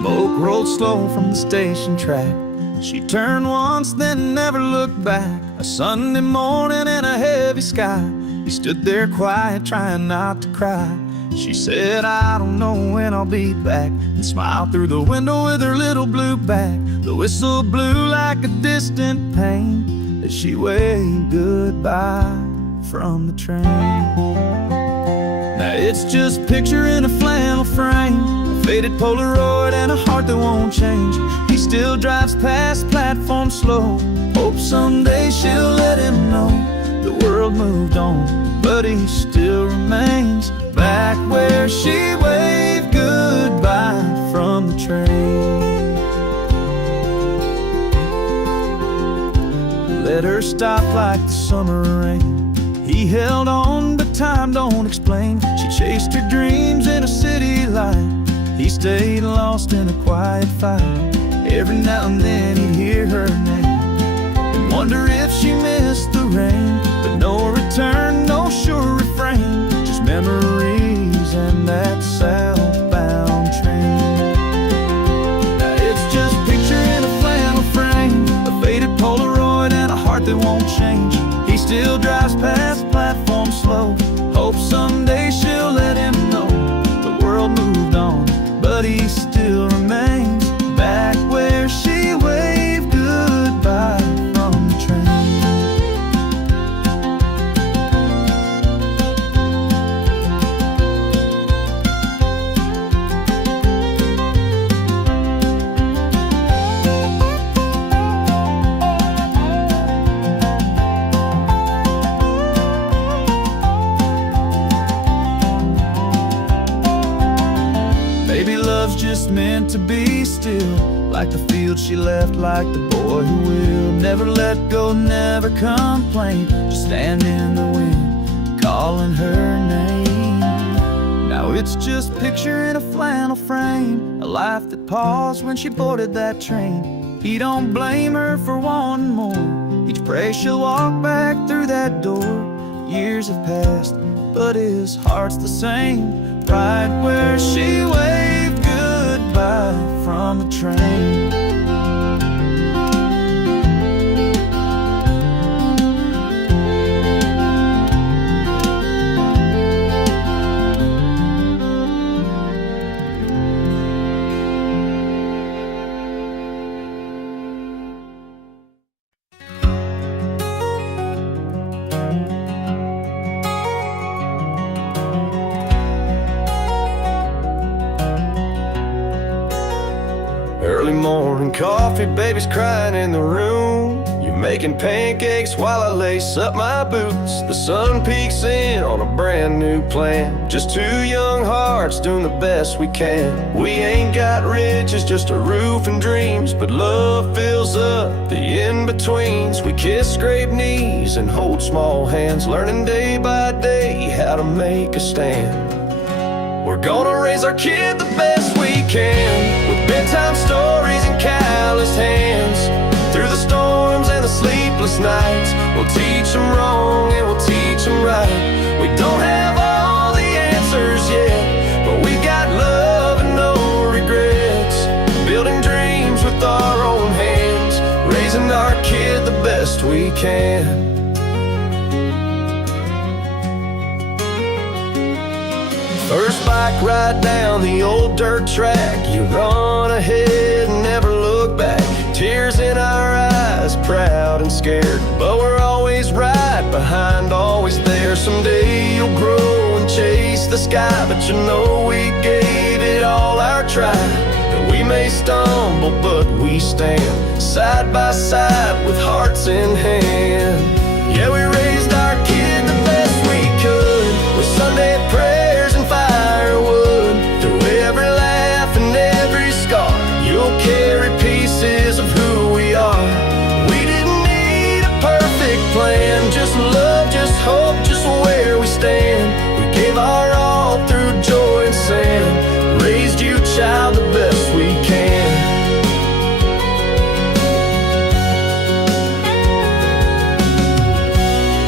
Smoke rolled slow from the station track. She turned once, then never looked back. A Sunday morning in a heavy sky, he stood there quiet, trying not to cry. She said, I don't know when I'll be back, and smiled through the window with her little blue bag. The whistle blew like a distant pain as she waved goodbye from the train. Now it's just a picture in a flannel frame, a faded Polaroid and a heart that won't change. He still drives past platform slow, hopes someday she'll let him know the world moved on, but he still remains back where she waved goodbye from the train. Let her stop like the summer rain. He held on, but time don't explain. She chased her dreams in a city light. He stayed lost in a quiet fight. Every now and then he'd hear her name and wonder if she missed the rain. But no return, no sure refrain, just memories and that southbound train. Now it's just a picture in a flannel frame, a faded Polaroid and a heart that won't change. He still drives past platform slow, hopes someday she'll let him know the world moved on, but he still remains back where she waved goodbye from the train. Maybe love's just meant to be still, like the field she left, like the boy who will never let go, never complain, just stand in the wind, calling her name. Now it's just a picture in a flannel frame, a life that paused when she boarded that train. He don't blame her for wanting more, each pray she'll walk back through that door. Years have passed, but his heart's the same, right where she waved goodbye from the train. Early morning coffee, baby's crying in the room. You're making pancakes while I lace up my boots. The sun peeks in on a brand new plan. Just two young hearts doing the best we can. We ain't got riches, just a roof and dreams, but love fills up the in-betweens. We kiss, scrape knees, and hold small hands, learning day by day how to make a stand. We're gonna raise our kid the best we can, with bedtime stories and calloused hands. Through the storms and the sleepless nights, we'll teach them wrong and we'll teach them right. We don't have all the answers yet, but we got love and no regrets. Building dreams with our own hands, raising our kid the best we can. First bike ride down the old dirt track, you run ahead and never look back. Tears in our eyes, proud and scared, but we're always right behind, always there. Someday you'll grow and chase the sky, but you know we gave it all our try. And we may stumble, but we stand side by side with hearts in hand. Yeah, we raised our kid the best we could, with Sunday prayers and firewood. Through every laugh and every scar, you'll carry pieces of who we are. We didn't need a perfect plan, just love, just hope, just where we stand. We gave our all through joy and sand, raised you, child, the best we can.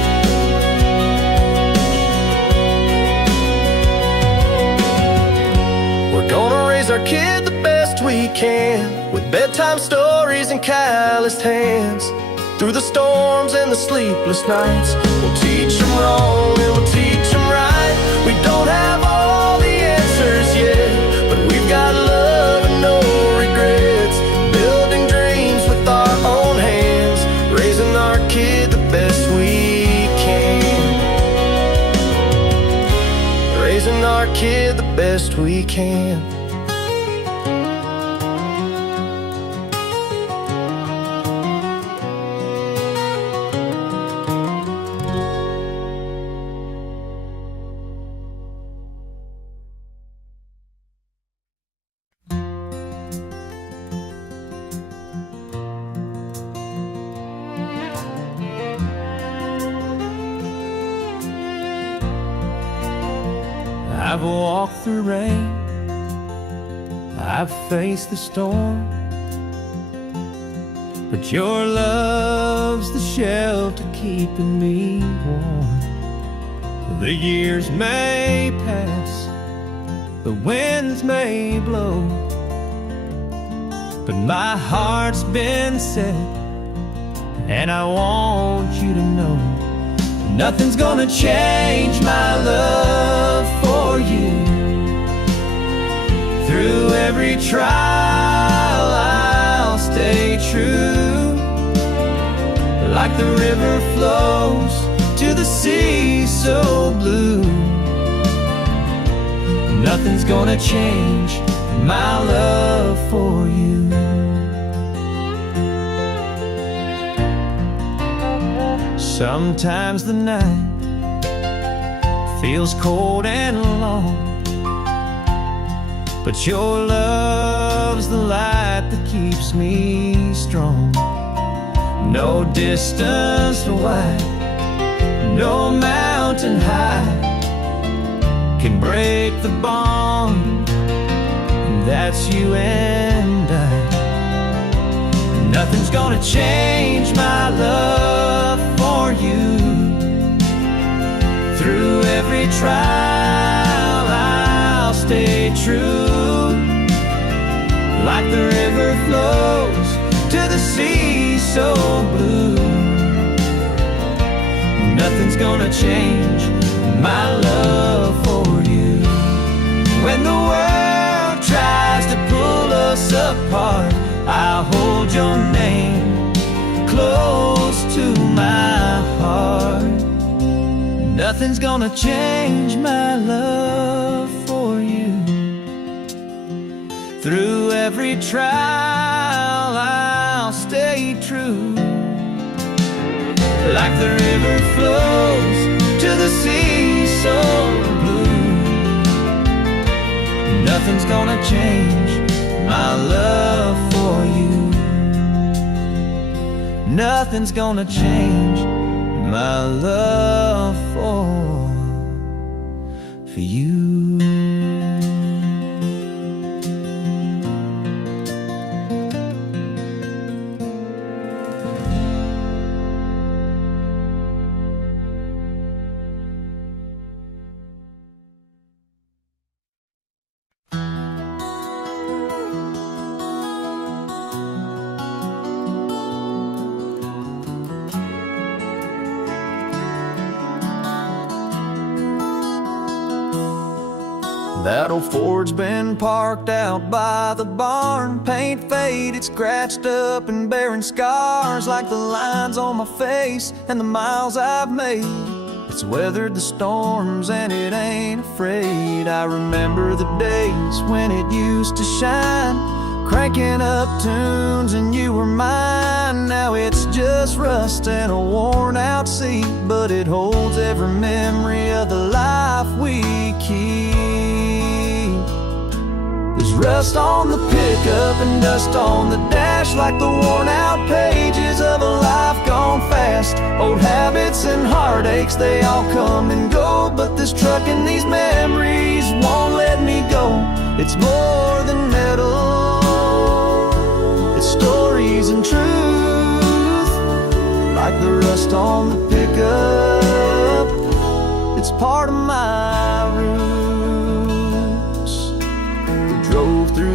raise our kid the best we can, with bedtime stories and calloused hands. Through the storms and the sleepless nights, we'll teach them wrong and we'll teach them right. We don't have all the answers yet, but we've got love and no regrets. Building dreams with our own hands, raising our kid the best we can. Raising our kid the best we can. I've walked through rain, I've faced the storm, but your love's the shelter keeping me warm. The years may pass, the winds may blow, but my heart's been set, and I want you to know nothing's gonna change my love for you. Through every trial I'll stay true. Like the river flows to the sea so blue, nothing's gonna change my love for you. Sometimes the night feels cold and long, but your love's the light that keeps me strong. No distance wide, no mountain high can break the bond, and that's you and I. Nothing's gonna change my love for you. Through every trial I'll stay true. Like the river flows to the sea so blue, nothing's gonna change my love for you. When the world tries to pull us apart, I'll hold your name close to my heart. Nothing's gonna change my love for you. Through every trial I'll stay true. Like the river flows to the sea so blue, nothing's gonna change my love for you. Nothing's gonna change my love for you. That old Ford's been parked out by the barn, paint faded, scratched up and bearing scars like the lines on my face and the miles I've made. It's weathered the storms and it ain't afraid. I remember the days when it used to shine, cranking up tunes and you were mine. Now it's just rust and a worn out seat, but it holds every memory of the life we keep. There's rust on the pickup and dust on the dash, like the worn out pages of a life gone fast. Old habits and heartaches, they all come and go, but this truck and these memories won't let me go. It's more than metal, it's stories and truth. Like the rust on the pickup, it's part of my roots. We drove through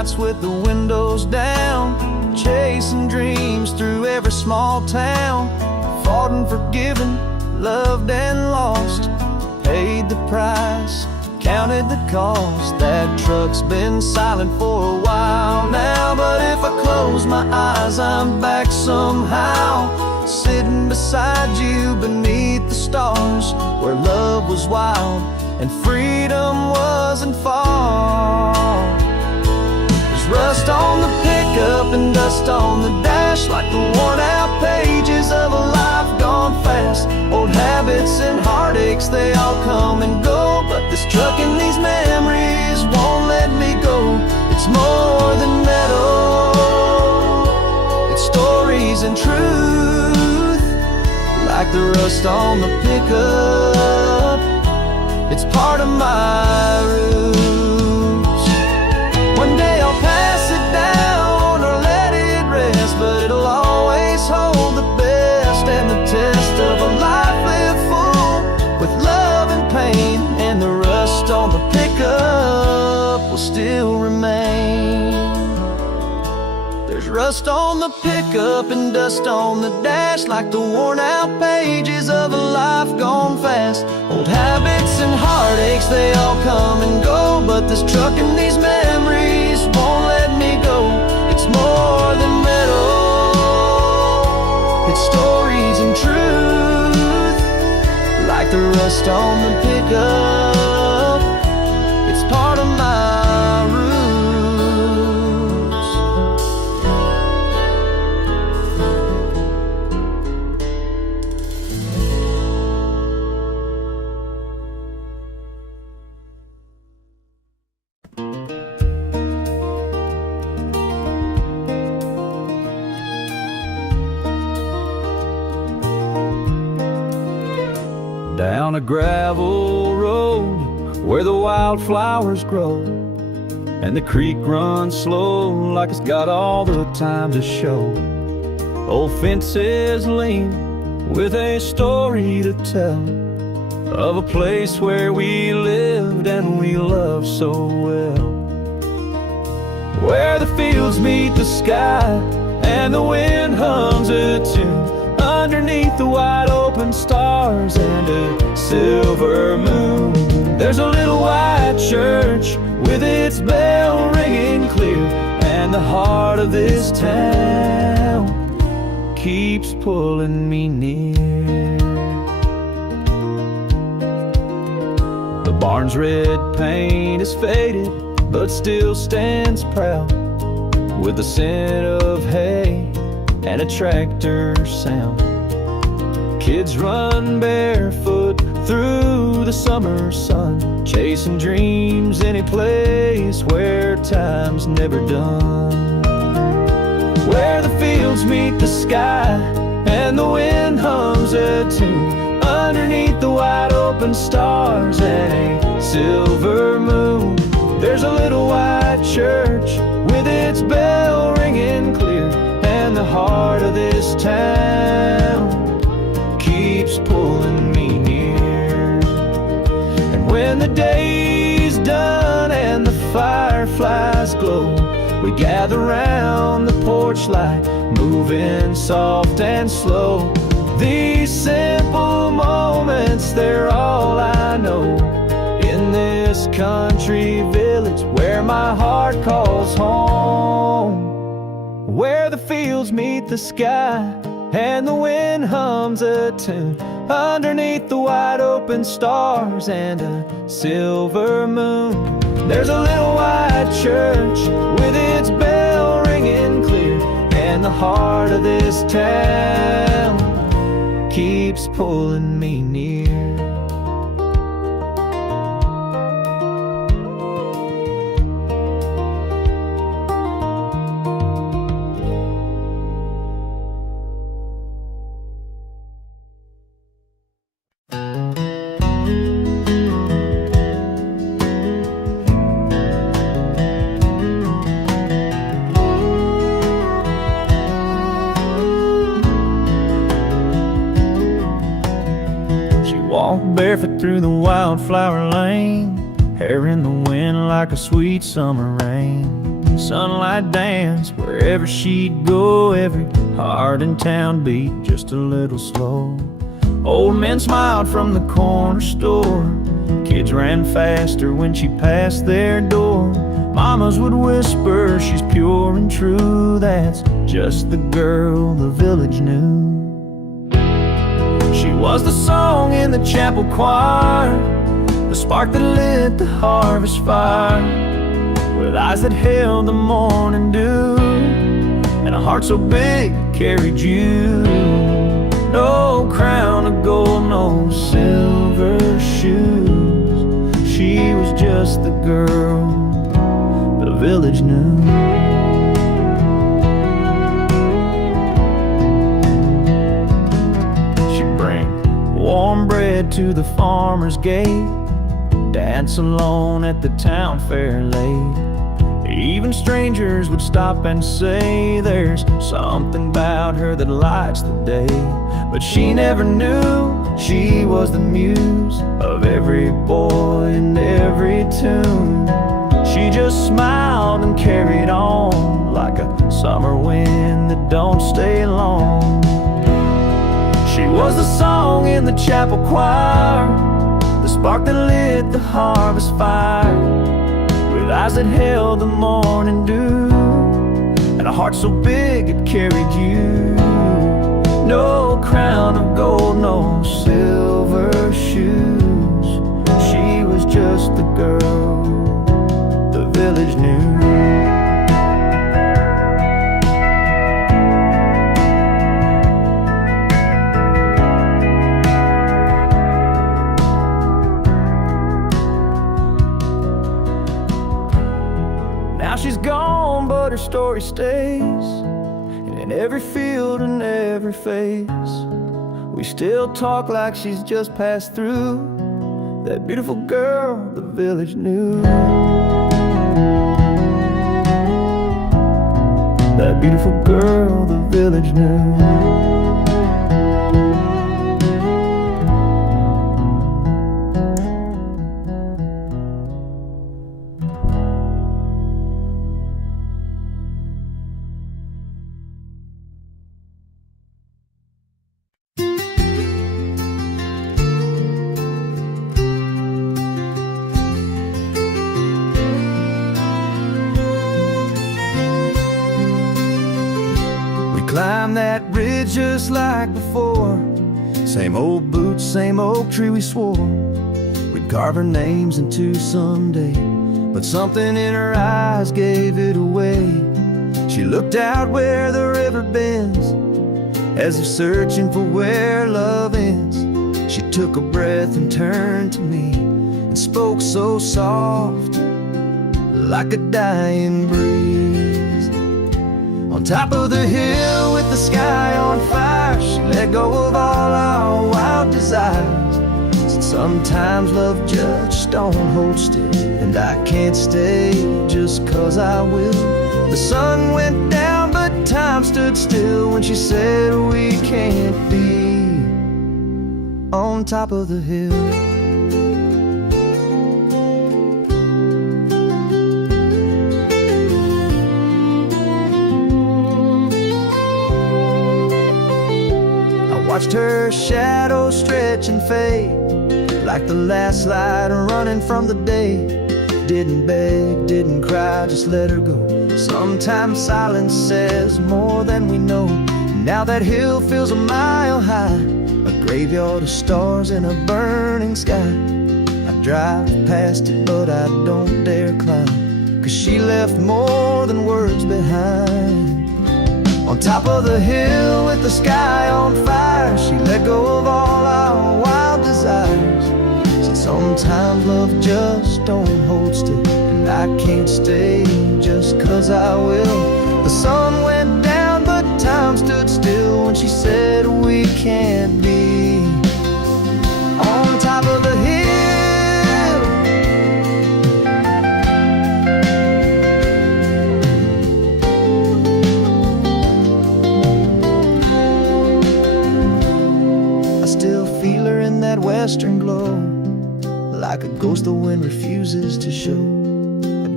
nights with the windows down, chasing dreams through every small town. Fought and forgiven, loved and lost, paid the price, counted the cost. That truck's been silent for a while now, but if I close my eyes, I'm back somehow, sitting beside you beneath the stars, where love was wild and freedom wasn't far. There's rust on the pickup and dust on the dash, like the worn out pages of a life gone fast. Old habits and heartaches, they all come and go, but this truck and these memories won't let me go. It's more than metal, it's stories and truth, like the rust on the pickup. It's part of my roots. One day I'll pass it down or let it rest, but it'll always hold the best and the test of a life lived full with love and pain. And the rust on the pickup will still remain. There's rust on the pickup and dust on the dash, like the worn out pages of a life gone fast. Old habits and heartaches, they all come and go, but this truck and these memories won't let me go. It's more than metal, it's stories and truth, like the rust on the pickup. It's part of my roots. Down a gravel road where the wildflowers grow, and the creek runs slow like it's got all the time to show. Old fences lean with a story to tell of a place where we lived and we loved so well, where the fields meet the sky and the wind hums a tune underneath the wide open stars and a silver moon. There's a little white church with its bell ringing clear, and the heart of this town keeps pulling me near. The barn's red paint is faded but still stands proud, with the scent of hay and a tractor sound. Kids run barefoot through the summer sun, chasing dreams any place where time's never done, where the fields meet the sky and the wind hums a tune underneath the wide open stars and a silver moon. There's a little white church with its bell ringing clear, and the heart of this town keeps pulling me near. And when the day's done and the fireflies glow, we gather round the porch light, moving soft and slow. These simple moments, they're all I know in this country village where my heart calls home, where the fields meet the sky and the wind hums a tune underneath the wide open stars and a silver moon. There's a little white church with its bell ringing clear, and the heart of this town keeps pulling me near. Barefoot through the wildflower lane, hair in the wind like a sweet summer rain. sunlight dance wherever she'd go. Every heart in town beat just a little slow. Old men smiled from the corner store. Kids ran faster when she passed their door. Mamas would whisper, she's pure and true. That's just the girl the village knew. She was the song in the chapel choir, the spark that lit the harvest fire, with eyes that held the morning dew, and a heart so big it carried you. No crown of gold, no silver shoes. She was just the girl the village knew. She'd bring warm bread to the farmer's gate, dance alone at the town fair late. Even strangers would stop and say, there's something about her that lights the day. But she never knew she was the muse of every boy and every tune. She just smiled and carried on like a summer wind that don't stay long. She was the song in the chapel choir, the spark that lit the harvest fire, with eyes that held the morning dew, and a heart so big it carried you. No crown of gold, no silver shoes. She was just the girl the village knew. Now she's gone, but her story stays, and in every field and every face, we still talk like she's just passed through. That beautiful girl the village knew. That beautiful girl the village knew. Climb that bridge just like before. Same old boots, same oak tree we swore we'd carve our names into someday. But something in her eyes gave it away. She looked out where the river bends, as if searching for where love ends. She took a breath and turned to me and spoke so soft, like a dying breeze. On top of the hill with the sky on fire, she let go of all our wild desires. Said sometimes love just don't hold still, and I can't stay just 'cause I will. The sun went down but time stood still when she said we can't be on top of the hill. Watched her shadow stretch and fade like the last light running from the day. Didn't beg, didn't cry, just let her go. Sometimes silence says more than we know. Now that hill feels a mile high, a graveyard of stars in a burning sky. I drive past it but I don't dare climb, 'cause she left more than words behind. On top of the hill with the sky on fire, she let go of all our wild desires. Said sometimes love just don't hold still, and I can't stay just 'cause I will. The sun went down but time stood still when she said we can't be on top of the hill. That western glow, like a ghost the wind refuses to show. I'd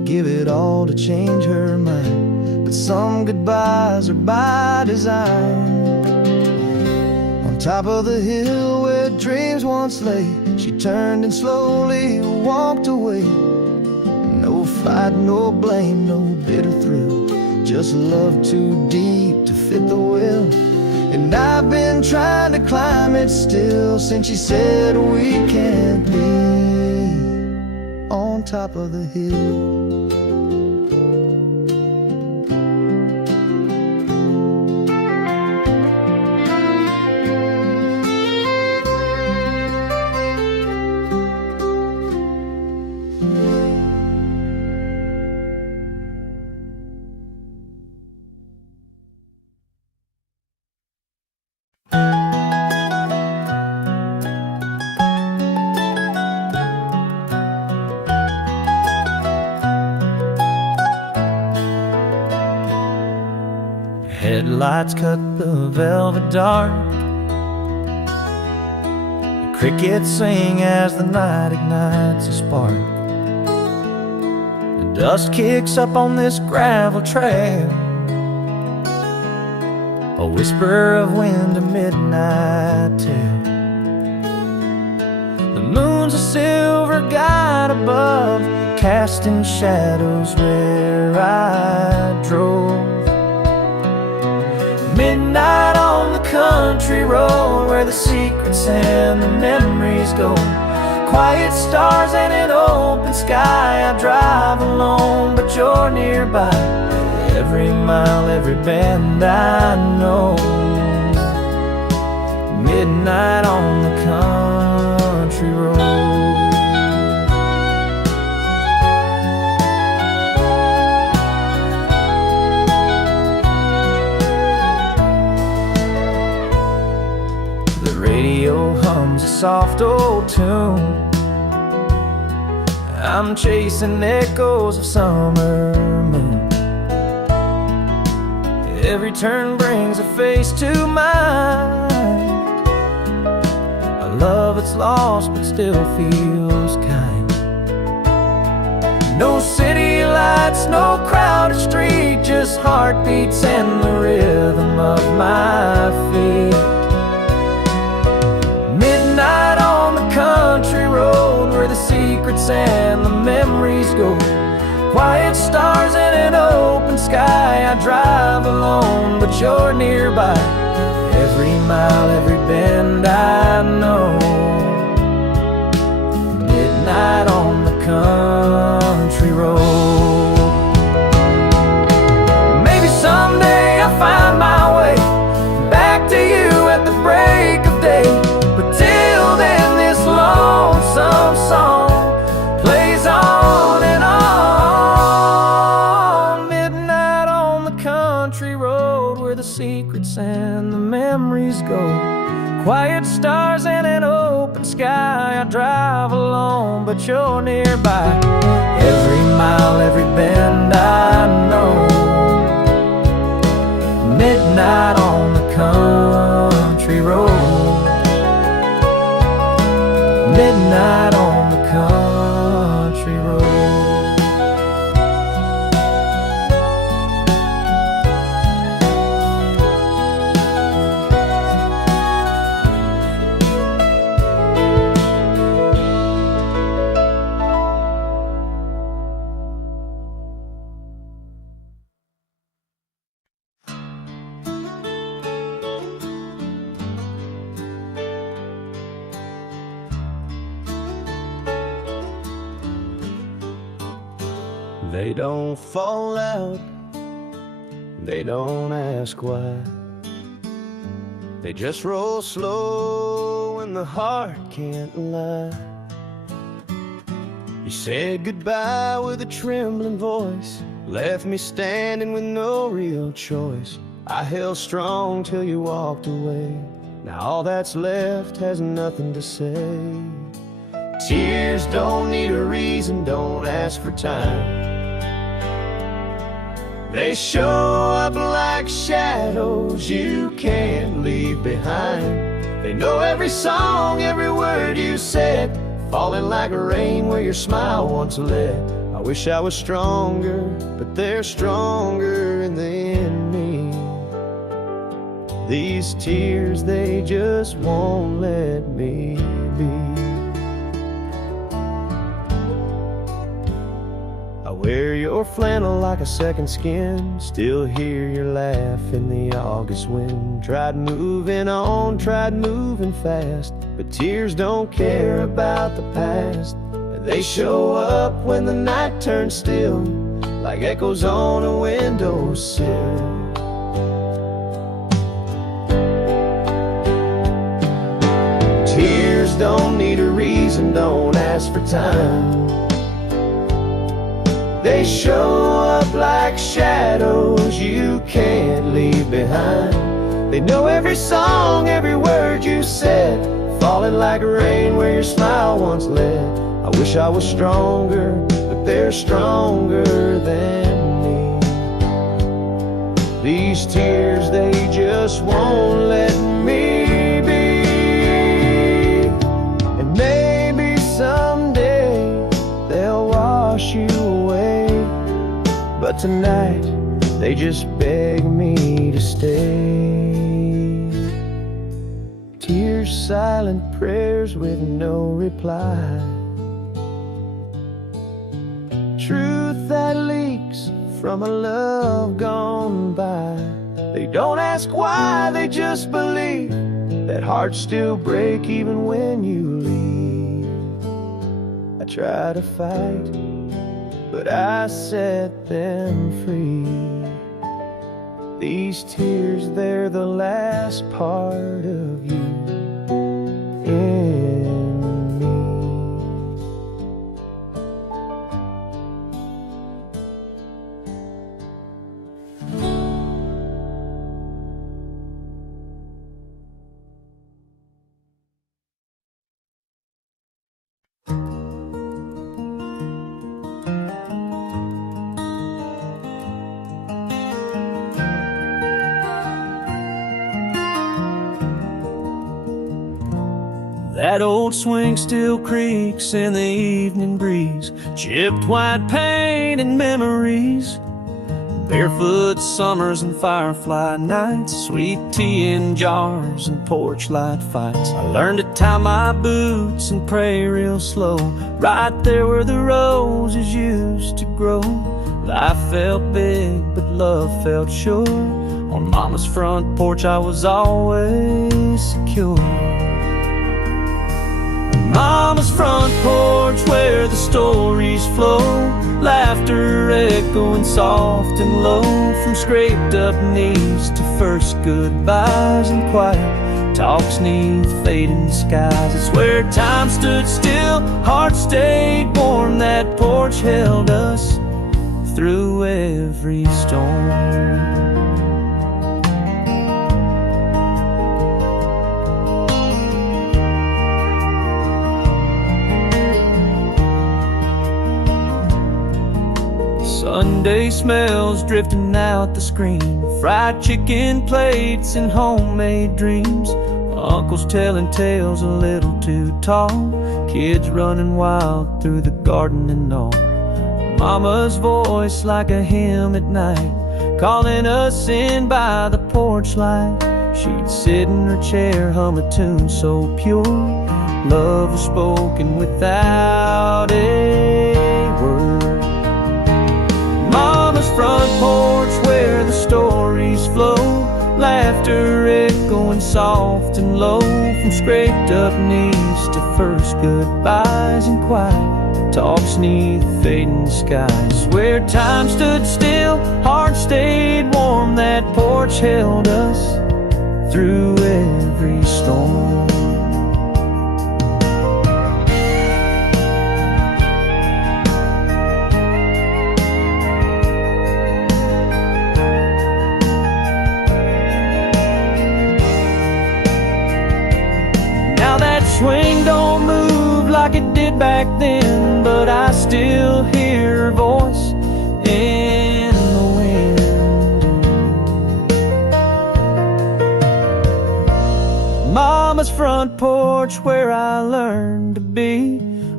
give it all to change her mind. But some goodbyes are by design. On top of the hill where dreams once lay, she turned and slowly walked away. No fight, no blame, no bitter thrill, just love too deep to fit the will. And I've been trying to climb it still since she said we can't be on top of the hill. Headlights cut the velvet dark. The crickets sing as the night ignites a spark. The dust kicks up on this gravel trail, a whisper of wind, a midnight tale. The moon's a silver guide above, casting shadows where I drove. Midnight on the country road where the secrets and the memories go. Quiet stars and an open sky. I drive alone, but you're nearby. Every mile, every bend I know. Midnight on the country road. Radio hums a soft old tune. I'm chasing echoes of summer moon. Every turn brings a face to mind, a love that's lost but still feels kind. No city lights, no crowded street, just heartbeats and the rhythm of my feet. Midnight on the country road where the secrets and the memories go. Quiet stars and an open sky. I drive alone, but you're nearby. Every mile, every bend I know. Midnight on the country road. Maybe someday I'll find my way back to you at the break of day. But till then, this lonesome song plays on and on. Midnight on the country road where the secrets and the memories go. Quiet stars and an open sky. I drive alone, but you're nearby. Every mile, every bend I know. Midnight on the country road. Midnight on the country road. They don't fall out, they don't ask why. They just roll slow when the heart can't lie. You said goodbye with a trembling voice, left me standing with no real choice. I held strong till you walked away. Now all that's left has nothing to say. Tears don't need a reason, don't ask for time. They show up like shadows you can't leave behind. They know every song, every word you said, falling like rain where your smile once led. I wish I was stronger, but they're stronger than me. These tears, they just won't let me be. I wear your flannel like a second skin, still hear your laugh in the August wind. Tried moving on, tried moving fast, but tears don't care about the past. They show up when the night turns still, like echoes on a windowsill. Tears don't need a reason, don't ask for time. They show up like shadows you can't leave behind. They know every song, every word you said, falling like rain where your smile once led. I wish I was stronger, but they're stronger than me. These tears, they just won't let me be. And maybe someday they'll wash you away, but tonight they just beg me to stay. Tears, silent prayers with no reply. Truth that leaks from a love gone by. They don't ask why, they just believe that hearts still break even when you leave. I try to fight, but I set them free. These tears, they're the last part of you in me. That old swing still creaks in the evening breeze, chipped white paint and memories, barefoot summers and firefly nights, sweet tea in jars and porch light fights. I learned to tie my boots and pray real slow, right there where the roses used to grow. Life felt big, but love felt sure. On Mama's front porch I was always secure. Mama's front porch where the stories flow, laughter echoing soft and low, from scraped up knees to first goodbyes and quiet talks neath fading skies. It's where time stood still, hearts stayed warm, that porch held us through every storm. Sunday smells drifting out the screen, fried chicken plates and homemade dreams, uncles telling tales a little too tall, kids running wild through the garden and all. Mama's voice like a hymn at night, calling us in by the porch light. She'd sit in her chair, hum a tune so pure, love was spoken without a word. Mama's front porch where the stories flow, laughter echoing soft and low, from scraped up knees to first goodbyes and quiet talks neath fading skies. Where time stood still, hearts stayed warm, that porch held us through every storm. Swing don't move like it did back then, but I still hear her voice in the wind. Mama's front porch where I learned to be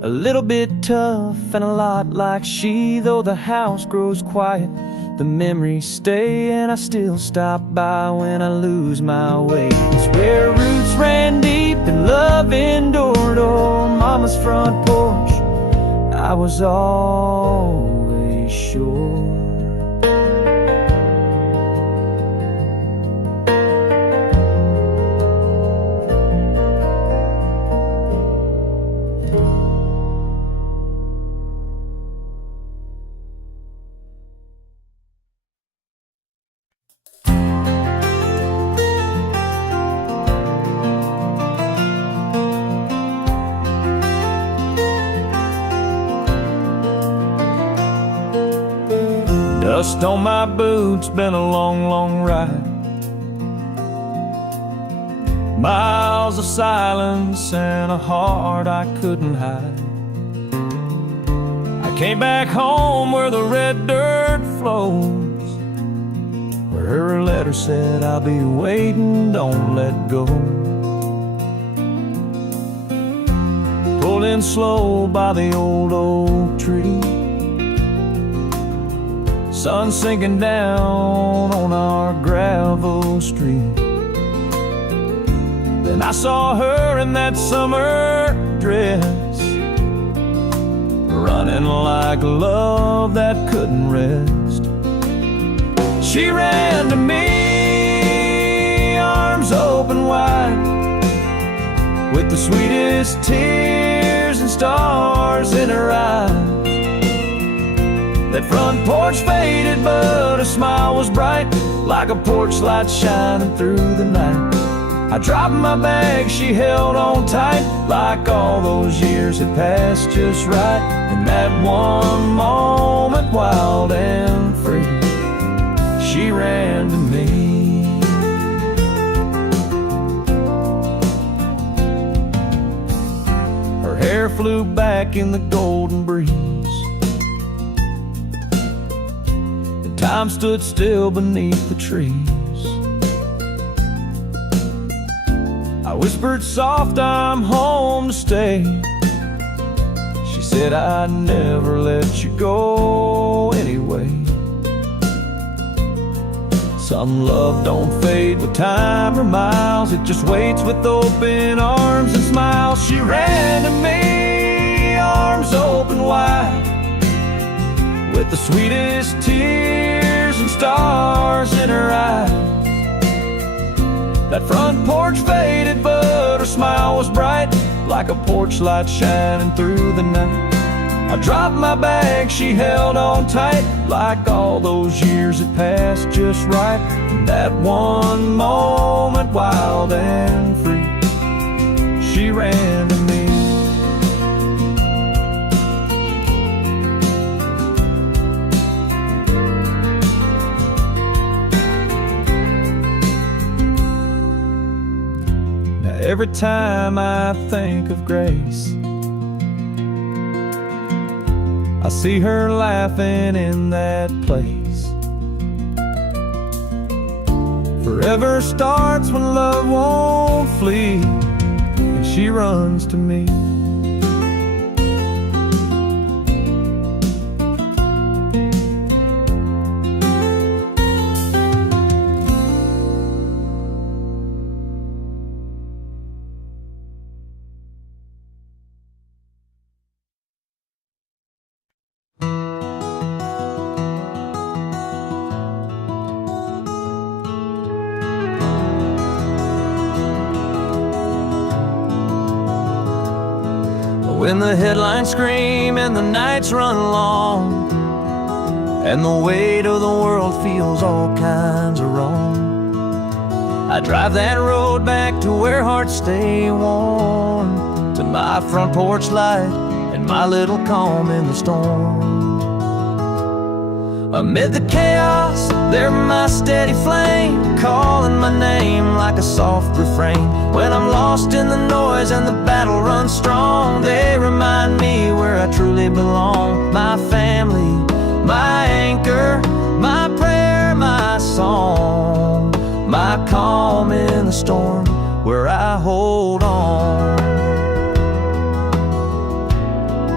a little bit tough and a lot like she. Though the house grows quiet, the memories stay, and I still stop by when I lose my way. It's where roots ran deep and love endured. On mama's front porch, I was always sure. Dust on my boots, been a long, long ride. Miles of silence and a heart I couldn't hide. I came back home where the red dirt flows, where her letter said, I'll be waiting, don't let go. Pulled in slow by the old oak tree, sun sinking down on our gravel street. Then I saw her in that summer dress, running like love that couldn't rest. She ran to me, arms open wide, with the sweetest tears and stars in her eyes. That front porch faded, but her smile was bright, like a porch light shining through the night. I dropped my bag, she held on tight, like all those years had passed just right. In that one moment, wild and free, she ran to me. Her hair flew back in the golden breeze, time stood still beneath the trees. I whispered soft, I'm home to stay. She said, I'd never let you go anyway. Some love don't fade with time or miles, it just waits with open arms and smiles. She ran to me, arms open wide, with the sweetest tears and stars in her eyes. That front porch faded, but her smile was bright, like a porch light shining through the night. I dropped my bag, she held on tight, like all those years had passed just right. In that one moment, wild and free, she ran to me. Every time I think of Grace, I see her laughing in that place. Forever starts when love won't flee, and she runs to me. When the headlines scream and the nights run long, and the weight of the world feels all kinds of wrong, I drive that road back to where hearts stay warm, to my front porch light and my little calm in the storm. Amid the chaos, they're my steady flame, calling my name like a soft refrain. When I'm lost in the noise and the battle runs strong, they remind me where I truly belong. My family, my anchor, my prayer, my song, my calm in the storm, where I hold on.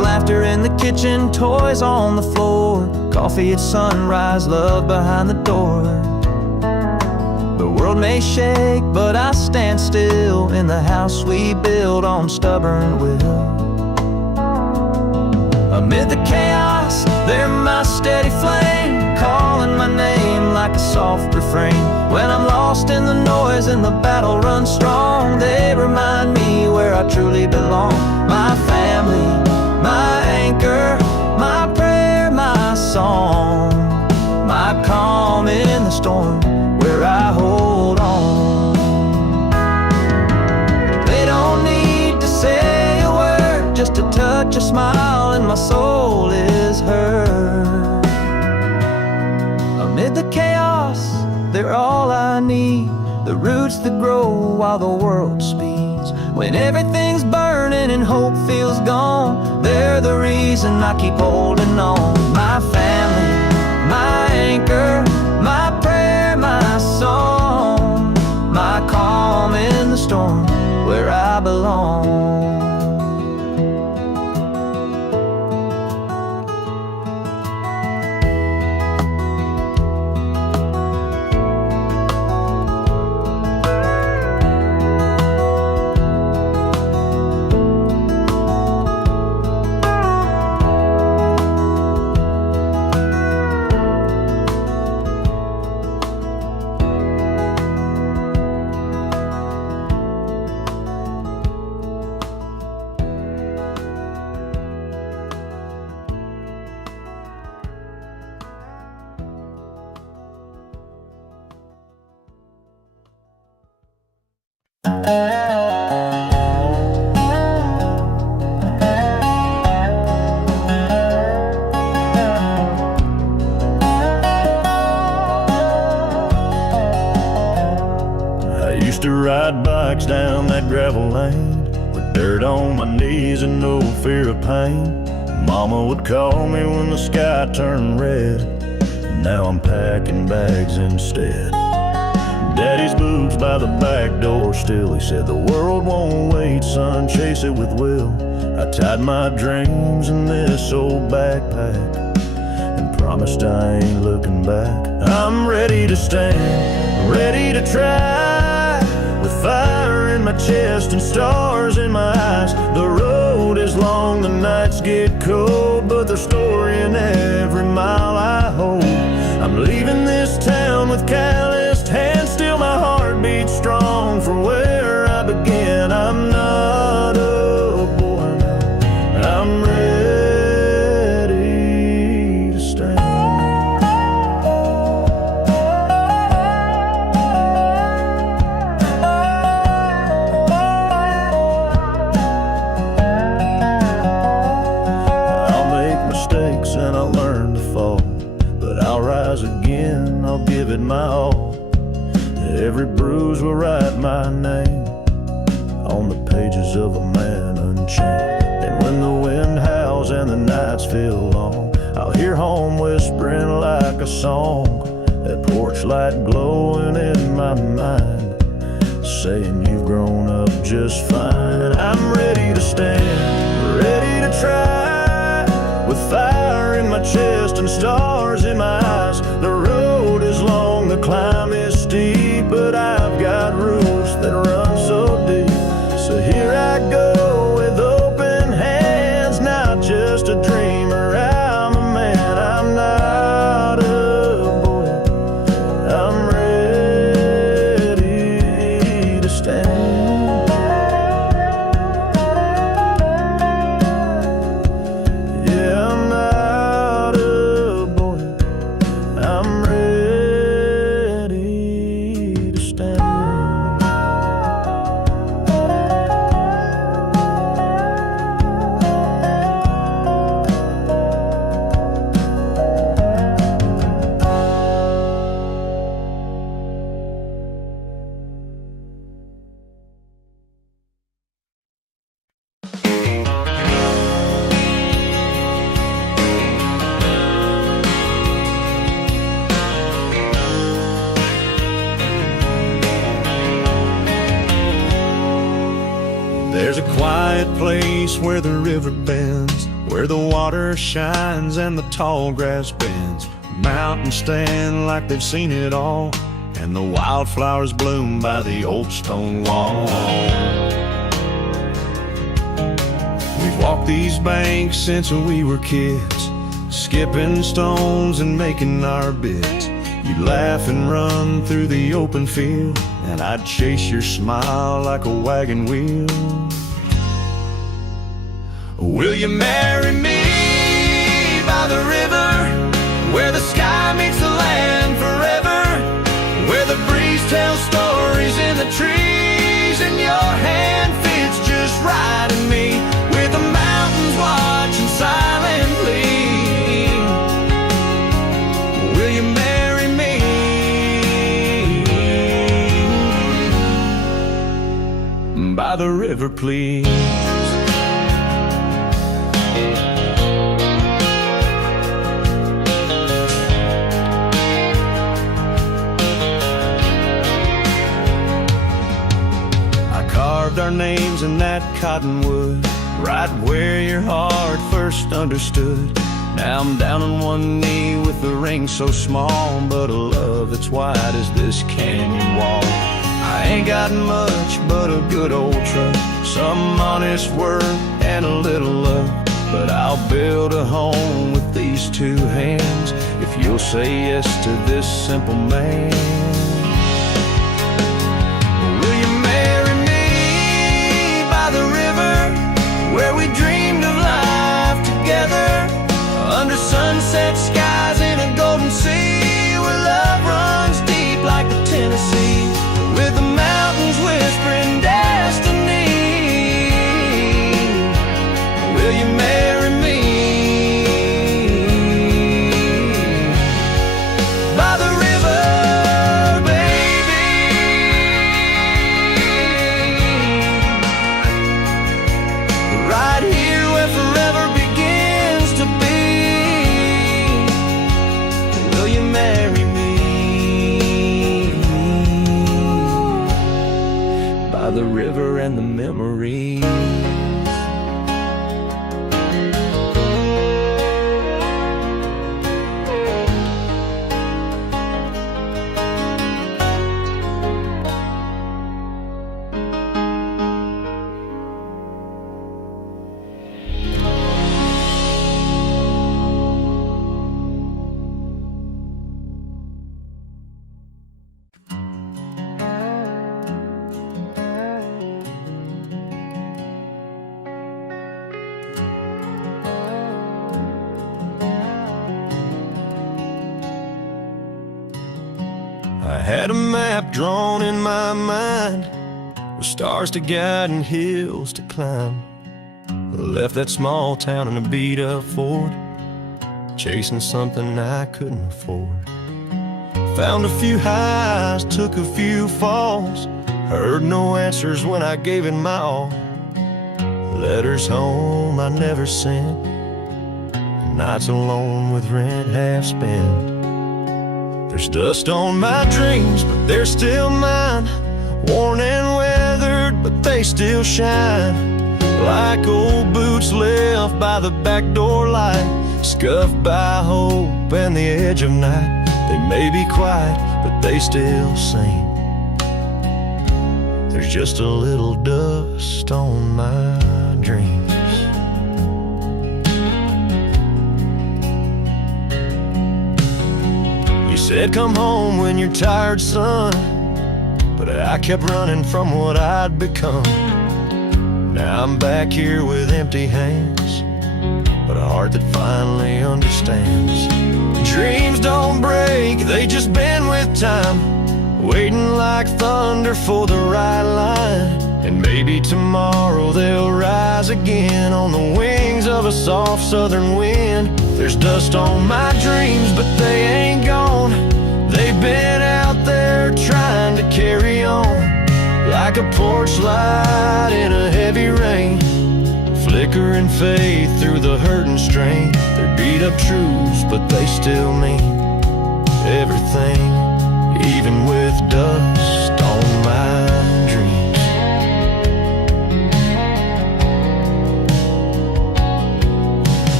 kitchen, toys on the floor, coffee at sunrise, love behind the door. The world may shake, but I stand still in the house we build on stubborn will. Amid the chaos, they're my steady flame, calling my name like a soft refrain. When I'm lost in the noise and the battle runs strong, they remind me where I truly belong. My family, my anchor, my prayer, my song, my calm in the storm, where I hold on. They don't need to say a word, just a touch, a smile, and my soul is heard. Amid the chaos, they're all I need, the roots that grow while the world speeds. When everything's burning and hope feels gone, they're the reason I keep holding on. My family, my anchor, my prayer, my song, my calm in the storm, where I belong. I used to ride bikes down that gravel lane with dirt on my knees and no fear of pain. Mama would call me when the sky turned red. Now I'm packing bags instead. Daddy's boots by the back door still. He said the world won't wait, son, chase it with will. I tied my dreams in this old backpack and promised I ain't looking back. I'm ready to stand, ready to try, with fire in my chest and stars in my eyes. The road is long, the nights get cold, but there's story in every mile I hold. I'm leaving this town with calloused hands, still my heart beats strong for where I began. I'm not a boy now, I'm ready to stand. I'll make mistakes and I'll learn to fall, but I'll rise again, I'll give it my all. Every bruise will write my name on the pages of a man unchained. And when the wind howls and the nights feel long, I'll hear home whispering like a song, that porch light glowing in my mind, saying you've grown up just fine. I'm ready to stand, ready to try, with fire in my chest and stars in my eyes. The road is long, the climb is steep, but I've got roots that run so deep. So here I go with open hands, not just a dreamer, I'm a man. I'm not a boy, I'm ready to stand. Yeah, I'm not a boy, I'm ready to stand. There's a quiet place where the river bends, where the water shines and the tall grass bends. Mountains stand like they've seen it all, and the wildflowers bloom by the old stone wall. We've walked these banks since we were kids, skipping stones and making our bits. You'd laugh and run through the open field, and I'd chase your smile like a wagon wheel. Will you marry me by the river, where the sky meets the land forever, where the breeze tells stories in the trees, and your hand fits just right in me, with the mountains watching silently? Will you marry me by the river, please? Our names in that cottonwood, right where your heart first understood. Now I'm down on one knee with a ring so small, but a love that's wide as this canyon wall. I ain't got much but a good old truck, some honest work and a little luck, but I'll build a home with these two hands if you'll say yes to this simple man. Where we dreamed of life together, under sunset skies in a golden sea, where love runs deep like the Tennessee, with the mountains whispering destiny. Will you marry me by the river, baby? Right here where forever begins to be. Will you marry me by the river and the memories? I had a map drawn in my mind, with stars to guide and hills to climb. I left that small town in a beat-up Ford, chasing something I couldn't afford. Found a few highs, took a few falls, heard no answers when I gave it my all. Letters home I never sent, nights alone with rent half spent. There's dust on my dreams, but they're still mine, worn and weathered, but they still shine, like old boots left by the back door light, scuffed by hope and the edge of night. They may be quiet, but they still sing. There's just a little dust on my dreams. You said come home when you're tired, son, but I kept running from what I'd become. Now I'm back here with empty hands, but a heart that finally understands. Dreams don't break, they just bend with time, waiting like thunder for the right line. And maybe tomorrow they'll rise again on the wings of a soft southern wind. There's dust on my dreams, but they ain't gone. They've been out there trying to carry on, like a porch light in a heavy rain, flickering faith through the hurt and strain. They're beat up truths, but they still mean everything, even with dust on my dreams.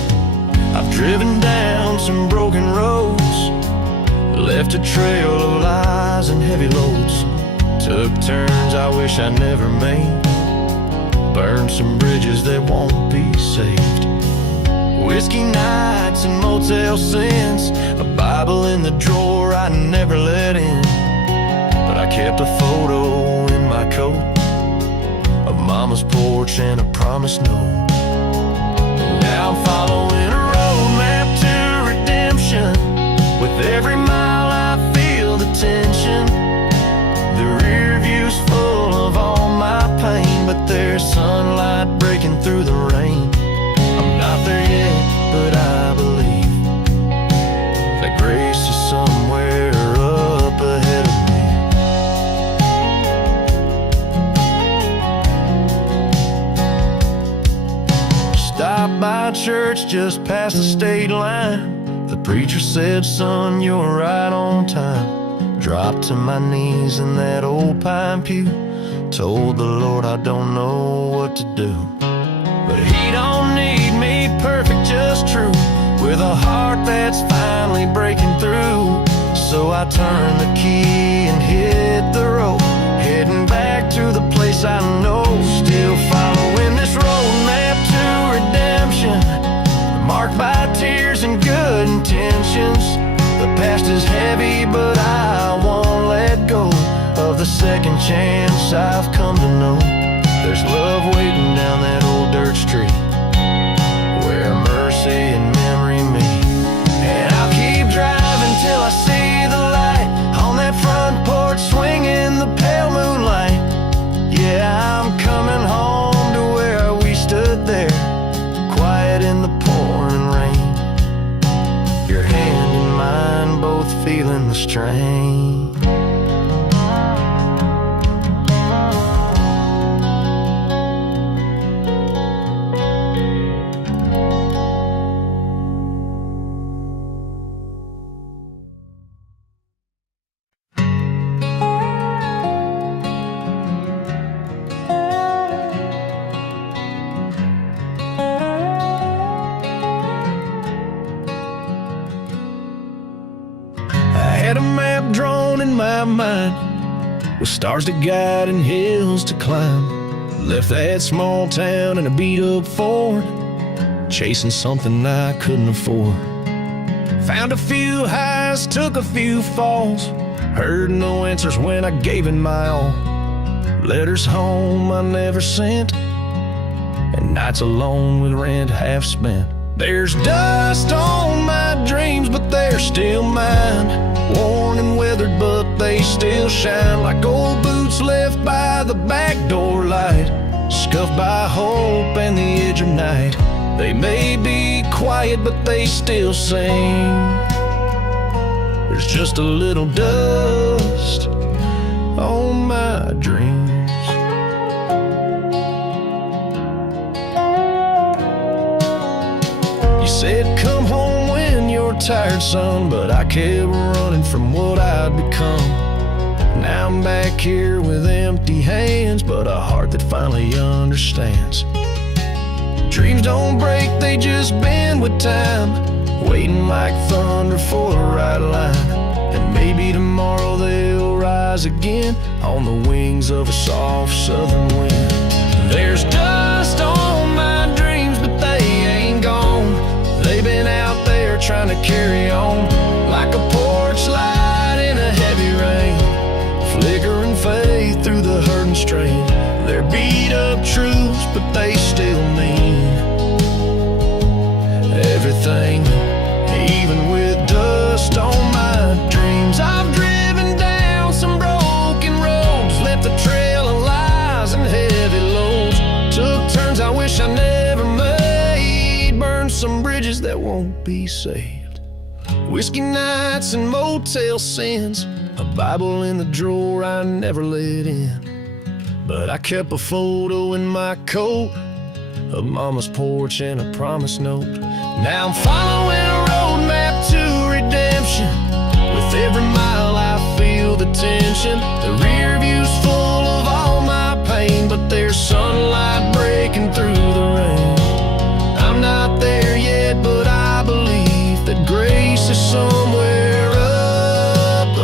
left a trail of lies and heavy loads. Took turns I wish I never made. Burned some bridges that won't be saved. Whiskey nights and motel sins, a Bible in the drawer I never let in. But I kept a photo in my coat of Mama's porch and a promise note. Now I'm following a roadmap to redemption. With every mile I feel the tension. The rear view's full of all my pain, but there's sunlight breaking through the rain. I'm not there yet, but I believe that grace is somewhere up ahead of me. Stopped by church just past the state line. The preacher said, son, you're right on time. Dropped to my knees in that old pine pew. Told the Lord I don't know what to do. But he don't need me perfect, just true, with a heart that's finally breaking through. So I turned the key and hit the road, heading back to the place I know. Still following this roadmap to redemption, marked by tears and good intentions. The past is heavy, but I won't let go of the second chance I've come to know. There's love waiting down that old dirt street, where mercy and memory meet. And I'll keep driving till I see the light on that front porch, swinging the pale moonlight. Yeah, I'm coming home to where we stood there, quiet in the pouring rain. Your hand in mine, both feeling the strain. Had a map drawn in my mind, with stars to guide and hills to climb. Left that small town in a beat-up Ford, chasing something I couldn't afford. Found a few highs, took a few falls, heard no answers when I gave it my all. Letters home I never sent, and nights alone with rent half spent. There's dust on my dreams, but they're still mine. Worn and weathered, but they still shine like old boots left by the back door light, scuffed by hope and the edge of night. They may be quiet, but they still sing. There's just a little dust on my dreams. You said come home when you're tired, son, but I kept running from what I'd become. Now I'm back here with empty hands, but a heart that finally understands. Dreams don't break, they just bend with time, waiting like thunder for the right line. And maybe tomorrow they'll rise again on the wings of a soft southern wind. There's dust on my dreams, but they ain't gone. They've been out there trying to carry on, like a porch light in a heavy rain, flickering faith through the hurt and strain. They're beat up truths, but they still mean everything, even with dust on my dreams. I've driven down some broken roads, left a trail of lies and heavy loads. Took turns I wish I never made, burned some bridges that won't be saved. Whiskey nights and motel sins, a Bible in the drawer I never let in. But I kept a photo in my coat of Mama's porch and a promise note. Now I'm following a roadmap to redemption. With every mile I feel the tension. The rear view's full of all my pain, but there's sunlight breaking through the rain. I'm not there yet, but I believe that grace is somewhere up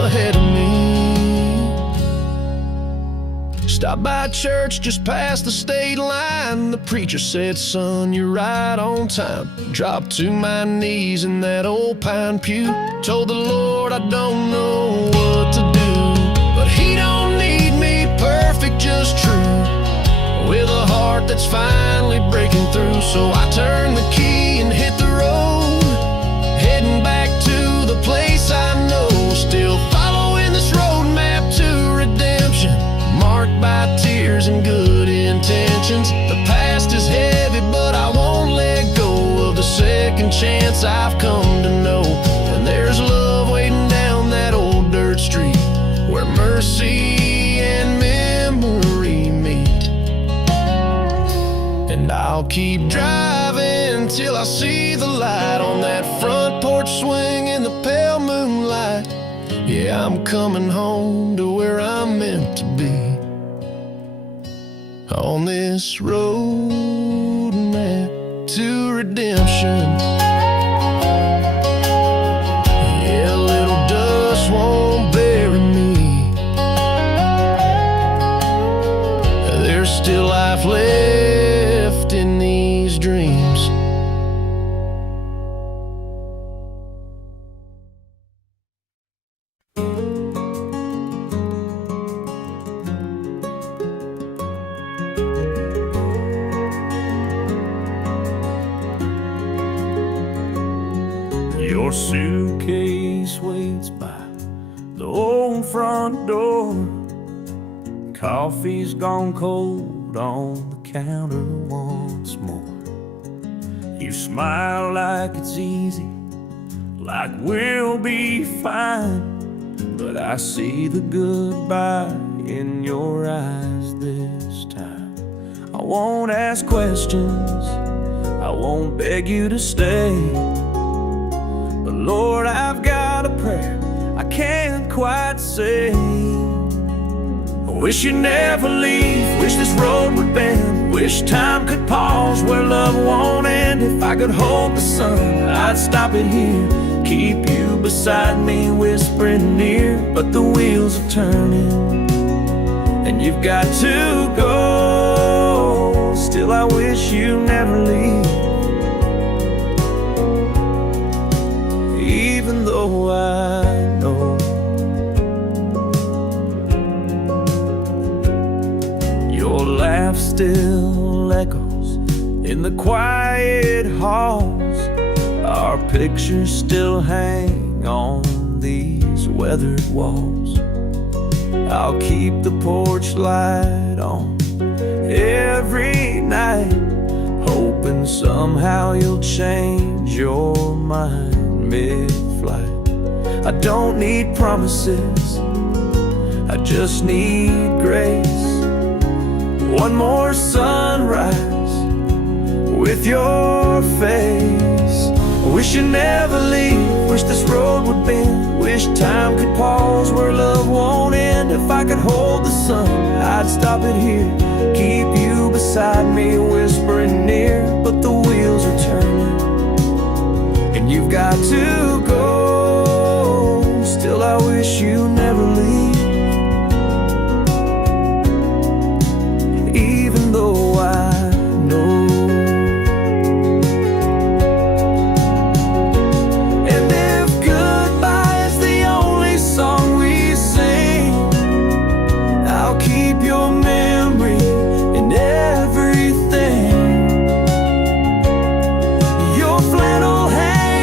Stopped by a church just past the state line. The preacher said, son, you're right on time. Dropped to my knees in that old pine pew. Told the Lord I don't know what to do, but He don't need me perfect, just true, with a heart that's finally breaking through. So I turned the key and hit the road, heading back to the place I know. Still following this roadmap to redemption, marked by tears and good intentions. The past is heavy, but I won't let go of the second chance I've come to know. And there's love waiting down that old dirt street, where mercy and memory meet. And I'll keep driving till I see the light on that front porch swing in the pale moonlight. Yeah, I'm coming home to where I'm meant to be, on this road map to redemption. Yeah, a little dust won't bury me. There's still life left in these dreams. Your suitcase waits by the old front door. Coffee's gone cold on the counter once more. You smile like it's easy, like we'll be fine, but I see the goodbye in your eyes this time. I won't ask questions, I won't beg you to stay, but Lord, I've got a prayer I can't quite say. I wish you'd never leave, wish this road would bend, wish time could pause where love won't end. If I could hold the sun, I'd stop it here, keep you beside me, whispering near. But the wheels are turning, and you've got to go. Still, I wish you never leave, even though I know your laugh still echoes in the quiet halls. Our pictures still hang on these weathered walls. I'll keep the porch light on every night, hoping somehow you'll change your mind mid-flight. I don't need promises, I just need grace. One more sunrise with your face. I wish you'd never leave, wish this road would bend, wish time could pause where love won't end. If I could hold the sun, I'd stop it here, keep